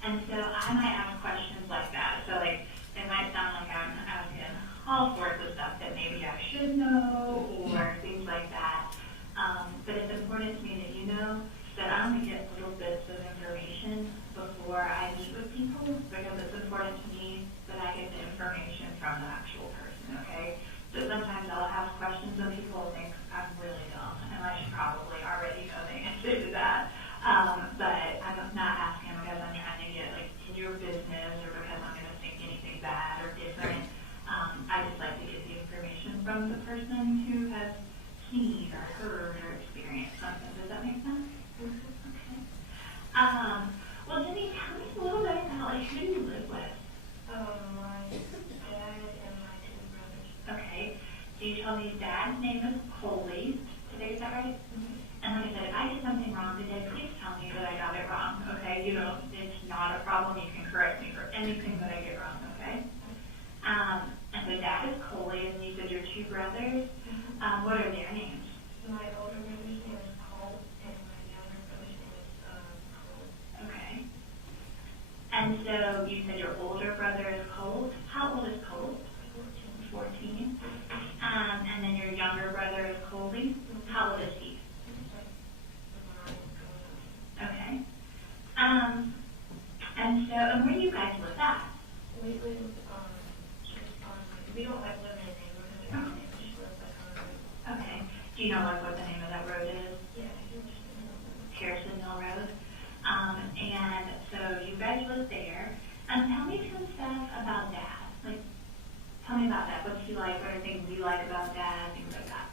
And so I might ask questions like that. So like it might sound like I'm asking all sorts of stuff that maybe I should know or things like that. But it's important to me that you know that I only get little bits of information before I meet with people because it's important to me that I get the information from the actual person, okay? So sometimes I'll ask questions and people will think I'm really dumb and I should probably already know the answer to that. But I'm not asking because I'm trying to get like in your business or because I'm going to think anything bad or different. I just like to get the information from the person who has seen or heard or experienced something. Does that make sense? Okay. Well, Jenny, tell me a little bit about like who you live with. my dad and my 2 brothers. Okay. So you told me your dad's name is Coley. Today, is that right? And like I said, if I did something wrong today, please tell me that I got it wrong, okay? You know, it's not a problem. You can correct me for anything that I get wrong, okay? And so dad is Coley, and you said your 2 brothers. What are their names? My older brother's name is Colt, and my younger brother's name is Colt. Okay. And so you said your older brother is Colt. How old is Colt? 14. And then your younger brother is Coley. How old is he? Okay. And so, and where do you guys live at? We live we don't like live in a neighborhood. We just live like on a road. Okay. Do you know like what the name of that road is? Yeah, Harrison Mill Road. And so you guys live there. Tell me some stuff about Dad. Like, tell me about that. What's he like? What are things you like about Dad? Things like that.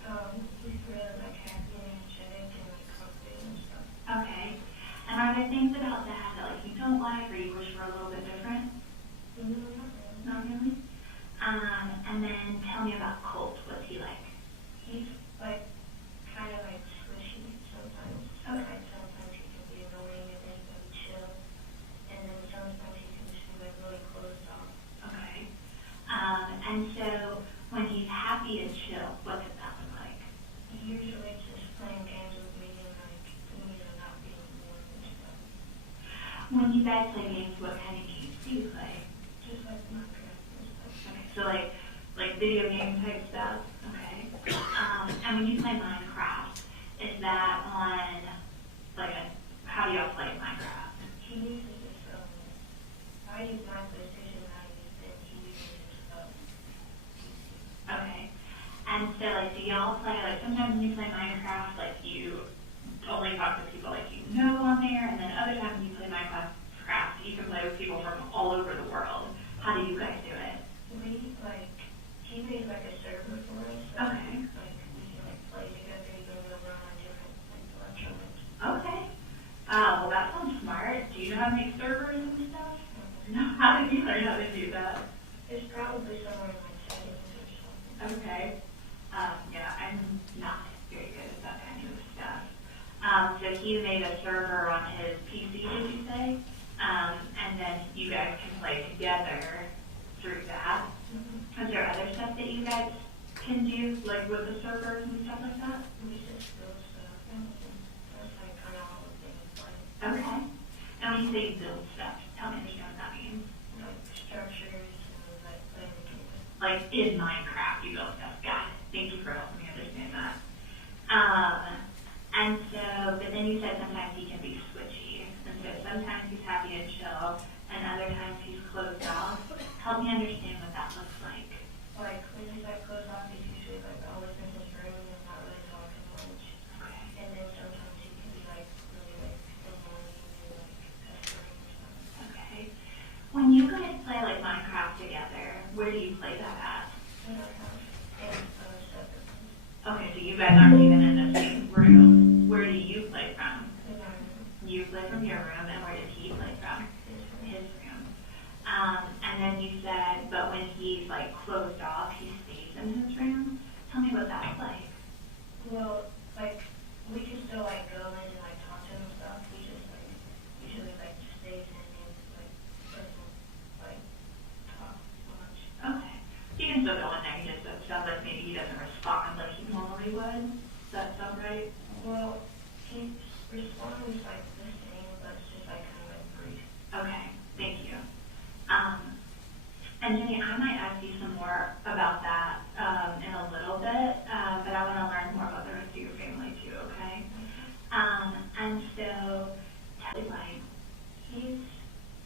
He's really like happy and energetic and like confident and stuff. Okay. And are there things about Dad that like you don't like or you wish were a little bit different? No, not really. Not really? And then tell me about Colt. What's he like? He's like kind of like squishy sometimes. Okay. Like sometimes he can be annoying and then he can be chill. And then sometimes he can just be like really closed off. Okay. And so when he's happy and chill, what does that look like? He usually just playing games with me and like me and not being bored and stuff. When you guys play games, what kind of games do you play? Just like Minecraft and stuff. Okay, so like video game type stuff? Okay. And when you play Minecraft, is that on, like, how do y'all play Minecraft? He uses his phone. I use my PlayStation and I use it. He uses his phone. Okay. And so, like, do y'all play, like, sometimes when you play Minecraft, like, you only talk to people, like, you know on there, and then other times when you play Minecraft, you can play with people from all over the world. How do you guys do it? He made like a server for us. So Okay. Like we can like play together even though we're on different like electronics. Okay. Well, that sounds smart. Do you know how to make servers and stuff? No. How did you learn how to do that? It's probably somewhere in like settings or something. Okay. Yeah, I'm not very good at that kind of stuff. So he made a server on his PC, did you say? And then you guys can play together through that. Is there other stuff that you guys can do, like with the servers and stuff like that? We just build stuff. That's like kind of all the things like. Okay. And when you say build stuff, tell me what that means. Like structures and like playing the game. Like in Minecraft, you build stuff. Got it. Thank you for helping me understand that. And so, but then you said sometimes he can be switchy. And so sometimes he's happy and chill, and other times he's closed off. Help me understand what that looks like. Like when he's like closed off, he's usually like always in his room and not really talking much. Okay. And then sometimes he can be like really like annoying and like pestering or something. Okay. When you guys play like Minecraft together, where do you play that at? And you guys aren't even in the same room. Where do you play from? You play from your room, and where does he play from? His room. And then you said, but when he's like closed off, he stays in his room. Tell me what that's like. Well, like, we can still like go in and like talk to him and stuff. We just like usually like stays in and like doesn't like talk so much. Okay. You can still go in there. He just sounds like maybe he doesn't respond like he normally would. Does that sound right? Well, he responds like the same, but it's just like kind of like brief. Okay. Thank you. And Jenny, I might ask you some more about that in a little bit, but I want to learn more about the rest of your family too, okay? And so, like, He's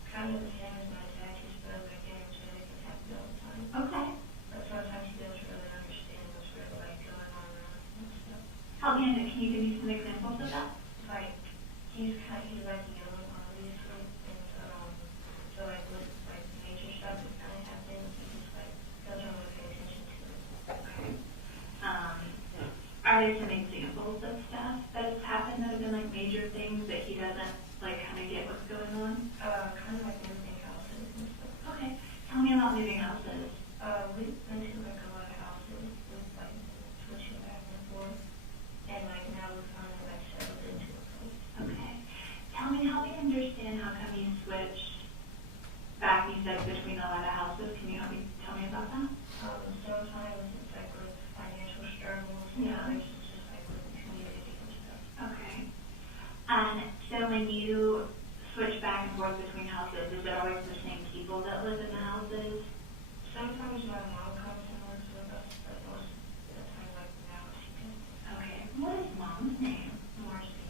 kind of the same as my dad. He's both like energetic and happy all the time. okay. But sometimes he doesn't really understand what's really like going on around him and stuff. Help me, and can you give me some examples of that? Like, he's like young, obviously, and so like with like major stuff that's kind of happening, he just like doesn't really pay attention to it. Okay. Are there some examples of stuff that has happened that have been like major things that he doesn't like kind of get what's going on? Kind of like moving houses and stuff. Okay. Tell me about moving houses. We've been to like a lot of houses with like switching back and forth, and like now we've finally like settled into a place. Okay. Help me understand how come you switched back, you said, between a lot of houses. Can you tell me about that? Sometimes it's like with financial struggles, Yeah. it's just like with the community and stuff. Okay. So when you switch back and forth between houses, is it always the same people that live in the houses? Sometimes my mom comes and lives with us, but most of the time, like now, she does. Okay. What is mom's name? Marcy.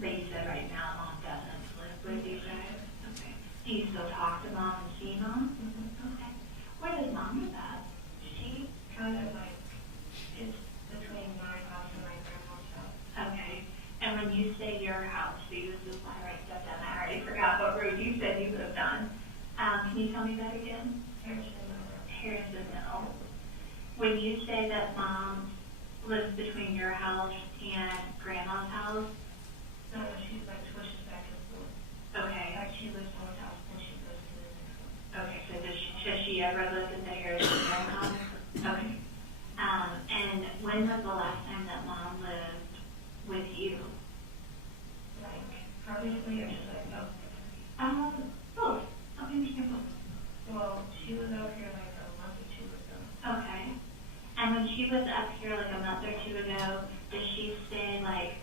But you said right now mom doesn't live with you guys. Okay. Do you still talk to mom and see mom? Mm-hmm. Okay. Where does mom live at? She kind of like is between my house and my grandma's house. Okay. And when you say your house, so you just want to write stuff down. I already forgot what road you said you lived on. Can you tell me that again? Harrison Mill. When you say that mom lives between your house and grandma's house, No, she's like switches back and forth. okay. Like she lives in one house and she goes to the next one. Okay, so has she ever lived in the Harrison Mill house? Okay. And when was the last time that mom lived with you? Like, obviously, or just like, Both. Okay, you can both. well, she was out here like a month or two ago. Okay. And when she was up here like a month or two ago, does she stay like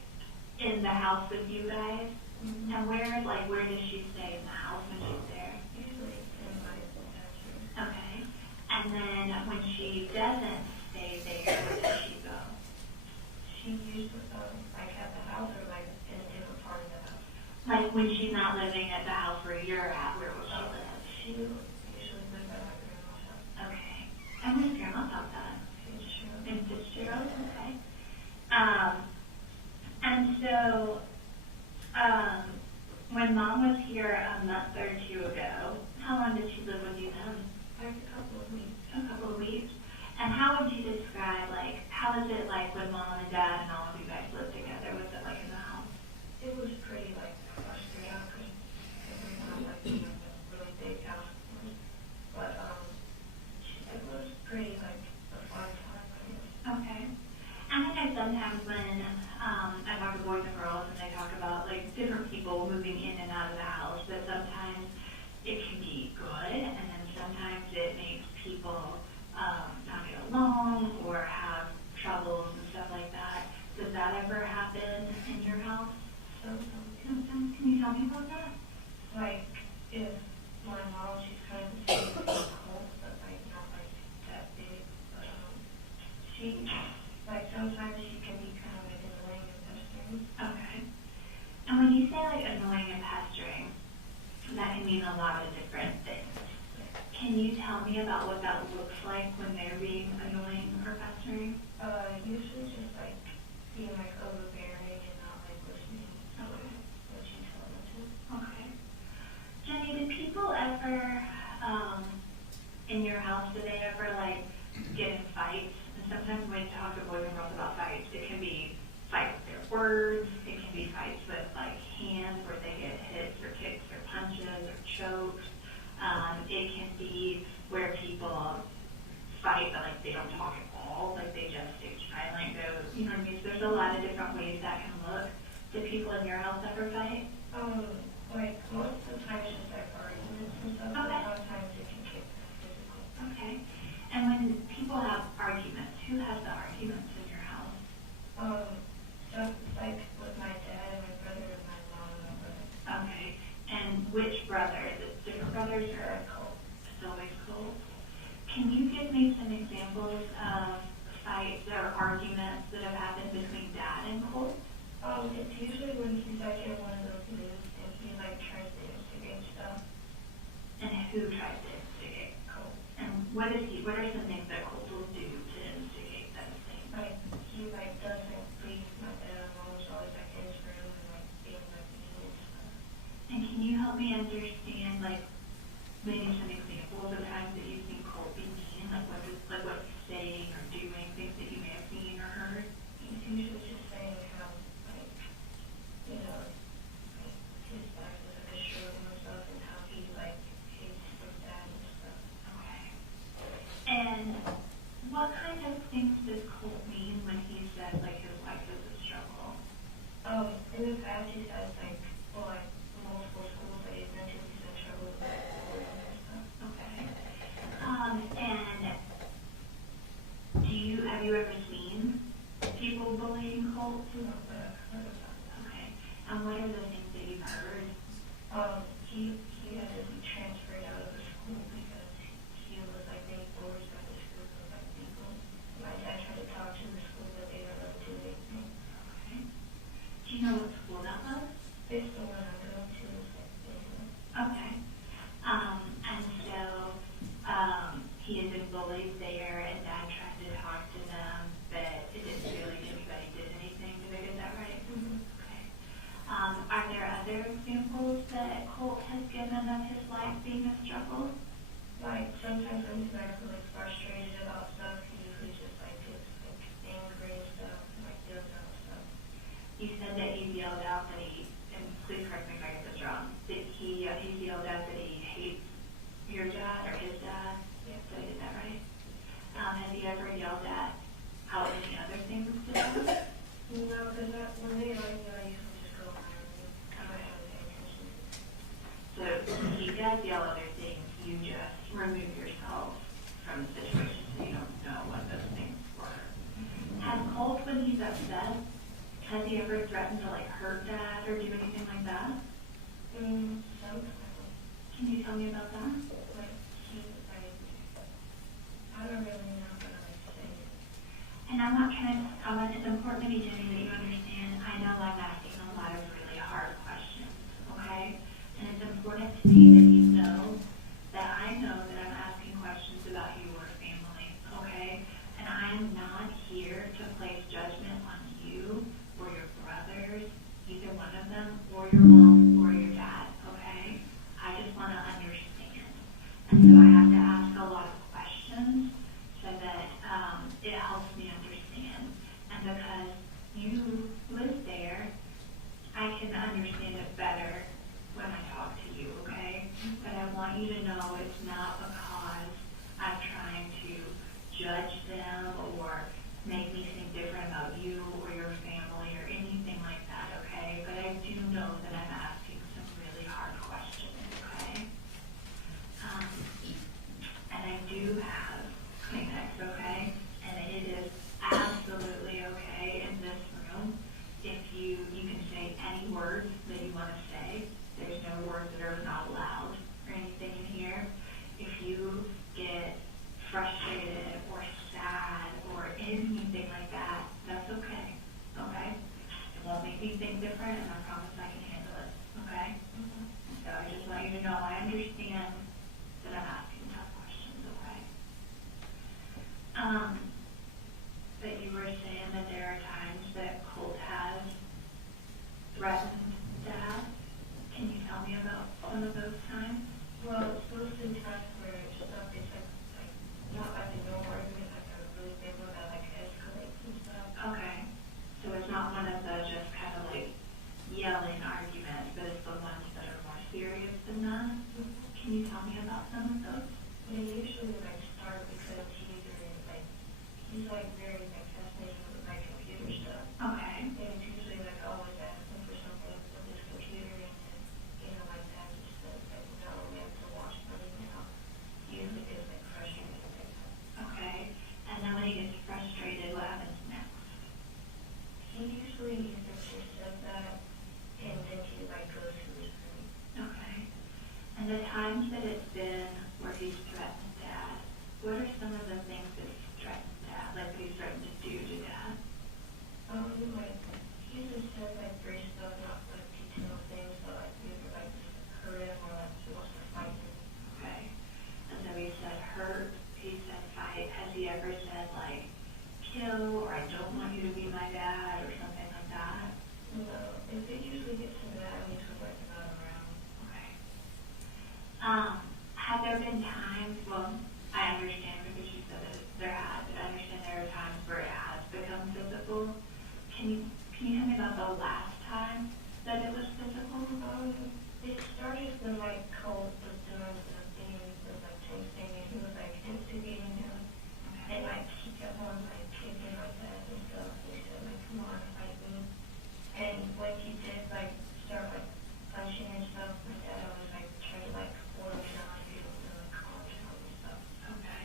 in the house with you guys? Mm-hmm. And where does she stay in the house when she's there? Usually it's in my bedroom. Okay. And then when she doesn't stay there, where does she go? She usually like at the house or like in a different part of the house. Like when she's not living at the house where you're at, where will she live? She usually lives at my grandma's house. Okay. And where's grandma's house at? Fitzgerald. In Fitzgerald, okay. And so, when mom was here a month or two ago, how long did she live with you then? Like a couple of weeks. A couple of weeks. And how would you describe, like, how is it like when mom and dad and all of you guys lived together? What's it like in the house? It was pretty like frustrated out because we had like a really big house. But it was pretty like a fun time, I guess. Okay. And I know sometimes when I talk to boys and girls and they talk about like different people moving in and out of the house, that sometimes it can be good and then sometimes it makes people not get along or have troubles and stuff like that. Does that ever happen in your house? Sometimes. Can you tell me about that? Like if my mom, she's kind of the same as Colt, but like not like that big. But she like sometimes she can be kind of like annoying and pestering. Okay. And when you say like annoying and pestering, that can mean a lot of different things. Can you tell me about what that looks like when they're being annoying or pestering? Usually just like being like overbearing and not like listening to what you tell them to. Okay. Jenny, do people ever, in your house, do they ever like get in fights sometimes when you talk to boys and girls about fights, it can be fights with their words, it can be fights with like hands where they get hits or kicks or punches or chokes. It can be where people fight but like they don't talk at all, like they just stay silent, go, you know what I mean? So there's a lot of different ways that can look. Do people in your house ever fight? Like most of the time it's just like arguments and stuff, but sometimes it can get physical. Okay. And when people have arguments, who has the arguments in your house? Just like with my dad and my brother and my mom and my brother. Okay. And which brother? Is it different brothers or Colt? It's always Colt. Can you give me some examples of fights or arguments that have happened between Dad and Colt? It's usually when he's like in one of those moods and he like tries to instigate stuff. And who tries to instigate Colt? And what are some things that Colt will do to instigate those things? Like he like doesn't leave my dad alone, so always like in his room and like being like mean and stuff. And can you help me understand like maybe some examples of times that you've seen Colt be mean, like what he's saying or doing, things that you may have seen or heard? He's usually just saying how like, you know, like his back is like a shirt and stuff and how he like hates his dad and stuff. Okay. And what kind of things does Colt mean when he says like his life is a struggle? In the past he says like, well, like multiple schools that he's mentioned he's in trouble with and stuff. Okay. And have you ever seen people bullying Colt? No, but I've heard about that. Okay. And what are the things that you've heard? He had to be transferred out of the school because he was like being bullied by the school of like people. My dad tried to talk to the school, but they don't know to do anything. Okay. Do you know what school that was? It's the one I go to. Okay. And so he had been bullied there, and Dad tried to talk to them, but it didn't feel like anybody did anything. Did I get that right? Mm-hmm. Okay. Are there other examples that Colt has given of his life being a struggle? Like sometimes when he's like really frustrated about stuff, he usually just like gets like angry and stuff, and like yells out stuff. You said that he yelled out that he, and please correct me if I get this wrong, that he yelled out that he hates your dad or his dad. Yeah. Did I get that right? Has he ever yelled at out any other things to them? No, because when they like that, I usually just go around and I don't have any attention. So he does yell other things, you just remove yourself from the situation so you don't know what those things were. Has Colt, when he's upset, has he ever threatened to like hurt Dad or do anything like that? Sometimes. Can you tell me about that? Like I don't really know what I would say. And I'm not trying to, it's important to me, Jenny, that you understand, I know I'm asking a lot of really hard questions, okay? And it's important to me that you know that I know that I'm asking questions about your family, okay? And I am not here to place judgment on you or your brothers, either one of them, or your mom or your dad, okay? I just want to understand. And so I have to ask a lot of questions so that it helps me understand. And because you live there, I can understand it better when I talk to you, okay? But I want you to know it's not because I'm trying to judge them or make me think different about you or your family or anything like that, okay? But I do know that I'm asking some really hard questions, okay? And I do have Kleenex, okay? And it is absolutely okay in this room if you can say any words that you want to say. There's no words that are not allowed or anything in here. If you get frustrated or sad or anything like that, that's okay. like very like fascinated with like computer stuff. Okay. And it's usually like always asking for something with this computer, and then, you know, like that just says like no, we have to watch my email. Usually gets like frustrated with it. Okay. And then when he gets frustrated, what happens next? He usually either just says that, and then he like goes to his room. Okay. And the times that it's been where he's threatened Dad, what are some of the things that he's threatened Dad, like that he's threatened to do to Dad? Like he just says like brief stuff, not like detailed things, but like either like hurt him or like he wants to fight him. Okay. And so he said hurt, he said fight. Has he ever said like kill, or I don't want you to be my dad, or something like that? No, if it usually gets to that, he's like not around. Okay. Have there been times, well, I understand because you said that there has, but I understand there are times where it has become physical. Can you tell me about the last time that it was physical? It started when like Colt was doing the thing with like tasting, and he was like instigating him, and like he kept on like kicking like that and stuff. And he said like, "Come on, fight me." And when he did like start like punching and stuff, my dad always like tried to like hold him down and be able to like calm down and stuff. Okay.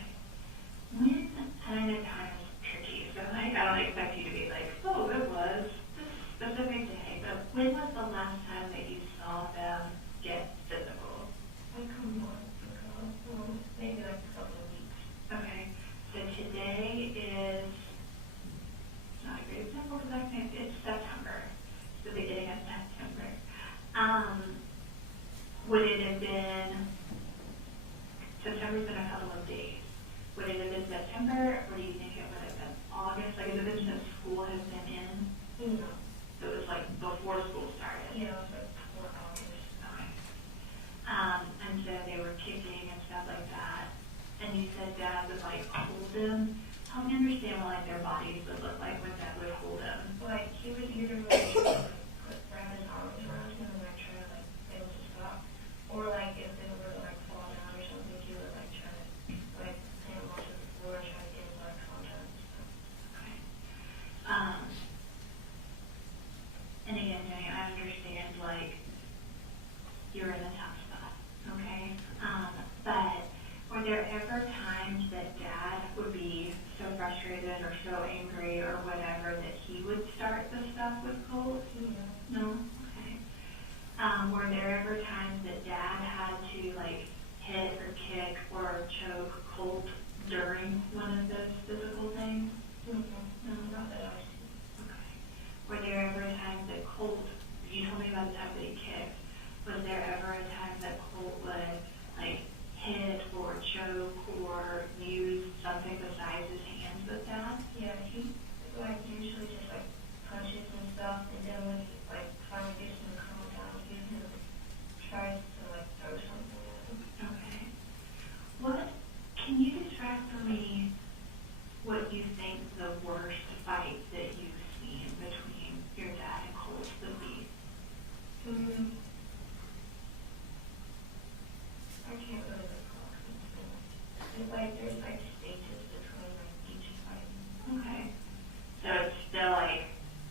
When, and I know time is tricky, so like I don't expect you to be like, oh, it was this specific day, but when was the last time that you saw them get physical? Like a month ago, maybe like a couple of weeks. Okay. So today is not a great example because I think it's September, the beginning of September. Would it have been, September's been a couple of days. Would it have been September, or do you think it would have been August? Like, has it been since school has been in? No. So it was like before school started? Yeah, it was like before August. Okay. And so they were kicking and stuff like that. And you said Dad would like hold them. Help me understand what like their bodies would look like when Dad would hold them. Like he would either like grab his arms around him and like try to like get him to stop, or like if they were to like fall down or something, he would like try to like hang him onto the floor and try to get him like contact. Okay. And again, Jenny, I understand like you're in a tough spot, okay? But were there ever times that Dad would be so frustrated or so angry or whatever that he would start the stuff with Colt? No? Okay. Were there ever times that Dad had to like hit or kick or choke Colt during one of those physical things? No, not that I see. Okay. Were there ever times that Colt, you told me about the time that he kicked, was there ever a time that Colt would like hit or choke or use something besides his hands with Dad? Yeah, he like usually just like punches and stuff, and then when he like finally gets him to calm down, he tries to like throw something at him. Okay. What, can you describe for me what you think the worst fight that you've seen between your dad and Colt would be? I can't really recall. It's like there's like stages between like each fight. Okay. So it's still like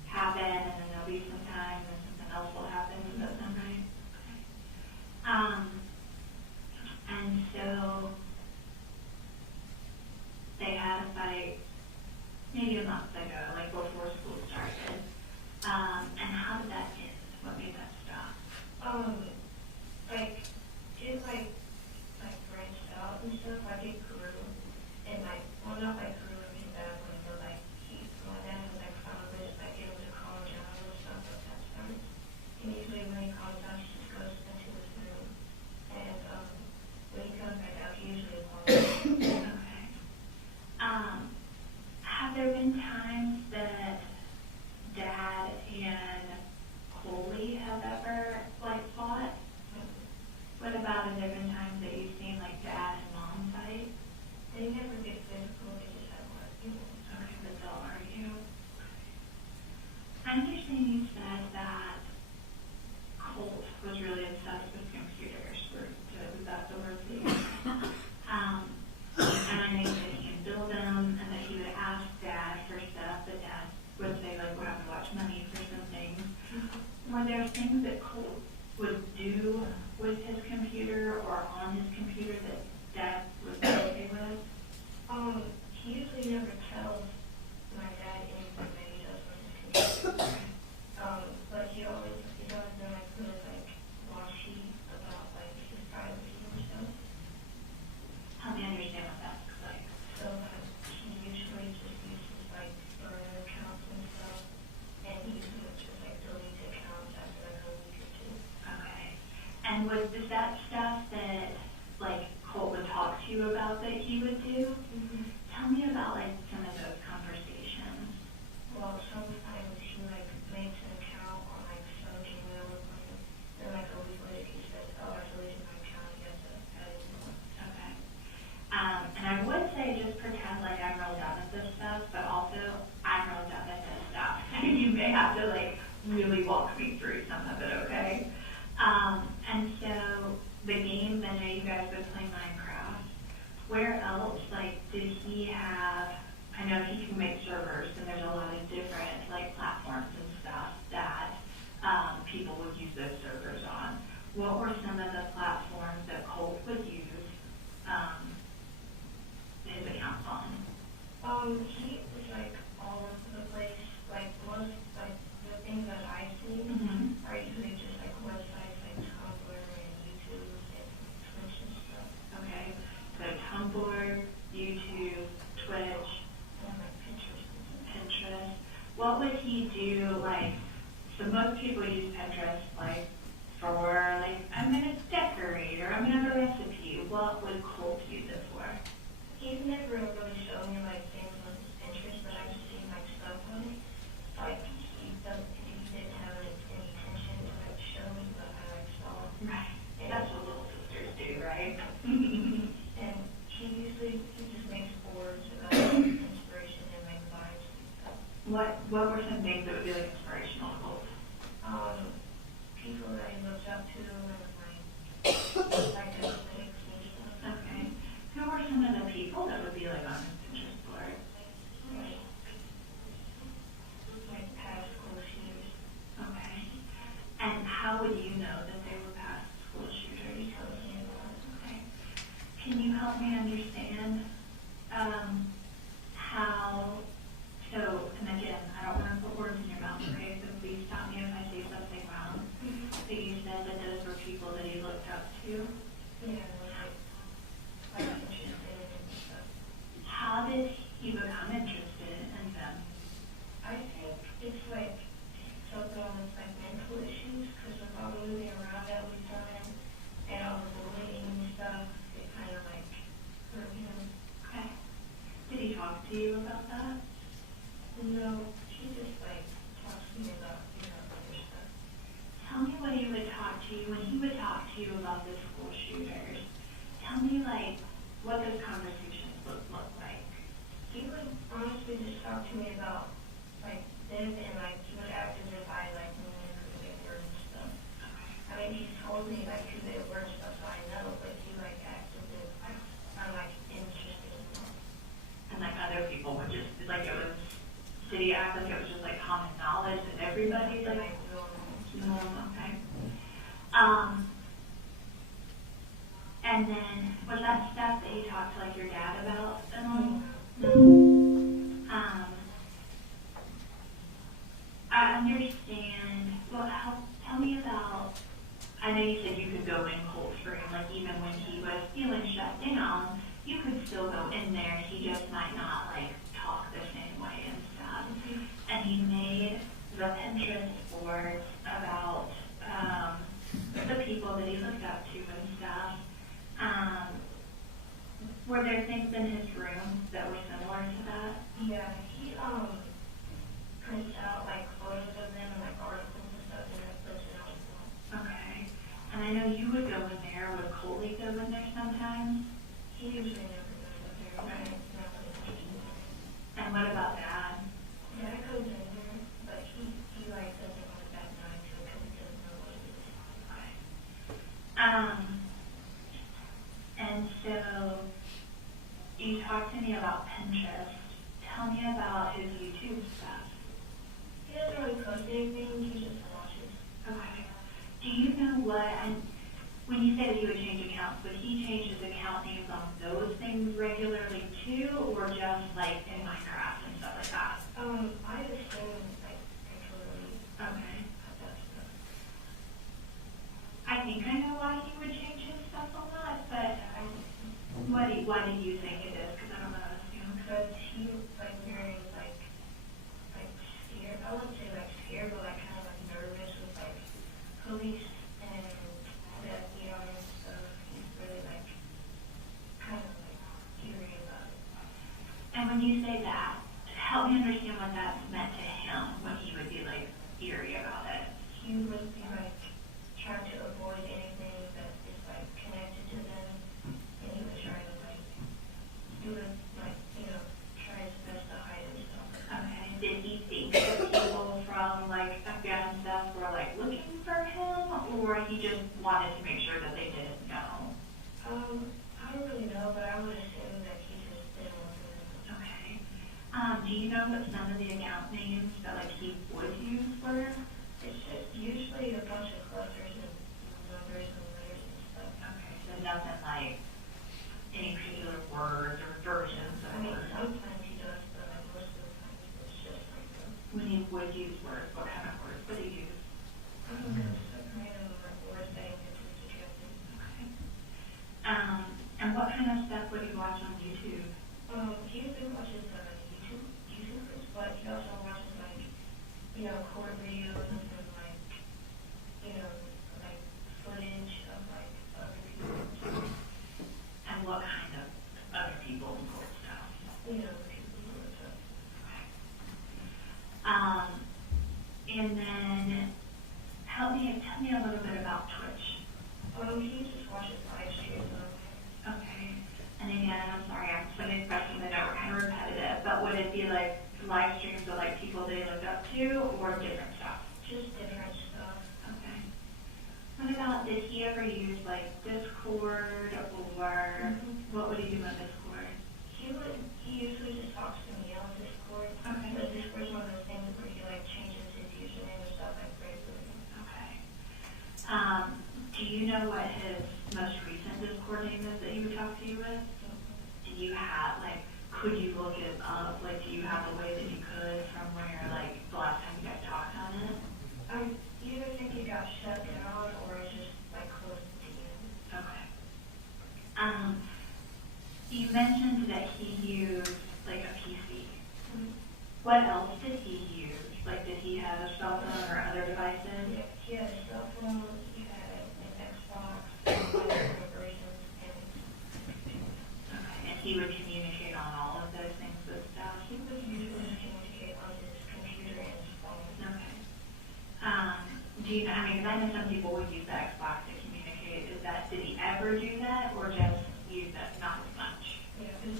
happen, and then there'll be some time, and something else will happen. Does that sound right? Okay. And so they had a fight. things that Colt would do with his computer or on his computer that Dad was okay with? He usually never tells my dad anything that he does with his computer. But he's always been like really like washy about like his privacy and stuff. Help me understand what that looks like. So he usually just uses like burner accounts and stuff, and he usually just like delete accounts after like a week or two. Okay. And is that stuff that like Colt would talk to you about that he would do? Mm-hmm. Tell me about like some of those conversations. Well, sometimes he like makes an account on like some Gmail or something, then like a week later he says, "Oh, I deleted my account." He has to add it more. Okay. And I would say just pretend like I'm real done with this stuff, but also I'm real done with this stuff. You may have to like really walk me through some of it, okay? And so the games, I know you guys would play Minecraft. Where else, like, did he have, I know he can make servers, and there's a lot of different, like, platforms and stuff that people would use those servers on. What were some of the platforms that Colt would use his accounts on? He was like all over the place. Like most, like the things that I see are usually just like websites like Tumblr and YouTube and Twitch and stuff. Okay, so Tumblr, YouTube, Twitch, And like Pinterest. What would he do, like, so most people use Pinterest, like, for, like, I'm going to decorate or I'm going to have a recipe. What would Colt use it for? He's never really shown me like things on his Pinterest, but I've seen like stuff on it. Like he didn't have any intention to like show me, but I like saw it. Right. And That's what little sisters do, right? and he just makes boards about inspiration and like vibes and stuff. What were some things that would be, like, inspirational to Colt? People that he looks up to and like aesthetics and stuff. Okay. Who were some of the people that would be, like, on his Pinterest board? Like past school shooters. Okay. And how would you know that they were past school shooters? Okay. Can you help me understand how, so, and again, I don't want to put words in your mouth, okay, so please stop me if I say something wrong. But you said that those were people that he looked up to. Yeah, like interested in stuff. How did he become interested in them? I think it's like something with like mental issues, because of all moving around all the time and all the bullying and stuff, it kind of like hurt him. Okay. Did he talk to you about that? No, she just like talks to me about, other stuff. Tell me what he would talk to you, when he would talk to you about the school shooters. Tell me, like, what those conversations look like. He would honestly just talk to me about like them, and like he would act as if I like knew who they were and stuff. I mean, he told me like who they were and stuff, so I know, but he like acts as if I'm like interested in them. And, like, other people would just, like, it was, did he act like it was just, like, common knowledge that everybody, like, okay. And then, was that stuff that you talked to, like, your dad about at all? No. I understand, well, tell me about, I know you said you could go in Colt's room, like, even when he was feeling shut down, you could still go in there, he just might not, like, talk the same way and stuff. And he made the Pinterest boards about the people that he looked up to and stuff. Were there things in his room that were similar to that? Yeah, he prints out like photos of them and like articles and stuff, and like puts it on his wall. Okay. And I know you would go in there, would Coley go in there sometimes? He usually never goes up there. Okay. Not really interested in it. And what about Dad? Dad goes in there, but he like doesn't want that night because he doesn't know what it is. Okay. And so you talked to me about Pinterest. Tell me about his YouTube stuff. He doesn't really post anything, he just watches. Okay. Do you know what, and when you say that he would change accounts, would he change his account names on those things regularly too, or just like in Minecraft and stuff like that? I assume like regularly. Okay. I think I know why he would change his stuff a lot, but why do you think it is? Because I don't know how to assume. Because he like very like scared. I wouldn't say like scared, but like kind of like nervous with like police and the FBI and stuff. He's really like kind of like eerie about it. And when you say that, help me understand what that's meant to him when he would be like eerie about it. He would be like trying to avoid anything that is like connected to them, and he was trying to like do it like try his best to hide himself. Okay. Did he think that people from like Afghan stuff were like looking for him, or he just wanted to make sure that they didn't know? I don't really know, but I would assume that he just didn't want to know. Okay. Do you know what some of the account names that like he would use were? It's just usually a bunch of clusters and numbers and letters and stuff. Okay, so nothing like any particular words or versions of I mean, words. sometimes he does, but like most of the time it's just like When he would use words, what kind of words would he use? just like random like words that he gets suggested. Okay. And what kind of stuff would he watch on YouTube? He usually watches YouTubers, but he also watches like court videos and like like footage of like other people. And what kind of other people and cool stuff? People and stuff. Okay. And then tell me a little bit about Twitch. He just watches live streams on there. Okay. And again, I'm sorry, I'm some of these questions I know are kind of repetitive, but would it be like live streams of like people they look up to or different stuff? Just different stuff. Okay. What about, did he ever use like Discord or what would he do on Discord? He usually just talks to me on Discord. Okay. But Discord's one of those things where he like changes his username and stuff like crazy. Okay. Do you know what his most recent Discord name is that he would talk to you with? Do you have, like, could you look it up? Like, do you have a way that you could from where, like, the last time you guys talked on it? I either think he got shut down or it's just like close to the end. Okay. You mentioned that he used, like, a PC. What else did he use? Like, did he have a cell phone or other devices? Yeah, he had a cell phone, he had an Xbox, other versions, and Okay. And he would communicate on all of those things with stuff? he would usually communicate on his computer and his phone. Okay. Do you know, I mean, 'cause I know some people would use the Xbox to communicate. Did he ever do that or just use that not as much? Yeah, because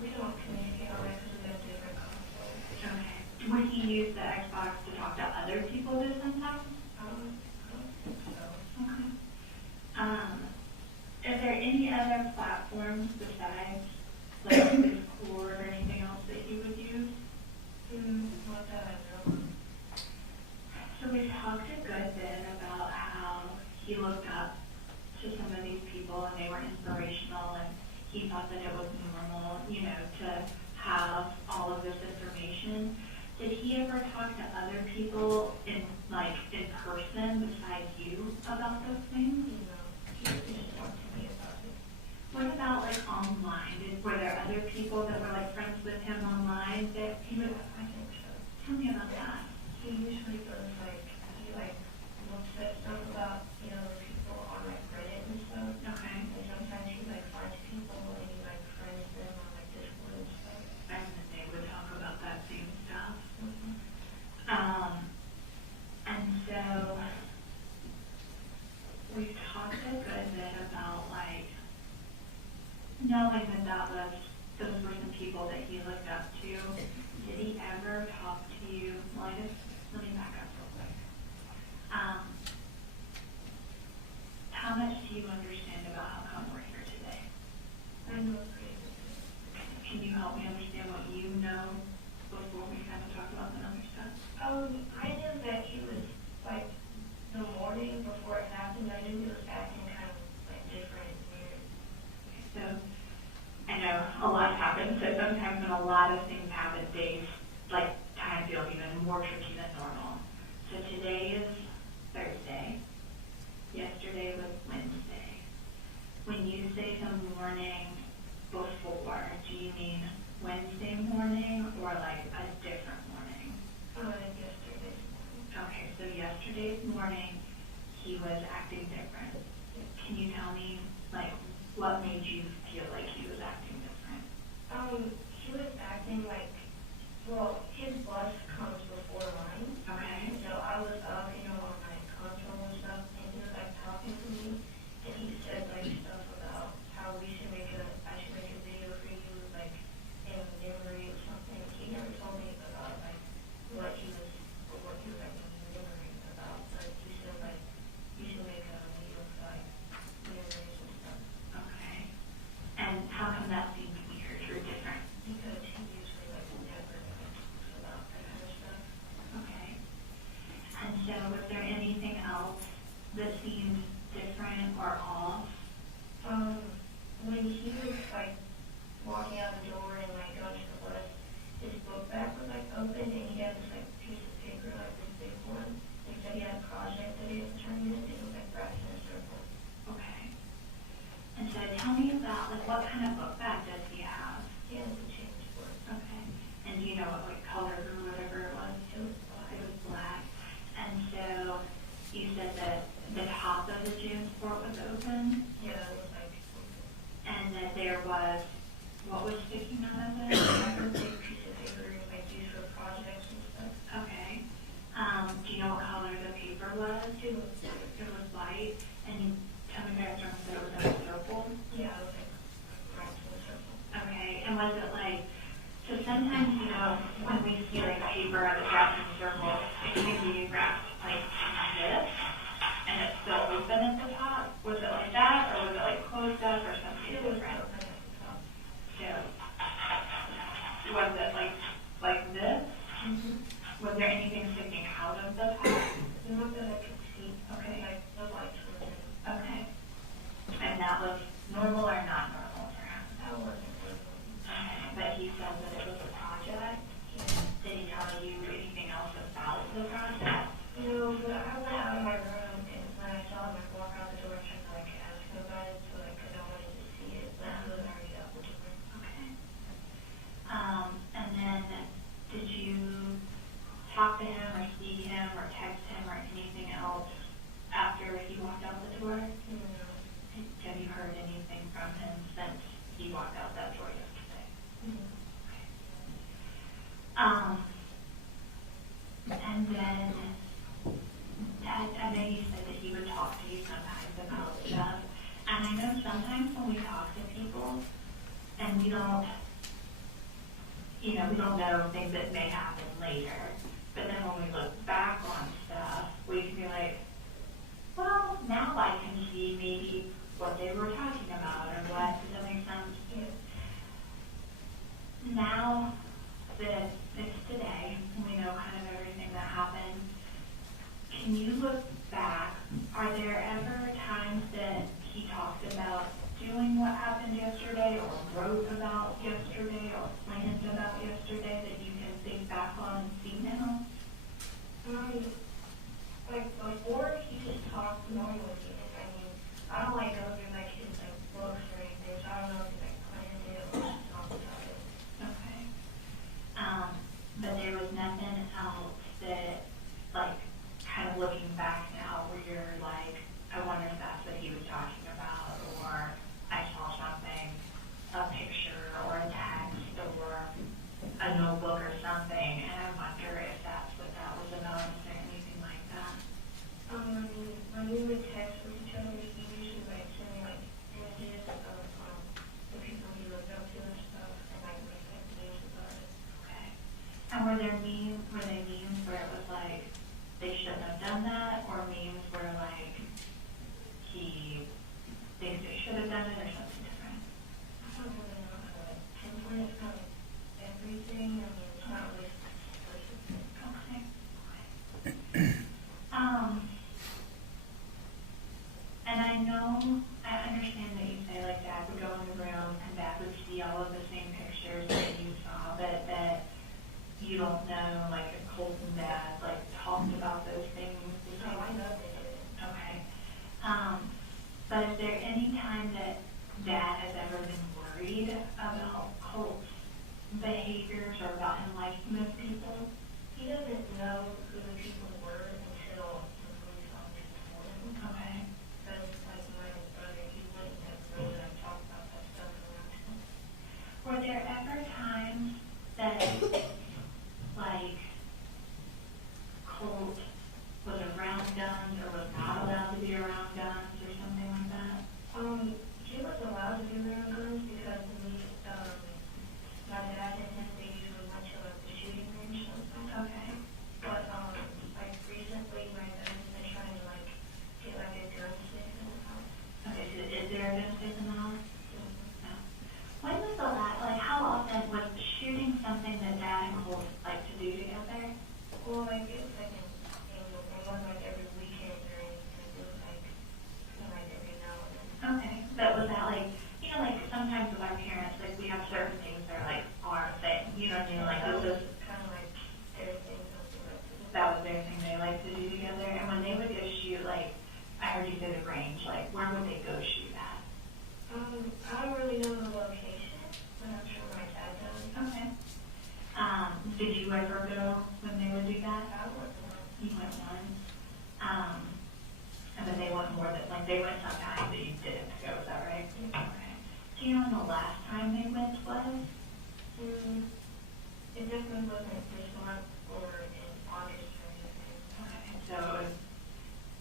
we don't communicate on it because we have different consoles. Okay. Would he use the Xbox to talk to other people then sometimes? I don't think so. Okay. Are there any other platforms besides like Discord or anything else that he would use? Not that I know. So we talked a good bit about how he looked up to some of these people and they were inspirational and he thought that it was normal, to have all of this information. Did he ever talk to other people in person besides you about those things? No, he just talked to me about it. What about like online? Were there other people that were like friends with him online that he would? I think so. Tell me about that. He usually does he looks at stuff about, people on Reddit and stuff. Okay. And sometimes he finds people and he friends them on Discord and stuff. And then they would talk about that same stuff. And so we've talked a good bit about knowing that those were some people that he looked up to. Did he ever talk to you? Let me back up lot of things happen, days, like time feels even more tricky than normal. So today is Thursday. Yesterday was Wednesday. When you say the morning before, do you mean Wednesday morning or like a different morning? Yesterday's morning. Okay, so yesterday's morning, he was acting different. Can you tell me, like, what made you feel like he was acting different? He was acting like, well, his bus comes before mine. Okay. So I was up, on my console and stuff, and he was like talking to me, and he said like stuff about how I should make a video for you, like in memory or something. He never told me about like what he was like remembering about, but he said like you should make a video for like memories and stuff. Okay. And how come that seemed weird or different? Because he usually like never talks about that kind of stuff. Okay. And so was there anything else that seemed different or off? When he was like walking out the door and like going to the bus, his book bag was like open and he had this like piece of paper, like this big one. He said he had a project that he was turning in and it was like wrapped in a circle. Okay. And so tell me about, like, what kind of book bag does he have? He has a change book. Okay. And do you know what, like, color or whatever it was? It was black. It was black. And so you said that the top of the gym sport was open? Yeah, it was like And that there was, what was sticking out of it? a big piece of paper like used for projects and stuff. Okay. Do you know what color the paper was? It was white. And you tell me guys that it was in a circle? Yeah, it was like wrapped in a circle. Okay. And was it like, so sometimes, when we see like paper that's wrapped in a circle, it can be wrapped like this, and it's still open at the top. Was it like that, or was it like closed up, or something different? So, was it like this? Mm-hmm. Was there anything sticking out of the top? Not that I could see. Okay. Like the lights were in. Okay. And that was normal or not normal for him? That wasn't normal. Okay. But he said that it was a project. Did he tell you anything else about the project? No, but I went out of my room and when I saw him, I walked out the door and tried to like ask him about it, so like, cause I wanted to see it, but he was already out the door. Okay. And then did you talk to him or see him or text him or anything else after he walked out the door? No. Have you heard anything from him since he walked out that door yesterday? Mm-hmm. And then I know you said that he would talk to you sometimes about stuff. And I know sometimes when we talk to people and we don't know things that may happen later. But then when we look back on stuff, we can be like, well, now I can see maybe what they were talking about or what. Does that make sense? Now that it's today, and we know kind of everything that happened, can you look back? Are there ever times that he talked about doing what happened yesterday or wrote about yesterday or planned about yesterday that you can think back on and see now? Like before, he just talked normally. I mean, I don't like go through like his like books or anything, so I don't know if he like planned it or just talked about it. Okay. But there was nothing else that, like, kind of looking back now where you're like, I wonder if that's what he was talking about, or I saw something, a picture or a text or a notebook or something, and I wonder if that's what that was about, or anything like that. When we would text with each other, he usually like send me like images of the people he looked up to and stuff, and like news about it. Okay. And were they memes where it was like, they shouldn't have done that, or memes where like, he thinks they should have done it, or something different? I don't really know how to pinpoint it, kind of everything. I mean, it's not really specific. Okay. And I understand that you say like Dad would go in the room and Dad would see all of the same pictures that you saw, but you don't know, like, if Colt and Dad, like, talked about those things? No, I know they did. Okay. But is there any time that Dad has ever been worried about Colt's behaviors or about him liking those people? He doesn't know who the people were until the police officer told him. Okay. Because, like, my brother, he wouldn't have known that I talked about that stuff around him. Were there ever times that, like, Colt was around guns or was not allowed to be around guns or something like that? He was allowed to be around guns because my dad and him, they usually went to like the shooting range sometimes. Okay. But like recently, my dad's been trying to like get like a gun safe in the house. Okay, so is there a gun safe in the house? No. When was the last, like, how often was shooting something that Dad and Colt like to do together? Well, like it's like it wasn't like every weekend or anything. It was like every now and then. Okay, but was that like, you know, like sometimes with our parents, like we have certain things that are like our thing, you know what I mean? Like this is kind of like their thing, something like that. that was their thing they liked to do together. And when they would go shoot, like I heard you say the range, like where would they go shoot at? I don't really know the location, but I'm sure my dad does. Okay. Did you ever go when they would do that? I went once. You went once. And then they went more than, like they went sometimes that you didn't go, is that right? Yeah. Okay. Do you know when the last time they went was? It definitely wasn't this month or in August or anything. Okay, so it was,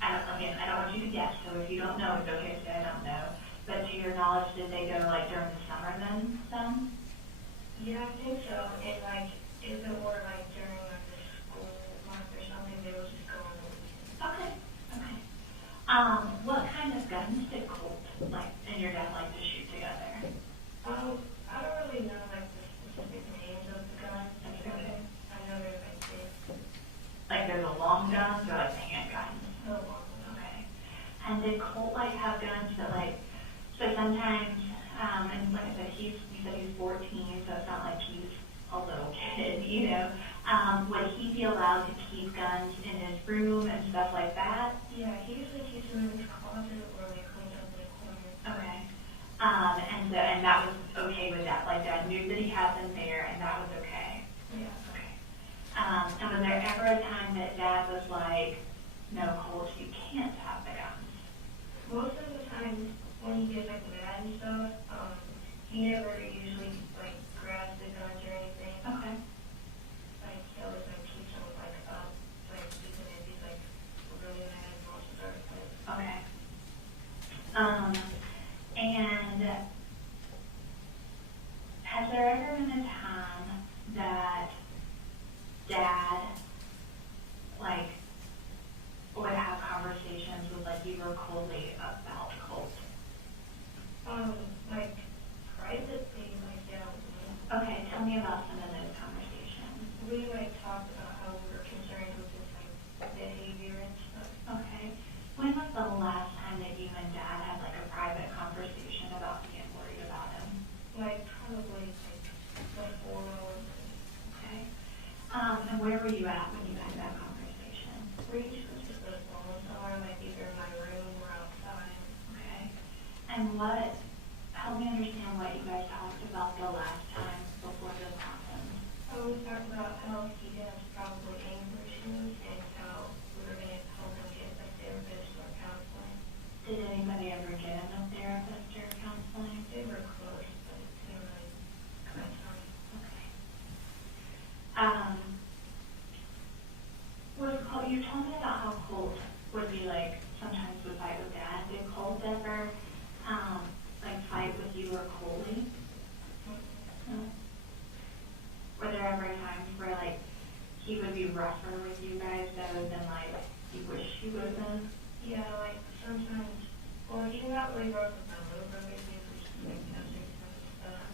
I don't want you to guess, so if you don't know, it's okay to say I don't know. But to your knowledge, did they go like during the summer then, some? Yeah, I think so. And like, if it were like during like the school month or something, they would just go on the weekend. Okay, okay. What kind of guns did Colt like and your dad like to shoot together? I don't really know like the specific names of the guns. Okay. I know they're like big. Like they're the long guns or like the handguns? The long ones. Okay. And did Colt like have guns that like, so sometimes, and like I said, you said he's 14, so it's not like he's a little kid, you know. Would he be allowed to keep guns in his room and stuff like that? Yeah, he usually keeps them in his closet or like cleans up the corner. Okay. And that was okay with that, like Dad knew that he had them there and that was okay? Yeah. Okay. And was there ever a time that Dad was like, no, Colt, you can't have the guns? Most of the time when he gets like mad and stuff, he never usually like grabs the guns or anything. Okay. Like he always like keeps them like up, like even if he's like really mad and wants to start a fight. Okay. And has there ever been a time that Dad, like, would have conversations with, like, you or Coley about Colt? Like privately, like yeah. Okay, tell me about some of those conversations. We like talked about how we were concerned with his like behavior and stuff. Okay. When was the last time that you and Dad had, like, a private conversation about being worried about him? Like probably like before. Okay. And where were you at when you had that conversation? We usually just go phone somewhere, like either in my room or outside. Okay. And help me understand what you guys talked about the last time before this happened. We talked about how he has probably anger issues and how we were going to help him get a therapist or counseling. Did anybody ever get him a therapist or counseling? They were close, but it didn't really come in time. Okay. You told me about how Colt would be like, sometimes would fight with Dad. Did Colt ever, like fight with you or Coley? No? Were there ever times where like he would be rougher with you guys better than like you wish he would have been? Yeah, like sometimes, well, he's not really rough with my little brother, he's just like, you know, stuff.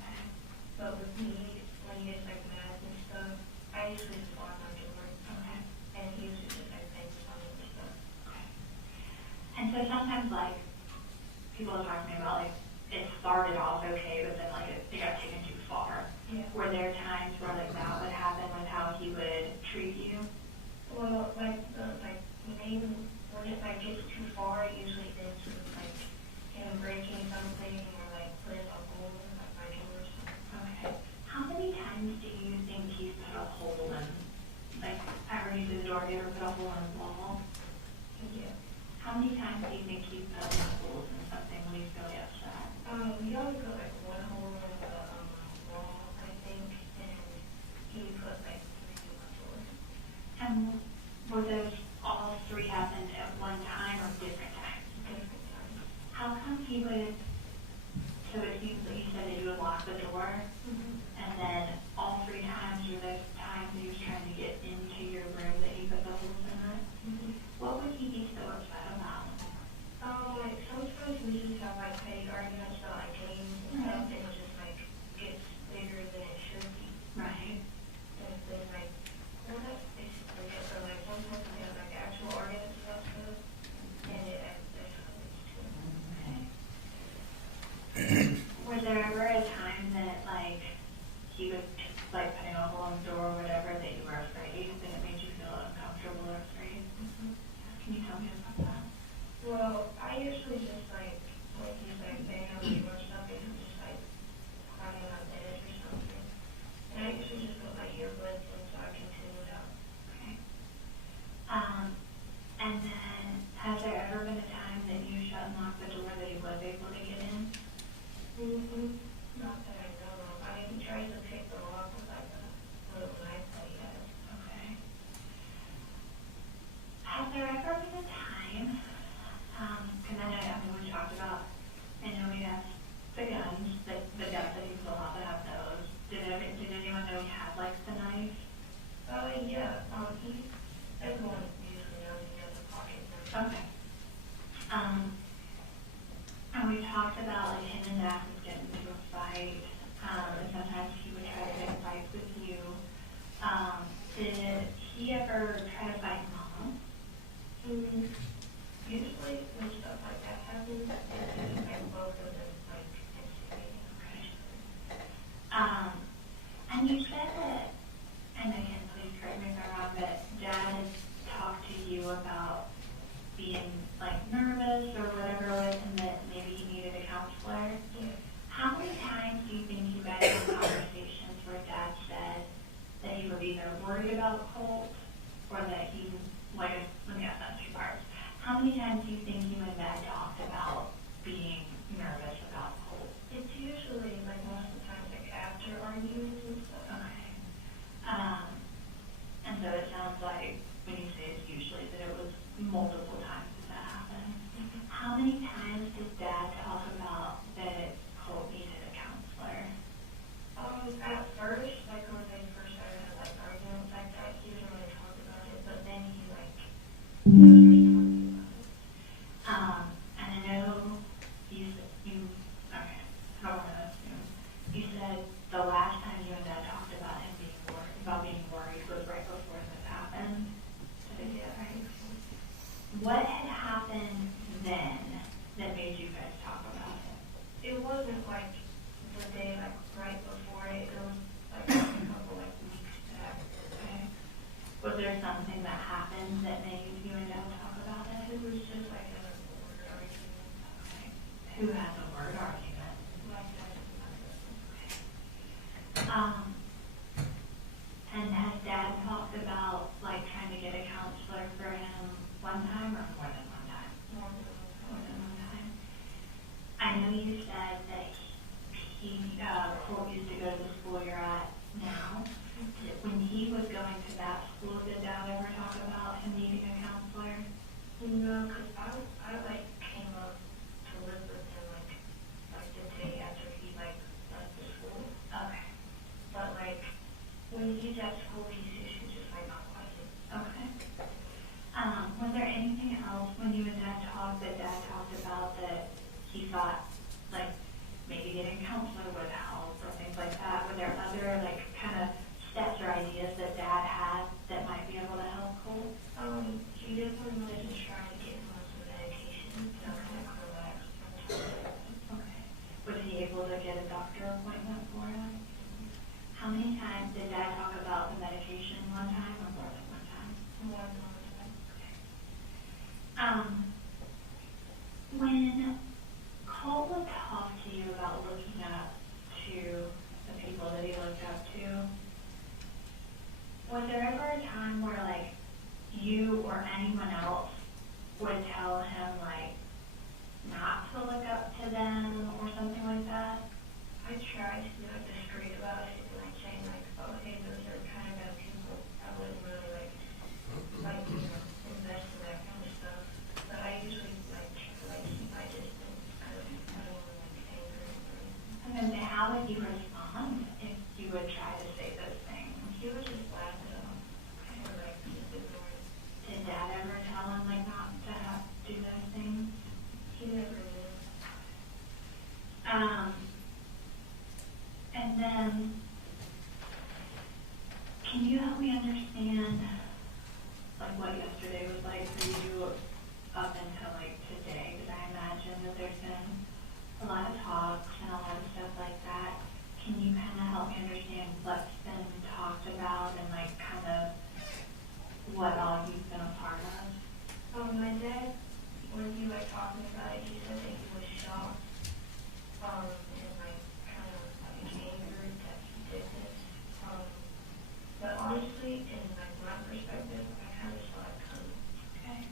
But with me, when he gets like mad and stuff, I usually just walk on to work. Okay. And he usually just like makes fun of me and stuff. Okay. And so sometimes like people are talking about like it started off okay, but then like it got taken too far. Yeah. Were there times where like that would happen with how he you said the door never put a hole in the wall. Yeah. How many times do you think he put holes in something when he's really upset? We always put like one hole in the wall, I think, and he put like 3 holes. And were those all 3 happened at one time or different times? Different times. How come he would, so it seems that you said that you would lock the door, and then all 3 times were those times he was trying to get into your room that he put the holes in it? What would he be so upset about? Like sometimes we just have like petty arguments about like games and stuff, and it just like gets bigger than it should be. Right. And then like, well, that's basically it. So like sometimes we have like actual arguments about stuff, and it escalates too. Was there ever a time that like he was like putting a hole in the door or whatever that you were afraid that it made you feel uncomfortable or afraid? Can you tell me about that? Well, I usually just like, when he's like banging on the door or something, I'm just like climbing on edge or something. And I usually just put my earbuds in so I can tune it out. Okay. And then has there ever been a time that you shut and locked the door that he was able to get in? Not that I know of. I even tried to pick the lock with like a little knife that he has. Okay. Has there ever been a time, because I mean, we talked about, I know we have the guns, the guns that you still have to have those. Did anyone know he had like the knife? Yeah. Everyone usually knows he has a pocket knife. Okay. And we talked about like him and Dad would get into a fight, and sometimes he would try to pick fights with you. Did he ever try to fight Mom? Usually when stuff like that happens, and both of them like instigating. And you said that, and again, please correct me if I'm wrong, but Dad had talked to you about being like nervous or whatever it was, and that maybe he needed a counselor. Yeah. How many times do you think you guys had conversations where Dad said that he was either worried about Colt or that he, like, let me ask that in 2 parts. How many times do you think you and Dad talked about being nervous about Colt? It's usually like most of the time like after arguments and stuff. Okay. And so it sounds like when you say it's usually that it was multiple times that happened. How many times did Dad talk about that Colt needed a counselor? At first, like when they first started like arguments like that, he didn't really talk about it, but then he like started talking about it. And I know you, okay, I don't want to assume. You said the last time you and Dad talked about him being worried was right before this happened. Did I get it right? What had happened then that made you guys talk about it? It wasn't like the day like right before it. It was like a couple like weeks back. Okay. Was there something that happened that made you and Dad talk about it? It was just like a word argument. Okay. Who has a word argument? Like that. Okay. And has Dad talked about like trying to get a counselor for him one time or more than one time? More than one time. I know you said that Colt used to go to the school you're at now. When he was going to that school, did Dad ever talk about him needing a counselor? No, because I like came up to live with him like the day after he like left the school. Okay. But like when he's at school, he's usually just like not quiet. Okay. Was there anything else when you and Dad talked that Dad talked about that he thought like maybe getting a counselor would help or things like that? Were there other like kind of steps or ideas that Dad had that might be able to help Colt? He definitely wanted to try to get him on some medication, so kind of relax. Okay. Was he able to get a doctor appointment for him? How many times did Dad talk about the medication? One time or more than one time? More than one time. Okay. When Colt would talk to you about looking up to the people that he looked up to, was there ever a time where like you or anyone else would tell him, like, not to look up to them or something like that? I try to be like discreet about it and like saying like, oh hey, those are kind of bad people. I wouldn't really like invest in that kind of stuff. But I usually like try to like keep my distance. I don't want to like anger anybody. And then how would you respond if you would try to say those things? He would just laugh at them, kind of like just ignore it. Did Dad ever tell him like not to do those things? He never did. And then, can you help me understand, like, what yesterday was like for you up until, like, today? Because I imagine that there's been a lot of talks and a lot of stuff like that. Can you kind of help me understand what's been talked about and, like, kind of what all you've been a part of? My dad, when he like talking about it, he said that he was shocked, and like kind of like angered that he did this. But honestly, in like my perspective, I kind of saw it coming. Okay.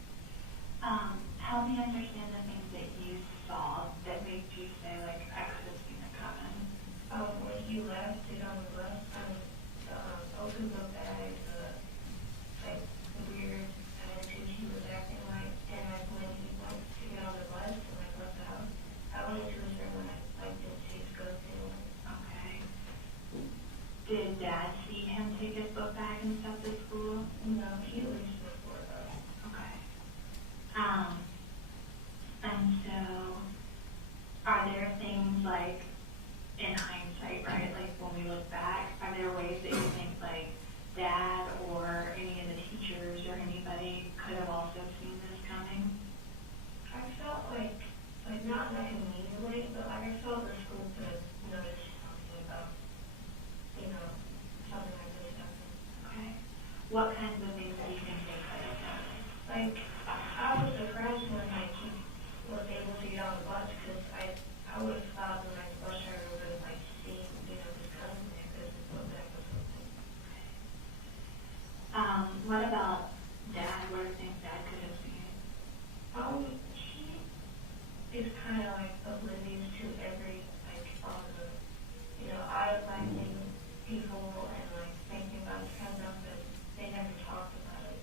Help me understand the things that you saw that made you say, like, I could have seen it coming. When he left it on the bus, the open book bag, like the weird attitude he was acting like, and like when he went to get on the bus and like left the house, I wasn't too sure when I like didn't see his ghost anymore. Okay. Did Dad see him take his book bag and stuff to school? No, he at least before though. Okay. And so, are there things like, in hindsight, right, like when we look back, are there ways that you think like Dad or any of the teachers or anybody could have also seen this coming? I felt like not like immediately, but like I felt the school could have noticed something about, something like this happening. Okay. What kinds of things do you think they could have done? Like, I was surprised when like he was able to get on the bus because I would have thought that like the bus driver would have like seen, his cousin there because his book bag was open. What about Dad? What are things Dad could have seen? He is kind of like oblivious to every like all the idolizing people and like thinking about this kind of stuff, but they never talked about it.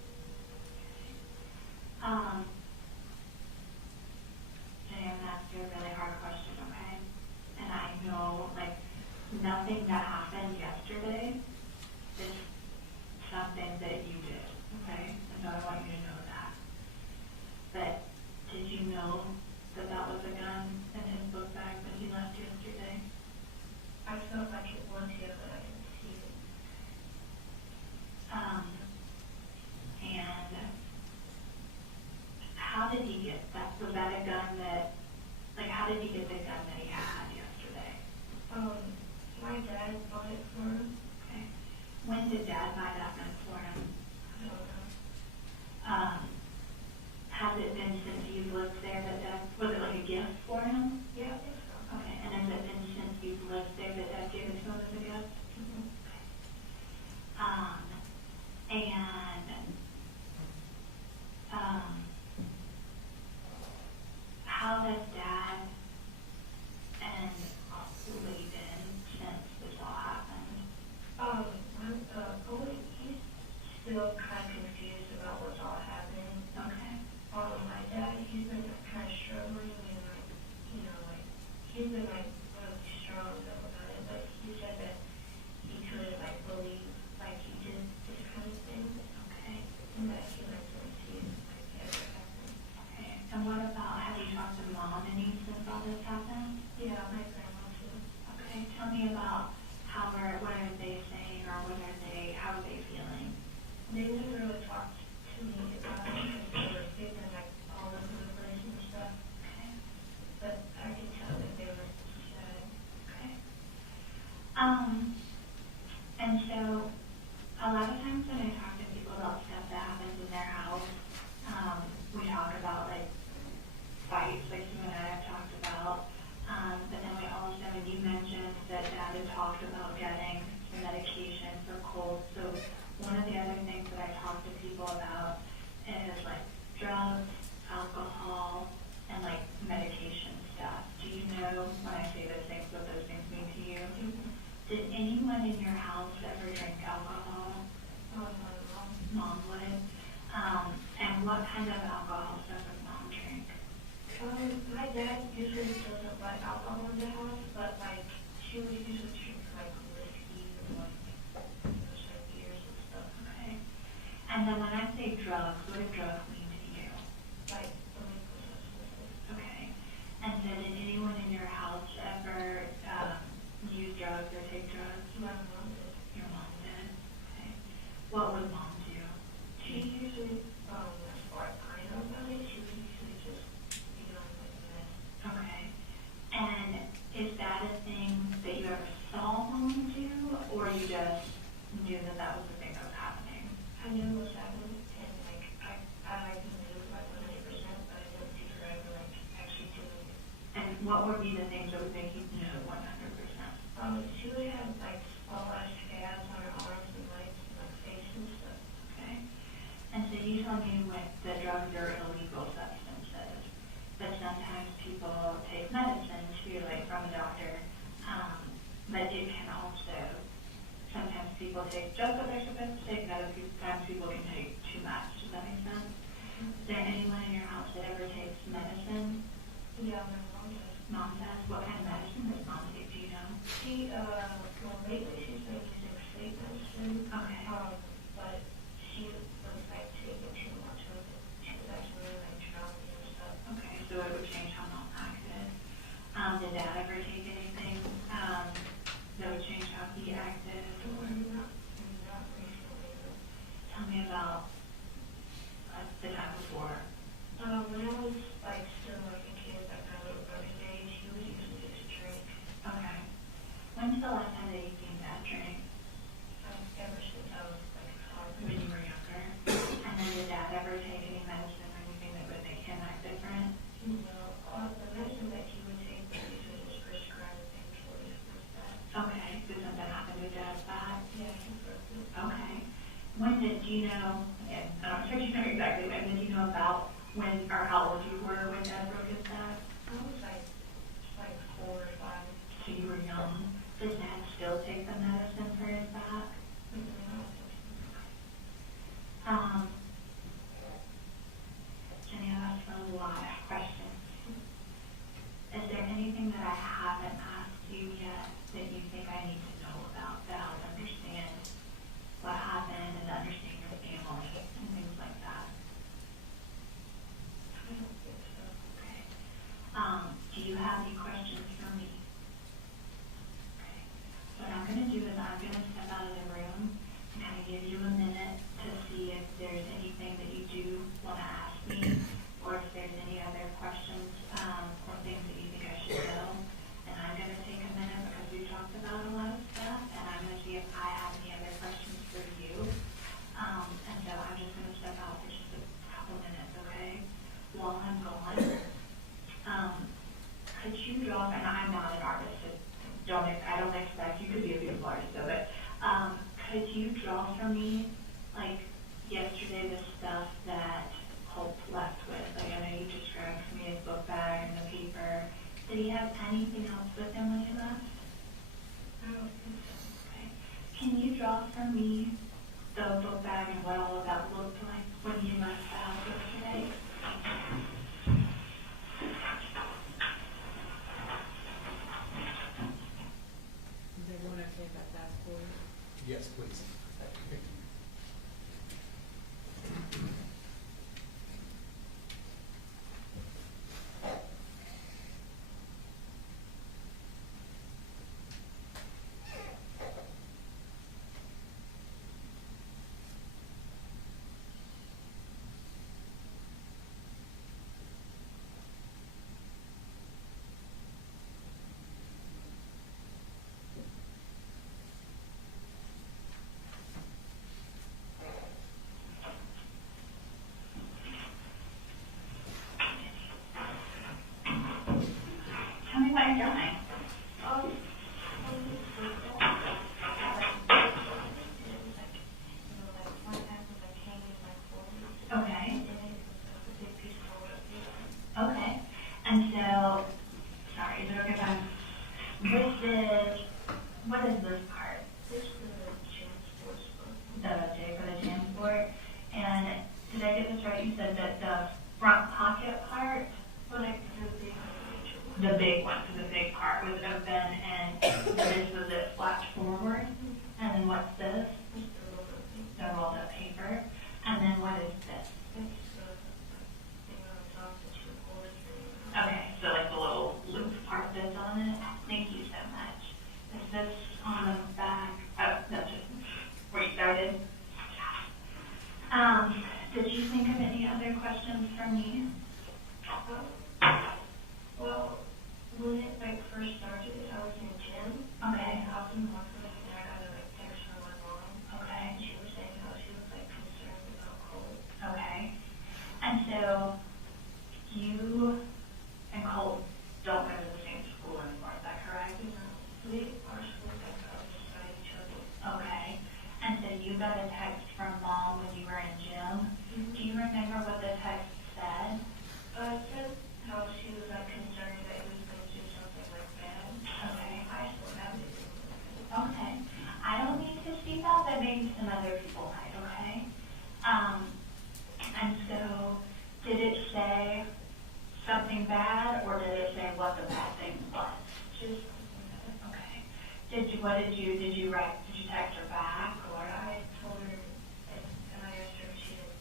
Jay, I'm gonna ask you a really hard question, okay? And I know, like, nothing that happened yesterday is something that you did, okay? And so I want you to know that. But did you know that that was a gun in his book bag that he left yesterday? I felt like it was here, but I didn't see it. And how did he get that? Was that a gun that, like, how did he get the gun that he had yesterday? My dad bought it for him. Okay. When did Dad buy that gun for him? I don't know. Has it been since you've lived there that Dad, was it like a gift for him? Yeah, I think so. Okay, and has it been since you've lived there that Dad gave it to him as a gift? Mm-hmm. How has Dad and Lee been since this all happened? He's still kind of confused about what's all happening. Okay. My dad, he's been kind of struggling and he's been really strong about it, but he said that he couldn't believe he did this kind of thing. Okay. And that he really sees ever happen. Okay. And what about, have you talked to Mom any since all this happened? Yeah, my grandma too. Okay. Tell me about what are they saying or how are they feeling? They live in kind of alcohol stuff does mom drink? My dad usually doesn't let alcohol in the house, but like she would usually drink like whiskey or like some beers and stuff. Okay. And then when I say drugs, what do drugs mean to you? Like illegal substances. Okay. And so did anyone in your house ever use drugs or take drugs? My mom did. Your mom did? Okay. What would mom do? She usually, as far as I know about it, she would usually just be on like meth. Okay. And is that a thing that you ever saw mom do, or you just knew that that was the thing that was happening? I knew it was happening, and like I knew like 100%, but I didn't see her ever like actually doing it. And what would be the things that would make you know 100%? She would have like splashed gas on her arms and legs and like face and stuff. Okay. And so you told me that drugs are illegal substances, but sometimes people take medicine too, like from a doctor, but it can also, sometimes people take just what they're supposed to take, and other times people can take too much. Does that make sense? Is there anyone in your house that ever takes medicine? Yeah, my mom does. Mom does? What kind of medicine does mom take? Do you know? She, well, lately she's been using sleep medicine. Okay. But she was like taking too much of it. She was actually really like drowning and stuff. Okay, so it would change how mom acted. Did dad ever take anything that would change how he acted? Or Not recently. tell me about the time before. When I was like still like a kid, like my little brother's age, he would usually just drink. Okay. When's the last time that you've seen dad drink? Ever since I was like When you were younger? And then did dad ever take any medicine or anything that would make him act different? No, the medicine that he would take was usually just prescribed painkillers like that. Okay, did something happen to dad's back? Yeah, he broke it. Okay. When did you know, and I'm sure you know exactly when, did you know about when, or how old you were when dad broke his back? I was like 4 or 5. So you were young. Does dad still take the medicine for his back? Jenny, I've asked a lot of questions. Is there anything that I haven't asked you yet that you think I need to know about to help understand what happened and understand your family and things like that? I don't think so. Okay. Do you have any questions for me? Okay. What I'm going to do is I'm going to step out of the room and kind of give you a minute to see if there's anything that you do want to ask me, or if there's any other questions or things that you think I should know. And I'm going to take a minute because we talked about a lot of stuff, and I'm going to see if I have any other questions for you. And so I'm just going to step out for just a couple minutes, okay? While I'm gone, could you draw, and I'm not an artist, so I don't expect, you could be a beautiful artist, so, but could you draw for me, like yesterday, the stuff that Colt left with? Like, I know you described for me his book bag and the paper. Did he have anything else with him when he left? I don't think so. Okay. Can you draw for me the book bag and what all of that looked like when you left the house yesterday? Is everyone okay if I fast forward? Yes, please. did you write, did you text her back, or? I told her, and I asked her if she had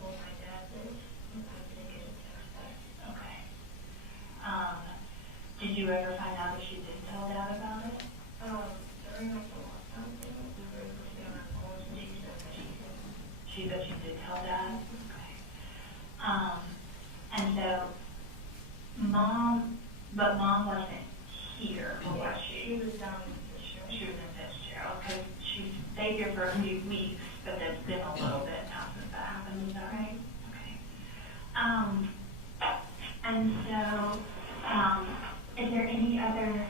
told my dad this, and I didn't get a text back. Okay. Did you ever find out that she did tell Dad about it? During like the lockdown thing, we were able to be on our phones, and she said that she did. She said she did tell Dad? Okay. And so, Mom wasn't here, was she? She was down in Fitzgerald. She was in Fitzgerald, because she stayed here for a few weeks, but it's been a little bit now since that happened, is that right? Okay. And so, is there any other,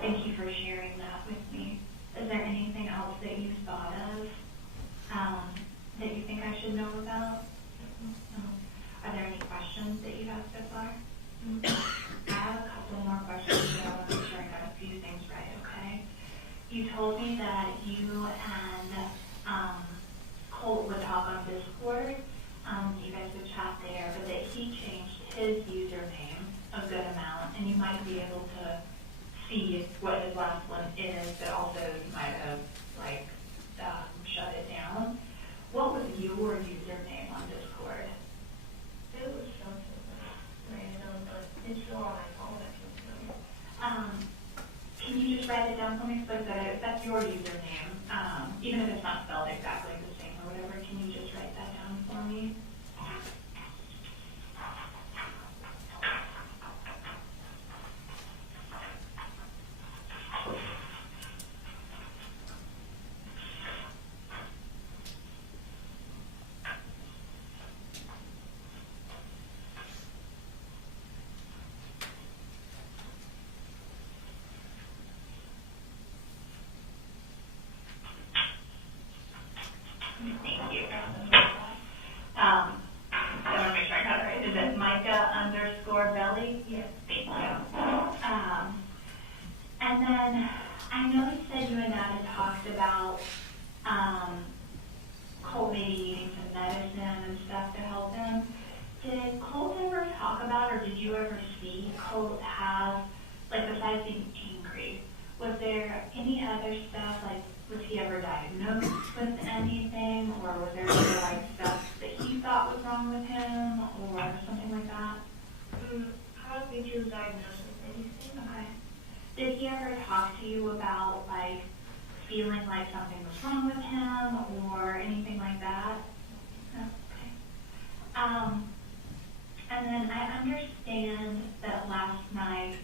thank you for sharing that with me, is there anything else that you've thought of, that you think I should know about? No. Are there any questions that you've asked so far? I have a couple more questions, but I want to make sure I got a few things right, okay? You told me that you and Colt would talk on Discord. You guys would chat there, but that he changed his username a good amount, and you might be able to see what his last one is, but also you might have shut it down. What was your username on Discord? It was something random, but it's still on my phone. I can tell you. Can you just write it down for me? So that's your username, even if it's not spelled exactly the same or whatever. Can you just write that down for me? Thank you. I want to make sure I got it right. Is it Micah_Belly? Yes. Thank you. And then I know you said you and Dad had talked about Colt maybe needing some medicine and stuff to help him. Did Colt ever talk about, or did you ever see Colt have, besides being angry, was there any other stuff, was he ever diagnosed with anything, or was there ever stuff that he thought was wrong with him, or something like that? I don't think he was diagnosed with anything. Okay. Did he ever talk to you about feeling like something was wrong with him, or anything like that? No? Okay. And then I understand that last night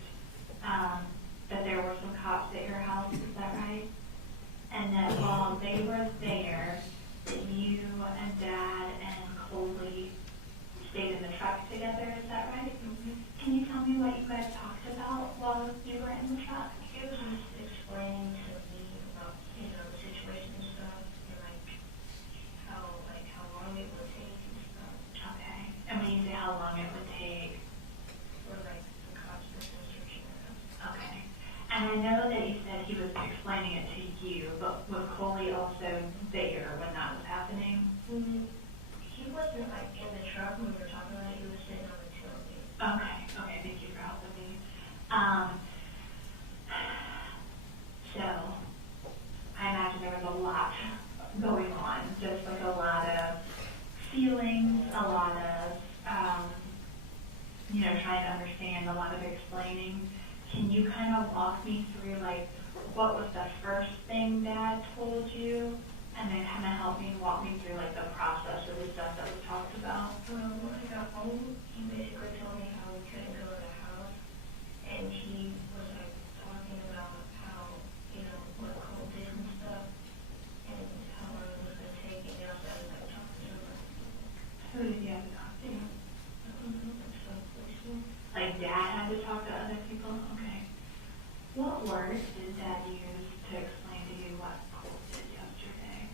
that there were some cops at your house. Is that right? And that while they were there, that you and Dad and Coley stayed in the truck together, is that right? Mm-hmm. Can you tell me what you guys talked about while you were in the truck? He was just explaining to me about, the situation and stuff, and how long it would take and stuff. Okay. And when you say how long it would take? Or the cops were searching around. Okay. And I know that you said he was explaining it to you, but was Coley also there when that was happening? He wasn't in the truck when we were talking about it. He was sitting on the tailgate. Okay. Thank you for helping me. So I imagine there was a lot going on, just a lot of feelings, a lot of trying to understand, a lot of explaining. Can you kind of walk me through what was the first thing Dad told you, and then kind of walk me through the process of the stuff that we talked about? When I got home, he basically told me how we couldn't go to the house, and he was talking about how what Colt did and stuff, and how long it was going to take, and he also had to talk to him. Who did you have to talk to? Dad had to talk to other people? Okay. What words did Dad use to explain to you what Colt did yesterday?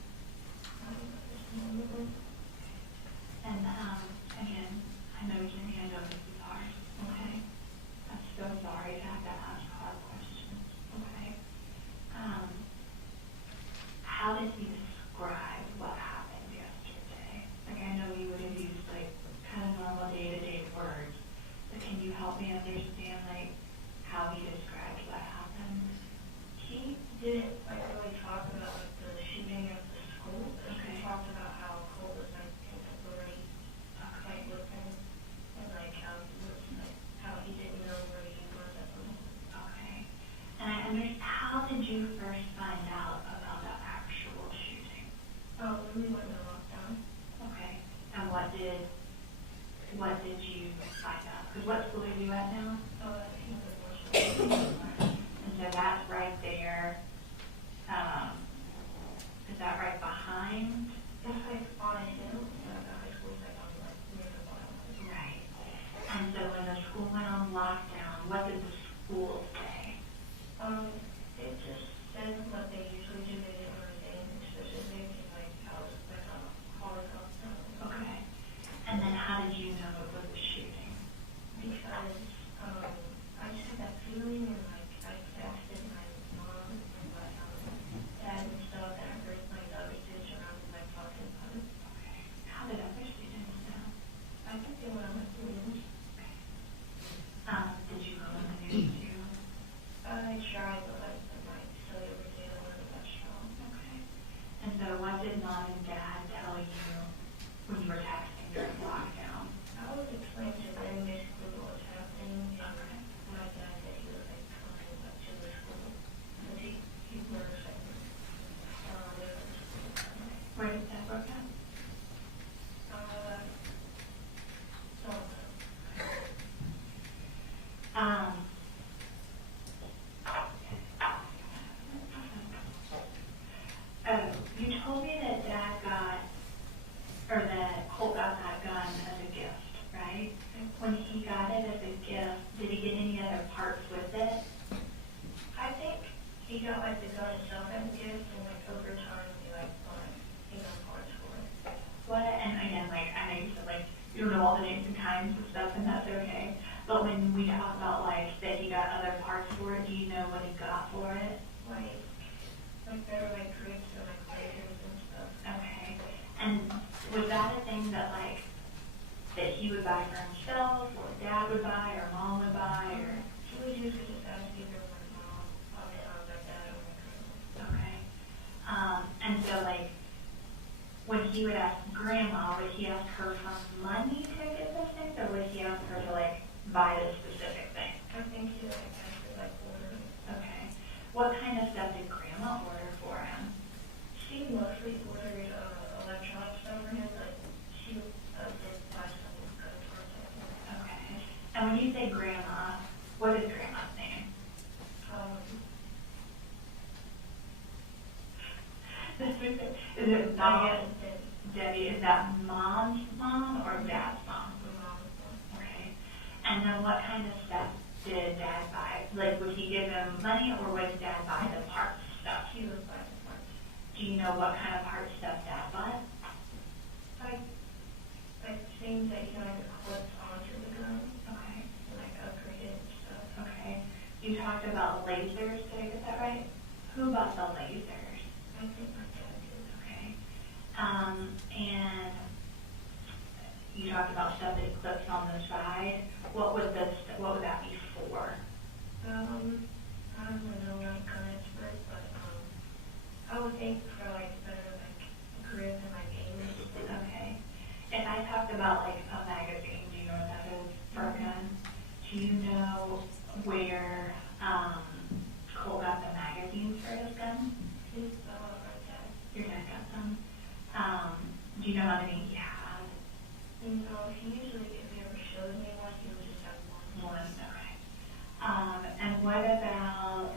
what did you find out? Because what school are you at now? He's And so that's right there. Is that right behind? It's like on a hill, the high school's like on like near the bottom. Right. And so when the school went on lockdown, what did the school say? It just said what they usually do. They didn't really say anything specific, like how it's like a Holocaust. Okay. And then how did you know it was a shooting? Because I just had that feeling, and like I texted my mom and my dad and stuff, and I heard like the other students around me like talking about it. Okay. How did other students know? I think they went on the news. Did you go on the news too? I tried, but like the night cellular data wasn't that strong. Okay. And so what did mom and dad tell you when you were texting during lockdown? I was explaining to them basically what was happening, and my dad said he was like coming up to the school, because he works like there. Where did that work out? You told me that Dad got, or that Colt got that gun as a gift, right? When he got it as a gift, did he get any other parts with it? I think he got like the gun itself as a gift, and like over time he got parts for it. What, and again, like, I know you said, like, you don't know all the names and kinds and stuff, and that's okay. But when we talk about, like, that he got other parts for it, do you know what he got for it? Like there were like grips or like lasers and stuff. Okay. And was that a thing that, like, that he would buy for himself, or Dad would buy, or Mom would buy, or? He would usually just ask either my mom or my dad or my grandma. Okay. And so, like, when he would ask Grandma, would he ask her for money to get those things, or would he ask her to, like, buy this specific thing? I think he like actually like ordered. Okay. What kind of stuff did Grandma order for him? She mostly ordered electronic stuff for him, but she did buy some gun parts, I think. Okay. And when you say Grandma, what is Grandma's name? Is it Mom? Debbie, is that Mom's mom or Dad's mom? Okay. And then what kind of stuff did Dad buy? Like, would he give him money, or would Dad buy the parts stuff? He would buy the parts. Do you know what kind of parts stuff Dad bought? Like things that you know like clip onto the gun. Okay. And like upgrade it and stuff. Okay. You talked about lasers, did I get that right? Who bought the lasers? I think my dad did. Okay. And you talked about stuff that clips on the side. What would that be for? I don't know, I'm not a gun expert, but I would think for like better like grip and like aiming. Okay. If I talked about like a magazine, do you know what that is for a gun? Do you know where Cole got the magazines for his gun? His my dad. Your dad got some. Do you know how many he had? No, he usually, if he ever showed me one, he would just have one. One, okay. And what about,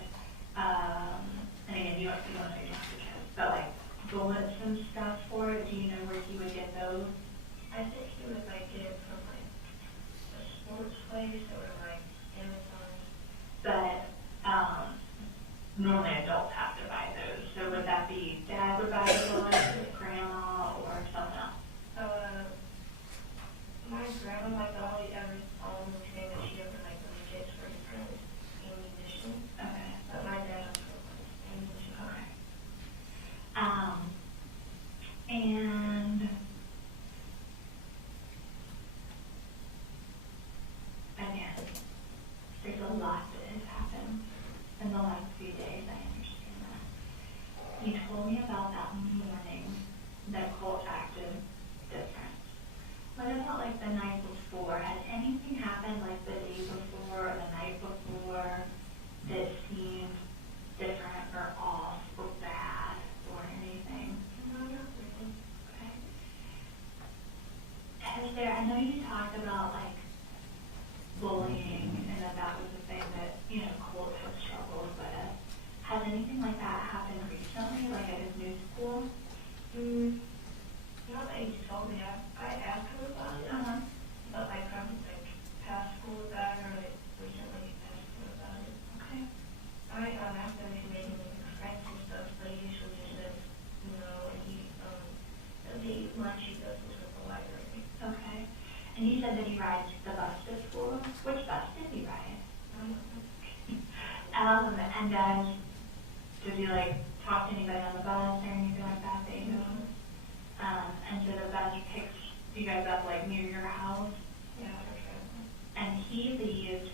and again, you don't say not to kids, but like bullets and stuff for it, do you know where he would get those? I think he would like get it from like a sports place or like Amazon. But, normally adults have to buy those, so would that be Dad would buy the bullets, or Grandma, or someone else? My grandma like always only thing that she doesn't like really gets for different ammunition. Okay. But my dad also likes ammunition. Okay. there, I know you talked about like bullying and that was the thing that, you know, Colt has struggled with. Has anything like that happened recently, like at his new school? Not that he told me, I asked him about it, but like from like past school about it, or like recently asked him about it. Okay. I asked him if he made any friends and stuff, but he usually just says no, and the lunch he does is with the library. Okay. And you said that he rides the bus to school. Which bus did he ride? And does he like talk to anybody on the bus or anything like that that you know? And so the bus picks you guys up like near your house? Yeah, okay. And he leaves,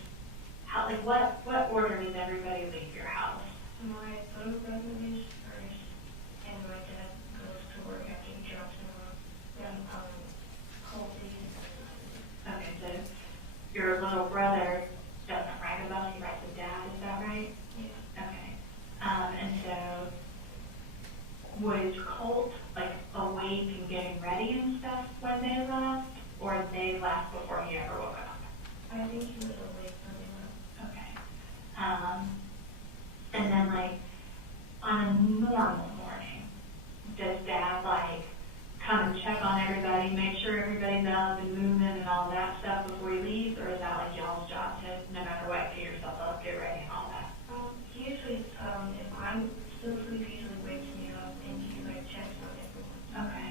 how, like what order does everybody leave your house? My little brother leaves first, and my dad goes to work after he drops him off. Then Colt leaves. Okay, so your little brother doesn't ride a bus, he rides with dad, is that right? Yeah. Okay. And so was Colt like awake and getting ready and stuff when they left, or they left before he ever woke up? I think he was awake when they left. Okay. And then like on a normal morning, does dad like come and check on everybody, make sure everybody's up and moving and all that stuff before he leaves, or is that like y'all's job to no matter what get yourself up, get ready and all that? He usually, if I'm still asleep, he usually wakes me up and he like checks on everyone. Okay.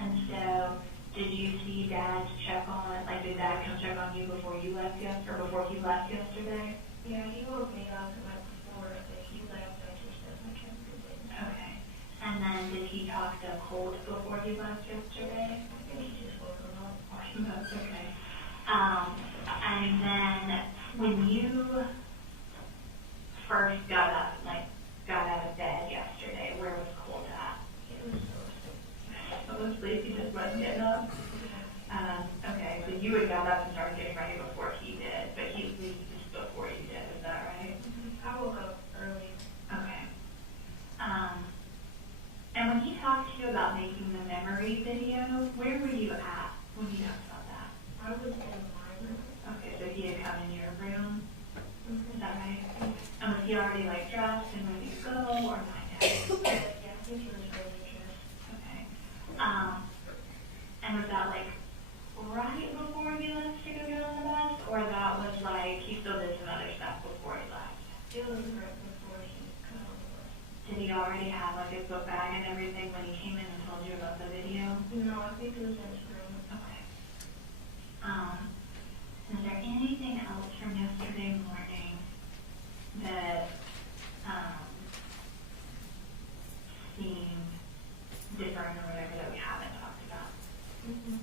And so did you see dad check on, like did dad come check on you before you left yesterday, or before he left yesterday? Yeah, he woke me up right before he left. I just said I can't do it. Okay. And then did he talk to Colt before he left yesterday? I think he just woke him up. That's okay. And then when you first got up, like got out of bed yesterday, where was Colt at? He was so sick. So asleep, he just wasn't getting up? Okay, so you had got up and started getting ready before he did, but he leaves before you did, is that right? I woke up early. Okay. And when he talked to you about making the memory video, where were you at when he talked about that? I was in my room. Okay, so he had come in your room, is that right? And was he already like dressed and ready to go, or not yet? Yeah, I think he was ready to dress. Okay. And was that like right before he left to go get on the bus, or that was like he still did some other stuff before he left? It was right before he got on the bus. Did he already have like his book bag and everything when he came in and told you about the video? No, I think it was in his room. Okay. Is there anything else from yesterday morning that seemed different or whatever that we haven't talked about? Mm-hmm.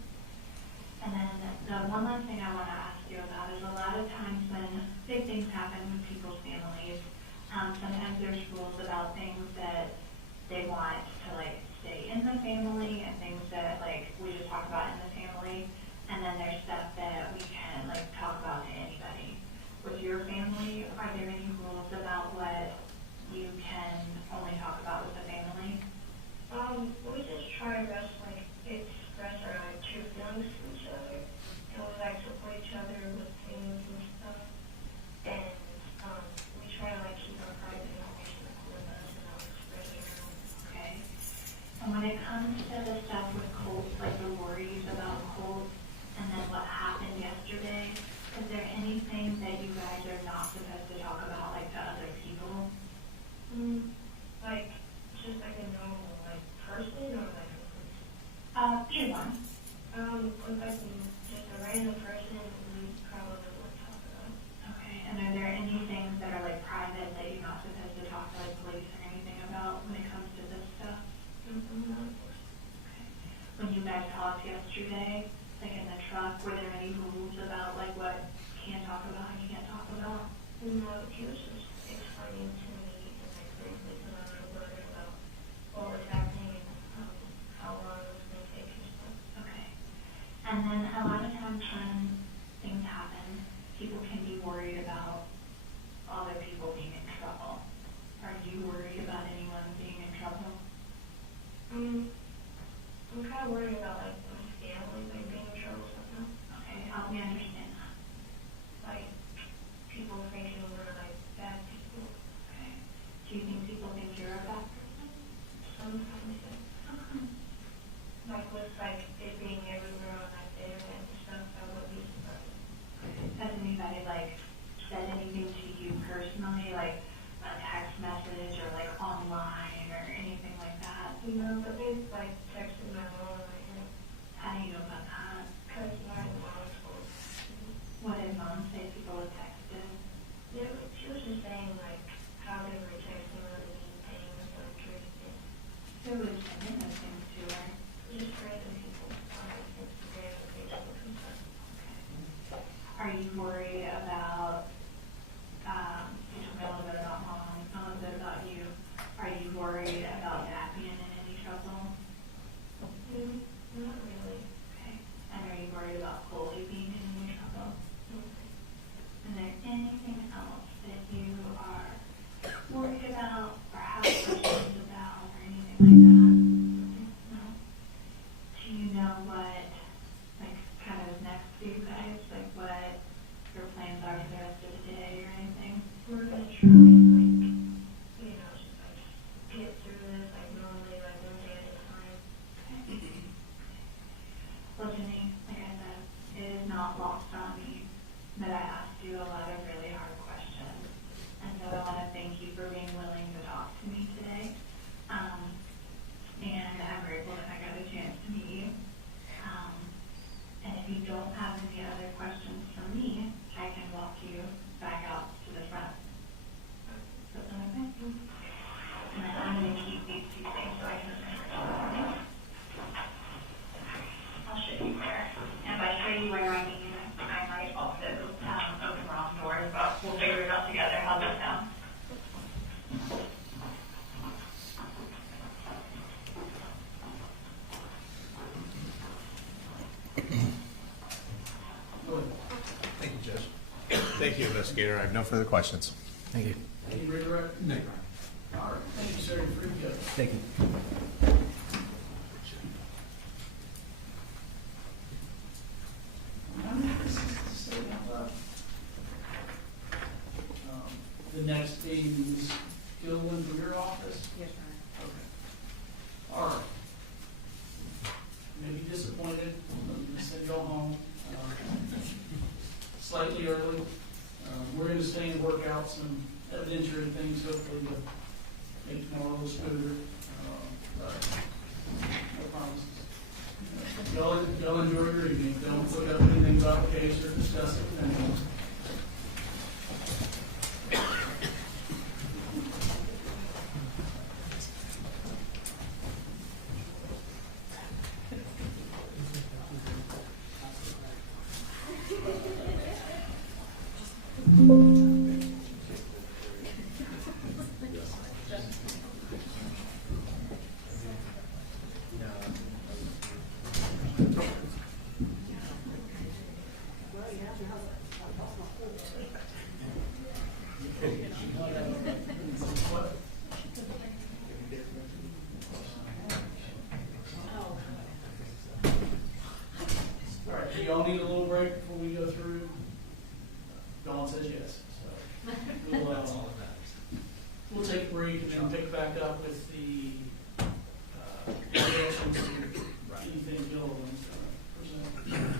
And then the one last thing I want to ask you about is a lot of times when big things happen with people's families, sometimes there's rules about things that they want to like stay in the family and things that like we just talk about in the family, and then there's stuff that we can like talk about to anybody. With your family, are there any rules about what you can only talk about with the family? We just try our best to like express our like true feelings to each other, and we like support each other with things and stuff. And we try to like keep our private information with us and not express it around. Okay. And when it comes to the stuff with Colt, like the worries about Colt, and then what happened yesterday, is there anything that you guys are not supposed to talk about, like to other people? Like just like a normal like person or like a police? Either one. If I can just a random person, we probably would talk about. Okay. And are there any things that are like private that you're not supposed to talk to like police or anything about when it comes to this stuff? Okay. When you guys talked yesterday, like in the truck, were there any rules about like what you can talk about and you can't talk about? No, he was just explaining to me and like briefly to my brother about what was happening and how long it was going to take and stuff. Okay. And then a lot of times when things happen, people can be worried about other people being in trouble. Are you worried about anyone being in trouble? I'm kind of worried about like my family, like being in trouble, stuff help me understand that. Like, people thinking we're like bad people. Okay. Do you think people think you're a bad person? Sometimes, yeah. Okay. Like with like it being everywhere on like the internet and stuff, I wouldn't be surprised. Has anybody like said anything to you personally, like a text message or like online or anything like that? You know, but they like texted my mom like, How do you know about that? because my mom told. What did mom say people had texted? Yeah, but she was just saying like how they were texting really mean things and crazy. Who was sending those things to her? Just random people on like Instagram and Facebook and stuff. Are you worried about, you told me a little bit about mom, a little bit about you. Are you worried about Dad being in any trouble? Not really. Okay. And are you worried about Coley being in any trouble? Is there anything else that you are worried about or have questions about or anything like that? No? Do you know what, like, kind of is next for you guys? Like, what your plans are for the rest of the day or anything? We're gonna try like, you know, just like get through this like normally, like one day at a time. Okay. Well, Jenny, like I said, it is not lost on me that I asked you a lot of really hard questions. And so I want to thank you for being willing to talk to me today. And I'm grateful that I got a chance to meet you. And if you don't have any other questions for me, I can walk you back out to the front. Does that sound okay? And then I'm going to keep these two things so I can remember. I'll show you where. And by show you where, I mean I might also open wrong doors, but we'll figure it out together. How's that sound? Thank you, Judge. Thank you, investigator. I have no further questions. Thank you. Any redirect? No. All right, thank you, sir, you're free to go. Thank you. The next thing is Gilliland from your office? Yes, sir. Okay. All right. May be disappointed, I'm gonna send y'all home, slightly early. We're gonna stay and work out some evidentiary things, hopefully to make tomorrow a little smoother. But no promises. Y'all enjoy your evening, don't put up anything about the case or discuss it with anyone. All right, do y'all need a little break before we go through? Dawn says yes, so we'll take a break and then pick back up with the reactions to anything Gilliland's present.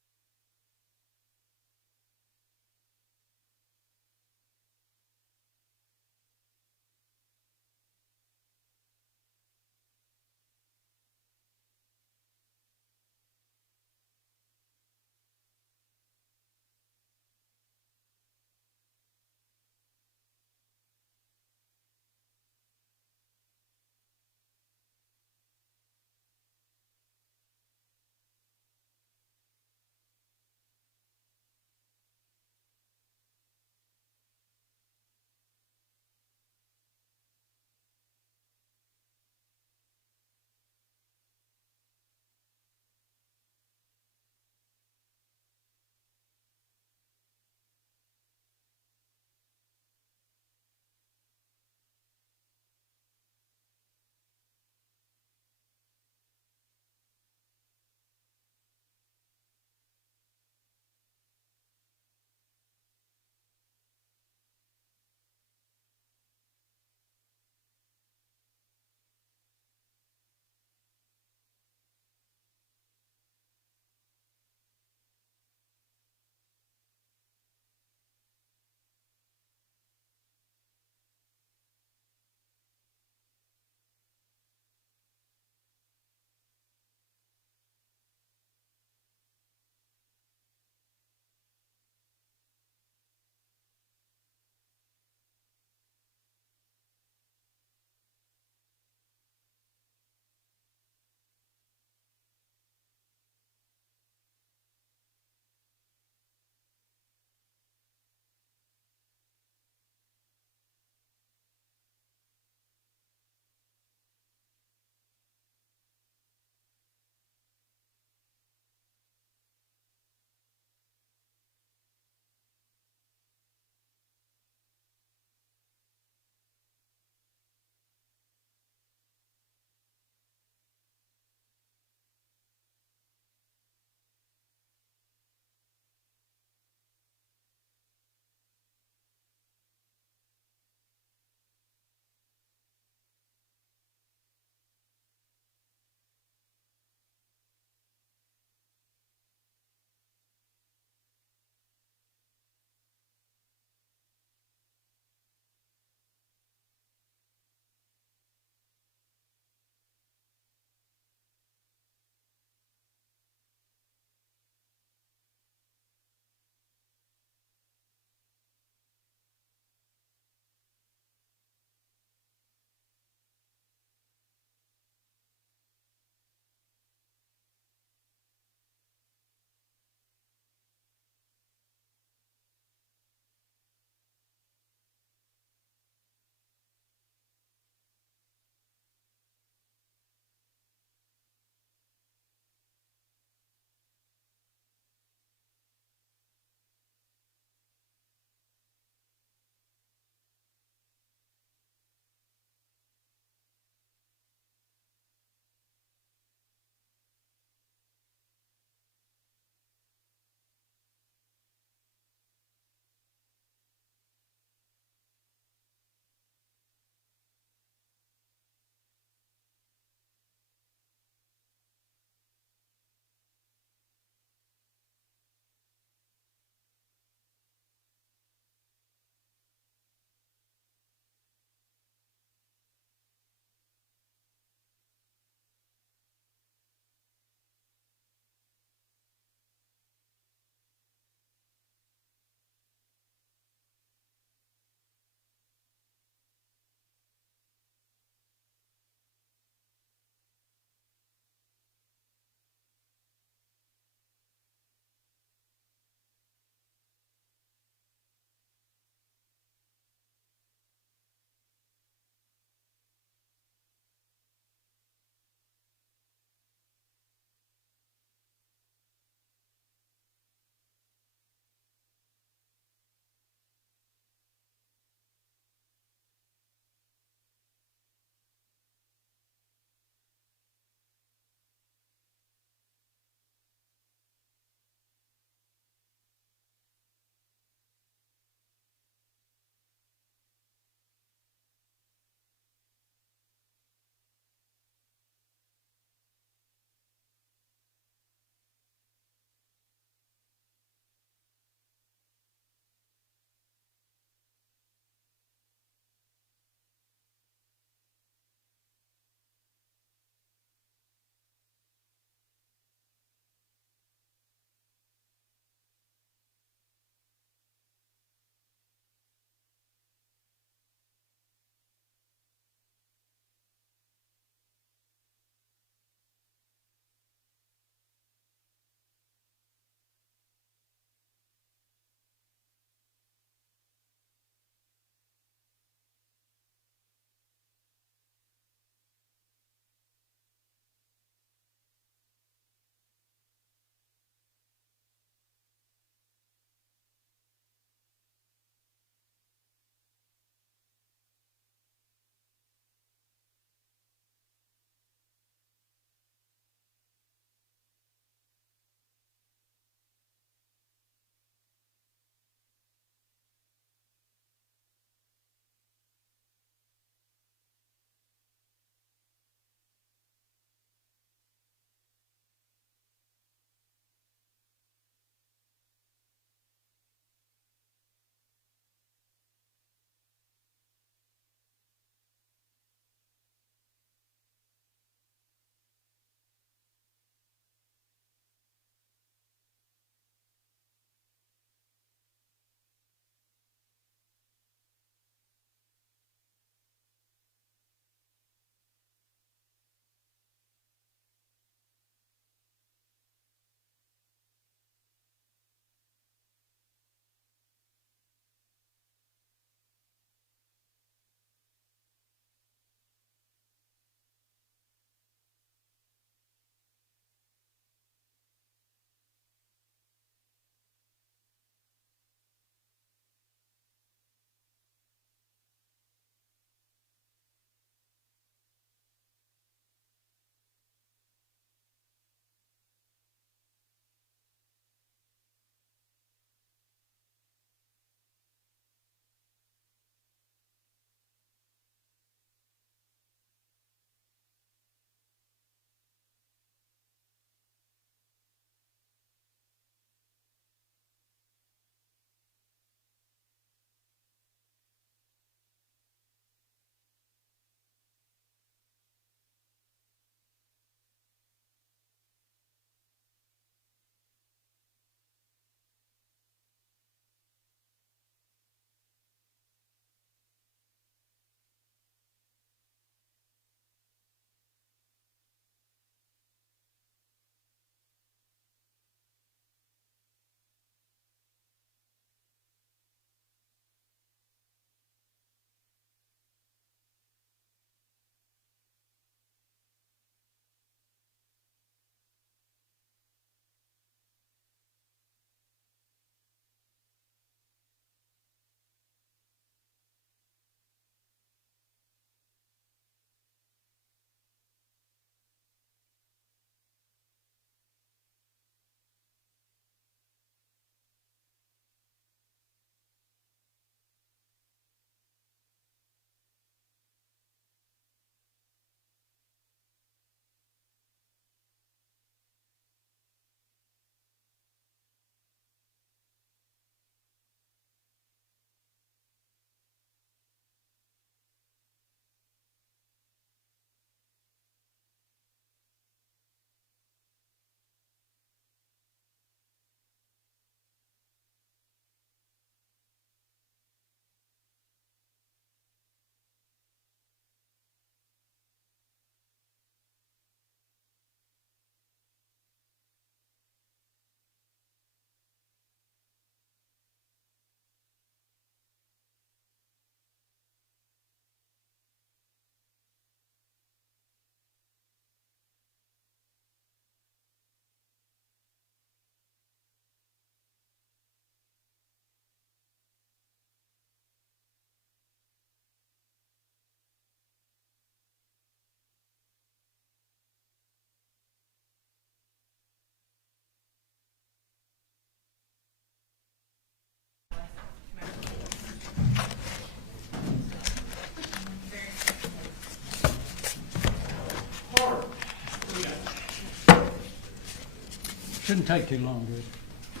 Shouldn't take too long, good. Do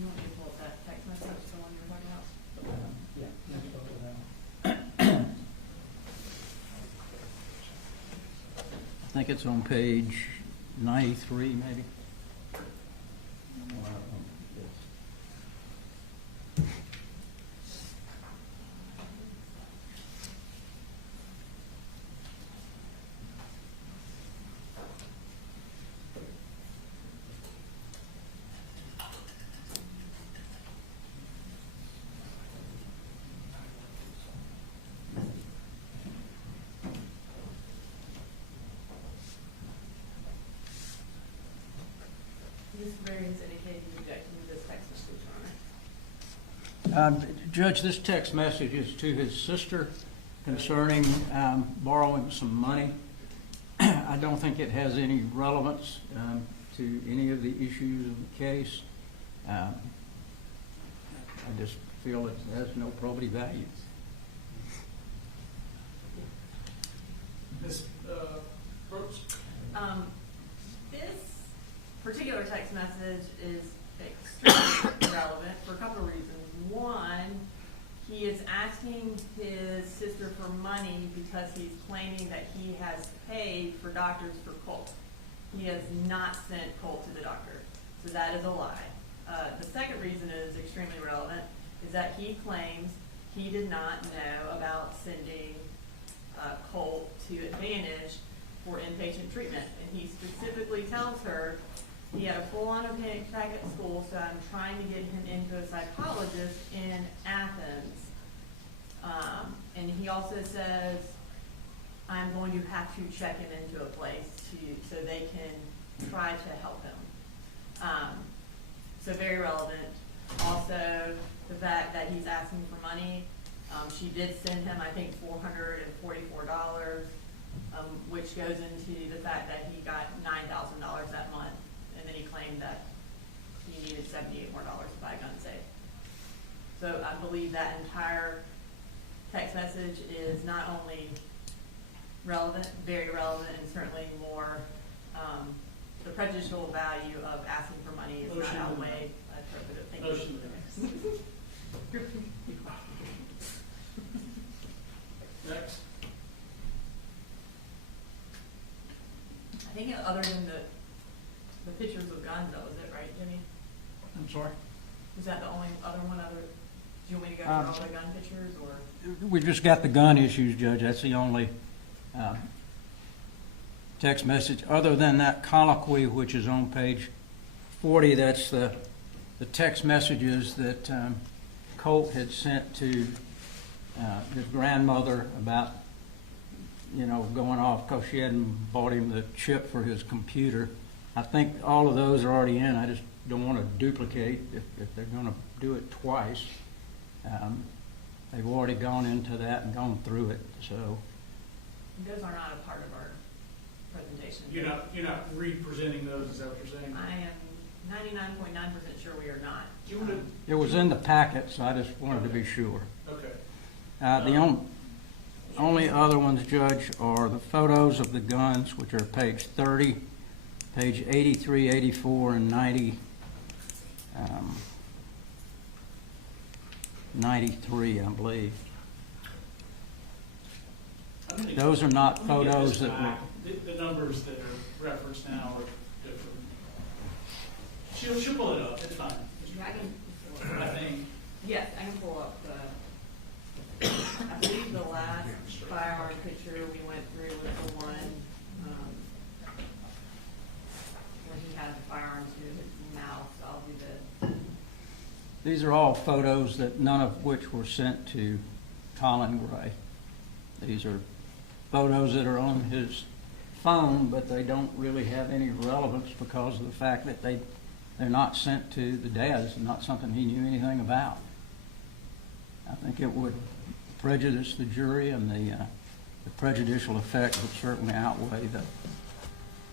you want me to pull up that text message, the one you're talking about? Yeah, let's go with that. I think it's on page 93, maybe. Mr. Berry has indicated he's objecting to this text message, Your Honor. Judge, this text message is to his sister concerning borrowing some money. I don't think it has any relevance to any of the issues of the case. I just feel it has no probative value. Ms. Brooks? This particular text message is extremely relevant for a couple of reasons. One, he is asking his sister for money because he's claiming that he has paid for doctors for Colt. He has not sent Colt to the doctor, so that is a lie. The second reason is extremely relevant is that he claims he did not know about sending Colt to Advantage for inpatient treatment, and he specifically tells her he had a full-on panic attack at school, so I'm trying to get him into a psychologist in Athens. And he also says, I'm going to have to check him into a place so they can try to help him. So very relevant. Also, the fact that he's asking for money. She did send him, I think, $444, which goes into the fact that he got $9,000 that month. And then he claimed that he needed $78 more to buy a gun safe. So I believe that entire text message is not only relevant, very relevant, and certainly more, the prejudicial value of asking for money is not outweighed by probative thinking. Motion. Next. I think other than the pictures of guns, that was it, right, Jimmy? I'm sorry? Was that the only other one? Do you want me to go through all the gun pictures, or? We've just got the gun issues, Judge. That's the only text message. Other than that colloquy, which is on page 40, that's the text messages that Colt had sent to his grandmother about, going off because she hadn't bought him the chip for his computer. I think all of those are already in. I just don't want to duplicate if they're going to do it twice. They've already gone into that and gone through it, so. Those are not a part of our presentation. You're not re-presenting those, is that what you're saying? I am 99.9% sure we are not. Do you want to? It was in the packet, so I just wanted to be sure. Okay. The only other ones, Judge, are the photos of the guns, which are page 30, page 83, 84, and 90. 93, I believe. Those are not photos that were. The numbers that are referenced now are different. She'll pull it up. It's fine. Yeah, I think. Yes, I can pull up I believe the last firearm picture we went through was the one where he had the firearm to his mouth. So I'll do this. These are all photos that none of which were sent to Colin Gray. These are photos that are on his phone, but they don't really have any relevance because of the fact that they're not sent to the dad. It's not something he knew anything about. I think it would prejudice the jury, and the prejudicial effect would certainly outweigh the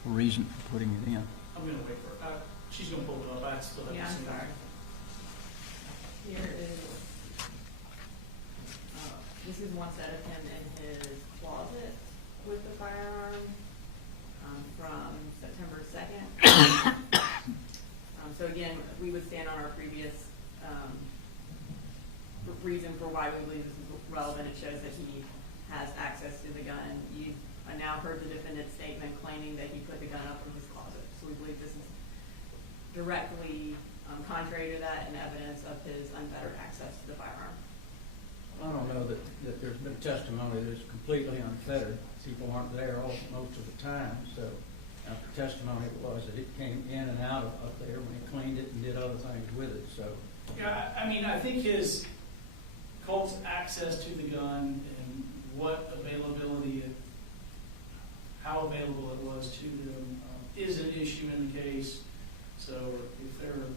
reason for putting it in. I'm going to wait for her. She's going to pull it up. I still haven't seen I'm sorry. Here is, this is one set of him in his closet with the firearm from September 2nd. So again, we would stand on our previous reason for why we believe this is relevant. It shows that he has access to the gun. You now heard the defendant's statement claiming that he put the gun up in his closet. So we believe this is directly contrary to that and evidence of his unfettered access to the firearm. I don't know that there's been testimony that's completely unfettered. People aren't there most of the time, so the testimony was that it came in and out of up there when he cleaned it and did other things with it, so. Yeah, I mean, I think Colt's access to the gun and what availability, how available it was to them is an issue in the case. So if there are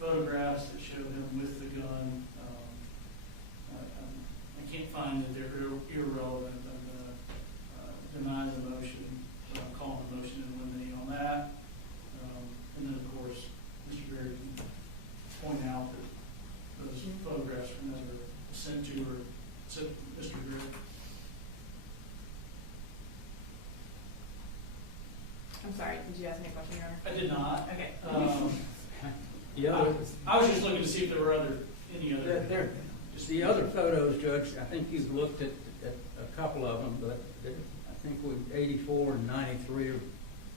photographs that show him with the gun, I can't find that they're irrelevant. I'm going to deny the motion, call the motion and eliminate on that. And then, of course, Mr. Gray can point out that those photographs were never sent to or sent to Mr. Gray. I'm sorry, did you ask me a question, Your Honor? I did not. Okay. I was just looking to see if there were any other. The other photos, Judge, I think you've looked at a couple of them, but I think with 84 and 93 are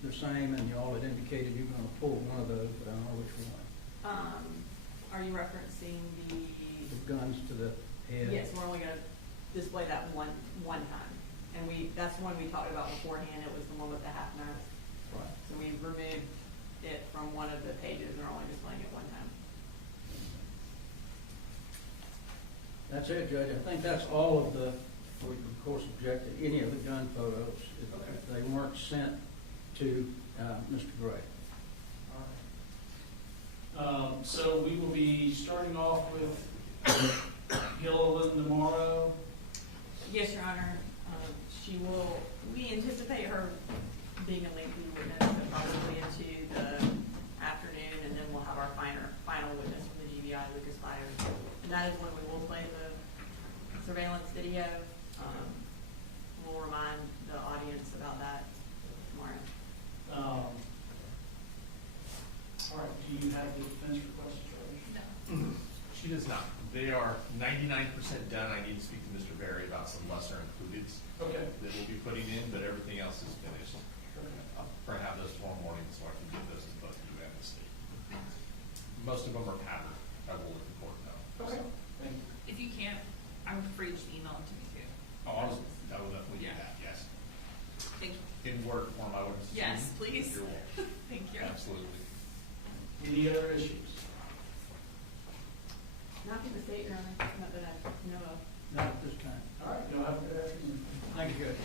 the same, and you all had indicated you're going to pull one of those, but I don't know which one. Are you referencing the guns to the head? Yes, we're only going to display that one time. And that's the one we talked about beforehand. It was the one with the half mask. Right. So we removed it from one of the pages and are only displaying it one time. That's it, Judge. I think that's all of the, we of course object to any of the gun photos if they weren't sent to Mr. Gray. All right. So we will be starting off with Gilliland tomorrow. Yes, Your Honor. We anticipate her being a lengthy witness probably into the afternoon, and then we'll have our final witness from the GBI, Lucas Myers. And that is when we will play the surveillance video. We'll remind the audience about that tomorrow. All right. Do you have the defense request, Charlie? No. She does not. They are 99% done. I need to speak to Mr. Berry about some lesser included Okay. that we'll be putting in, but everything else is finished. Okay. I'll probably have those tomorrow morning so I can get those to both you and the state. Most of them are patterned. I will let the court know. Okay. Thank you. If you can't, I'm free to just email them to me too. Oh, I will definitely do that, yes. Thank you. In Word form, I would assume. Yes, please. You're welcome. Thank you. Absolutely. Any other issues? Not in the state, Your Honor. Not that I know of. Not at this time. All right. You'll have a good afternoon. Thank you, Judge.